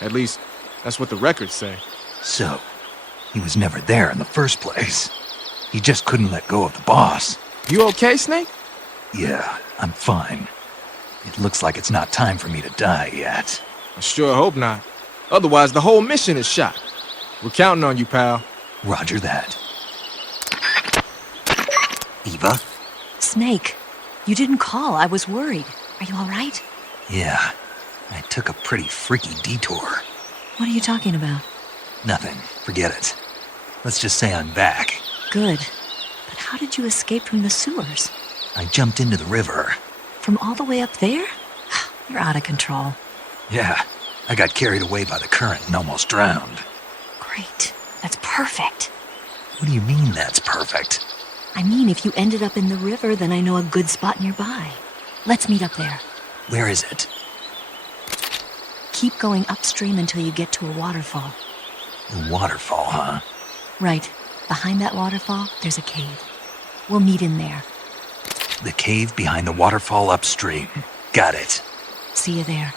At least, that's what the records say. So, he was never there in the first place. He just couldn't let go of the boss. You okay, Snake? Yeah, I'm fine. It looks like it's not time for me to die yet. I sure hope not. Otherwise, the whole mission is shot. We're counting on you, pal. Roger that. Eva? Snake, you didn't call. I was worried. Are you all right? Yeah, I took a pretty freaky detour. What are you talking about? Nothing. Forget it. Let's just say I'm back. Good. But how did you escape from the sewers? I jumped into the river. From all the way up there? You're out of control. Yeah, I got carried away by the current and almost drowned. Great. That's perfect. What do you mean that's perfect? I mean, if you ended up in the river, then I know a good spot nearby. Let's meet up there. Where is it? Keep going upstream until you get to a waterfall. A waterfall, huh? Right. Behind that waterfall, there's a cave. We'll meet in there. The cave behind the waterfall upstream. Got it. See you there.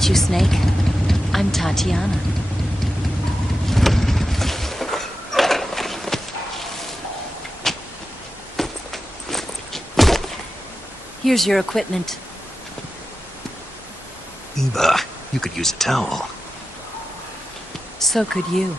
meet you, Snake. I'm Tatiana. Here's your equipment. Eva, you could use a towel. So could you.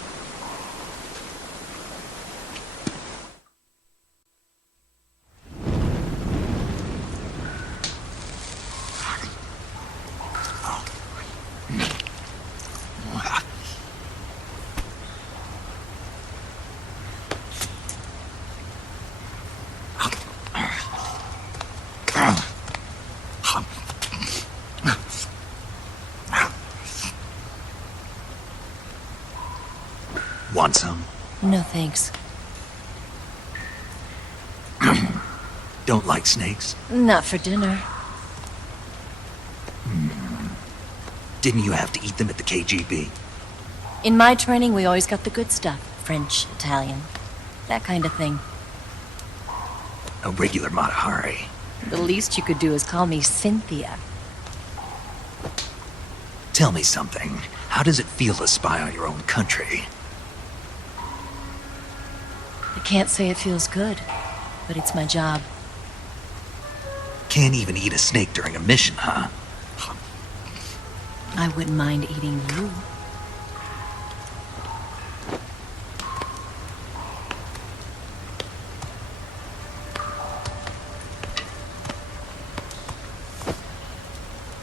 Want some? No, thanks. Don't like snakes? Not for dinner. Didn't you have to eat them at the KGB? In my training, we always got the good stuff. French, Italian, that kind of thing. A regular Mata Hari. The least you could do is call me Cynthia. Tell me something. How does it feel to spy on your own country? I can't say it feels good, but it's my job. Can't even eat a snake during a mission, huh? I wouldn't mind eating you.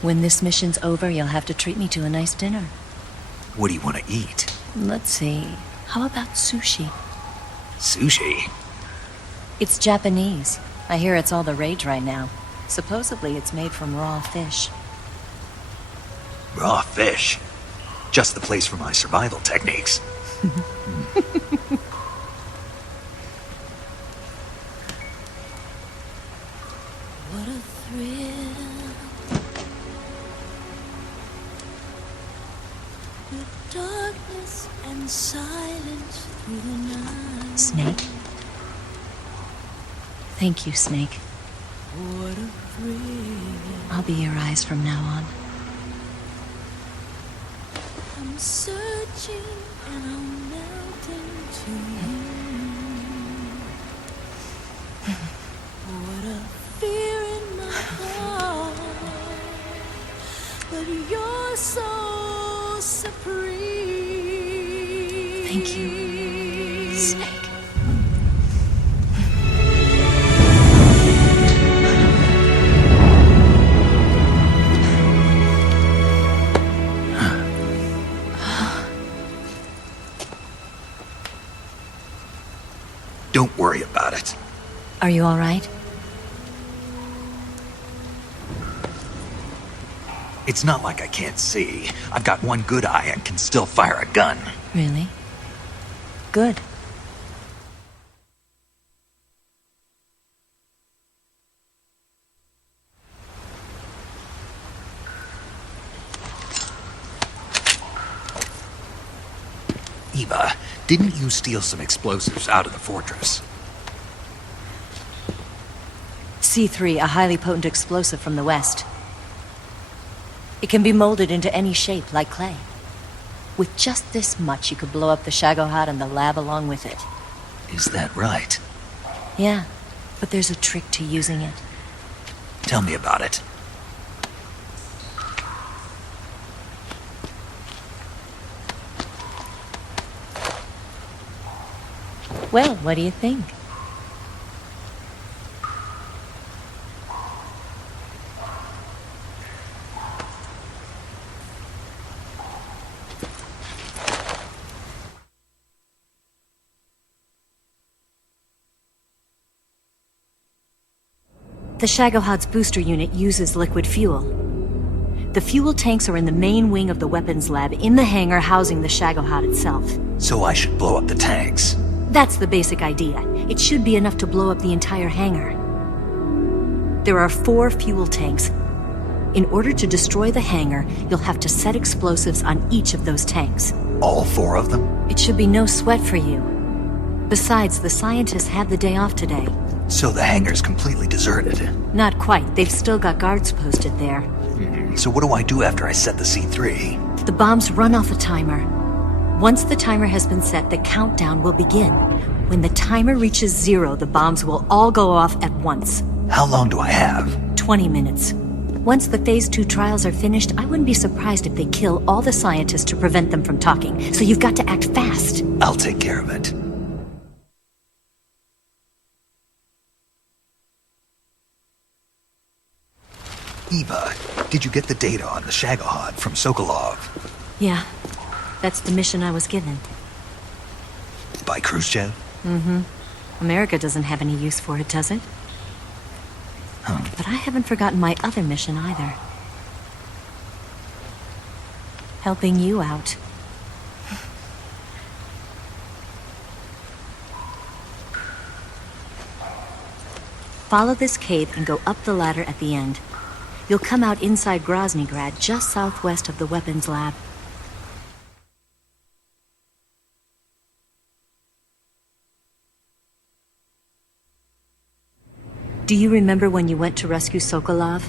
When this mission's over, you'll have to treat me to a nice dinner. What do you want to eat? Let's see. How about sushi? Sushi? It's Japanese. I hear it's all the rage right now. Supposedly it's made from raw fish. Raw fish? Just the place for my survival techniques. What a thrill. The darkness and silence through the night. Snake? Thank you, Snake. What a thrill. I'll be your eyes from now on. I'm searching and I'm melting to you. What a fear in my heart, but you're so supreme. Thank you, Snake. Don't worry about it. Are you all right? It's not like I can't see. I've got one good eye and can still fire a gun. Really? Good. Eva, didn't you steal some explosives out of the fortress? C3, a highly potent explosive from the west. It can be molded into any shape, like clay. With just this much, you could blow up the Shagohod and the lab along with it. Is that right? Yeah, but there's a trick to using it. Tell me about it. Well, what do you think? The Shagohod's booster unit uses liquid fuel. The fuel tanks are in the main wing of the weapons lab in the hangar housing the Shagohod itself. So I should blow up the tanks. That's the basic idea. It should be enough to blow up the entire hangar. There are 4 fuel tanks. In order to destroy the hangar, you'll have to set explosives on each of those tanks. All 4 of them? It should be no sweat for you. Besides, the scientists had the day off today. So the hangar's completely deserted. Not quite. They've still got guards posted there. So what do I do after I set the C3? The bombs run off a timer. Once the timer has been set, the countdown will begin. When the timer reaches 0, the bombs will all go off at once. How long do I have? 20 minutes. Once the Phase 2 trials are finished, I wouldn't be surprised if they kill all the scientists to prevent them from talking. So you've got to act fast. I'll take care of it. Eva, did you get the data on the Shagohod from Sokolov? Yeah, that's the mission I was given. By Khrushchev? Mm-hmm. America doesn't have any use for it, does it? But I haven't forgotten my other mission either. Helping you out. Follow this cave and go up the ladder at the end. You'll come out inside Groznygrad, just southwest of the weapons lab. Do you remember when you went to rescue Sokolov?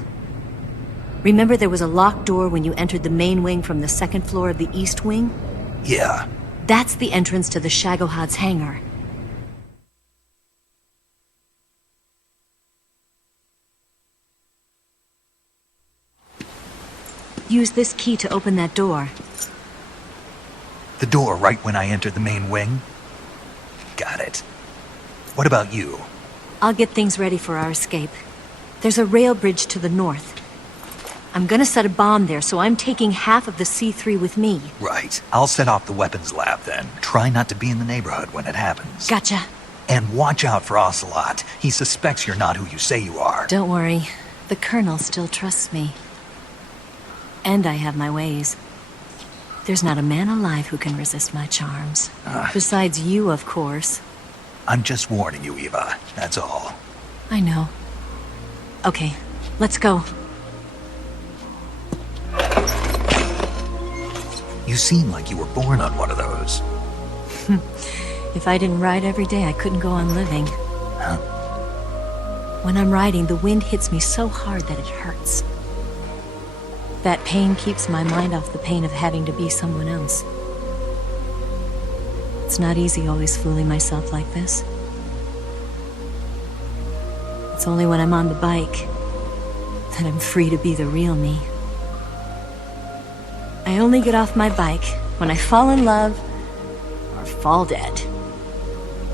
Remember there was a locked door when you entered the main wing from the second floor of the East Wing? Yeah. That's the entrance to the Shagohod's hangar. Use this key to open that door. The door right when I entered the main wing? Got it. What about you? I'll get things ready for our escape. There's a rail bridge to the north. I'm gonna set a bomb there, so I'm taking half of the C3 with me. Right. I'll set off the weapons lab then. Try not to be in the neighborhood when it happens. Gotcha. And watch out for Ocelot. He suspects you're not who you say you are. Don't worry. The Colonel still trusts me. And I have my ways. There's not a man alive who can resist my charms. Besides you, of course. I'm just warning you, Eva. That's all. I know. Okay, let's go. You seem like you were born on one of those. If I didn't ride every day, I couldn't go on living. Huh? When I'm riding, the wind hits me so hard that it hurts. That pain keeps my mind off the pain of having to be someone else. It's not easy always fooling myself like this. It's only when I'm on the bike that I'm free to be the real me. I only get off my bike when I fall in love or fall dead.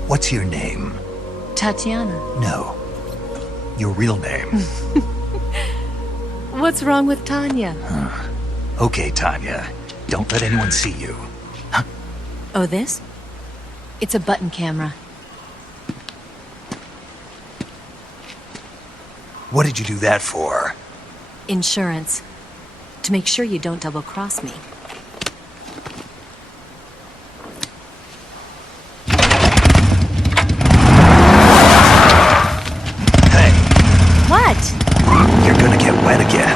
What's your name? Tatiana. No. Your real name. What's wrong with Tanya? Okay, Tanya. Don't let anyone see you. Huh? Oh, this? It's a button camera. What did you do that for? Insurance. To make sure you don't double-cross me. Hey. What? You're gonna get wet again.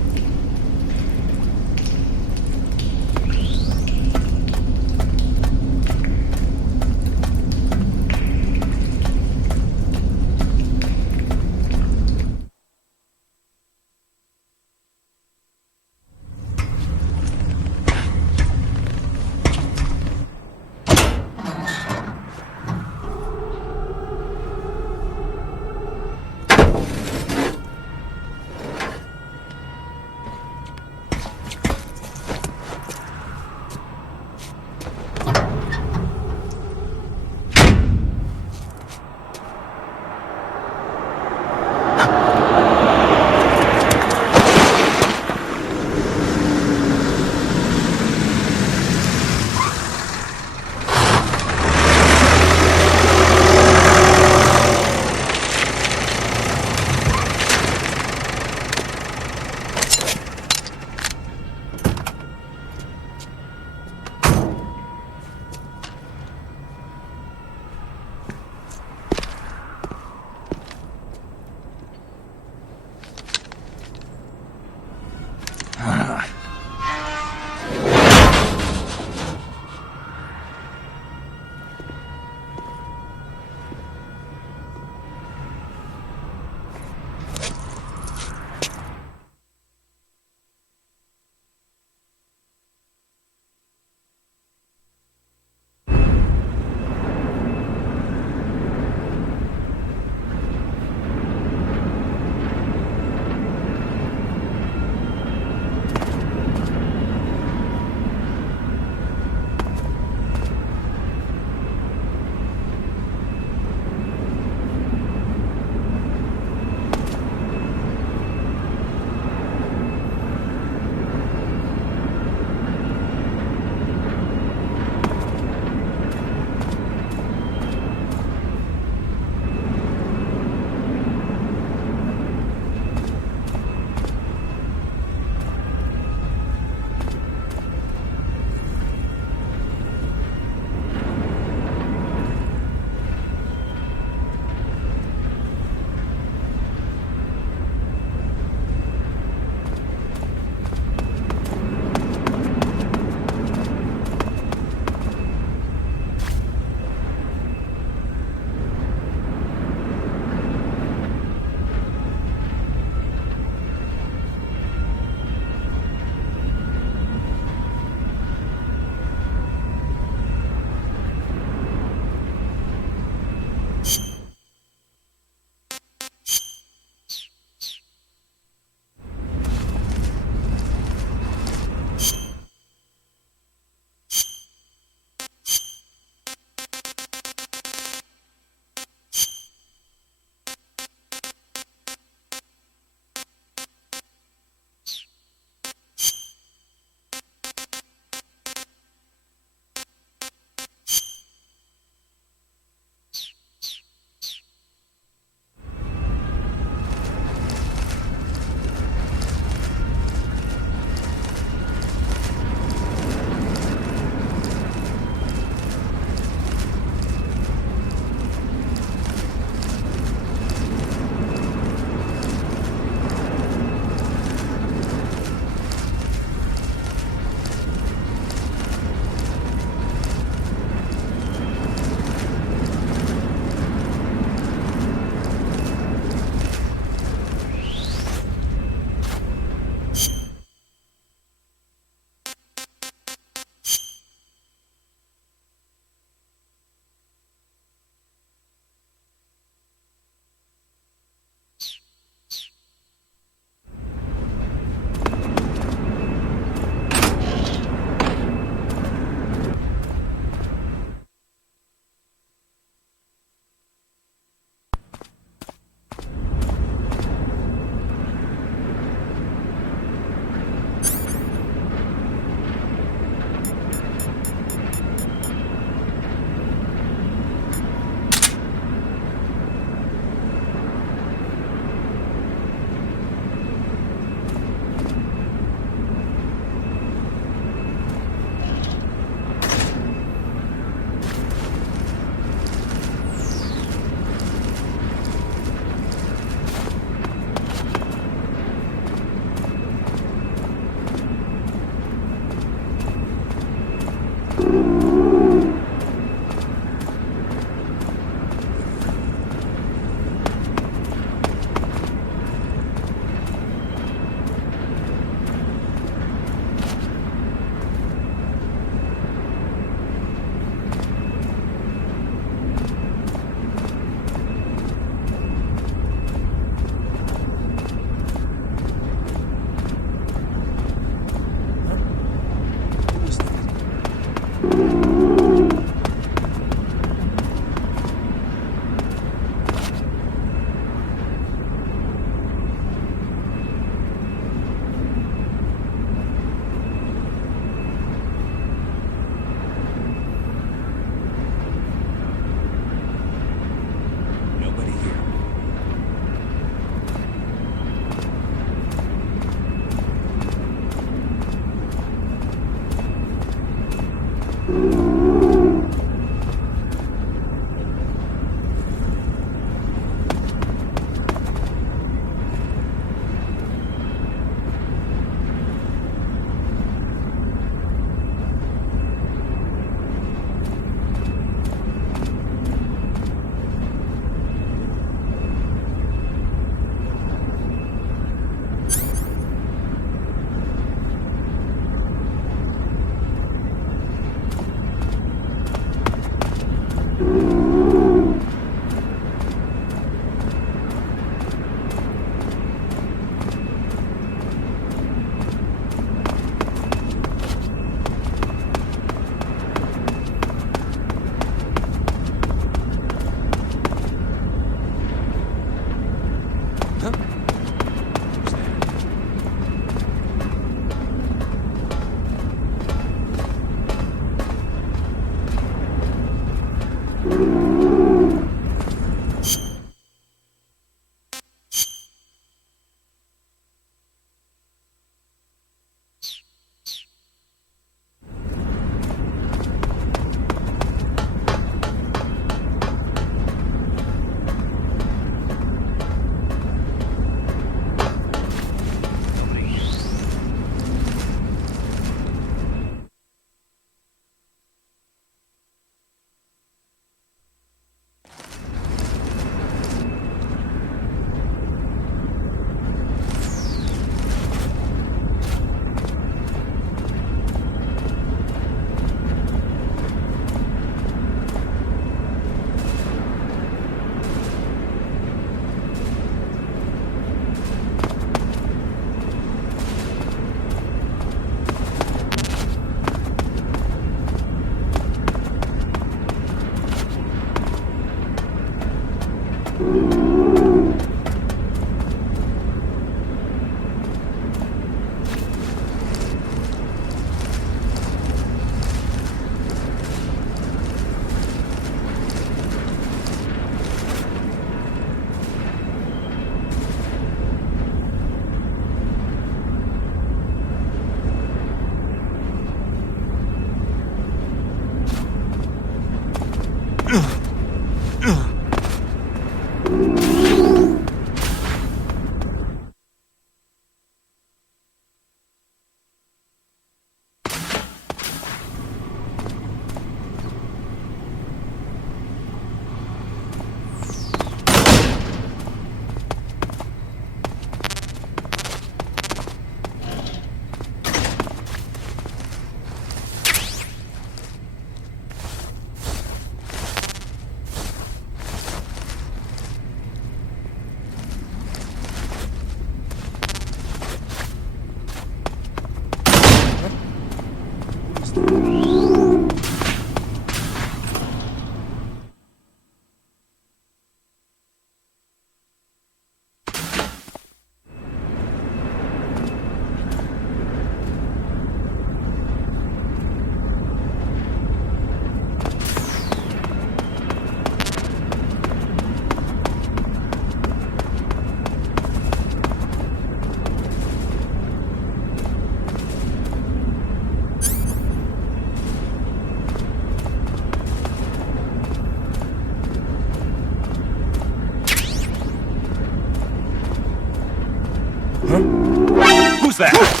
fast.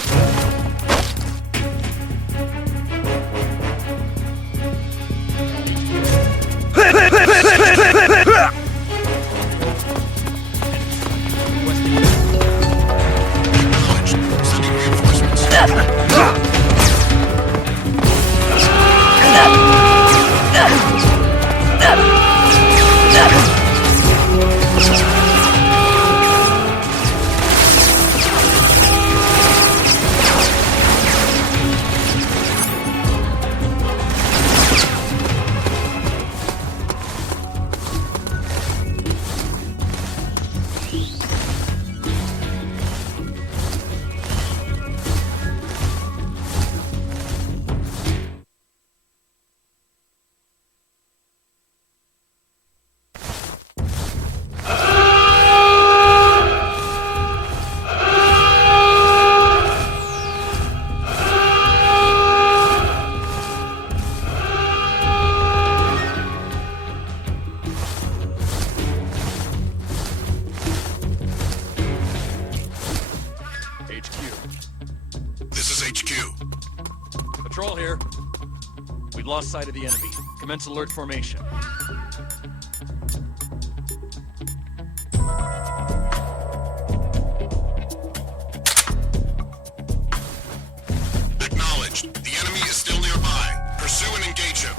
Patrol here. We've lost sight of the enemy. Commence alert formation. Acknowledged. The enemy is still nearby. Pursue and engage him.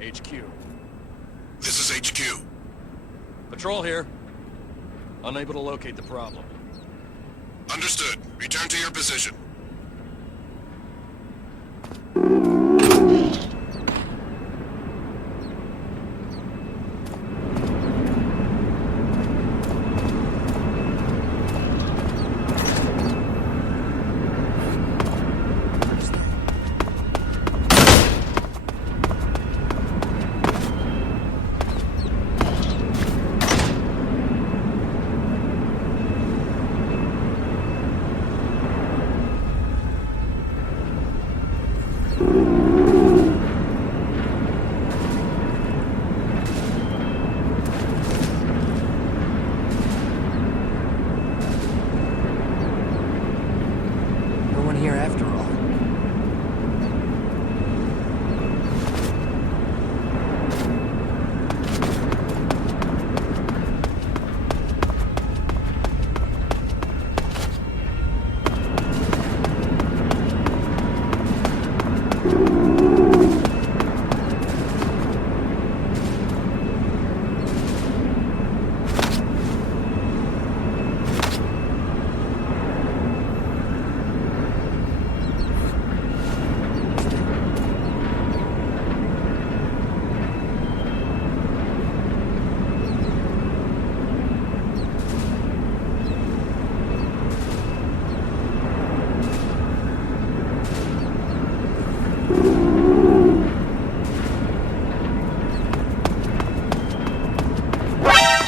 HQ. This is HQ. Patrol here. Unable to locate the problem. Understood. Return to your position.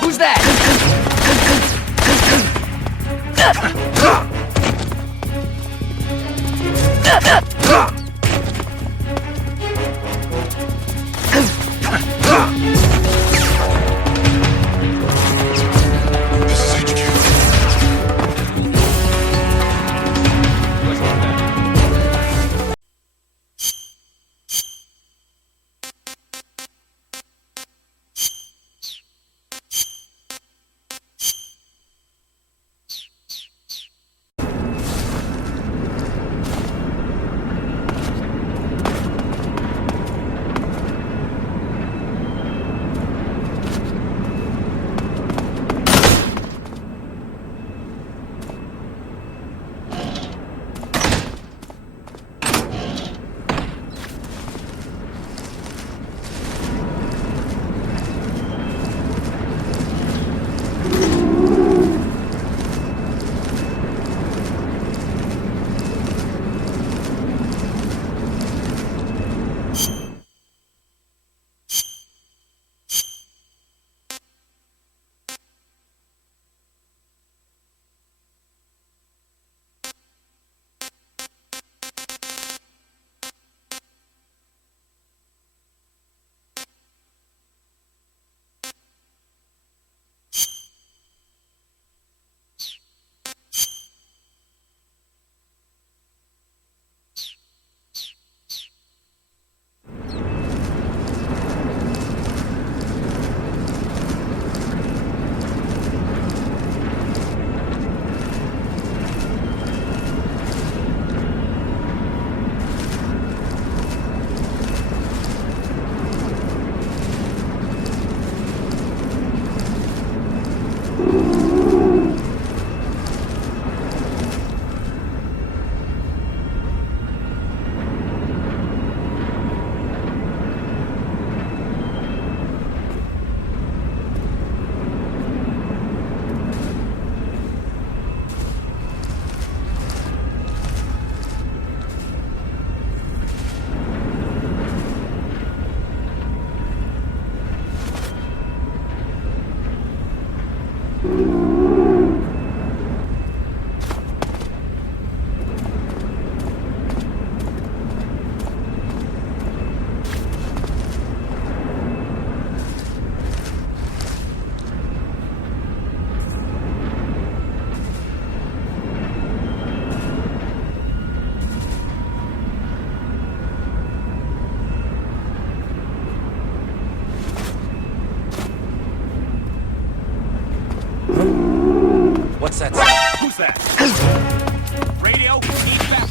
Who's that? What's that? Who's that? Radio, need backup.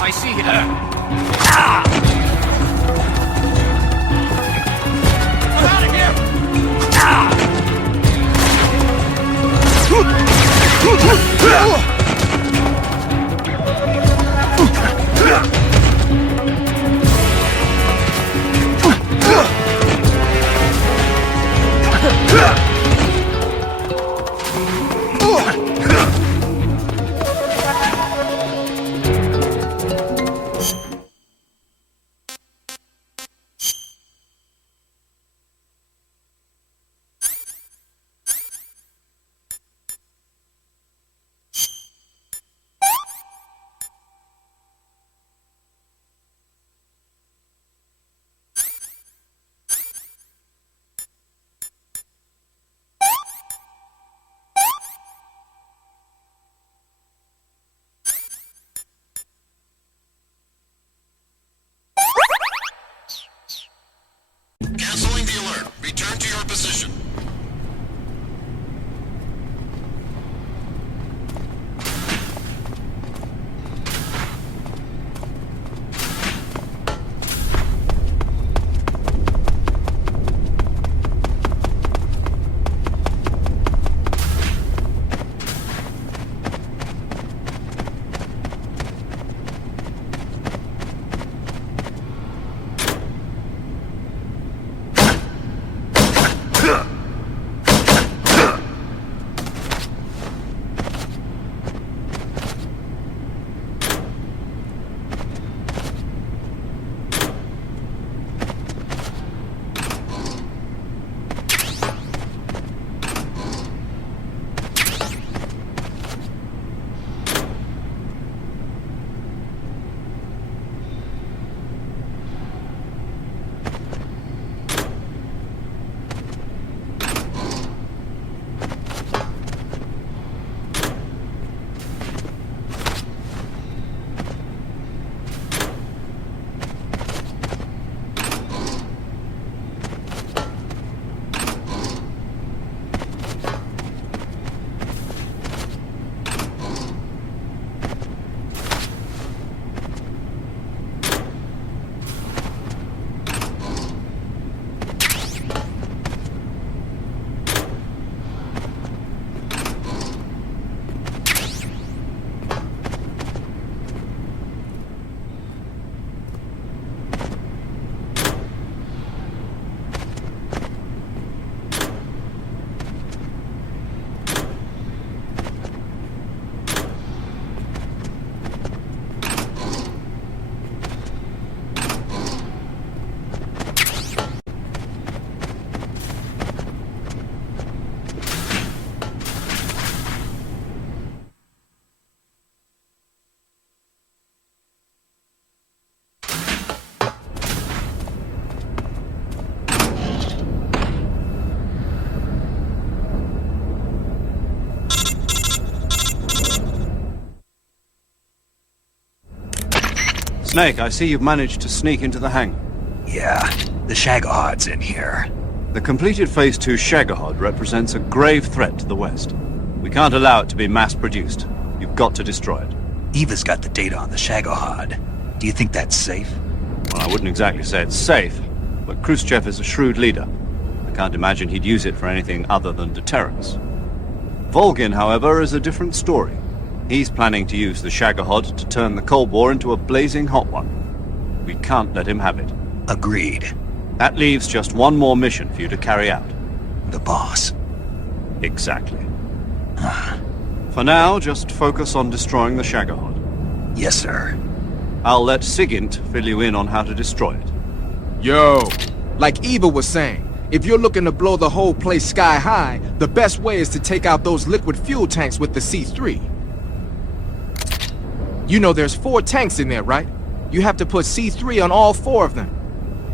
I see him. Get out of here! Canceling the alert. Return to your position. Snake, I see you've managed to sneak into the hangar. Yeah, the Shagohod's in here. The completed Phase 2 Shagohod represents a grave threat to the West. We can't allow it to be mass-produced. You've got to destroy it. Eva's got the data on the Shagohod. Do you think that's safe? Well, I wouldn't exactly say it's safe, but Khrushchev is a shrewd leader. I can't imagine he'd use it for anything other than deterrence. Volgin, however, is a different story. He's planning to use the Shagohod to turn the Cold War into a blazing hot one. We can't let him have it. Agreed. That leaves just one more mission for you to carry out. The boss. Exactly. For now, just focus on destroying the Shagohod. Yes, sir. I'll let Sigint fill you in on how to destroy it. Yo, like Eva was saying, if you're looking to blow the whole place sky high, the best way is to take out those liquid fuel tanks with the C3. You know there's 4 tanks in there, right? You have to put C3 on all 4 of them.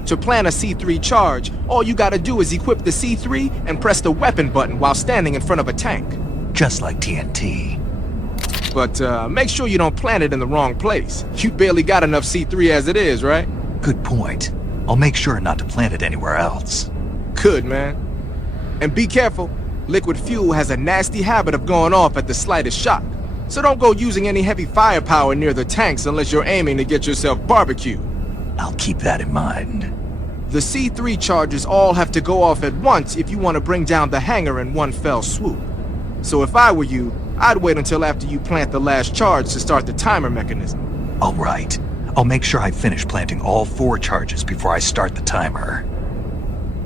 To plan a C3 charge, all you gotta do is equip the C3 and press the weapon button while standing in front of a tank. Just like TNT. But make sure you don't plant it in the wrong place. You barely got enough C3 as it is, right? Good point. I'll make sure not to plant it anywhere else. Good, man. And be careful. Liquid fuel has a nasty habit of going off at the slightest shock. So don't go using any heavy firepower near the tanks unless you're aiming to get yourself barbecued. I'll keep that in mind. The C3 charges all have to go off at once if you want to bring down the hangar in one fell swoop. So if I were you, I'd wait until after you plant the last charge to start the timer mechanism. All right. I'll make sure I finish planting all 4 charges before I start the timer.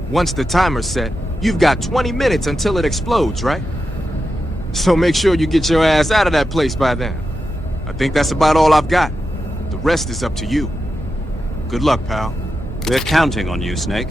Once the timer's set, you've got 20 minutes until it explodes, right? So make sure you get your ass out of that place by then. I think that's about all I've got. The rest is up to you. Good luck, pal. We're counting on you, Snake.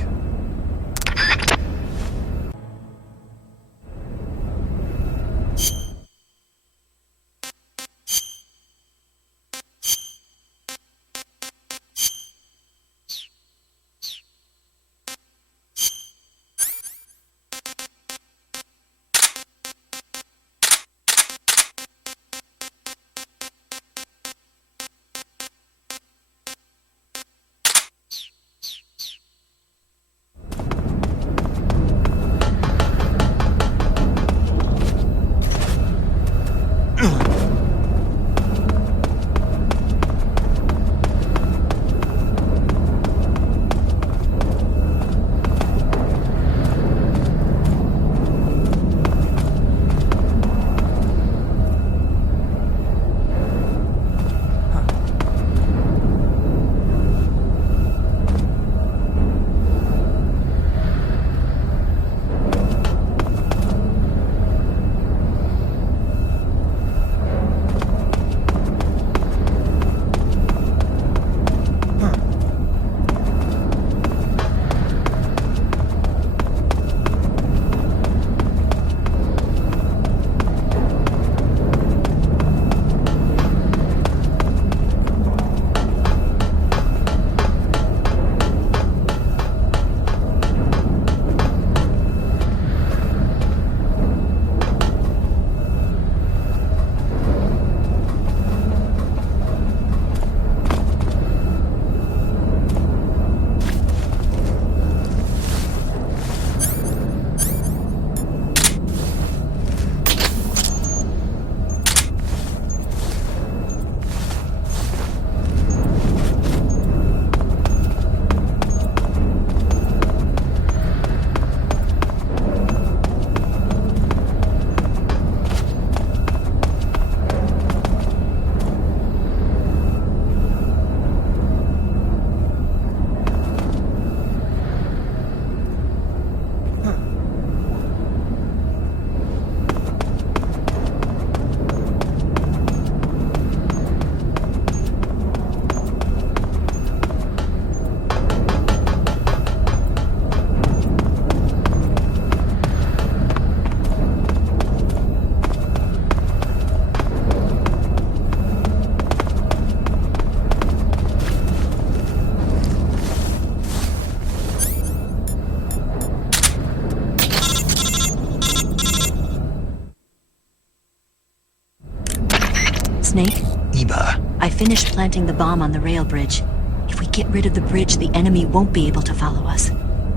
Snake? Eva. I finished planting the bomb on the rail bridge. If we get rid of the bridge, the enemy won't be able to follow us.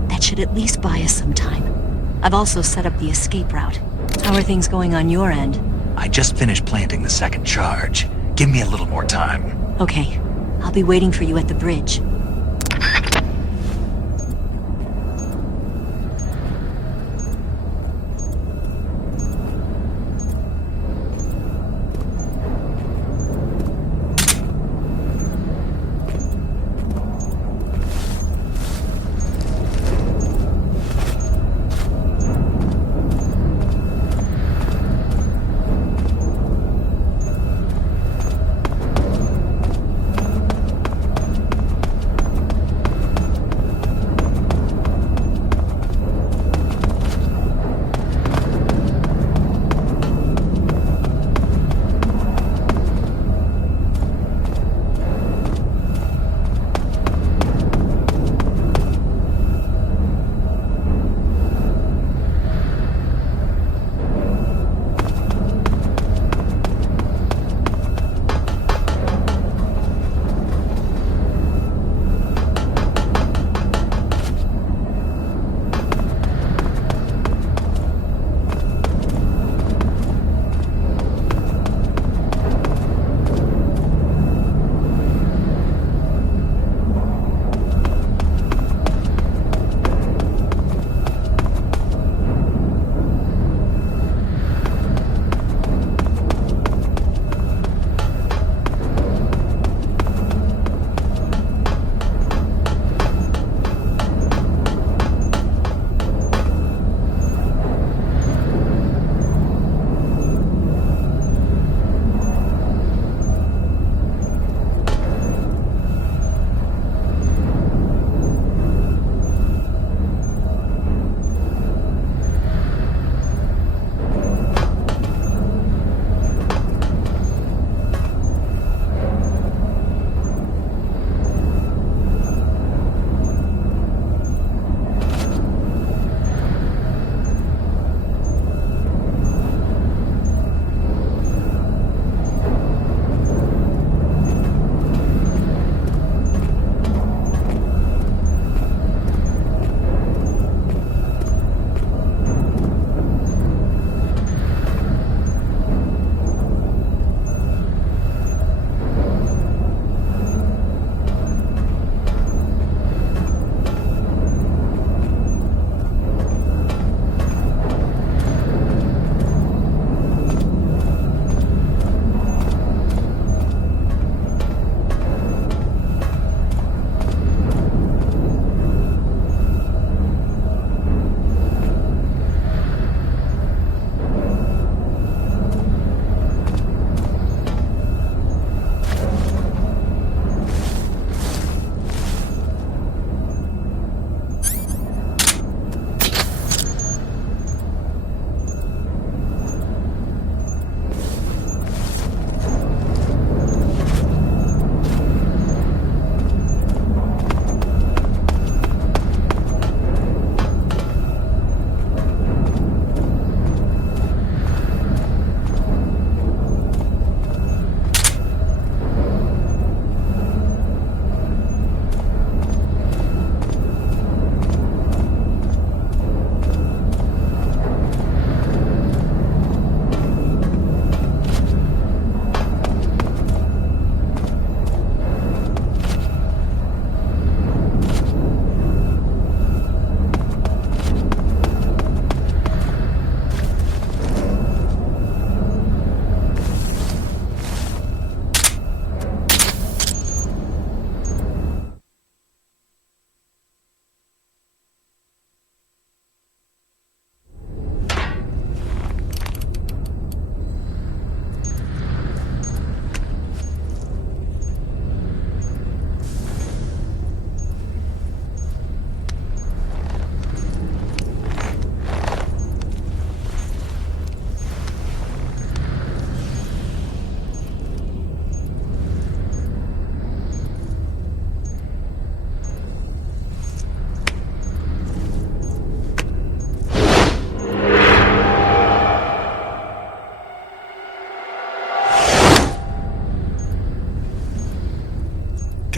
That should at least buy us some time. I've also set up the escape route. How are things going on your end? I just finished planting the second charge. Give me a little more time. Okay. I'll be waiting for you at the bridge.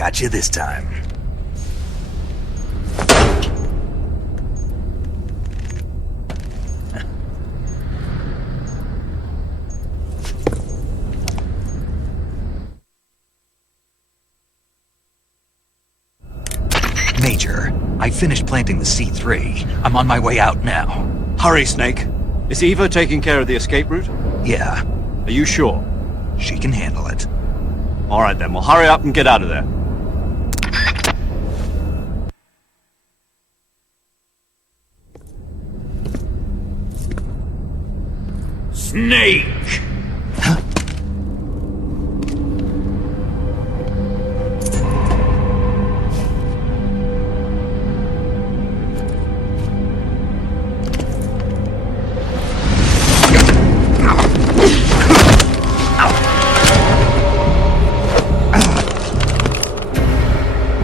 Got you this time. Major, I finished planting the C3. I'm on my way out now. Hurry, Snake. Is Eva taking care of the escape route? Yeah. Are you sure? She can handle it. All right, then. Well, hurry up and get out of there. Snake!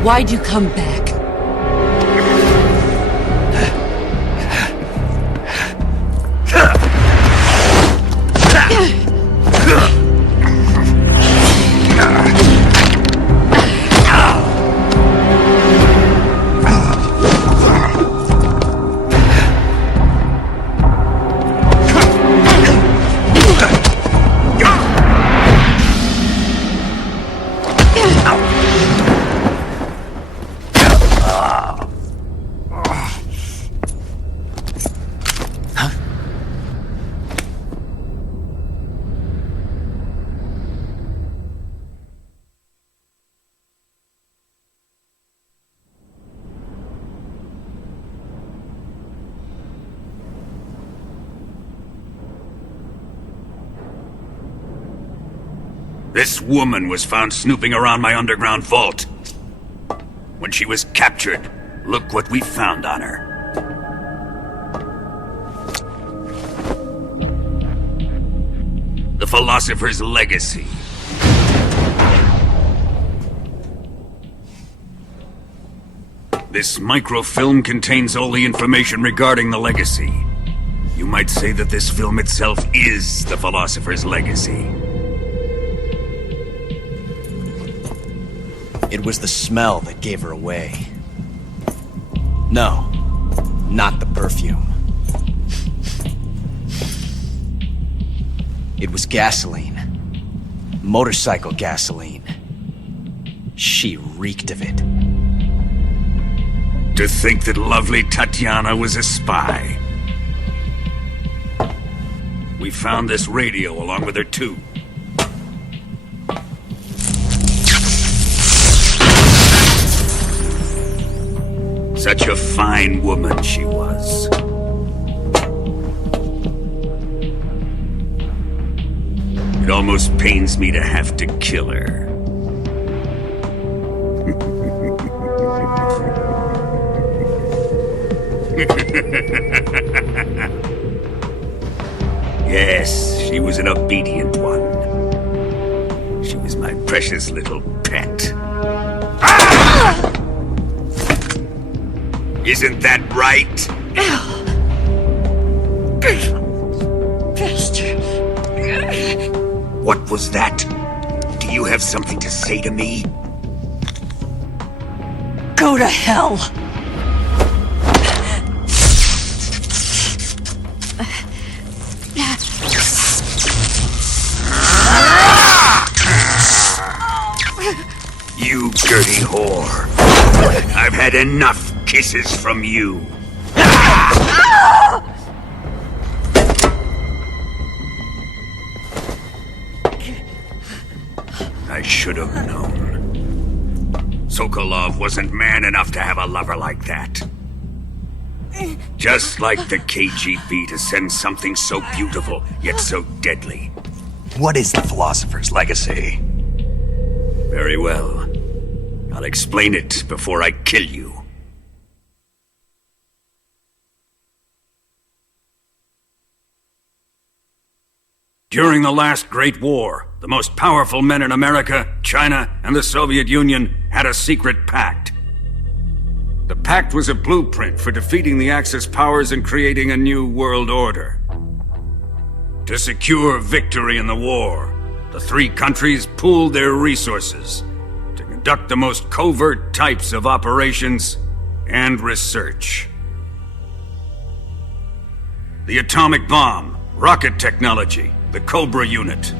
Why'd you come back? This woman was found snooping around my underground vault. When she was captured, look what we found on her. The philosopher's legacy. This microfilm contains all the information regarding the legacy. You might say that this film itself is the philosopher's legacy. It was the smell that gave her away. No, not the perfume. It was gasoline. Motorcycle gasoline. She reeked of it. To think that lovely Tatiana was a spy. We found this radio along with her too. Such a fine woman she was. It almost pains me to have to kill her. Yes, she was an obedient one. She was my precious little pet. Ah! Isn't that right? What was that? Do you have something to say to me? Go to hell! You dirty whore. I've had enough kisses from you. I should have known. Sokolov wasn't man enough to have a lover like that. Just like the KGB to send something so beautiful, yet so deadly. What is the philosopher's legacy? Very well. I'll explain it before I kill you. During the last Great War, the most powerful men in America, China, and the Soviet Union had a secret pact. The pact was a blueprint for defeating the Axis powers and creating a new world order. To secure victory in the war, the three countries pooled their resources to conduct the most covert types of operations and research. The atomic bomb, rocket technology, the Cobra unit.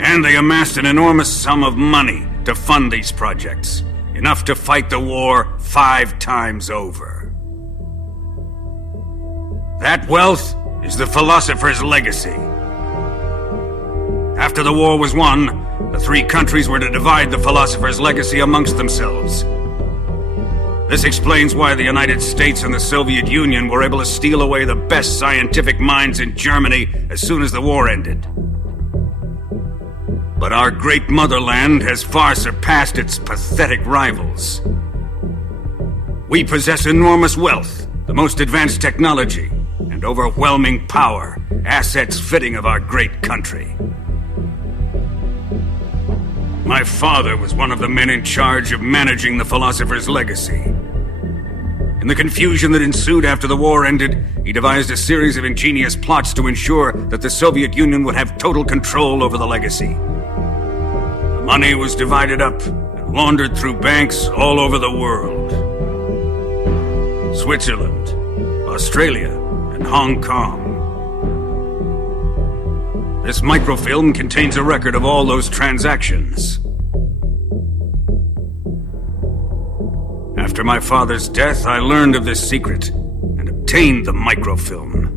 And they amassed an enormous sum of money to fund these projects, enough to fight the war 5 times over. That wealth is the philosopher's legacy. After the war was won, the 3 countries were to divide the philosopher's legacy amongst themselves. This explains why the United States and the Soviet Union were able to steal away the best scientific minds in Germany as soon as the war ended. But our great motherland has far surpassed its pathetic rivals. We possess enormous wealth, the most advanced technology, and overwhelming power, assets fitting of our great country. My father was one of the men in charge of managing the philosopher's legacy. In the confusion that ensued after the war ended, he devised a series of ingenious plots to ensure that the Soviet Union would have total control over the legacy. The money was divided up and laundered through banks all over the world. Switzerland, Australia, and Hong Kong. This microfilm contains a record of all those transactions. After my father's death, I learned of this secret and obtained the microfilm.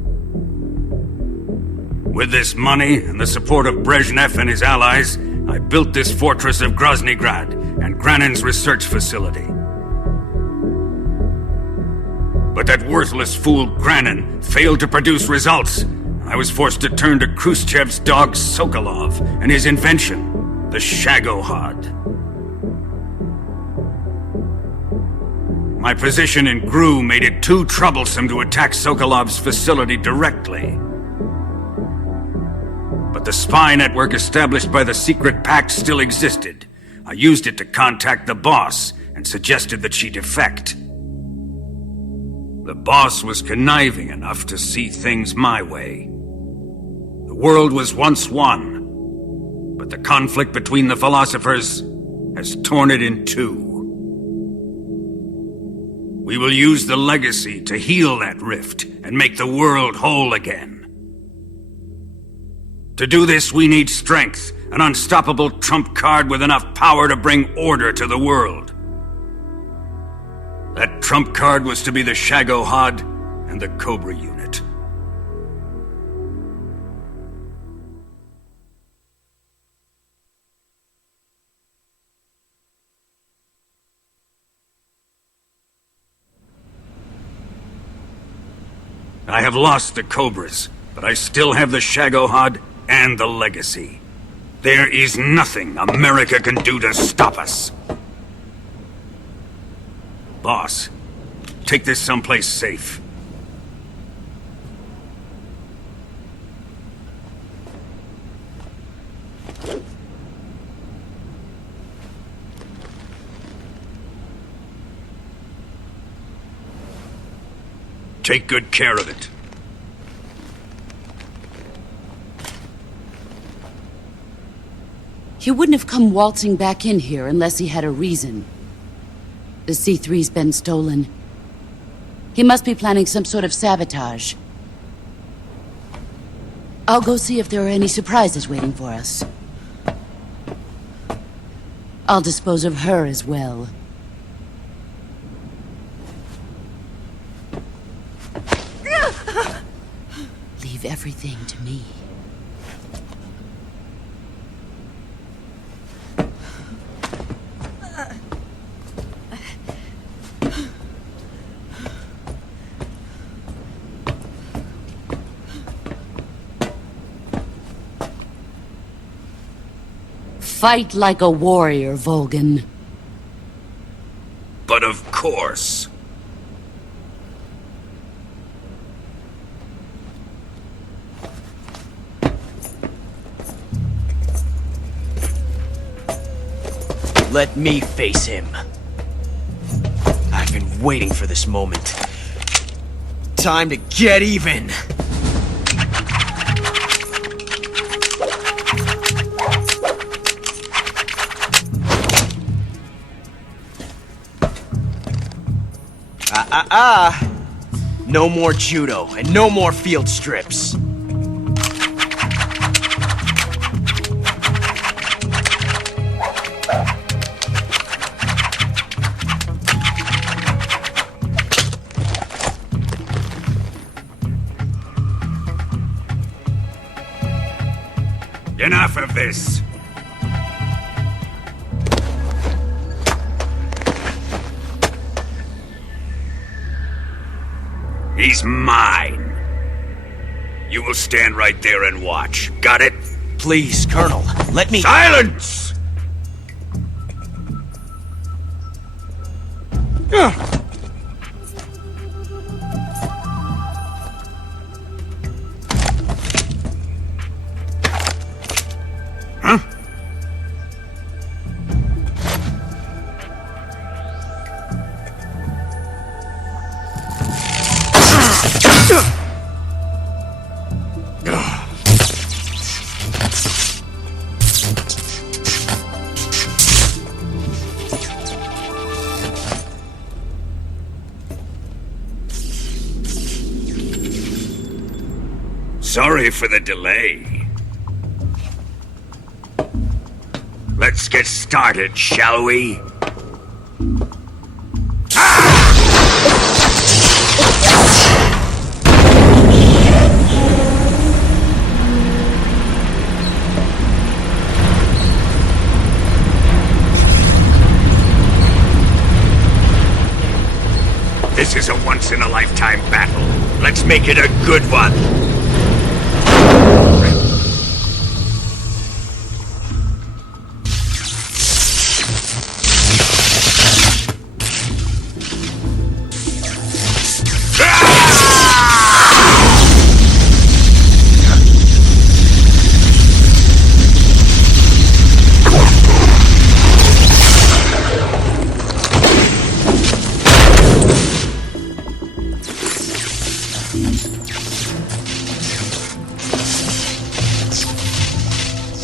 With this money and the support of Brezhnev and his allies, I built this fortress of Groznygrad and Granin's research facility. But that worthless fool Granin failed to produce results. I was forced to turn to Khrushchev's dog Sokolov and his invention, the Shagohod. My position in GRU made it too troublesome to attack Sokolov's facility directly. But the spy network established by the secret pact still existed. I used it to contact the boss and suggested that she defect. The boss was conniving enough to see things my way. The world was once one, but the conflict between the philosophers has torn it in two. We will use the legacy to heal that rift and make the world whole again. To do this, we need strength, an unstoppable trump card with enough power to bring order to the world. That trump card was to be the Shagohod and the Cobra unit. I have lost the Cobras, but I still have the Shagohod and the legacy. There is nothing America can do to stop us. Boss, take this someplace safe. Take good care of it. He wouldn't have come waltzing back in here unless he had a reason. The C3's been stolen. He must be planning some sort of sabotage. I'll go see if there are any surprises waiting for us. I'll dispose of her as well. Leave everything to me. Fight like a warrior, Volgin. But of course. Let me face him. I've been waiting for this moment. Time to get even! No more judo, and no more field strips. Enough of this! He's mine! You will stand right there and watch. Got it? Please, Colonel, let me— Silence! Sorry for the delay. Let's get started, shall we? This is a once-in-a-lifetime battle. Let's make it a good one.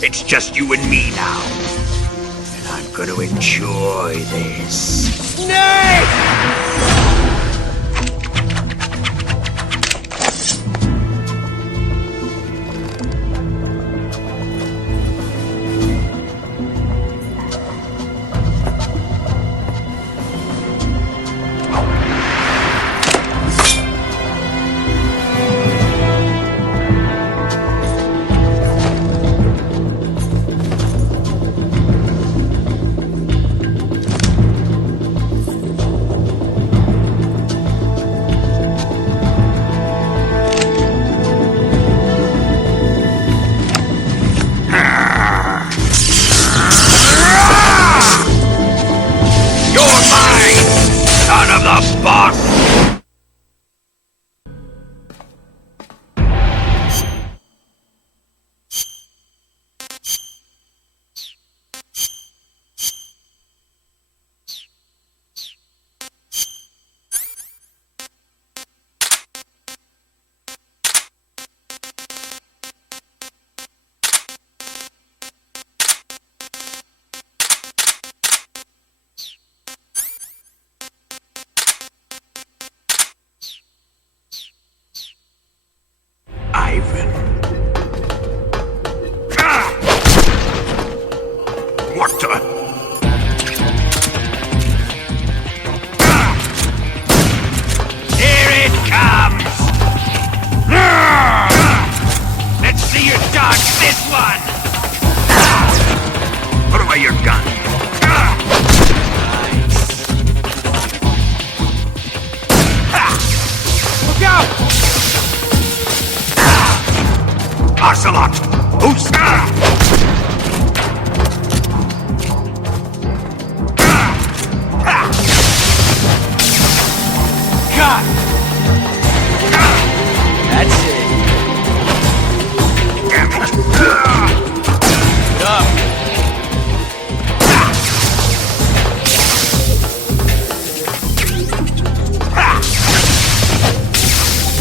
It's just you and me now. And I'm gonna enjoy this. Snake! Ocelot! Who's God! That's it. Damn it! Get up.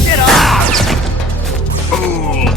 Get up! Fool!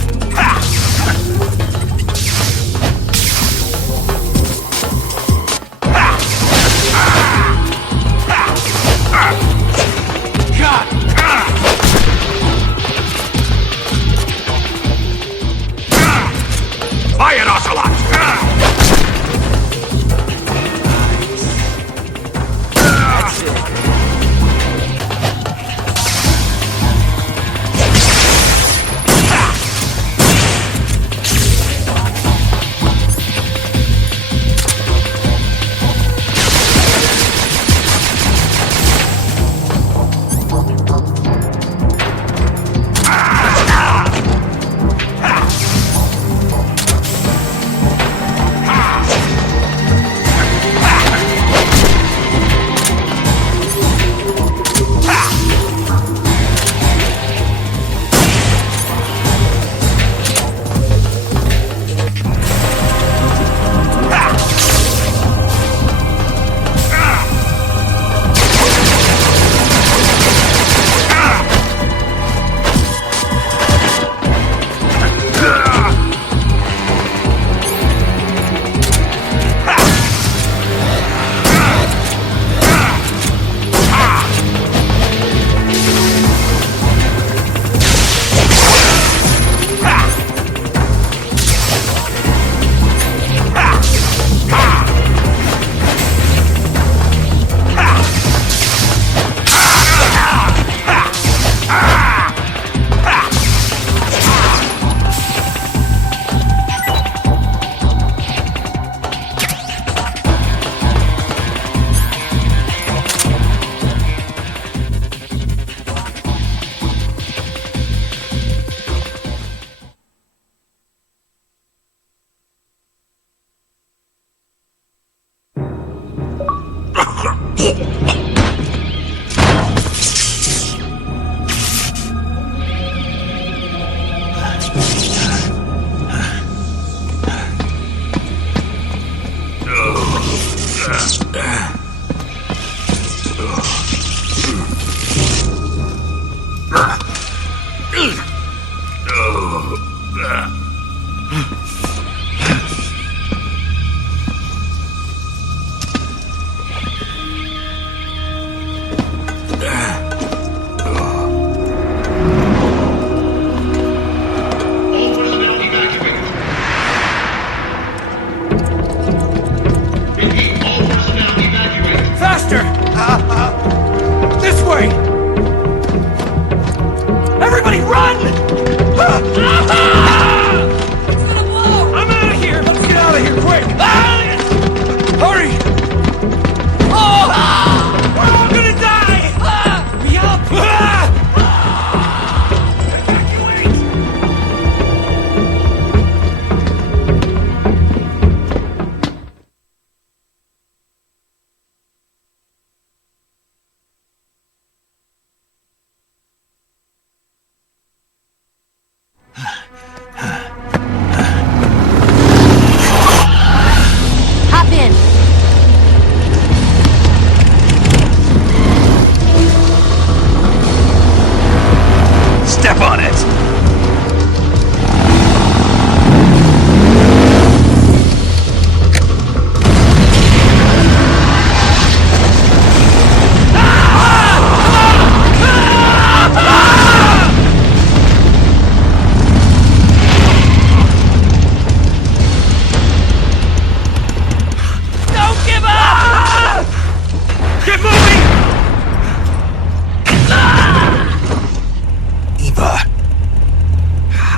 step on it!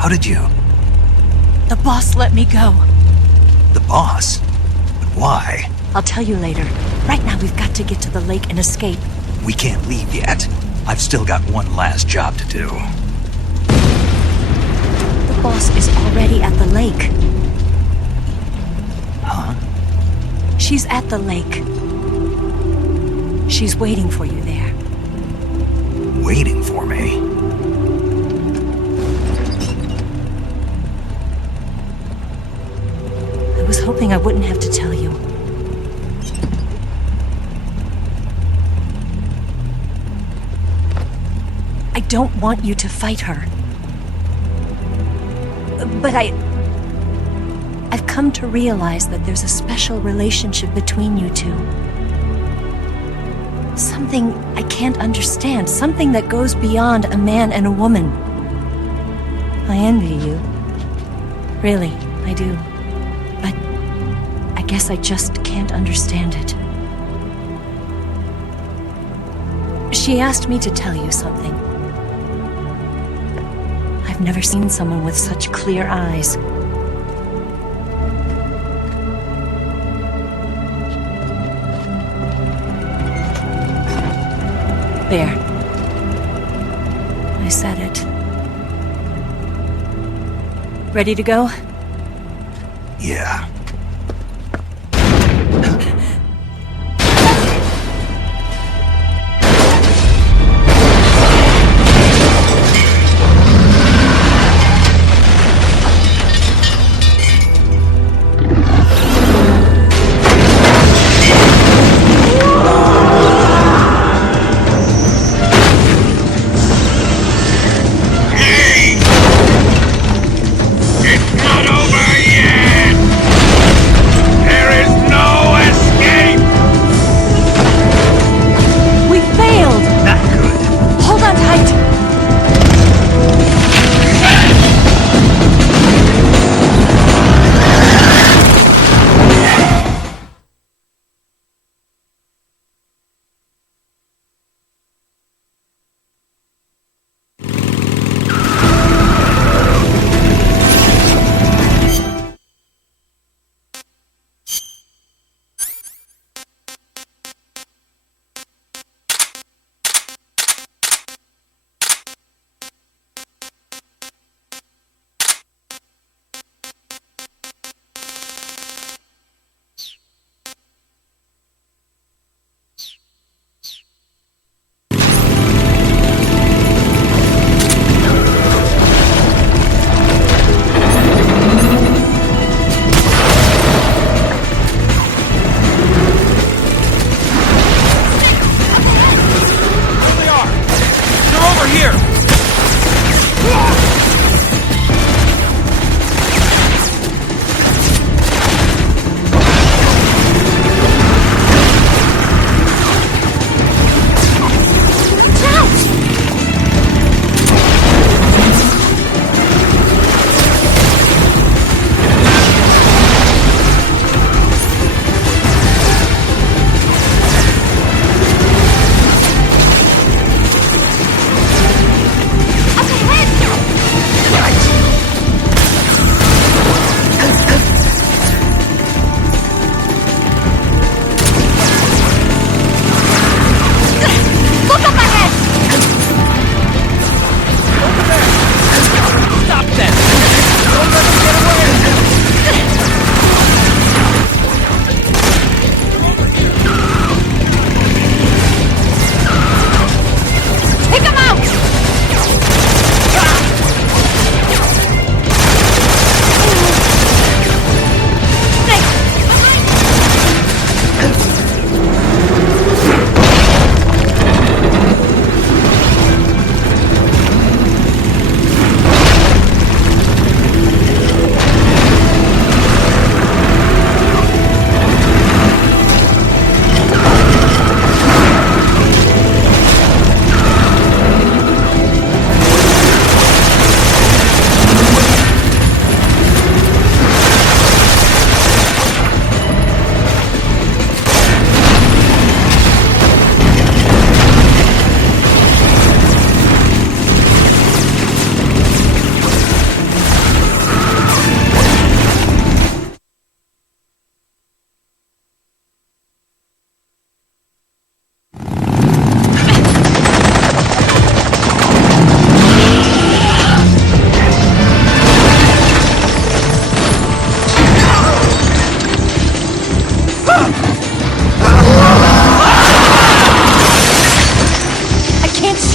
How did you? The boss let me go. The boss? But why? I'll tell you later. Right now, we've got to get to the lake and escape. We can't leave yet. I've still got one last job to do. The boss is already at the lake. Huh? She's at the lake. She's waiting for you there. Waiting for me? I was hoping I wouldn't have to tell you. I don't want you to fight her. But I've come to realize that there's a special relationship between you two. Something I can't understand. Something that goes beyond a man and a woman. I envy you. Really, I do. But I guess I just can't understand it. She asked me to tell you something. I've never seen someone with such clear eyes. There. I said it. Ready to go? Yeah.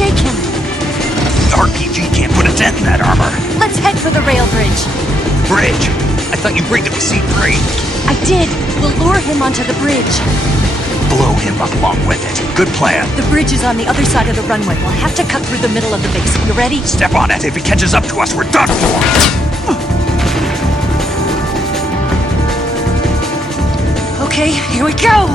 shake him. The RPG can't put a dent in that armor. Let's head for the rail bridge. Bridge? I thought you rigged it with C3. I did. We'll lure him onto the bridge. Blow him up along with it. Good plan. The bridge is on the other side of the runway. We'll have to cut through the middle of the base. You ready? Step on it. If he catches up to us, we're done for. Okay, here we go!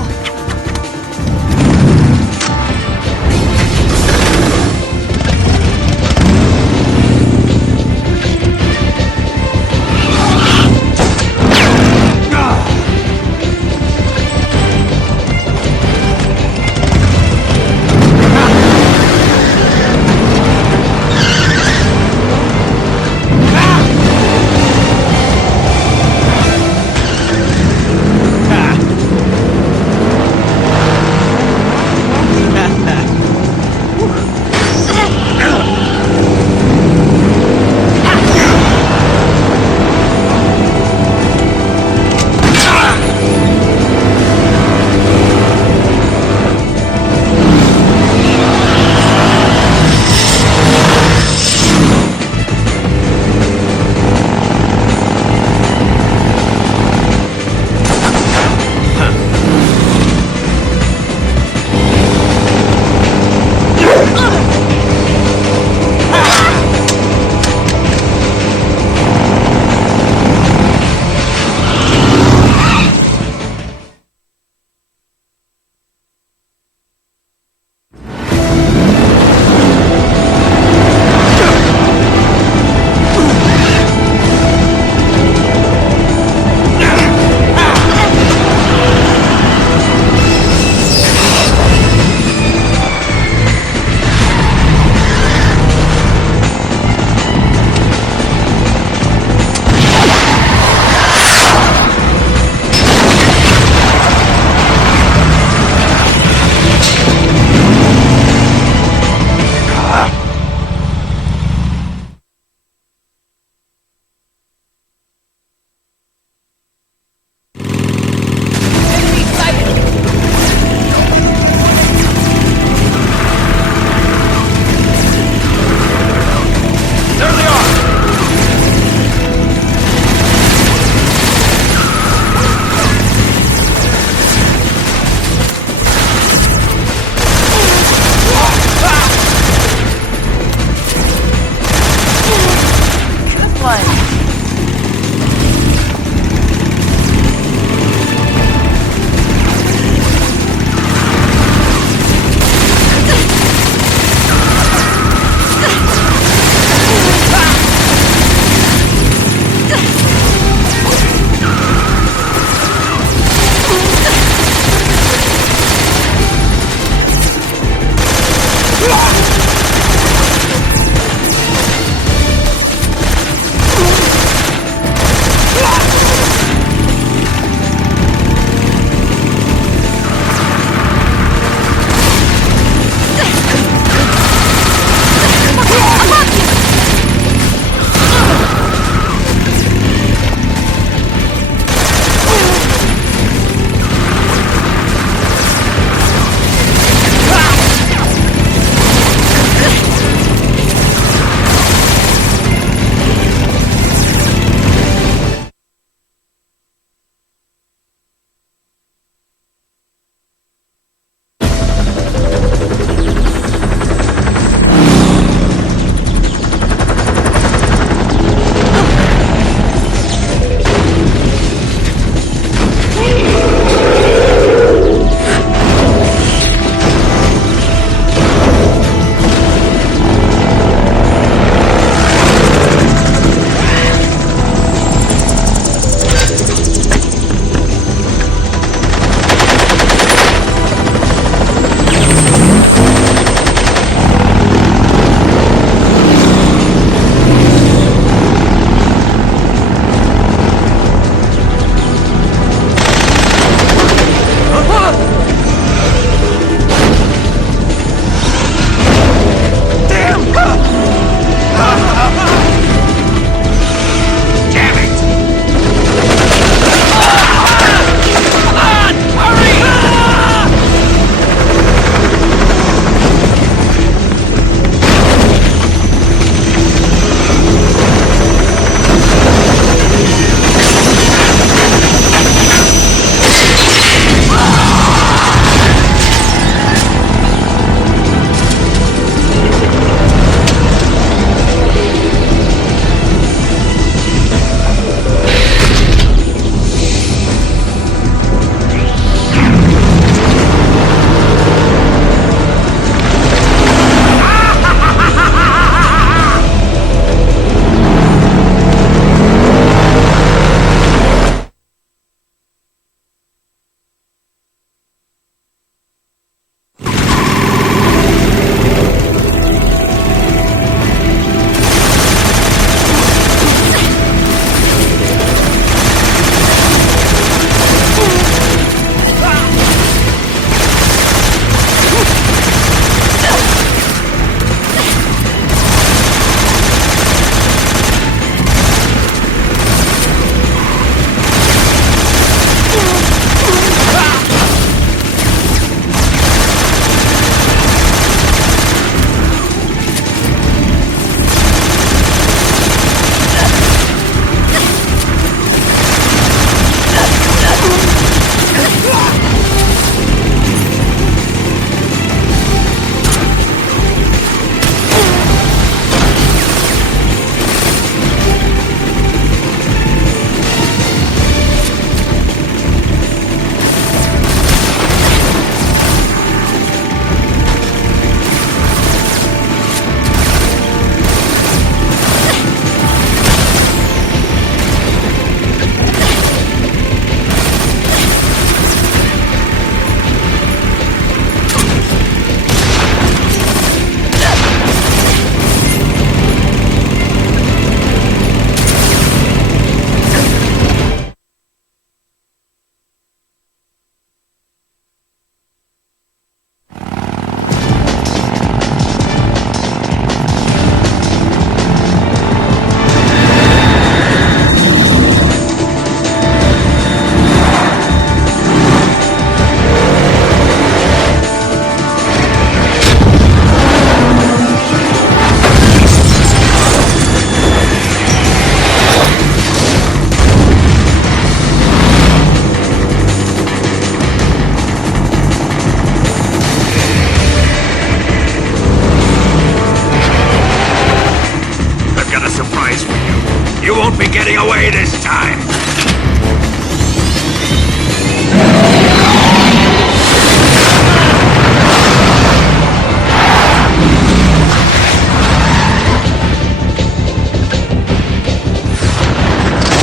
getting away this time!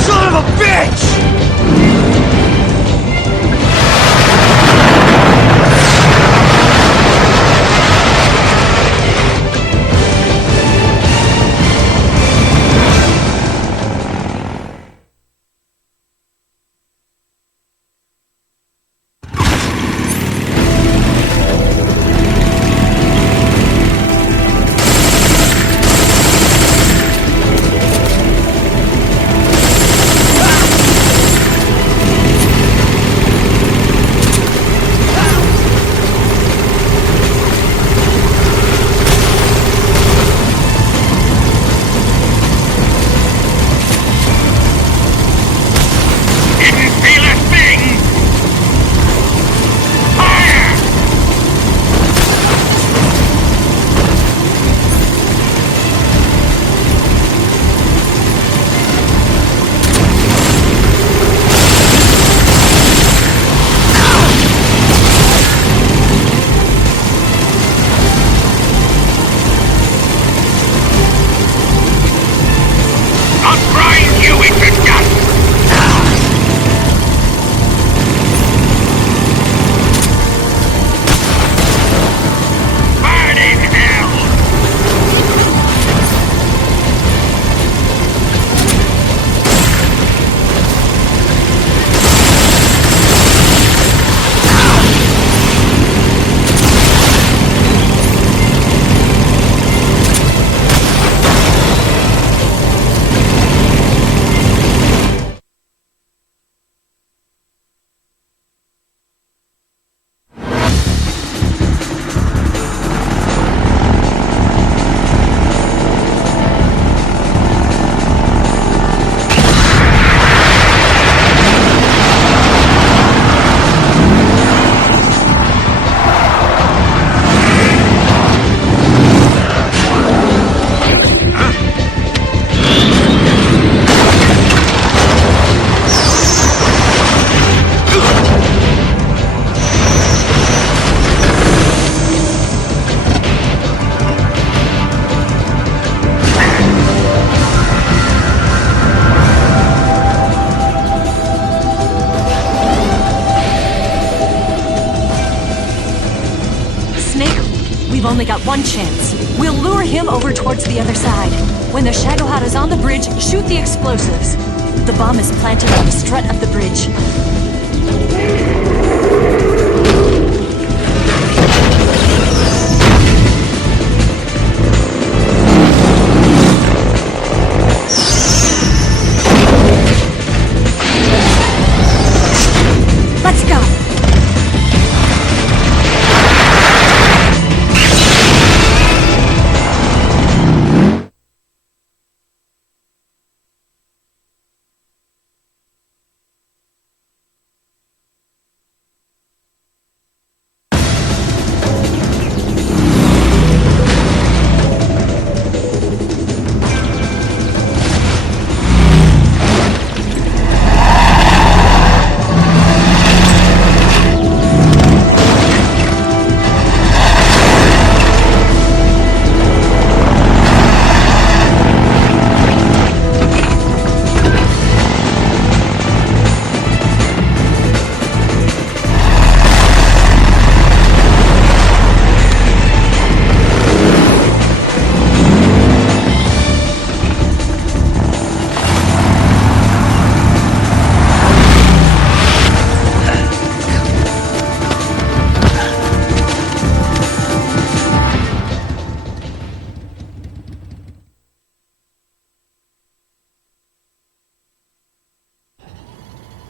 Son of a bitch! We've only got one chance. We'll lure him over towards the other side. When the Shagohod is on the bridge, shoot the explosives. The bomb is planted on the strut of the bridge. Let's go!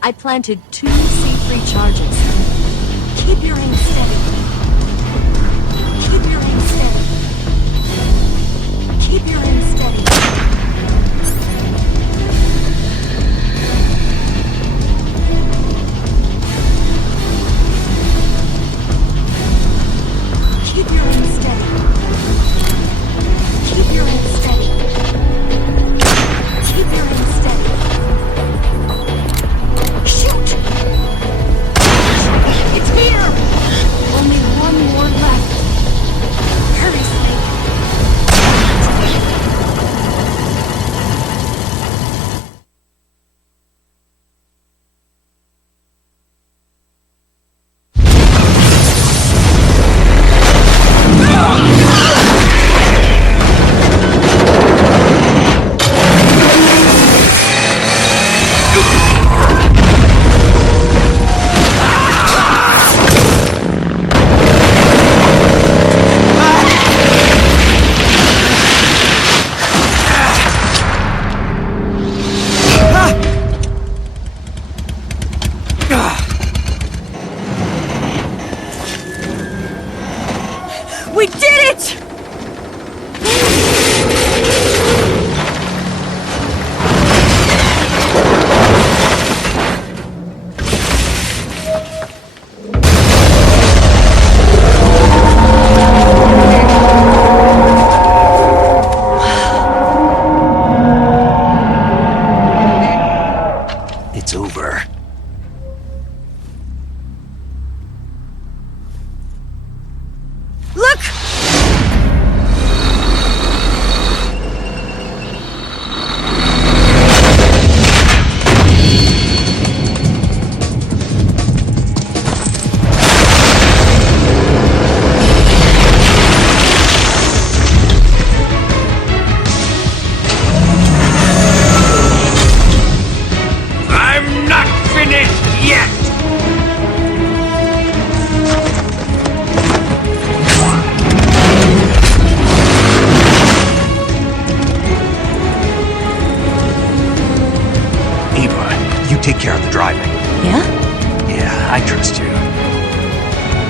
I planted 2 C3 charges. Keep your aim steady. Keep your aim steady. Keep your aim steady. Keep your aim steady. Keep your aim steady. Keep your aim steady.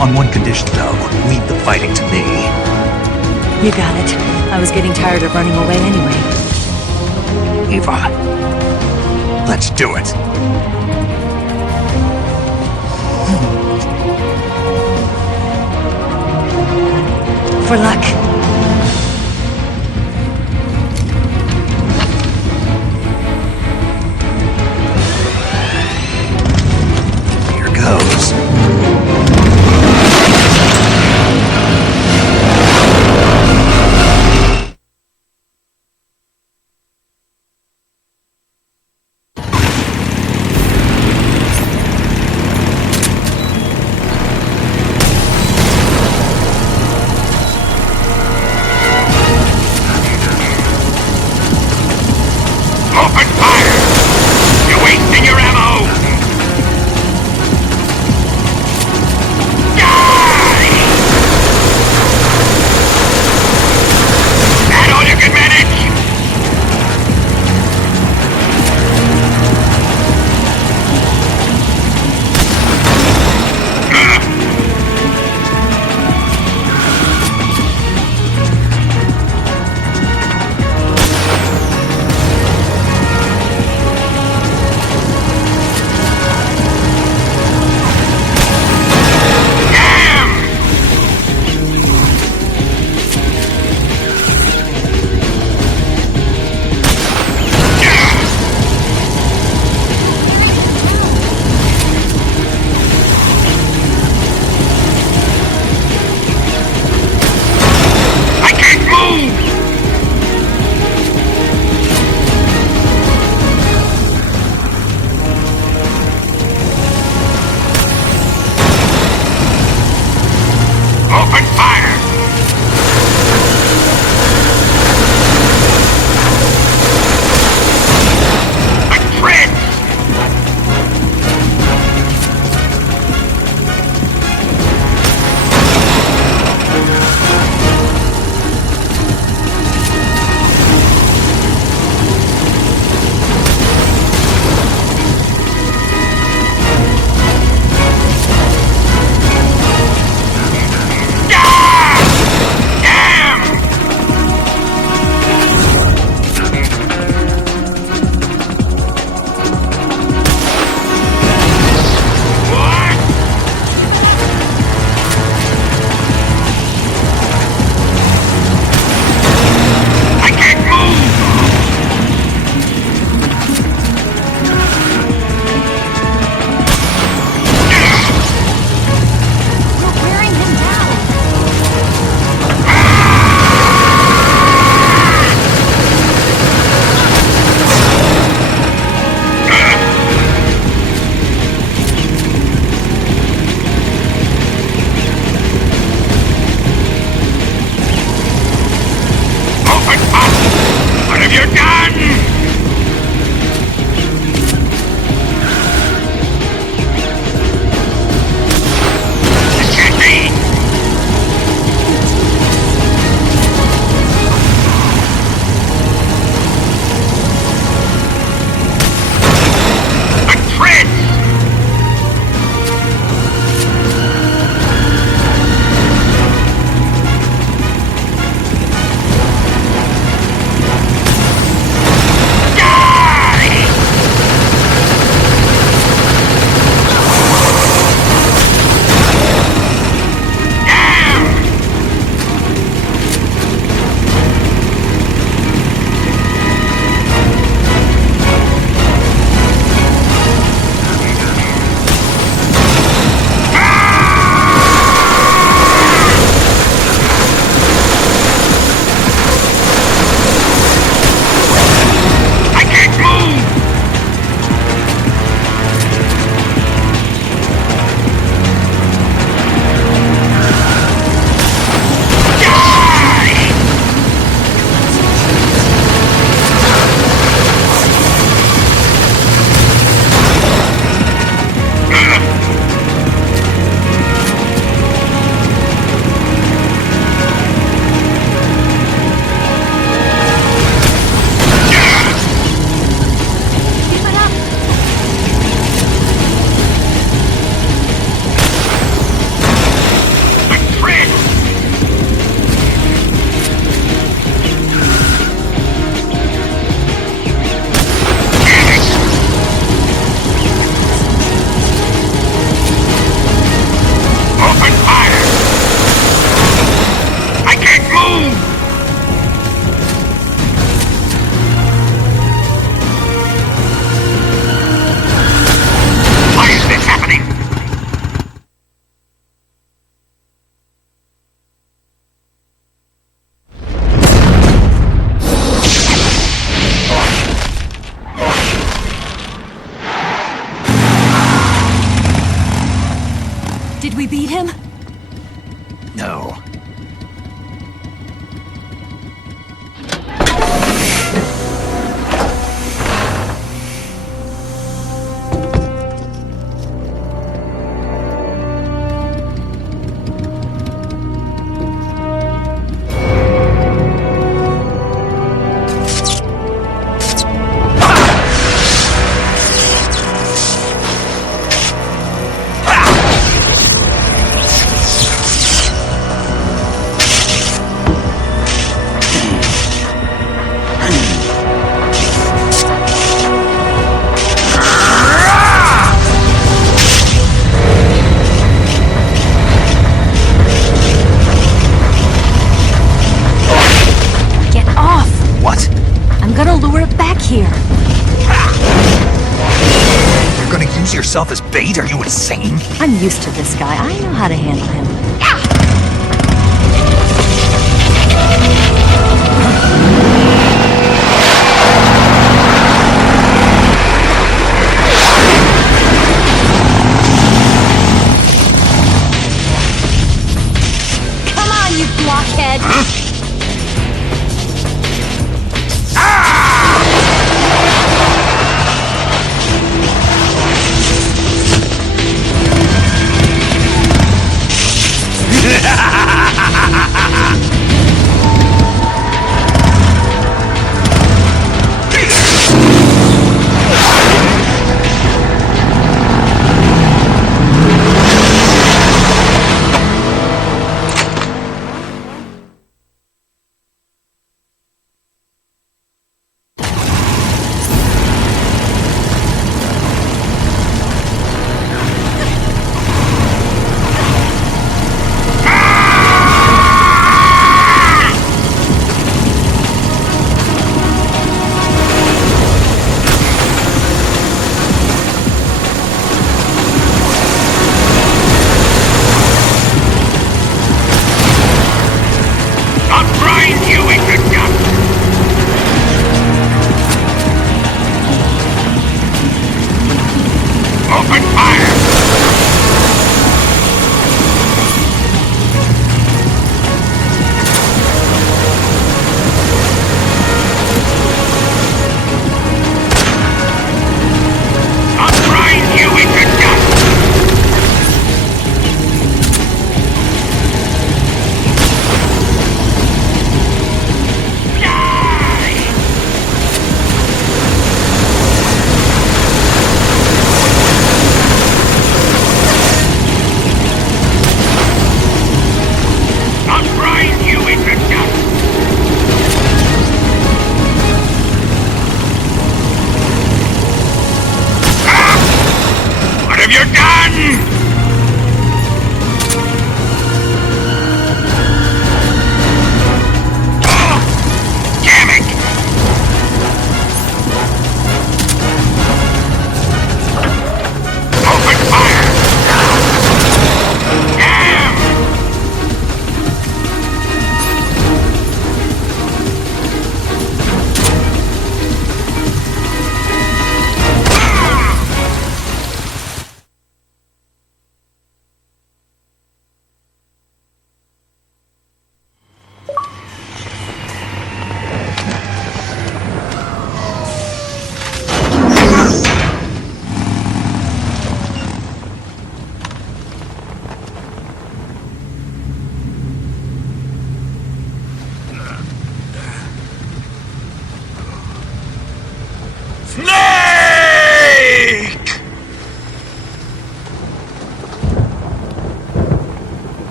On one condition, though. Leave the fighting to me. You got it. I was getting tired of running away anyway. Eva, let's do it. For luck. Here goes. What? I'm gonna lure it back here. You're gonna use yourself as bait? Are you insane? I'm used to this guy. I know how to handle him. Come on, you blockhead!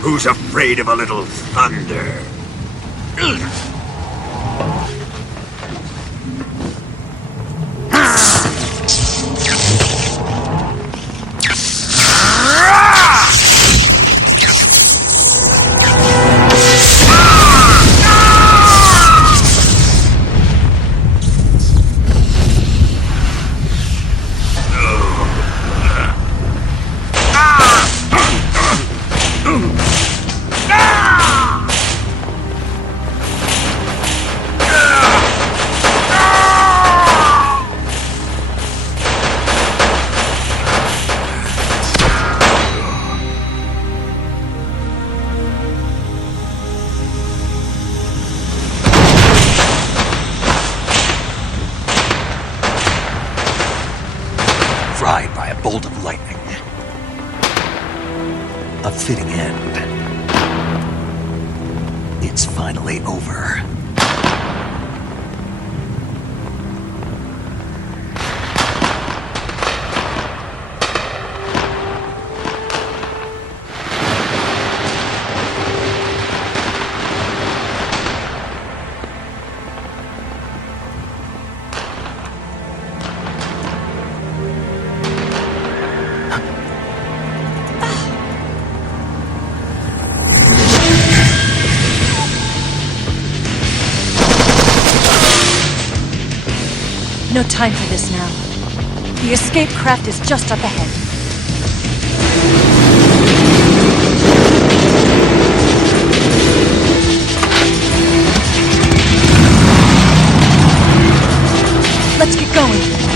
Who's afraid of a little thunder? Fried by a bolt of lightning. A fitting end. It's finally over. time for this now. The escape craft is just up ahead. Let's get going.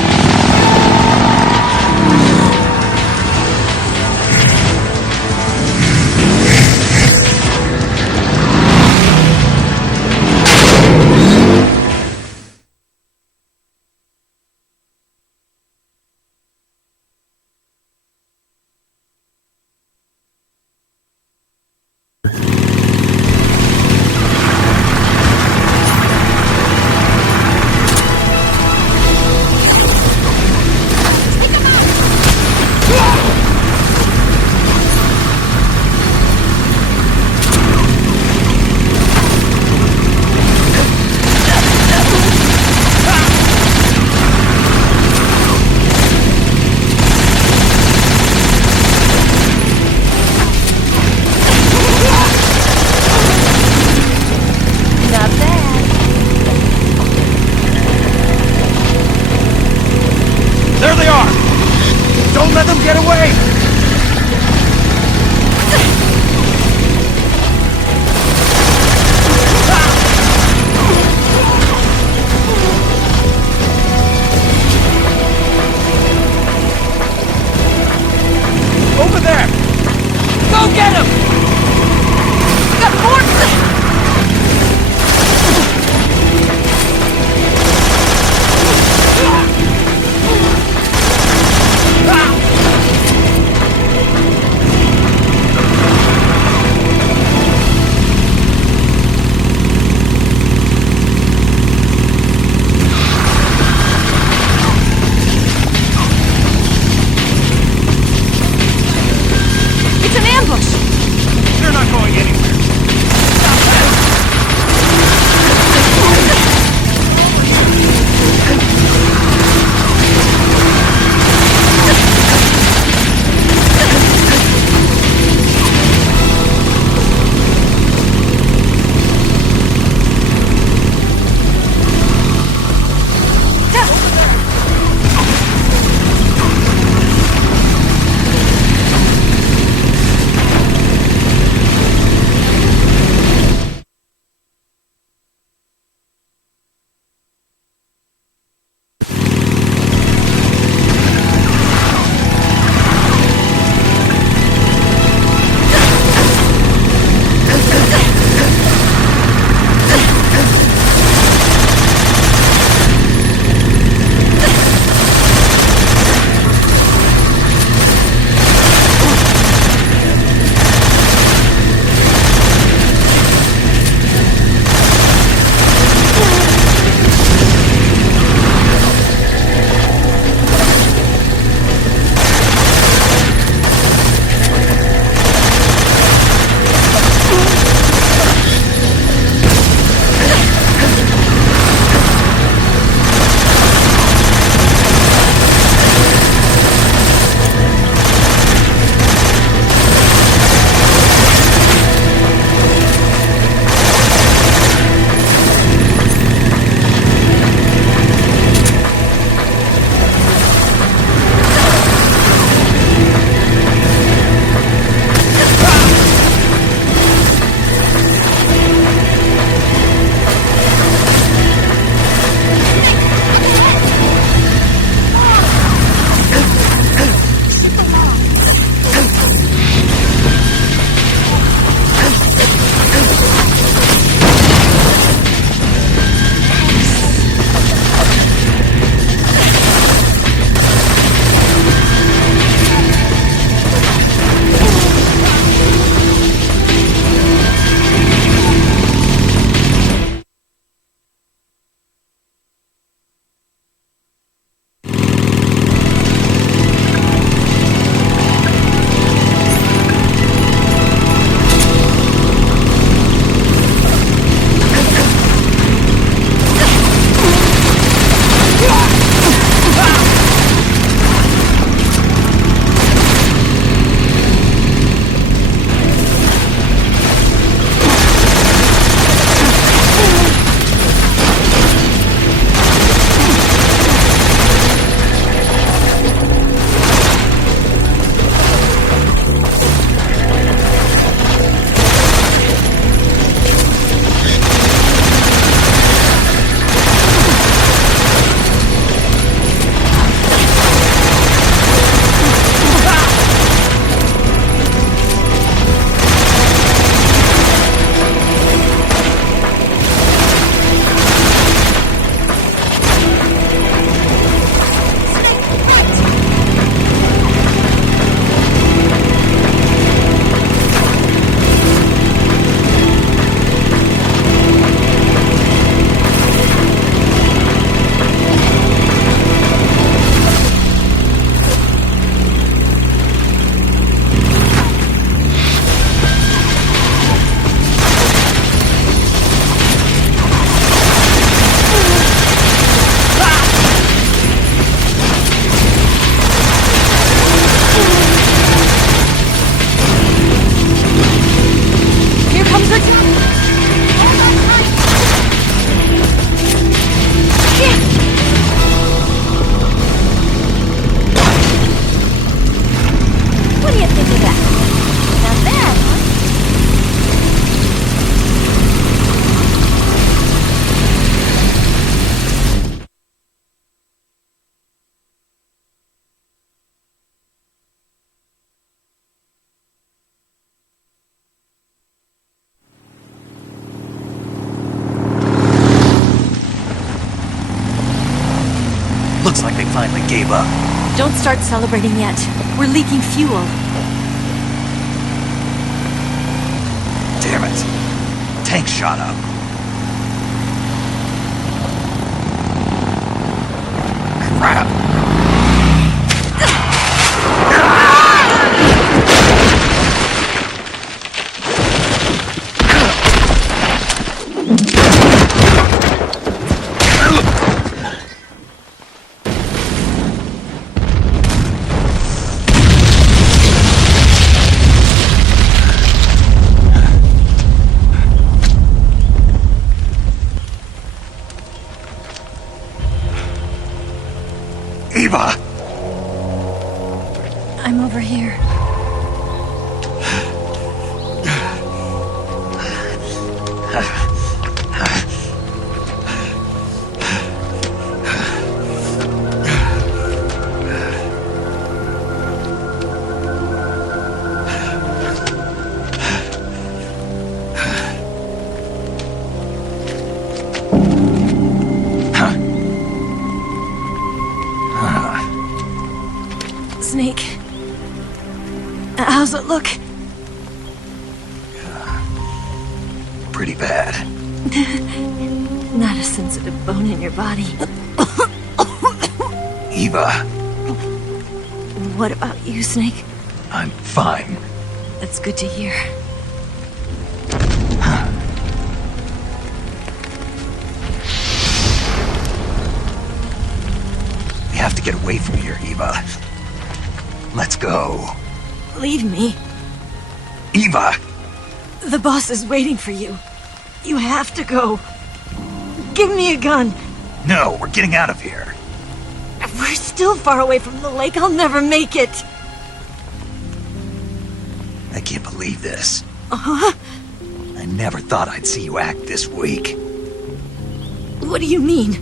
Looks like they finally gave up. Don't start celebrating yet. We're leaking fuel. Damn it. Tank shot up. Crap. Eva! I'm over here. Snake. How's it look? Pretty bad. Not a sensitive bone in your body. Eva. What about you, Snake? I'm fine. That's good to hear. We have to get away from here, Eva. Let's go. Leave me. Eva! The boss is waiting for you. You have to go. Give me a gun. No, we're getting out of here. We're still far away from the lake. I'll never make it. I can't believe this. Uh-huh. I never thought I'd see you act this weak. What do you mean?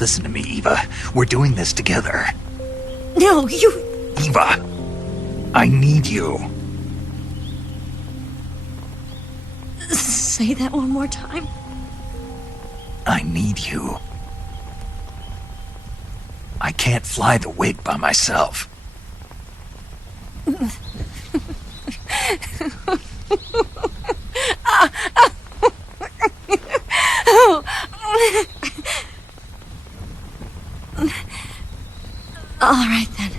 Listen to me, Eva. We're doing this together. No, you... Eva! I need you. Say that one more time. I need you. I can't fly the wig by myself. All right, then.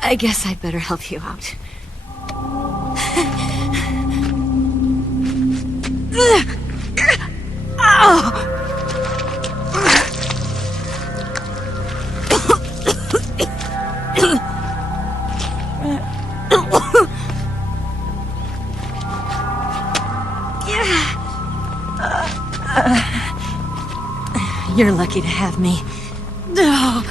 I guess I'd better help you out. You're lucky to have me. No.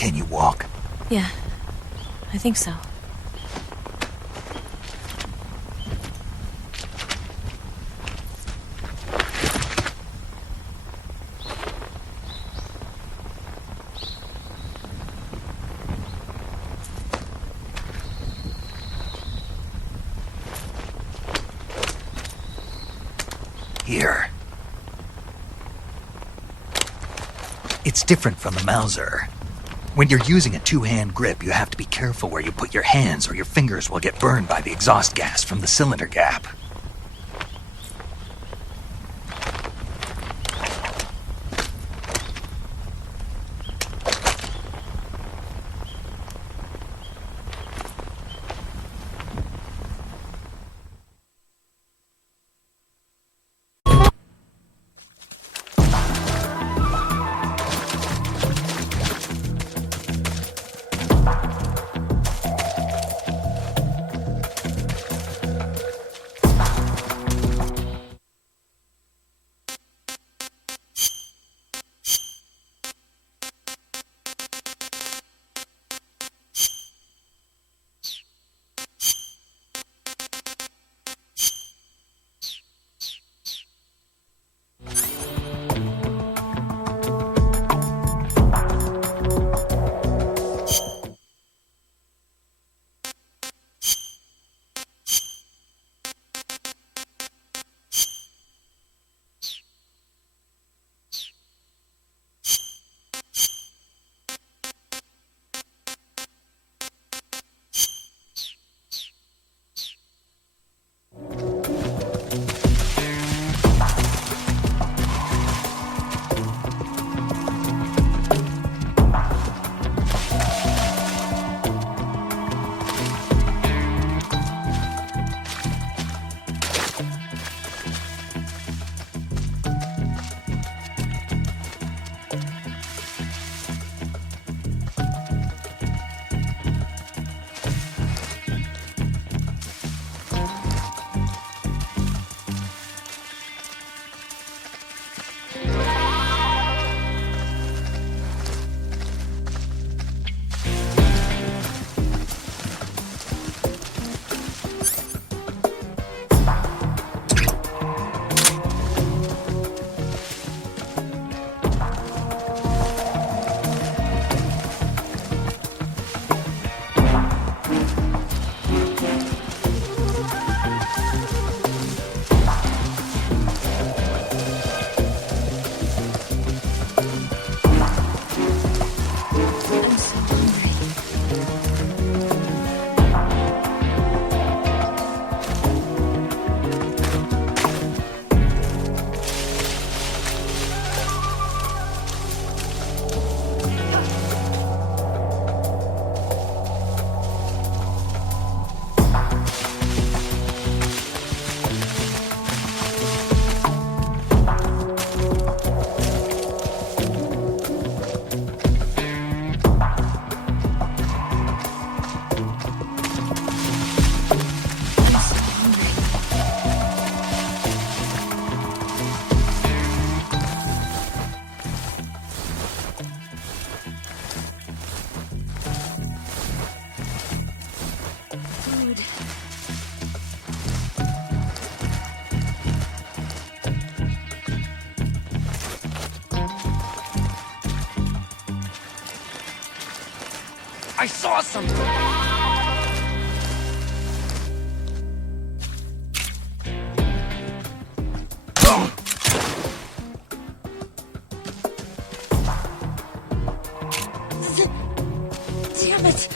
Can you walk? Yeah, I think so. Here. It's different from the Mauser. When you're using a two-hand grip, you have to be careful where you put your hands or your fingers will get burned by the exhaust gas from the cylinder gap. I saw something! Damn it!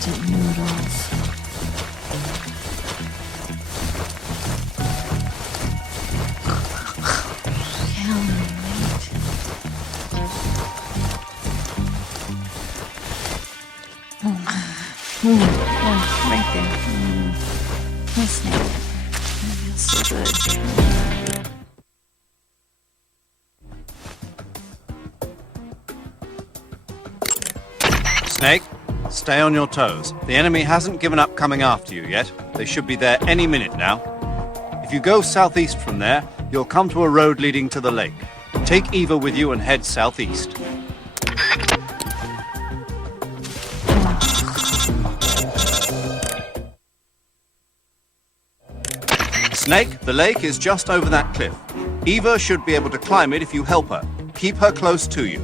instant noodles. Right there. Let's snap it. That feels so good. Snake, stay on your toes. The enemy hasn't given up coming after you yet. They should be there any minute now. If you go southeast from there, you'll come to a road leading to the lake. Take Eva with you and head southeast. Snake, the lake is just over that cliff. Eva should be able to climb it if you help her. Keep her close to you.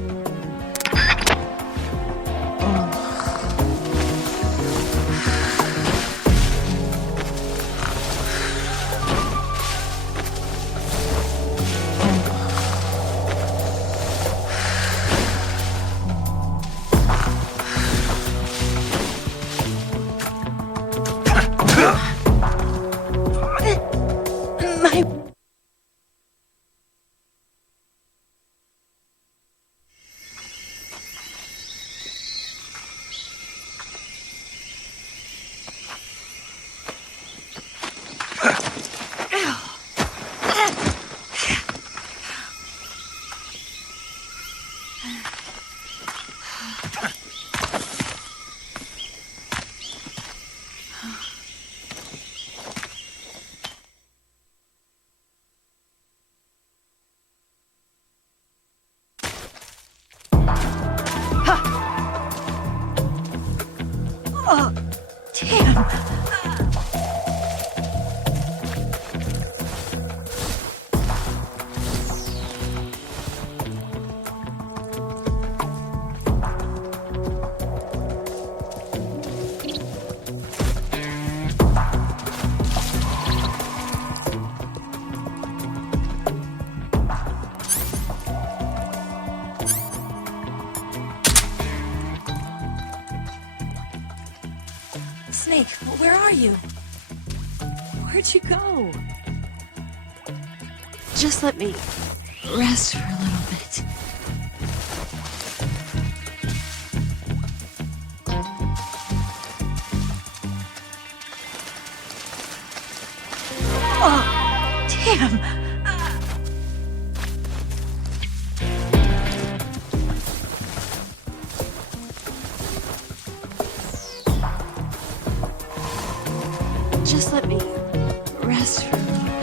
Oh, damn. Snake, where are you? Where'd you go? Just let me rest for a little bit. Oh, damn! Just let me rest for a little bit.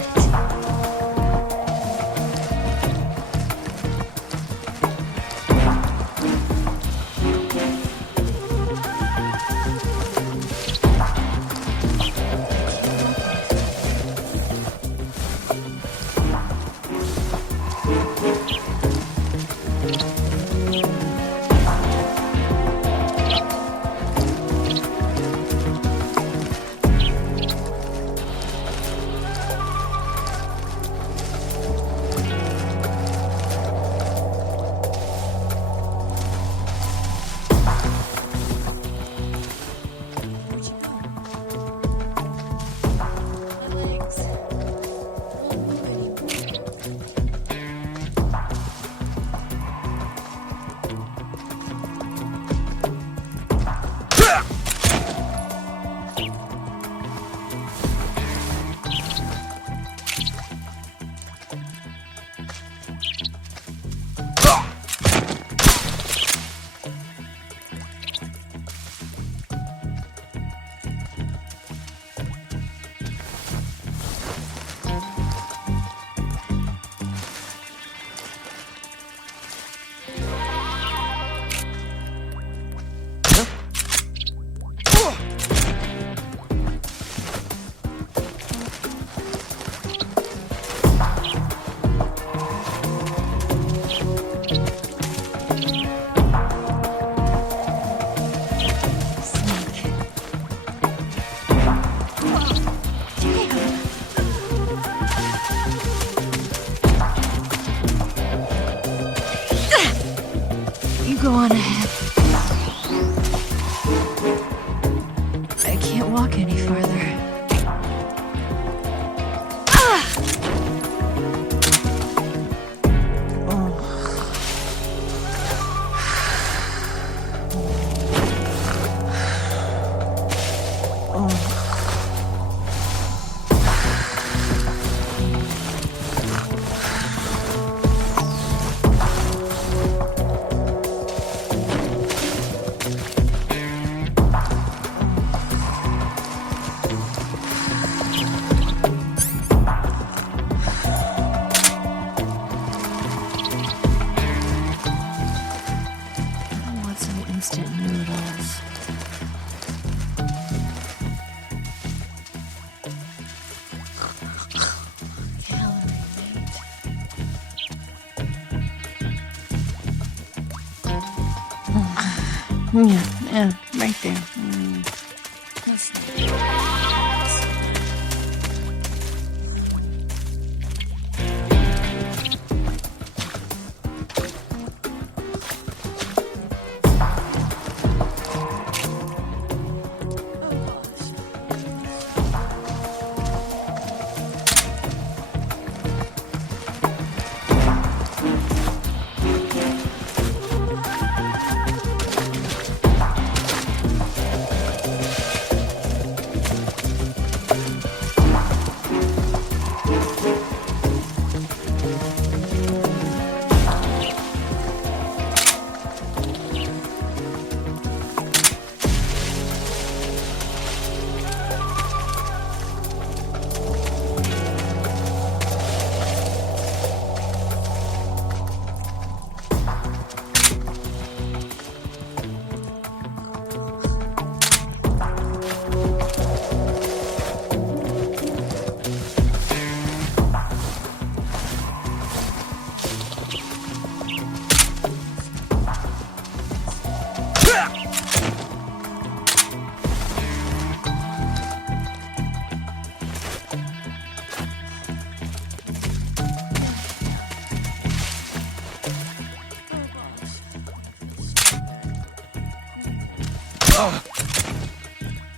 Go on ahead. instant noodles. Yeah, right there. That's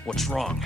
What's wrong?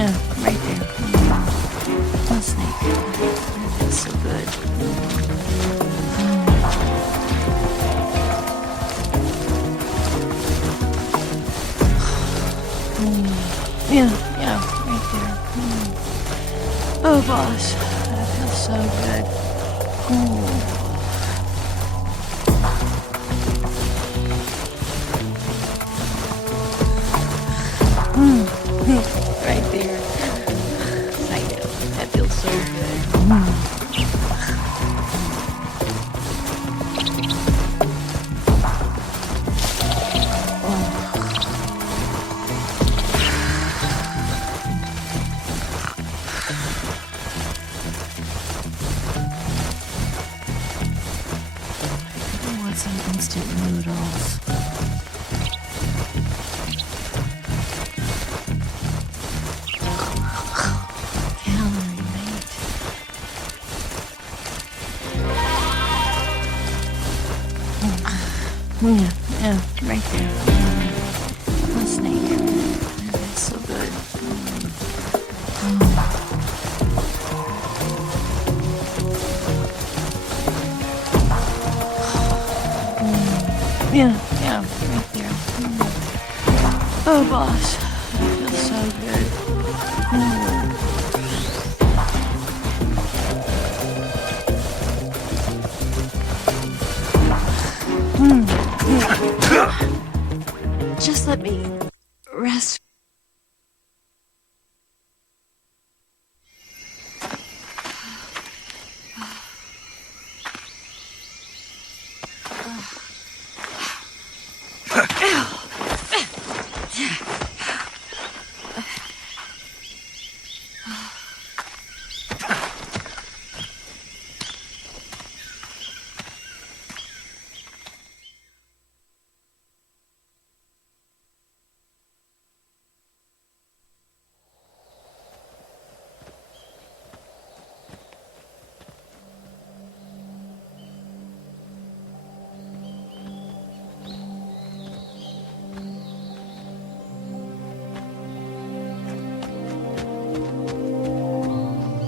Yeah, right there. Oh, snake. That's so good. Yeah, right there. Oh gosh, that feels so good. Right there. I know, that feels so good. Some instant noodles. Yeah, right there. A snake. That's so good. Yeah, right there. Oh, boss. It feels so good. Just let me rest.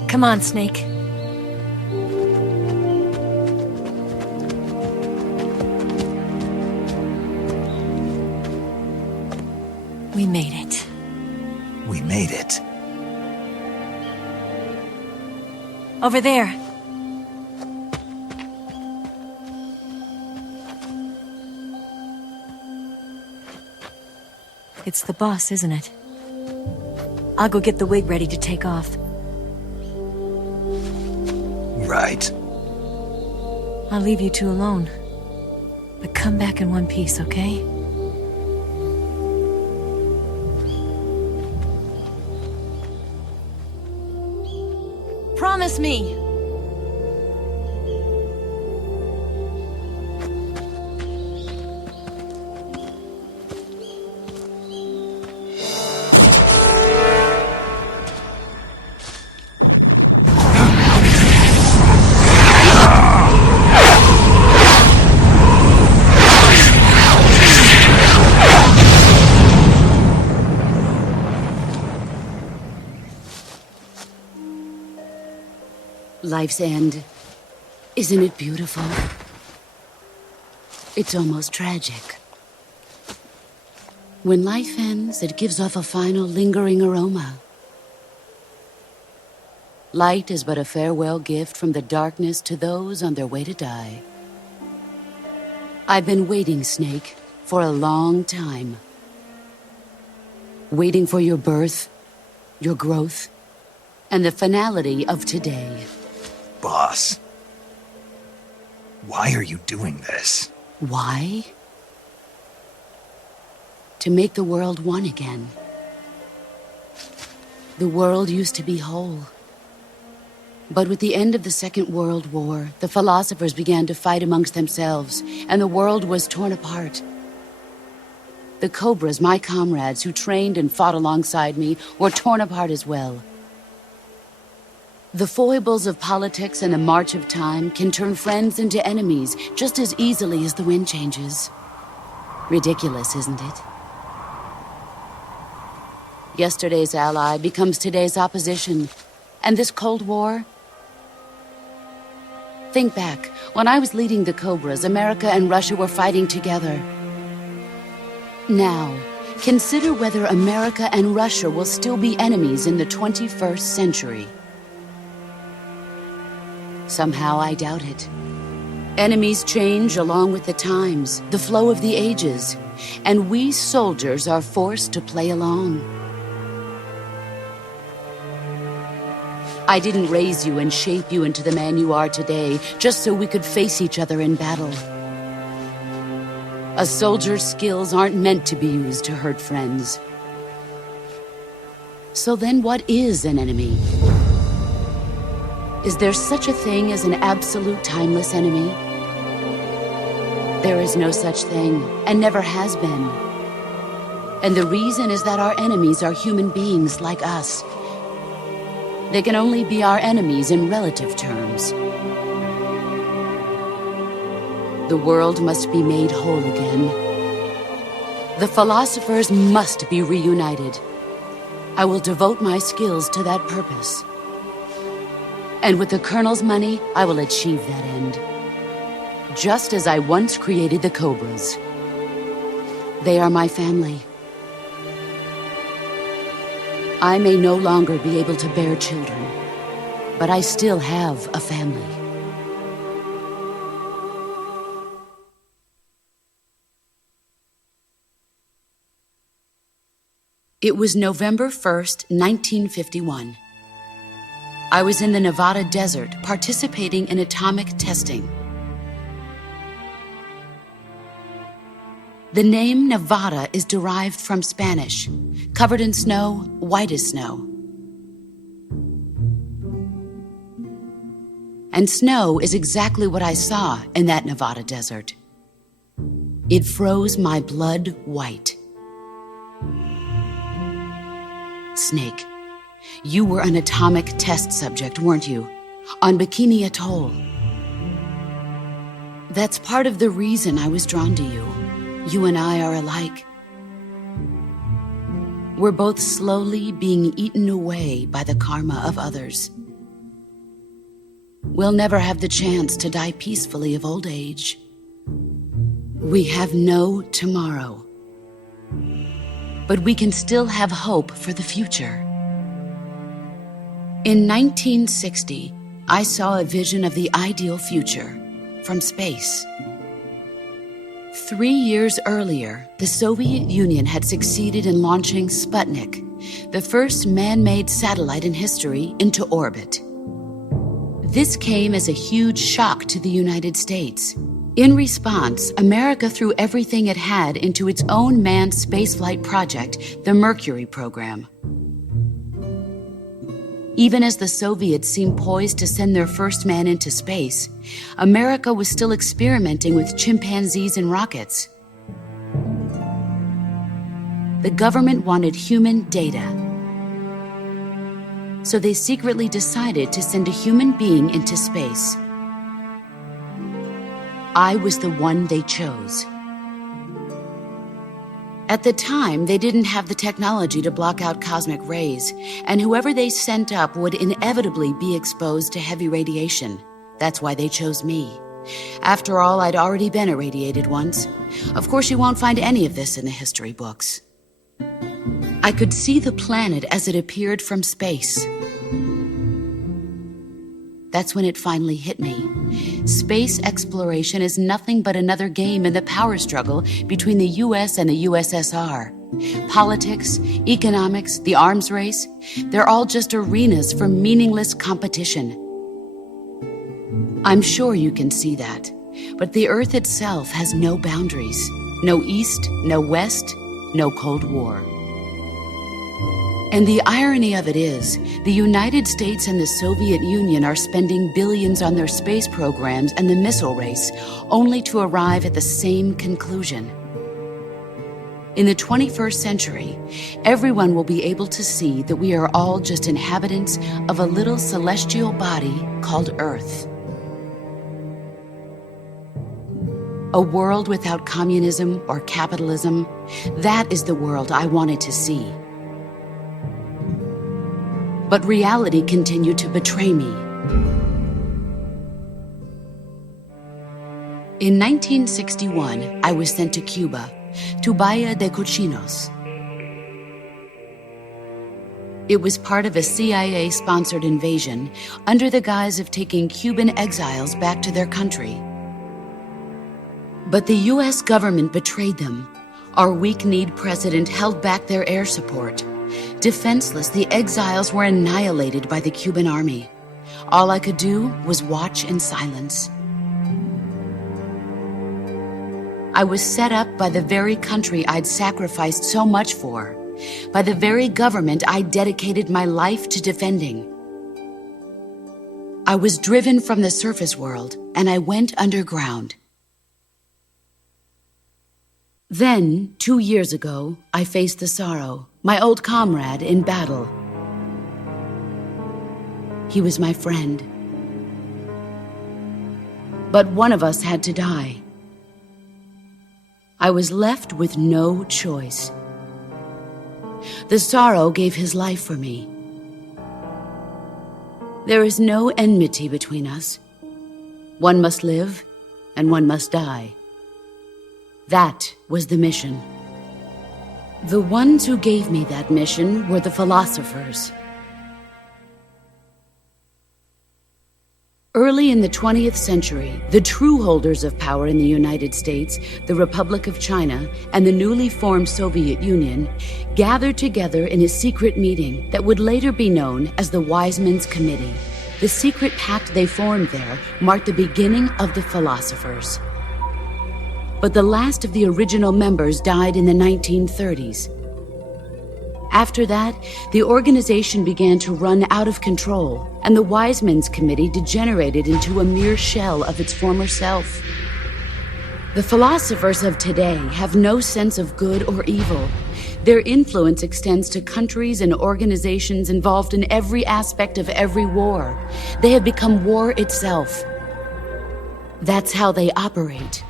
Come on, Snake. We made it. We made it. Over there. It's the boss, isn't it? I'll go get the wig ready to take off. Right. I'll leave you two alone. But come back in one piece, okay? Promise me! Life's end. Isn't it beautiful? It's almost tragic. When life ends, it gives off a final lingering aroma. Light is but a farewell gift from the darkness to those on their way to die. I've been waiting, Snake, for a long time. Waiting for your birth, your growth, and the finality of today. Boss, why are you doing this? Why? To make the world one again. The world used to be whole. But with the end of the Second World War, the philosophers began to fight amongst themselves, and the world was torn apart. The Cobras, my comrades who trained and fought alongside me, were torn apart as well. The foibles of politics and the march of time can turn friends into enemies just as easily as the wind changes. Ridiculous, isn't it? Yesterday's ally becomes today's opposition. And this Cold War? Think back. When I was leading the Cobras, America and Russia were fighting together. Now, consider whether America and Russia will still be enemies in the 21st century. Somehow I doubt it. Enemies change along with the times, the flow of the ages, and we soldiers are forced to play along. I didn't raise you and shape you into the man you are today just so we could face each other in battle. A soldier's skills aren't meant to be used to hurt friends. So then what is an enemy? Is there such a thing as an absolute timeless enemy? There is no such thing, and never has been. And the reason is that our enemies are human beings like us. They can only be our enemies in relative terms. The world must be made whole again. The philosophers must be reunited. I will devote my skills to that purpose. And with the Colonel's money, I will achieve that end. Just as I once created the Cobras. They are my family. I may no longer be able to bear children, but I still have a family. It was November 1st, 1951. I was in the Nevada desert participating in atomic testing. The name Nevada is derived from Spanish, covered in snow, white as snow. And snow is exactly what I saw in that Nevada desert. It froze my blood white. Snake, you were an atomic test subject, weren't you? On Bikini Atoll. That's part of the reason I was drawn to you. You and I are alike. We're both slowly being eaten away by the karma of others. We'll never have the chance to die peacefully of old age. We have no tomorrow. But we can still have hope for the future. In 1960, I saw a vision of the ideal future from space. 3 years earlier, the Soviet Union had succeeded in launching Sputnik, the first man-made satellite in history, into orbit. This came as a huge shock to the United States. In response, America threw everything it had into its own manned spaceflight project, the Mercury program. Even as the Soviets seemed poised to send their first man into space, America was still experimenting with chimpanzees and rockets. The government wanted human data. So they secretly decided to send a human being into space. I was the one they chose. At the time, they didn't have the technology to block out cosmic rays, and whoever they sent up would inevitably be exposed to heavy radiation. That's why they chose me. After all, I'd already been irradiated once. Of course, you won't find any of this in the history books. I could see the planet as it appeared from space. That's when it finally hit me. Space exploration is nothing but another game in the power struggle between the US and the USSR. Politics, economics, the arms race, they're all just arenas for meaningless competition. I'm sure you can see that, but the Earth itself has no boundaries. No East, no West, no Cold War. And the irony of it is, the United States and the Soviet Union are spending billions on their space programs and the missile race, only to arrive at the same conclusion. In the 21st century, everyone will be able to see that we are all just inhabitants of a little celestial body called Earth. A world without communism or capitalism, that is the world I wanted to see. But reality continued to betray me. In 1961, I was sent to Cuba, to Bahia de Cochinos. It was part of a CIA-sponsored invasion under the guise of taking Cuban exiles back to their country. But the U.S. government betrayed them. Our weak-kneed president held back their air support. Defenseless, the exiles were annihilated by the Cuban army. All I could do was watch in silence. I was set up by the very country I'd sacrificed so much for, by the very government I dedicated my life to defending. I was driven from the surface world, and I went underground. Then, 2 years ago, I faced the sorrow, my old comrade in battle. He was my friend. But one of us had to die. I was left with no choice. The sorrow gave his life for me. There is no enmity between us. One must live, and one must die. That was the mission. The ones who gave me that mission were the philosophers. Early in the 20th century, the true holders of power in the United States, the Republic of China, and the newly formed Soviet Union gathered together in a secret meeting that would later be known as the Wise Men's Committee. The secret pact they formed there marked the beginning of the philosophers. But the last of the original members died in the 1930s. After that, the organization began to run out of control, and the Wise Men's Committee degenerated into a mere shell of its former self. The philosophers of today have no sense of good or evil. Their influence extends to countries and organizations involved in every aspect of every war. They have become war itself. That's how they operate.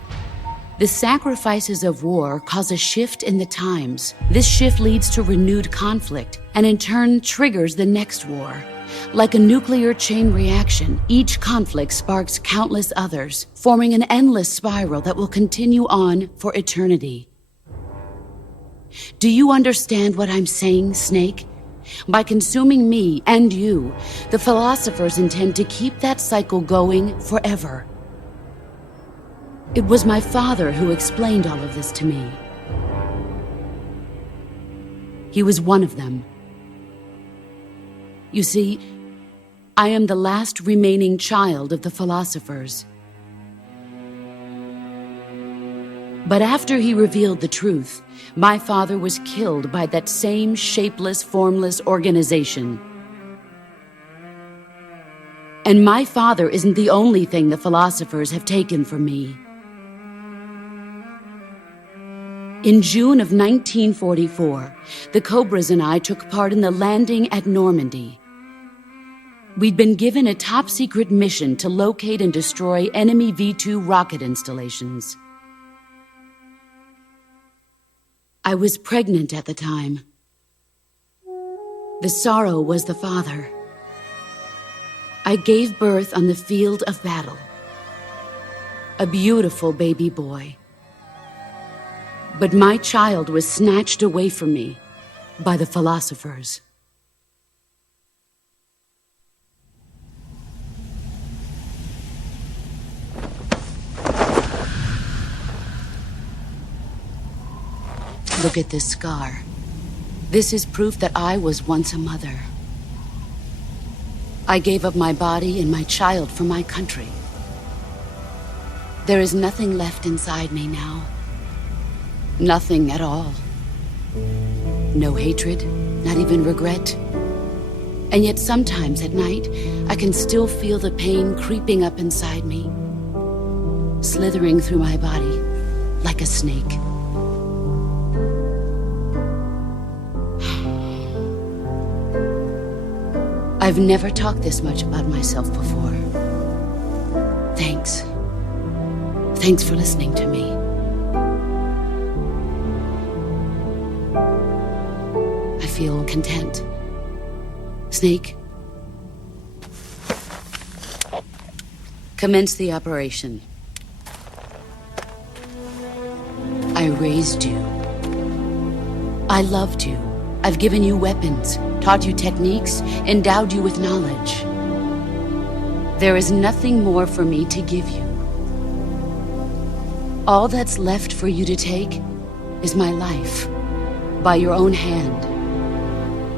The sacrifices of war cause a shift in the times. This shift leads to renewed conflict, and in turn triggers the next war. Like a nuclear chain reaction, each conflict sparks countless others, forming an endless spiral that will continue on for eternity. Do you understand what I'm saying, Snake? By consuming me and you, the philosophers intend to keep that cycle going forever. It was my father who explained all of this to me. He was one of them. You see, I am the last remaining child of the philosophers. But after he revealed the truth, my father was killed by that same shapeless, formless organization. And my father isn't the only thing the philosophers have taken from me. In June of 1944, the Cobras and I took part in the landing at Normandy. We'd been given a top-secret mission to locate and destroy enemy V-2 rocket installations. I was pregnant at the time. The sorrow was the father. I gave birth on the field of battle. A beautiful baby boy. But my child was snatched away from me by the philosophers. Look at this scar. This is proof that I was once a mother. I gave up my body and my child for my country. There is nothing left inside me now. Nothing at all. No hatred, not even regret. And yet sometimes at night, I can still feel the pain creeping up inside me, slithering through my body like a snake. I've never talked this much about myself before. Thanks. Thanks for listening to me. I feel content. Snake, commence the operation. I raised you. I loved you. I've given you weapons, taught you techniques, endowed you with knowledge. There is nothing more for me to give you. All that's left for you to take is my life, by your own hand.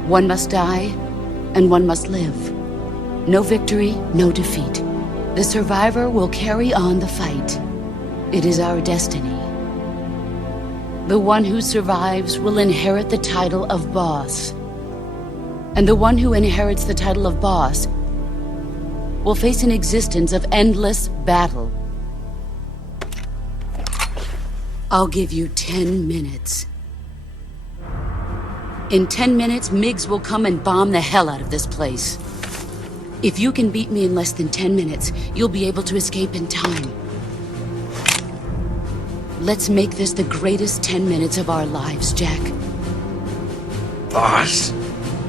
One must die, and one must live. No victory, no defeat. The survivor will carry on the fight. It is our destiny. The one who survives will inherit the title of boss. And the one who inherits the title of boss will face an existence of endless battle. I'll give you 10 minutes. In 10 minutes, MiGs will come and bomb the hell out of this place. If you can beat me in less than 10 minutes, you'll be able to escape in time. Let's make this the greatest 10 minutes of our lives, Jack. Boss?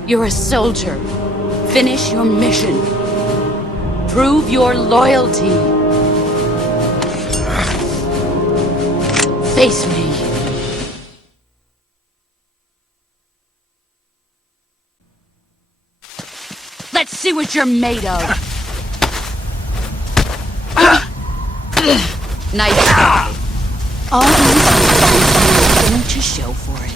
You're a soldier. Finish your mission. Prove your loyalty. Face me. Let's see what you're made of. Nice try. All these years are going to show for it.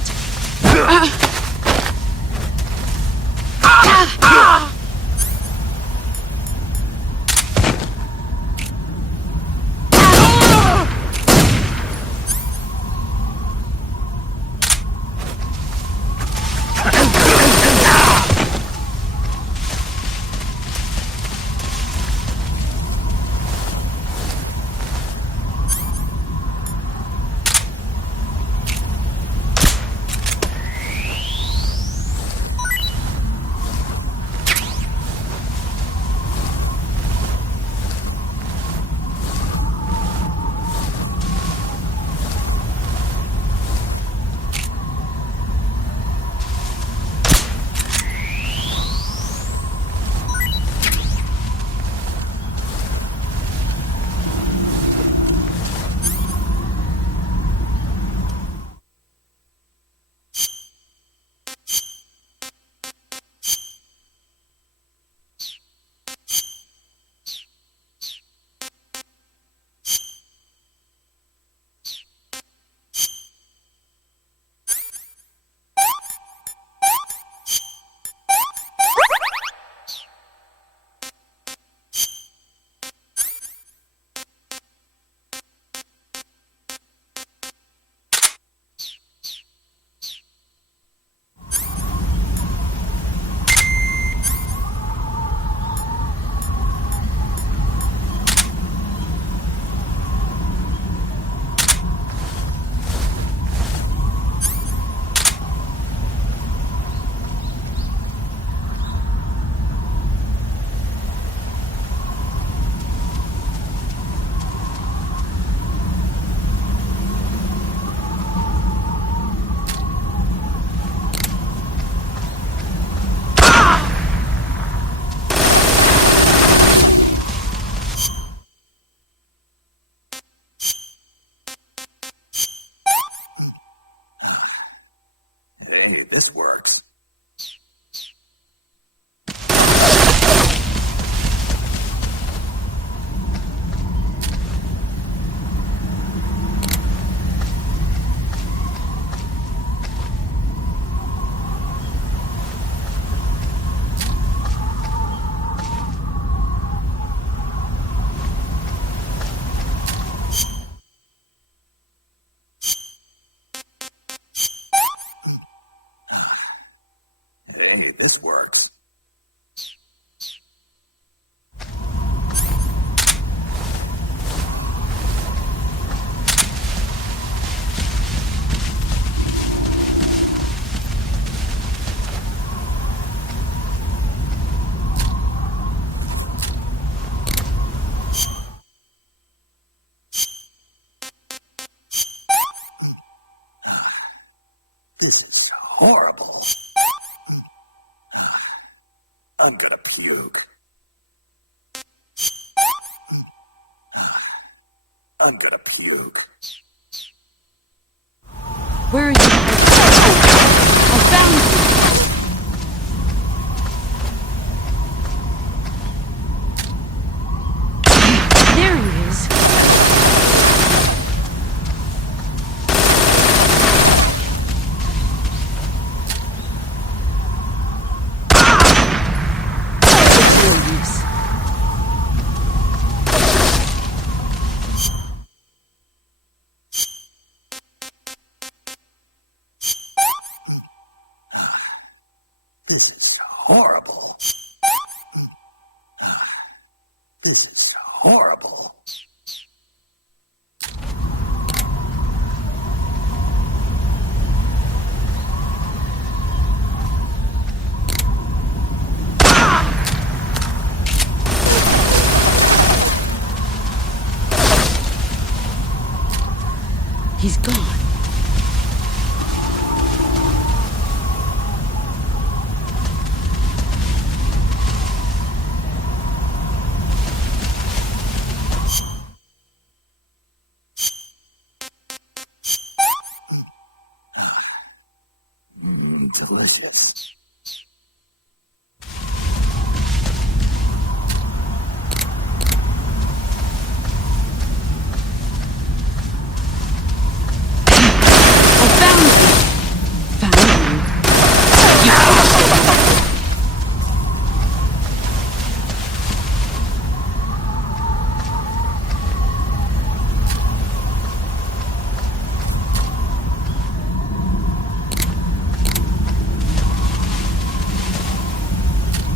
This works. This works. This is horrible. I'm gonna puke. I'm gonna puke. Where are you? I found you! There he is! This is horrible. This is horrible. He's gone. Delicious.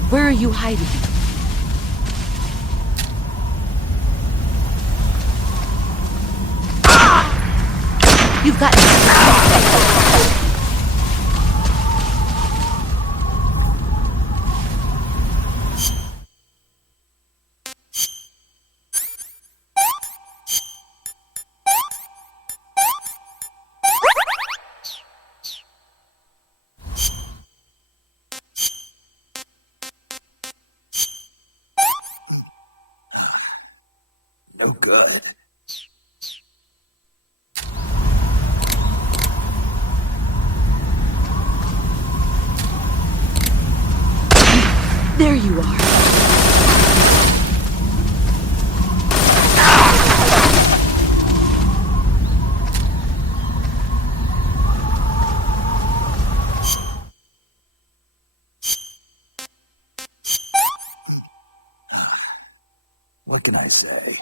Where are you hiding? You've got no good. There you are. What can I say?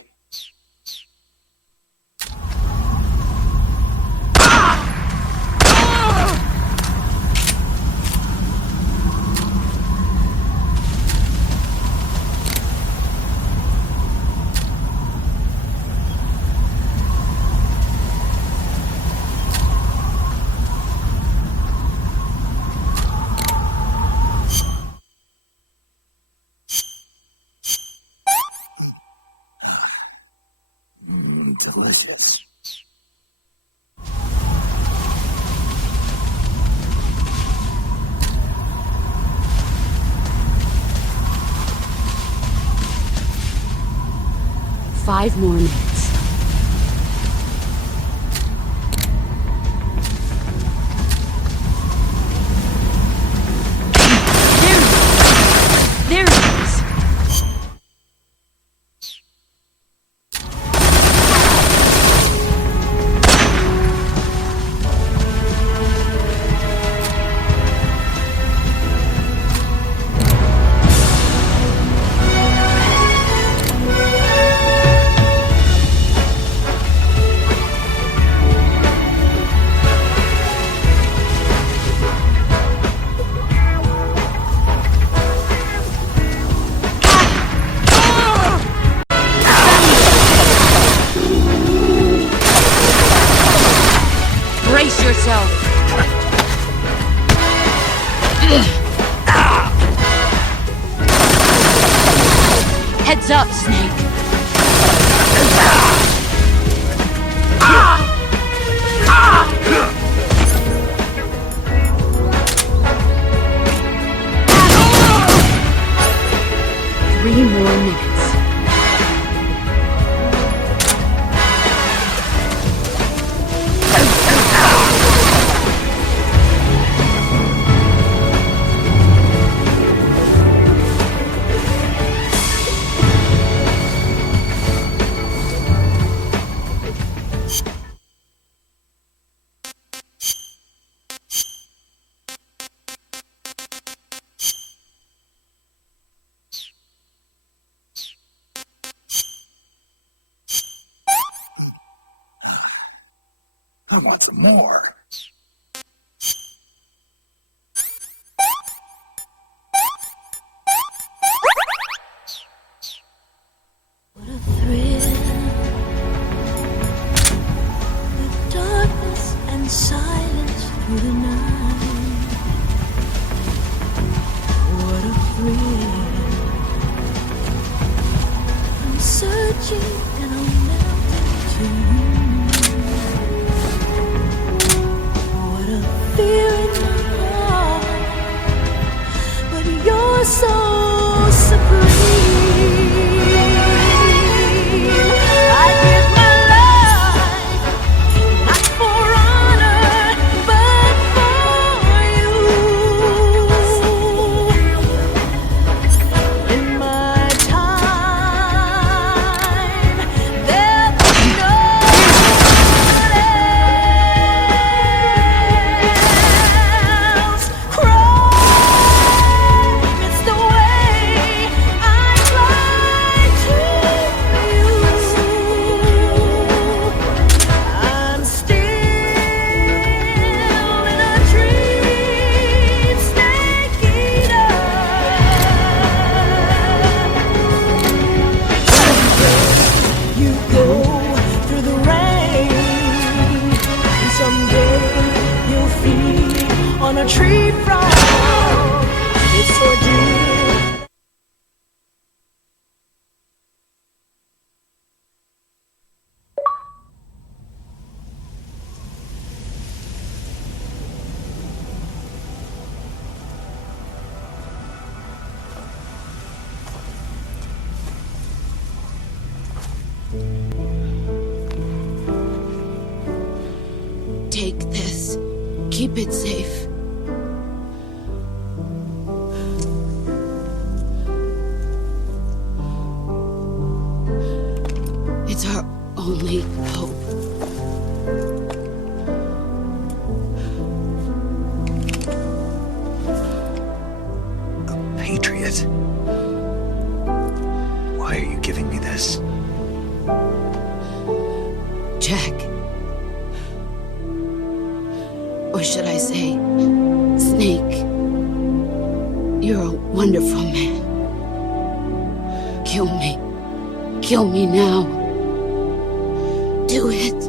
Delicious. 5 more minutes. There it is. Brace yourself. Heads up, Snake. Three more minutes. I want some more. What a thrill. The darkness and silence through the night. What a thrill. I'm searching and I'm melting to you. so supreme. I give my life, not for honor, but for you. In my time, there'll be no one else. Crime, it's the way I fly to you. I'm still in a dream, snake eater. You go through the rain, and someday you'll feed on a tree frog. It's so dear. Take this. Keep it safe. It's our only hope. A patriot? Why are you giving me this? Jack. Or should I say, Snake. You're a wonderful man. Kill me. Kill me now. Do it.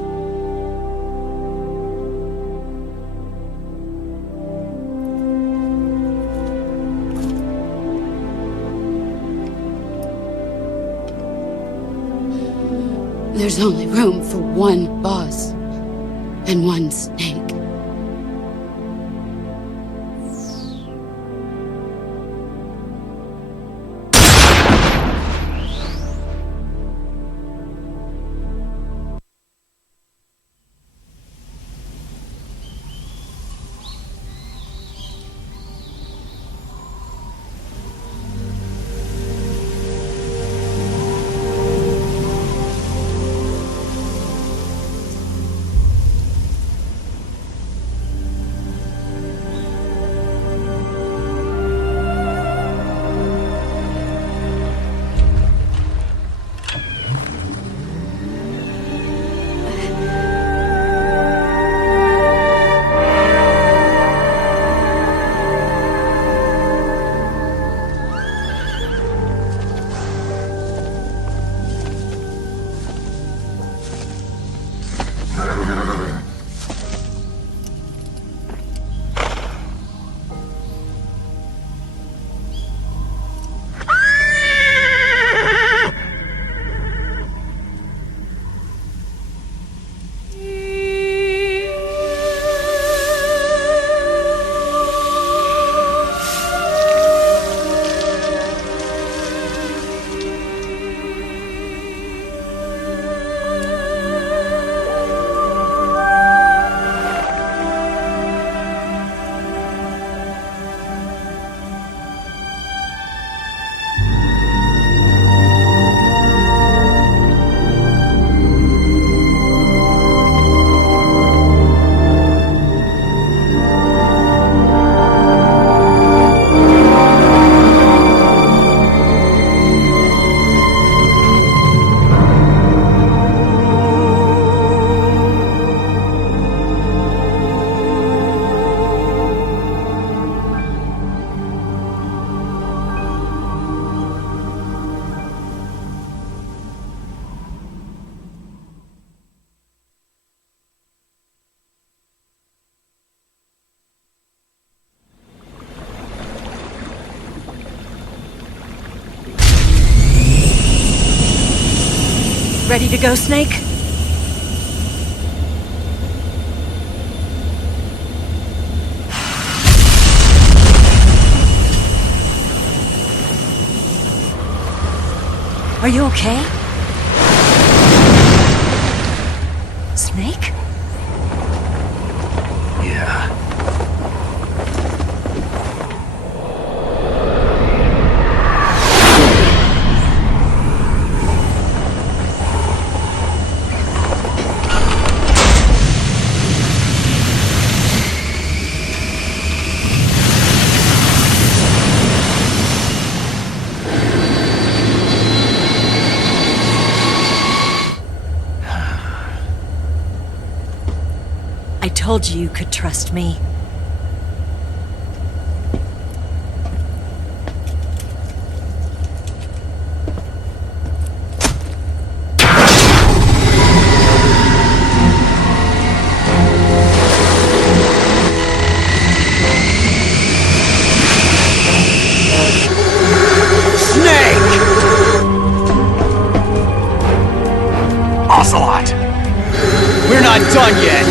There's only room for one boss and one snake. Ready to go, Snake? Are you okay? Snake? Yeah. I told you you could trust me. Ocelot! We're not done yet!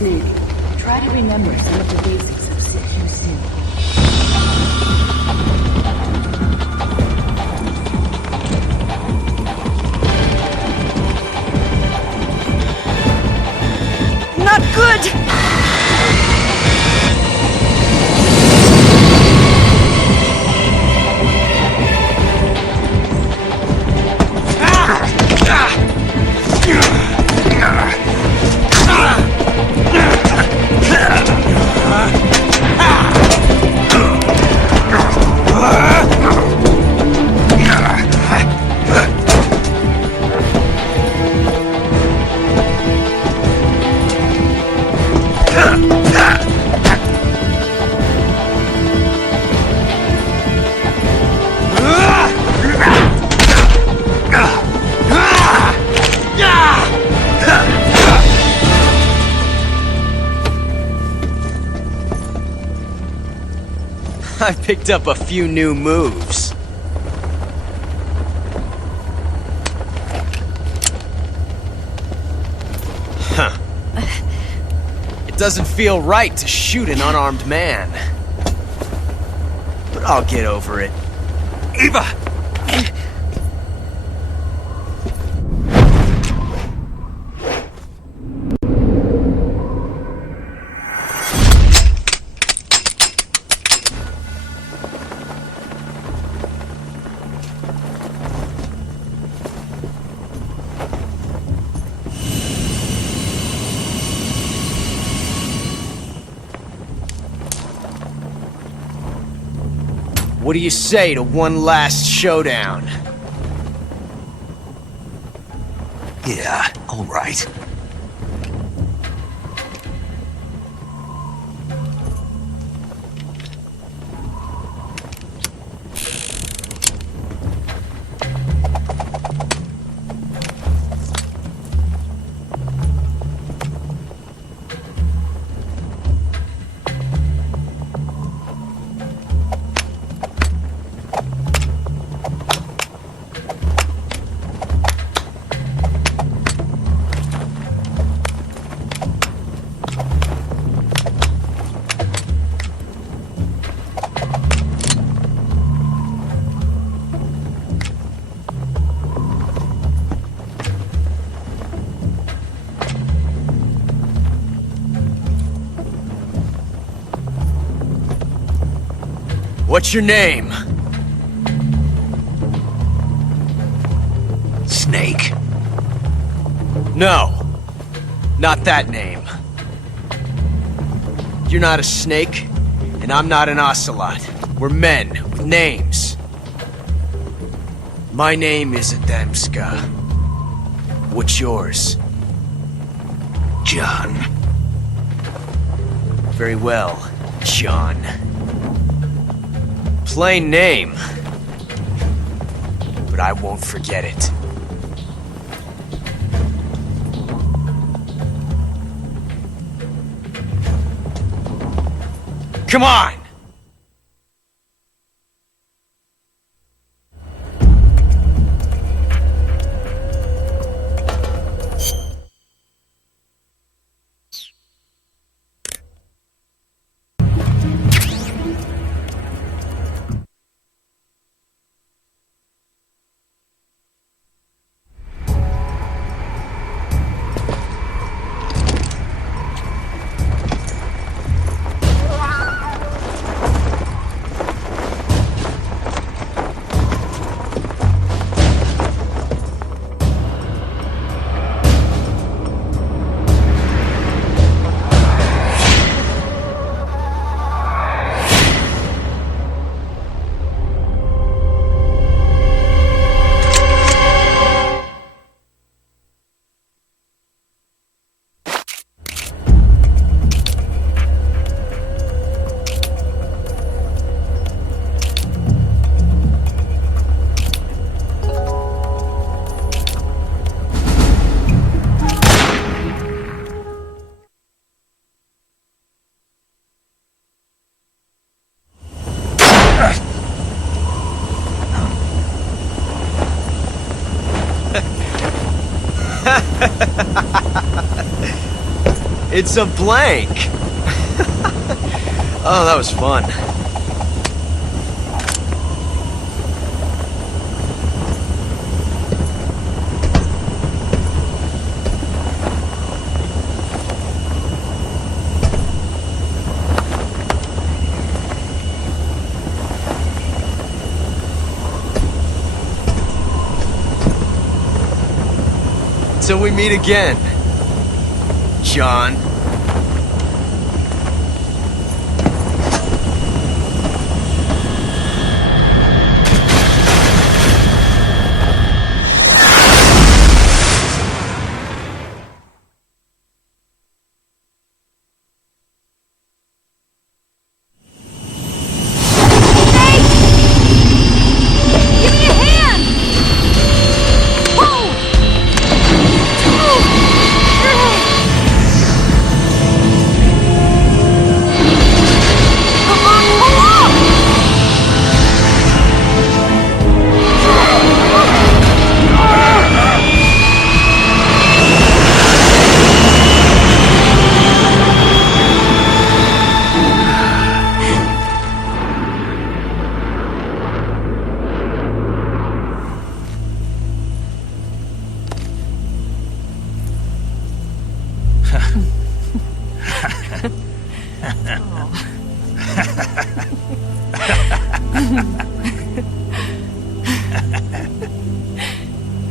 Snake, try to remember some of the basics of CQC. Not good! I picked up a few new moves. Huh. It doesn't feel right to shoot an unarmed man. But I'll get over it. Eva! What do you say to one last showdown? Yeah, all right. What's your name? Snake. No. Not that name. You're not a snake, and I'm not an ocelot. We're men with names. My name is Adamska. What's yours? John. Very well, John. Plain name. But I won't forget it. Come on! It's a blank! Oh, that was fun. Till we meet again, John.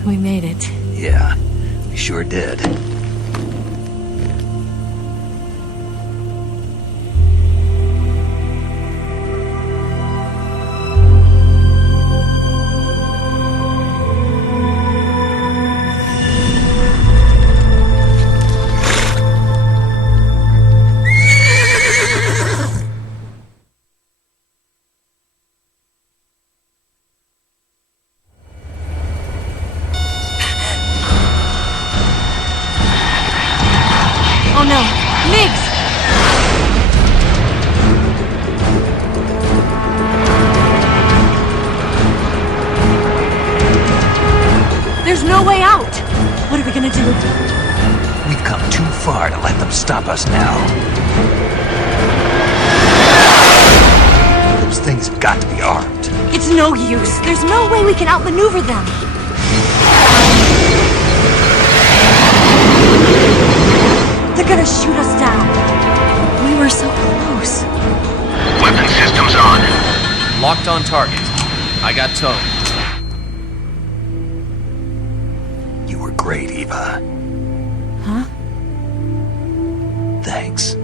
We made it. Yeah, we sure did. Oh no, Migs! There's no way out! What are we gonna do? We've come too far to let them stop us now. Those things have got to be armed. It's no use. There's no way we can outmaneuver them. They're gonna shoot us down. We were so close. Weapon systems on. Locked on target. I got tone. You were great, Eva. Huh? Thanks.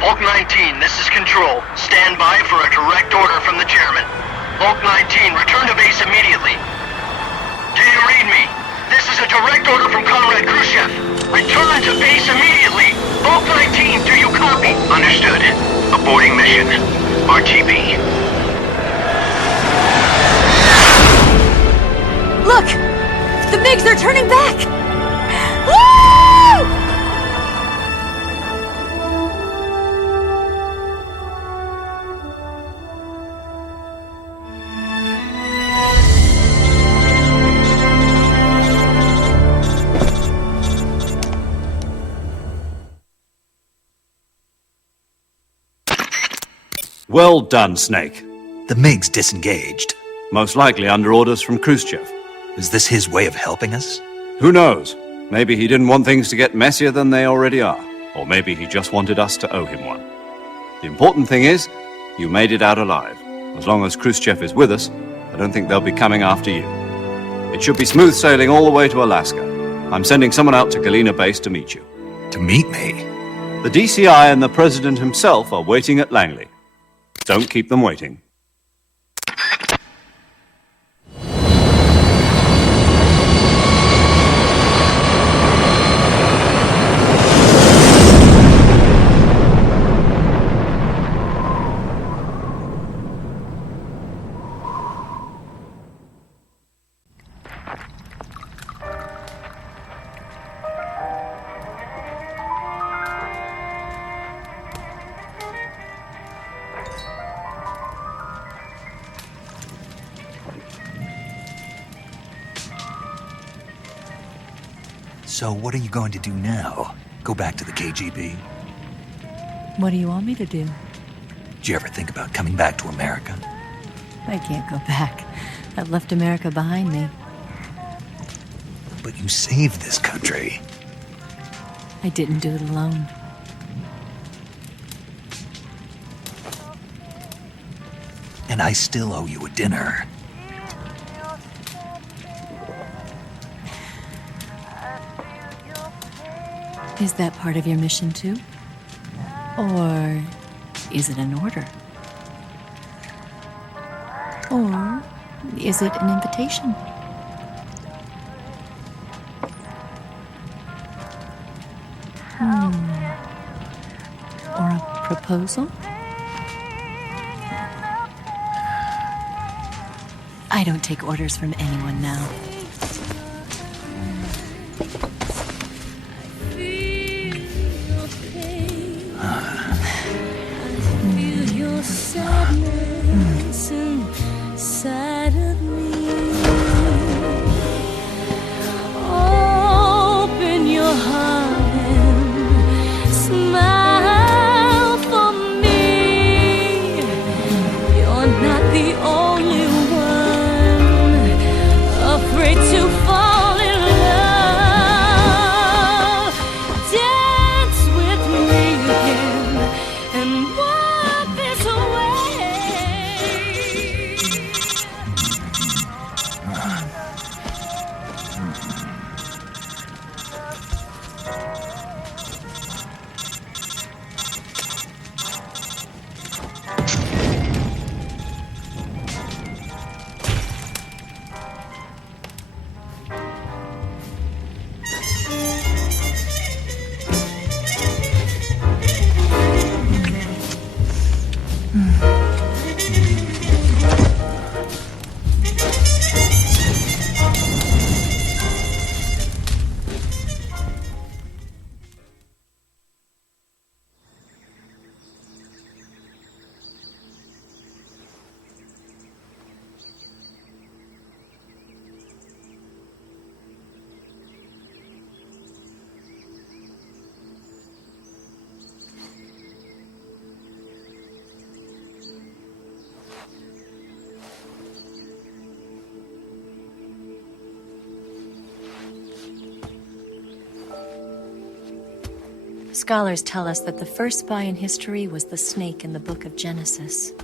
Bulk 19, this is Control. Stand by for a direct order from the chairman. Bulk 19, return to base immediately. Do you read me? This is a direct order from Comrade Khrushchev. Return to base immediately. Bulk 19, do you copy? Understood. Aborting mission. RTB. Look! The MiGs, they're turning back! Woo! Well done, Snake. The MiGs disengaged. Most likely under orders from Khrushchev. Is this his way of helping us? Who knows? Maybe he didn't want things to get messier than they already are. Or maybe he just wanted us to owe him one. The important thing is, you made it out alive. As long as Khrushchev is with us, I don't think they'll be coming after you. It should be smooth sailing all the way to Alaska. I'm sending someone out to Galena Base to meet you. To meet me? The DCI and the President himself are waiting at Langley. Don't keep them waiting. So what are you going to do now? Go back to the KGB? What do you want me to do? Did you ever think about coming back to America? I can't go back. I've left America behind me. But you saved this country. I didn't do it alone. And I still owe you a dinner. Is that part of your mission too? Or is it an order? Or is it an invitation? Or a proposal? I don't take orders from anyone now. Afraid Scholars tell us that the first spy in history was the snake in the book of Genesis.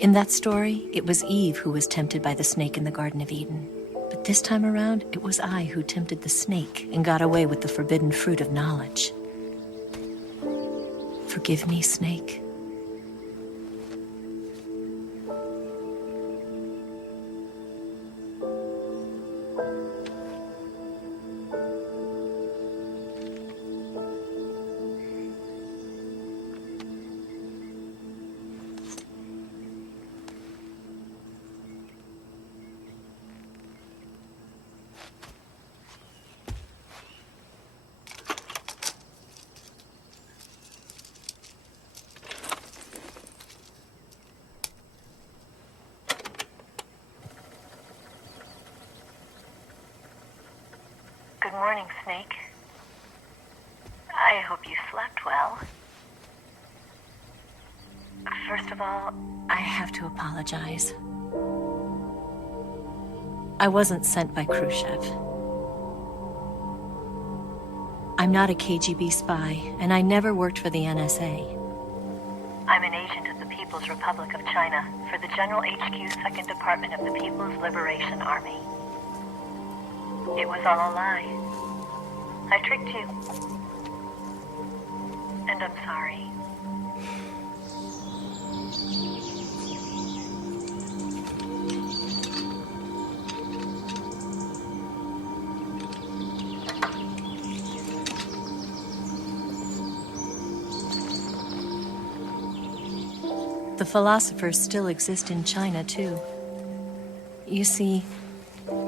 In that story, it was Eve who was tempted by the snake in the Garden of Eden. But this time around, it was I who tempted the snake and got away with the forbidden fruit of knowledge. Forgive me, snake. Good morning, Snake. I hope you slept well. First of all, I have to apologize. I wasn't sent by Khrushchev. I'm not a KGB spy, and I never worked for the NSA. I'm an agent of the People's Republic of China for the General HQ 2nd Department of the People's Liberation Army. It was all a lie. I tricked you. And I'm sorry. The philosophers still exist in China, too. You see,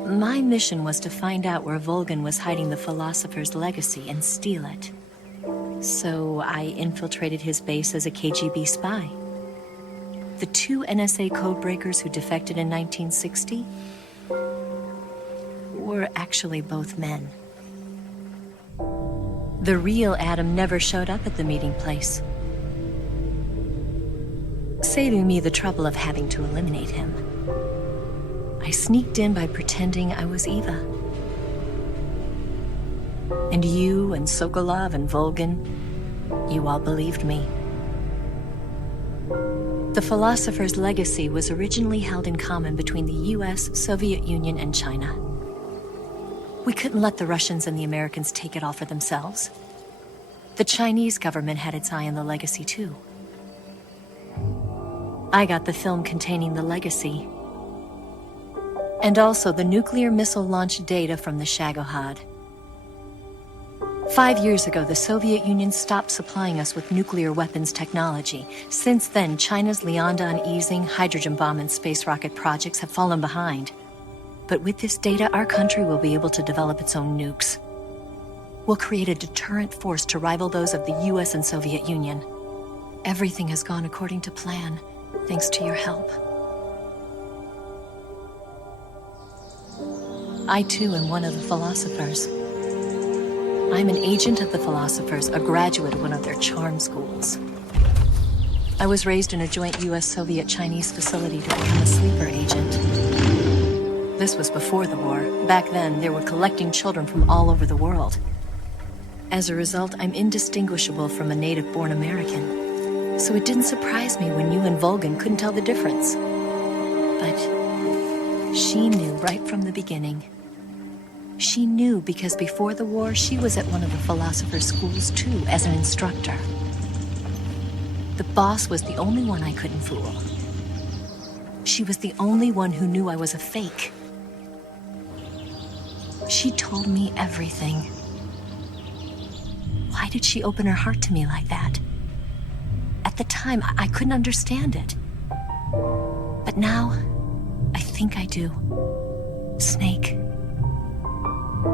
my mission was to find out where Volgin was hiding the philosopher's legacy and steal it. So I infiltrated his base as a KGB spy. The 2 NSA codebreakers who defected in 1960 were actually both men. The real Adam never showed up at the meeting place, saving me the trouble of having to eliminate him. I sneaked in by pretending I was Eva. And you and Sokolov and Volgin, you all believed me. The philosopher's legacy was originally held in common between the US, Soviet Union, and China. We couldn't let the Russians and the Americans take it all for themselves. The Chinese government had its eye on the legacy, too. I got the film containing the legacy, and also the nuclear missile launch data from the Shagohod. 5 years ago, the Soviet Union stopped supplying us with nuclear weapons technology. Since then, China's Liaodong easing, hydrogen bomb, and space rocket projects have fallen behind. But with this data, our country will be able to develop its own nukes. We'll create a deterrent force to rival those of the US and Soviet Union. Everything has gone according to plan, thanks to your help. I, too, am one of the philosophers. I'm an agent of the philosophers, a graduate of one of their charm schools. I was raised in a joint US-Soviet-Chinese facility to become a sleeper agent. This was before the war. Back then, they were collecting children from all over the world. As a result, I'm indistinguishable from a native-born American. So it didn't surprise me when you and Volgin couldn't tell the difference. But she knew right from the beginning. She knew because before the war, she was at one of the philosopher's schools too, as an instructor. The boss was the only one I couldn't fool. She was the only one who knew I was a fake. She told me everything. Why did she open her heart to me like that? At the time, I couldn't understand it. But now, I think I do. Snake.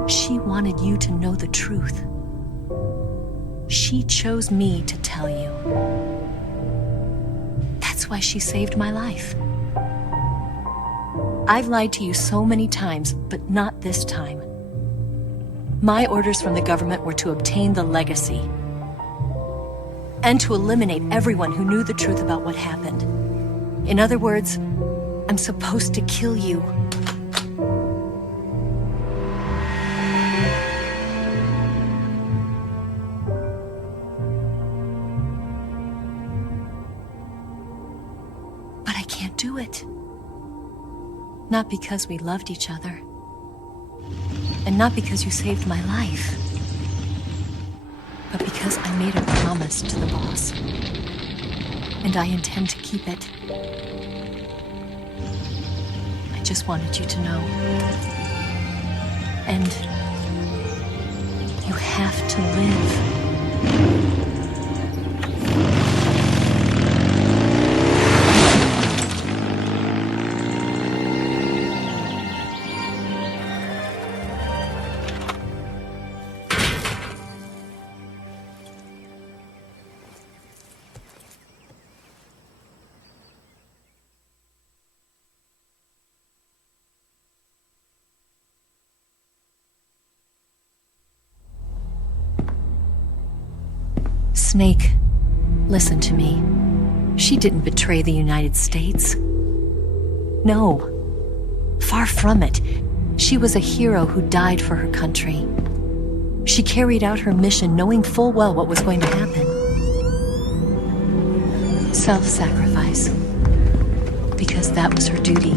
She wanted you to know the truth. She chose me to tell you. That's why she saved my life. I've lied to you so many times, but not this time. My orders from the government were to obtain the legacy and to eliminate everyone who knew the truth about what happened. In other words, I'm supposed to kill you. do it. Not because we loved each other. And not because you saved my life. But because I made a promise to the boss. And I intend to keep it. I just wanted you to know. And you have to live. Snake, listen to me. She didn't betray the United States. No. Far from it. She was a hero who died for her country. She carried out her mission knowing full well what was going to happen. Self-sacrifice. Because that was her duty.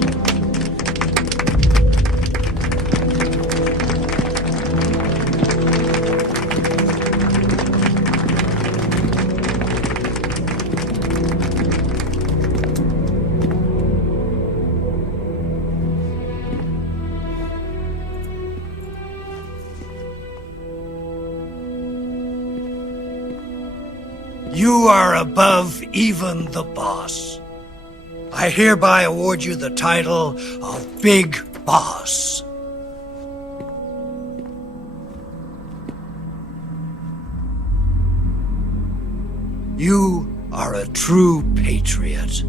You are above even the boss. I hereby award you the title of Big Boss. You are a true patriot.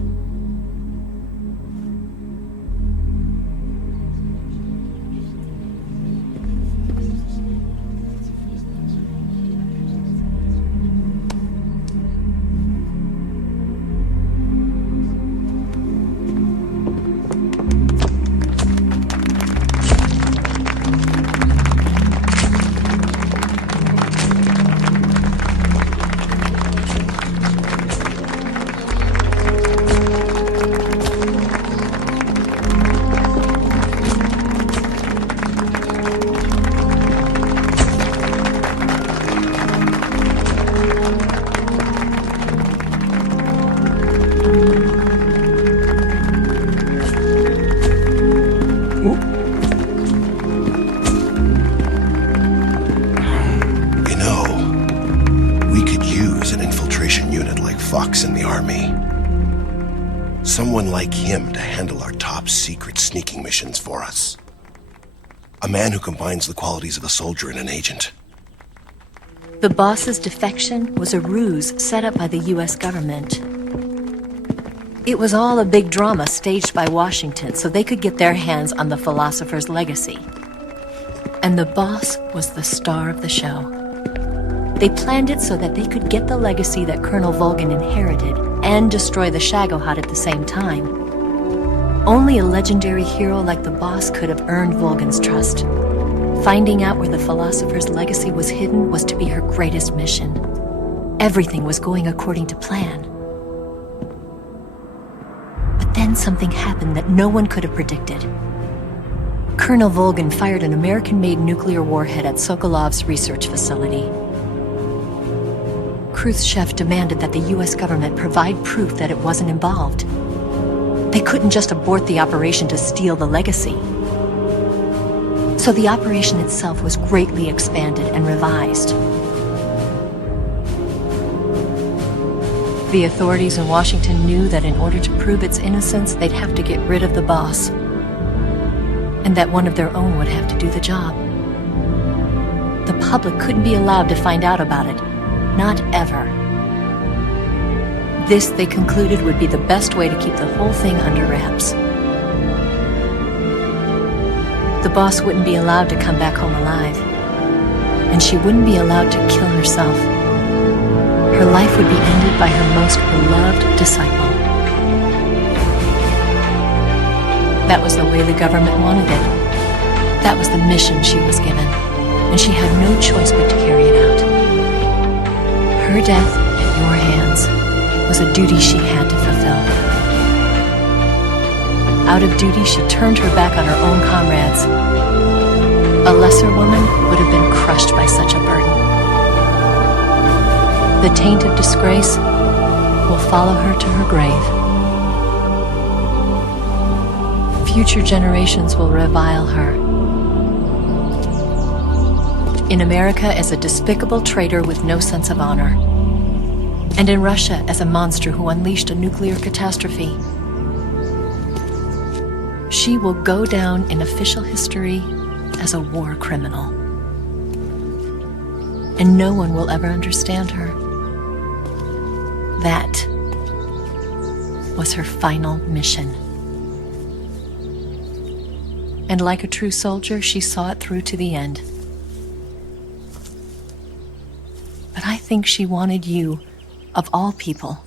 Someone like him to handle our top secret sneaking missions for us. A man who combines the qualities of a soldier and an agent. The boss's defection was a ruse set up by the U.S. government. It was all a big drama staged by Washington so they could get their hands on the philosopher's legacy. And the boss was the star of the show. They planned it so that they could get the legacy that Colonel Volgin inherited and destroy the Shagohod at the same time. Only a legendary hero like the boss could have earned Volgin's trust. Finding out where the philosopher's legacy was hidden was to be her greatest mission. Everything was going according to plan. But then something happened that no one could have predicted. Colonel Volgin fired an American-made nuclear warhead at Sokolov's research facility. Khrushchev demanded that the U.S. government provide proof that it wasn't involved. They couldn't just abort the operation to steal the legacy. So the operation itself was greatly expanded and revised. The authorities in Washington knew that in order to prove its innocence, they'd have to get rid of the boss. And that one of their own would have to do the job. The public couldn't be allowed to find out about it. Not ever. This, they concluded, would be the best way to keep the whole thing under wraps. The boss wouldn't be allowed to come back home alive. And she wouldn't be allowed to kill herself. Her life would be ended by her most beloved disciple. That was the way the government wanted it. That was the mission she was given. And she had no choice but to carry it out. Her death at your hands was a duty she had to fulfill. Out of duty, she turned her back on her own comrades. A lesser woman would have been crushed by such a burden. The taint of disgrace will follow her to her grave. Future generations will revile her. In America as a despicable traitor with no sense of honor. And in Russia as a monster who unleashed a nuclear catastrophe. She will go down in official history as a war criminal. And no one will ever understand her. That was her final mission. And like a true soldier, she saw it through to the end. But I think she wanted you, of all people,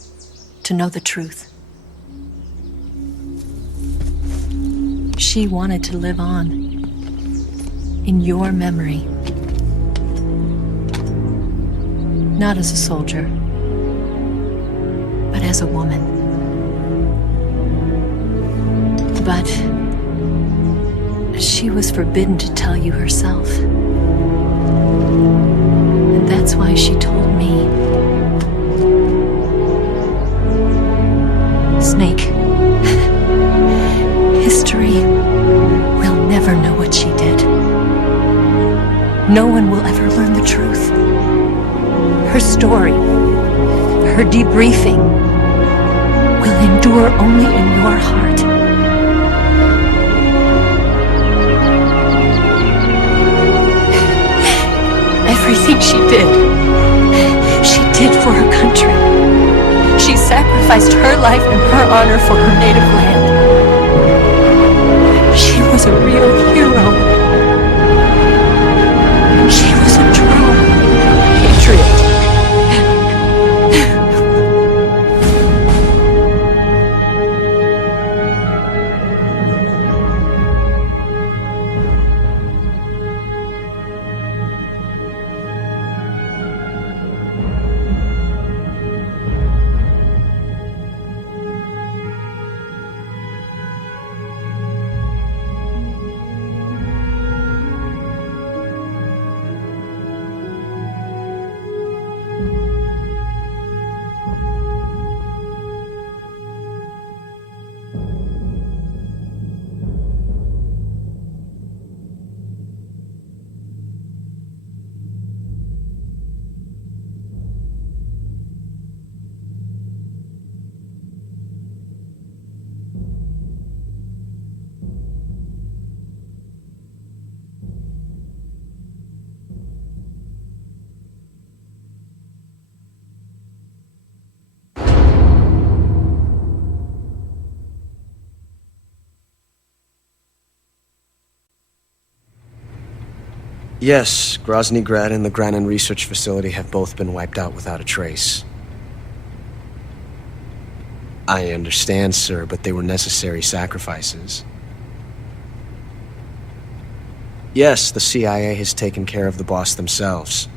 to know the truth. She wanted to live on in your memory. Not as a soldier, but as a woman. But she was forbidden to tell you herself. And that's why she told me. Snake, history will never know what she did. No one will ever learn the truth. Her story, her debriefing, will endure only in your heart. Everything she did for her country. She sacrificed her life and her honor for her native land. She was a real hero. She was a true patriot. Yes, Grozny Grad and the Granin Research Facility have both been wiped out without a trace. I understand, sir, but they were necessary sacrifices. Yes, the CIA has taken care of the boss themselves.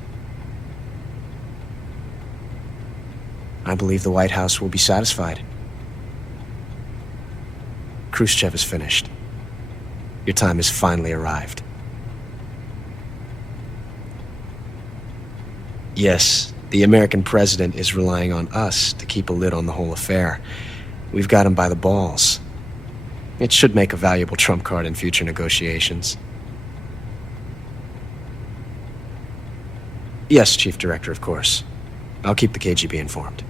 I believe the White House will be satisfied. Khrushchev is finished. Your time has finally arrived. Yes, the American president is relying on us to keep a lid on the whole affair. We've got him by the balls. It should make a valuable trump card in future negotiations. Yes, Chief Director, of course. I'll keep the KGB informed.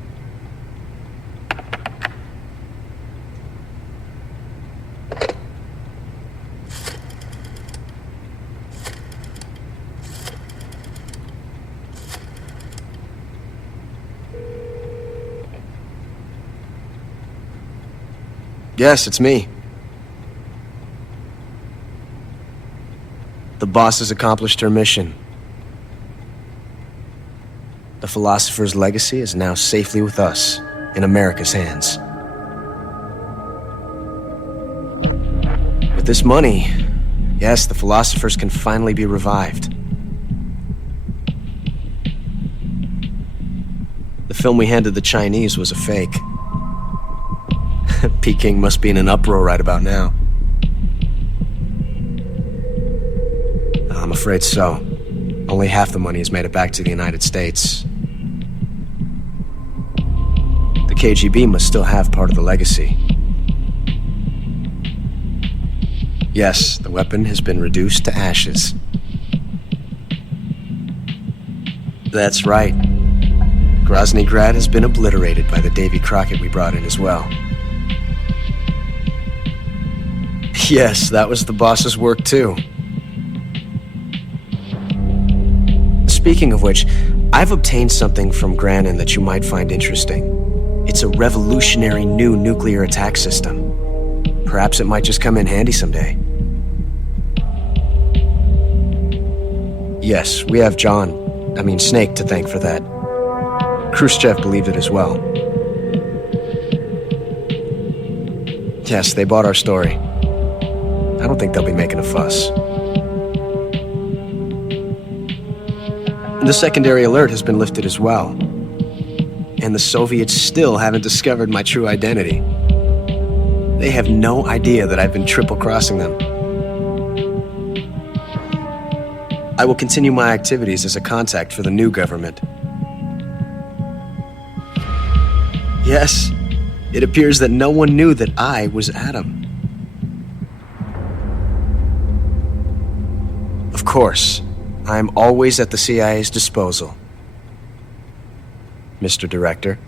Yes, it's me. The boss has accomplished her mission. The philosopher's legacy is now safely with us, in America's hands. With this money, yes, the philosophers can finally be revived. The film we handed the Chinese was a fake. Peking must be in an uproar right about now. I'm afraid so. Only half the money has made it back to the United States. The KGB must still have part of the legacy. Yes, the weapon has been reduced to ashes. That's right. Grozny Grad has been obliterated by the Davy Crockett we brought in as well. Yes, that was the boss's work too. Speaking of which, I've obtained something from Granin that you might find interesting. It's a revolutionary new nuclear attack system. Perhaps it might just come in handy someday. Yes, we have Snake to thank for that. Khrushchev believed it as well. Yes, they bought our story. I don't think they'll be making a fuss. The secondary alert has been lifted as well. And the Soviets still haven't discovered my true identity. They have no idea that I've been triple-crossing them. I will continue my activities as a contact for the new government. Yes, it appears that no one knew that I was Adam. Of course, I'm always at the CIA's disposal, Mr. Director.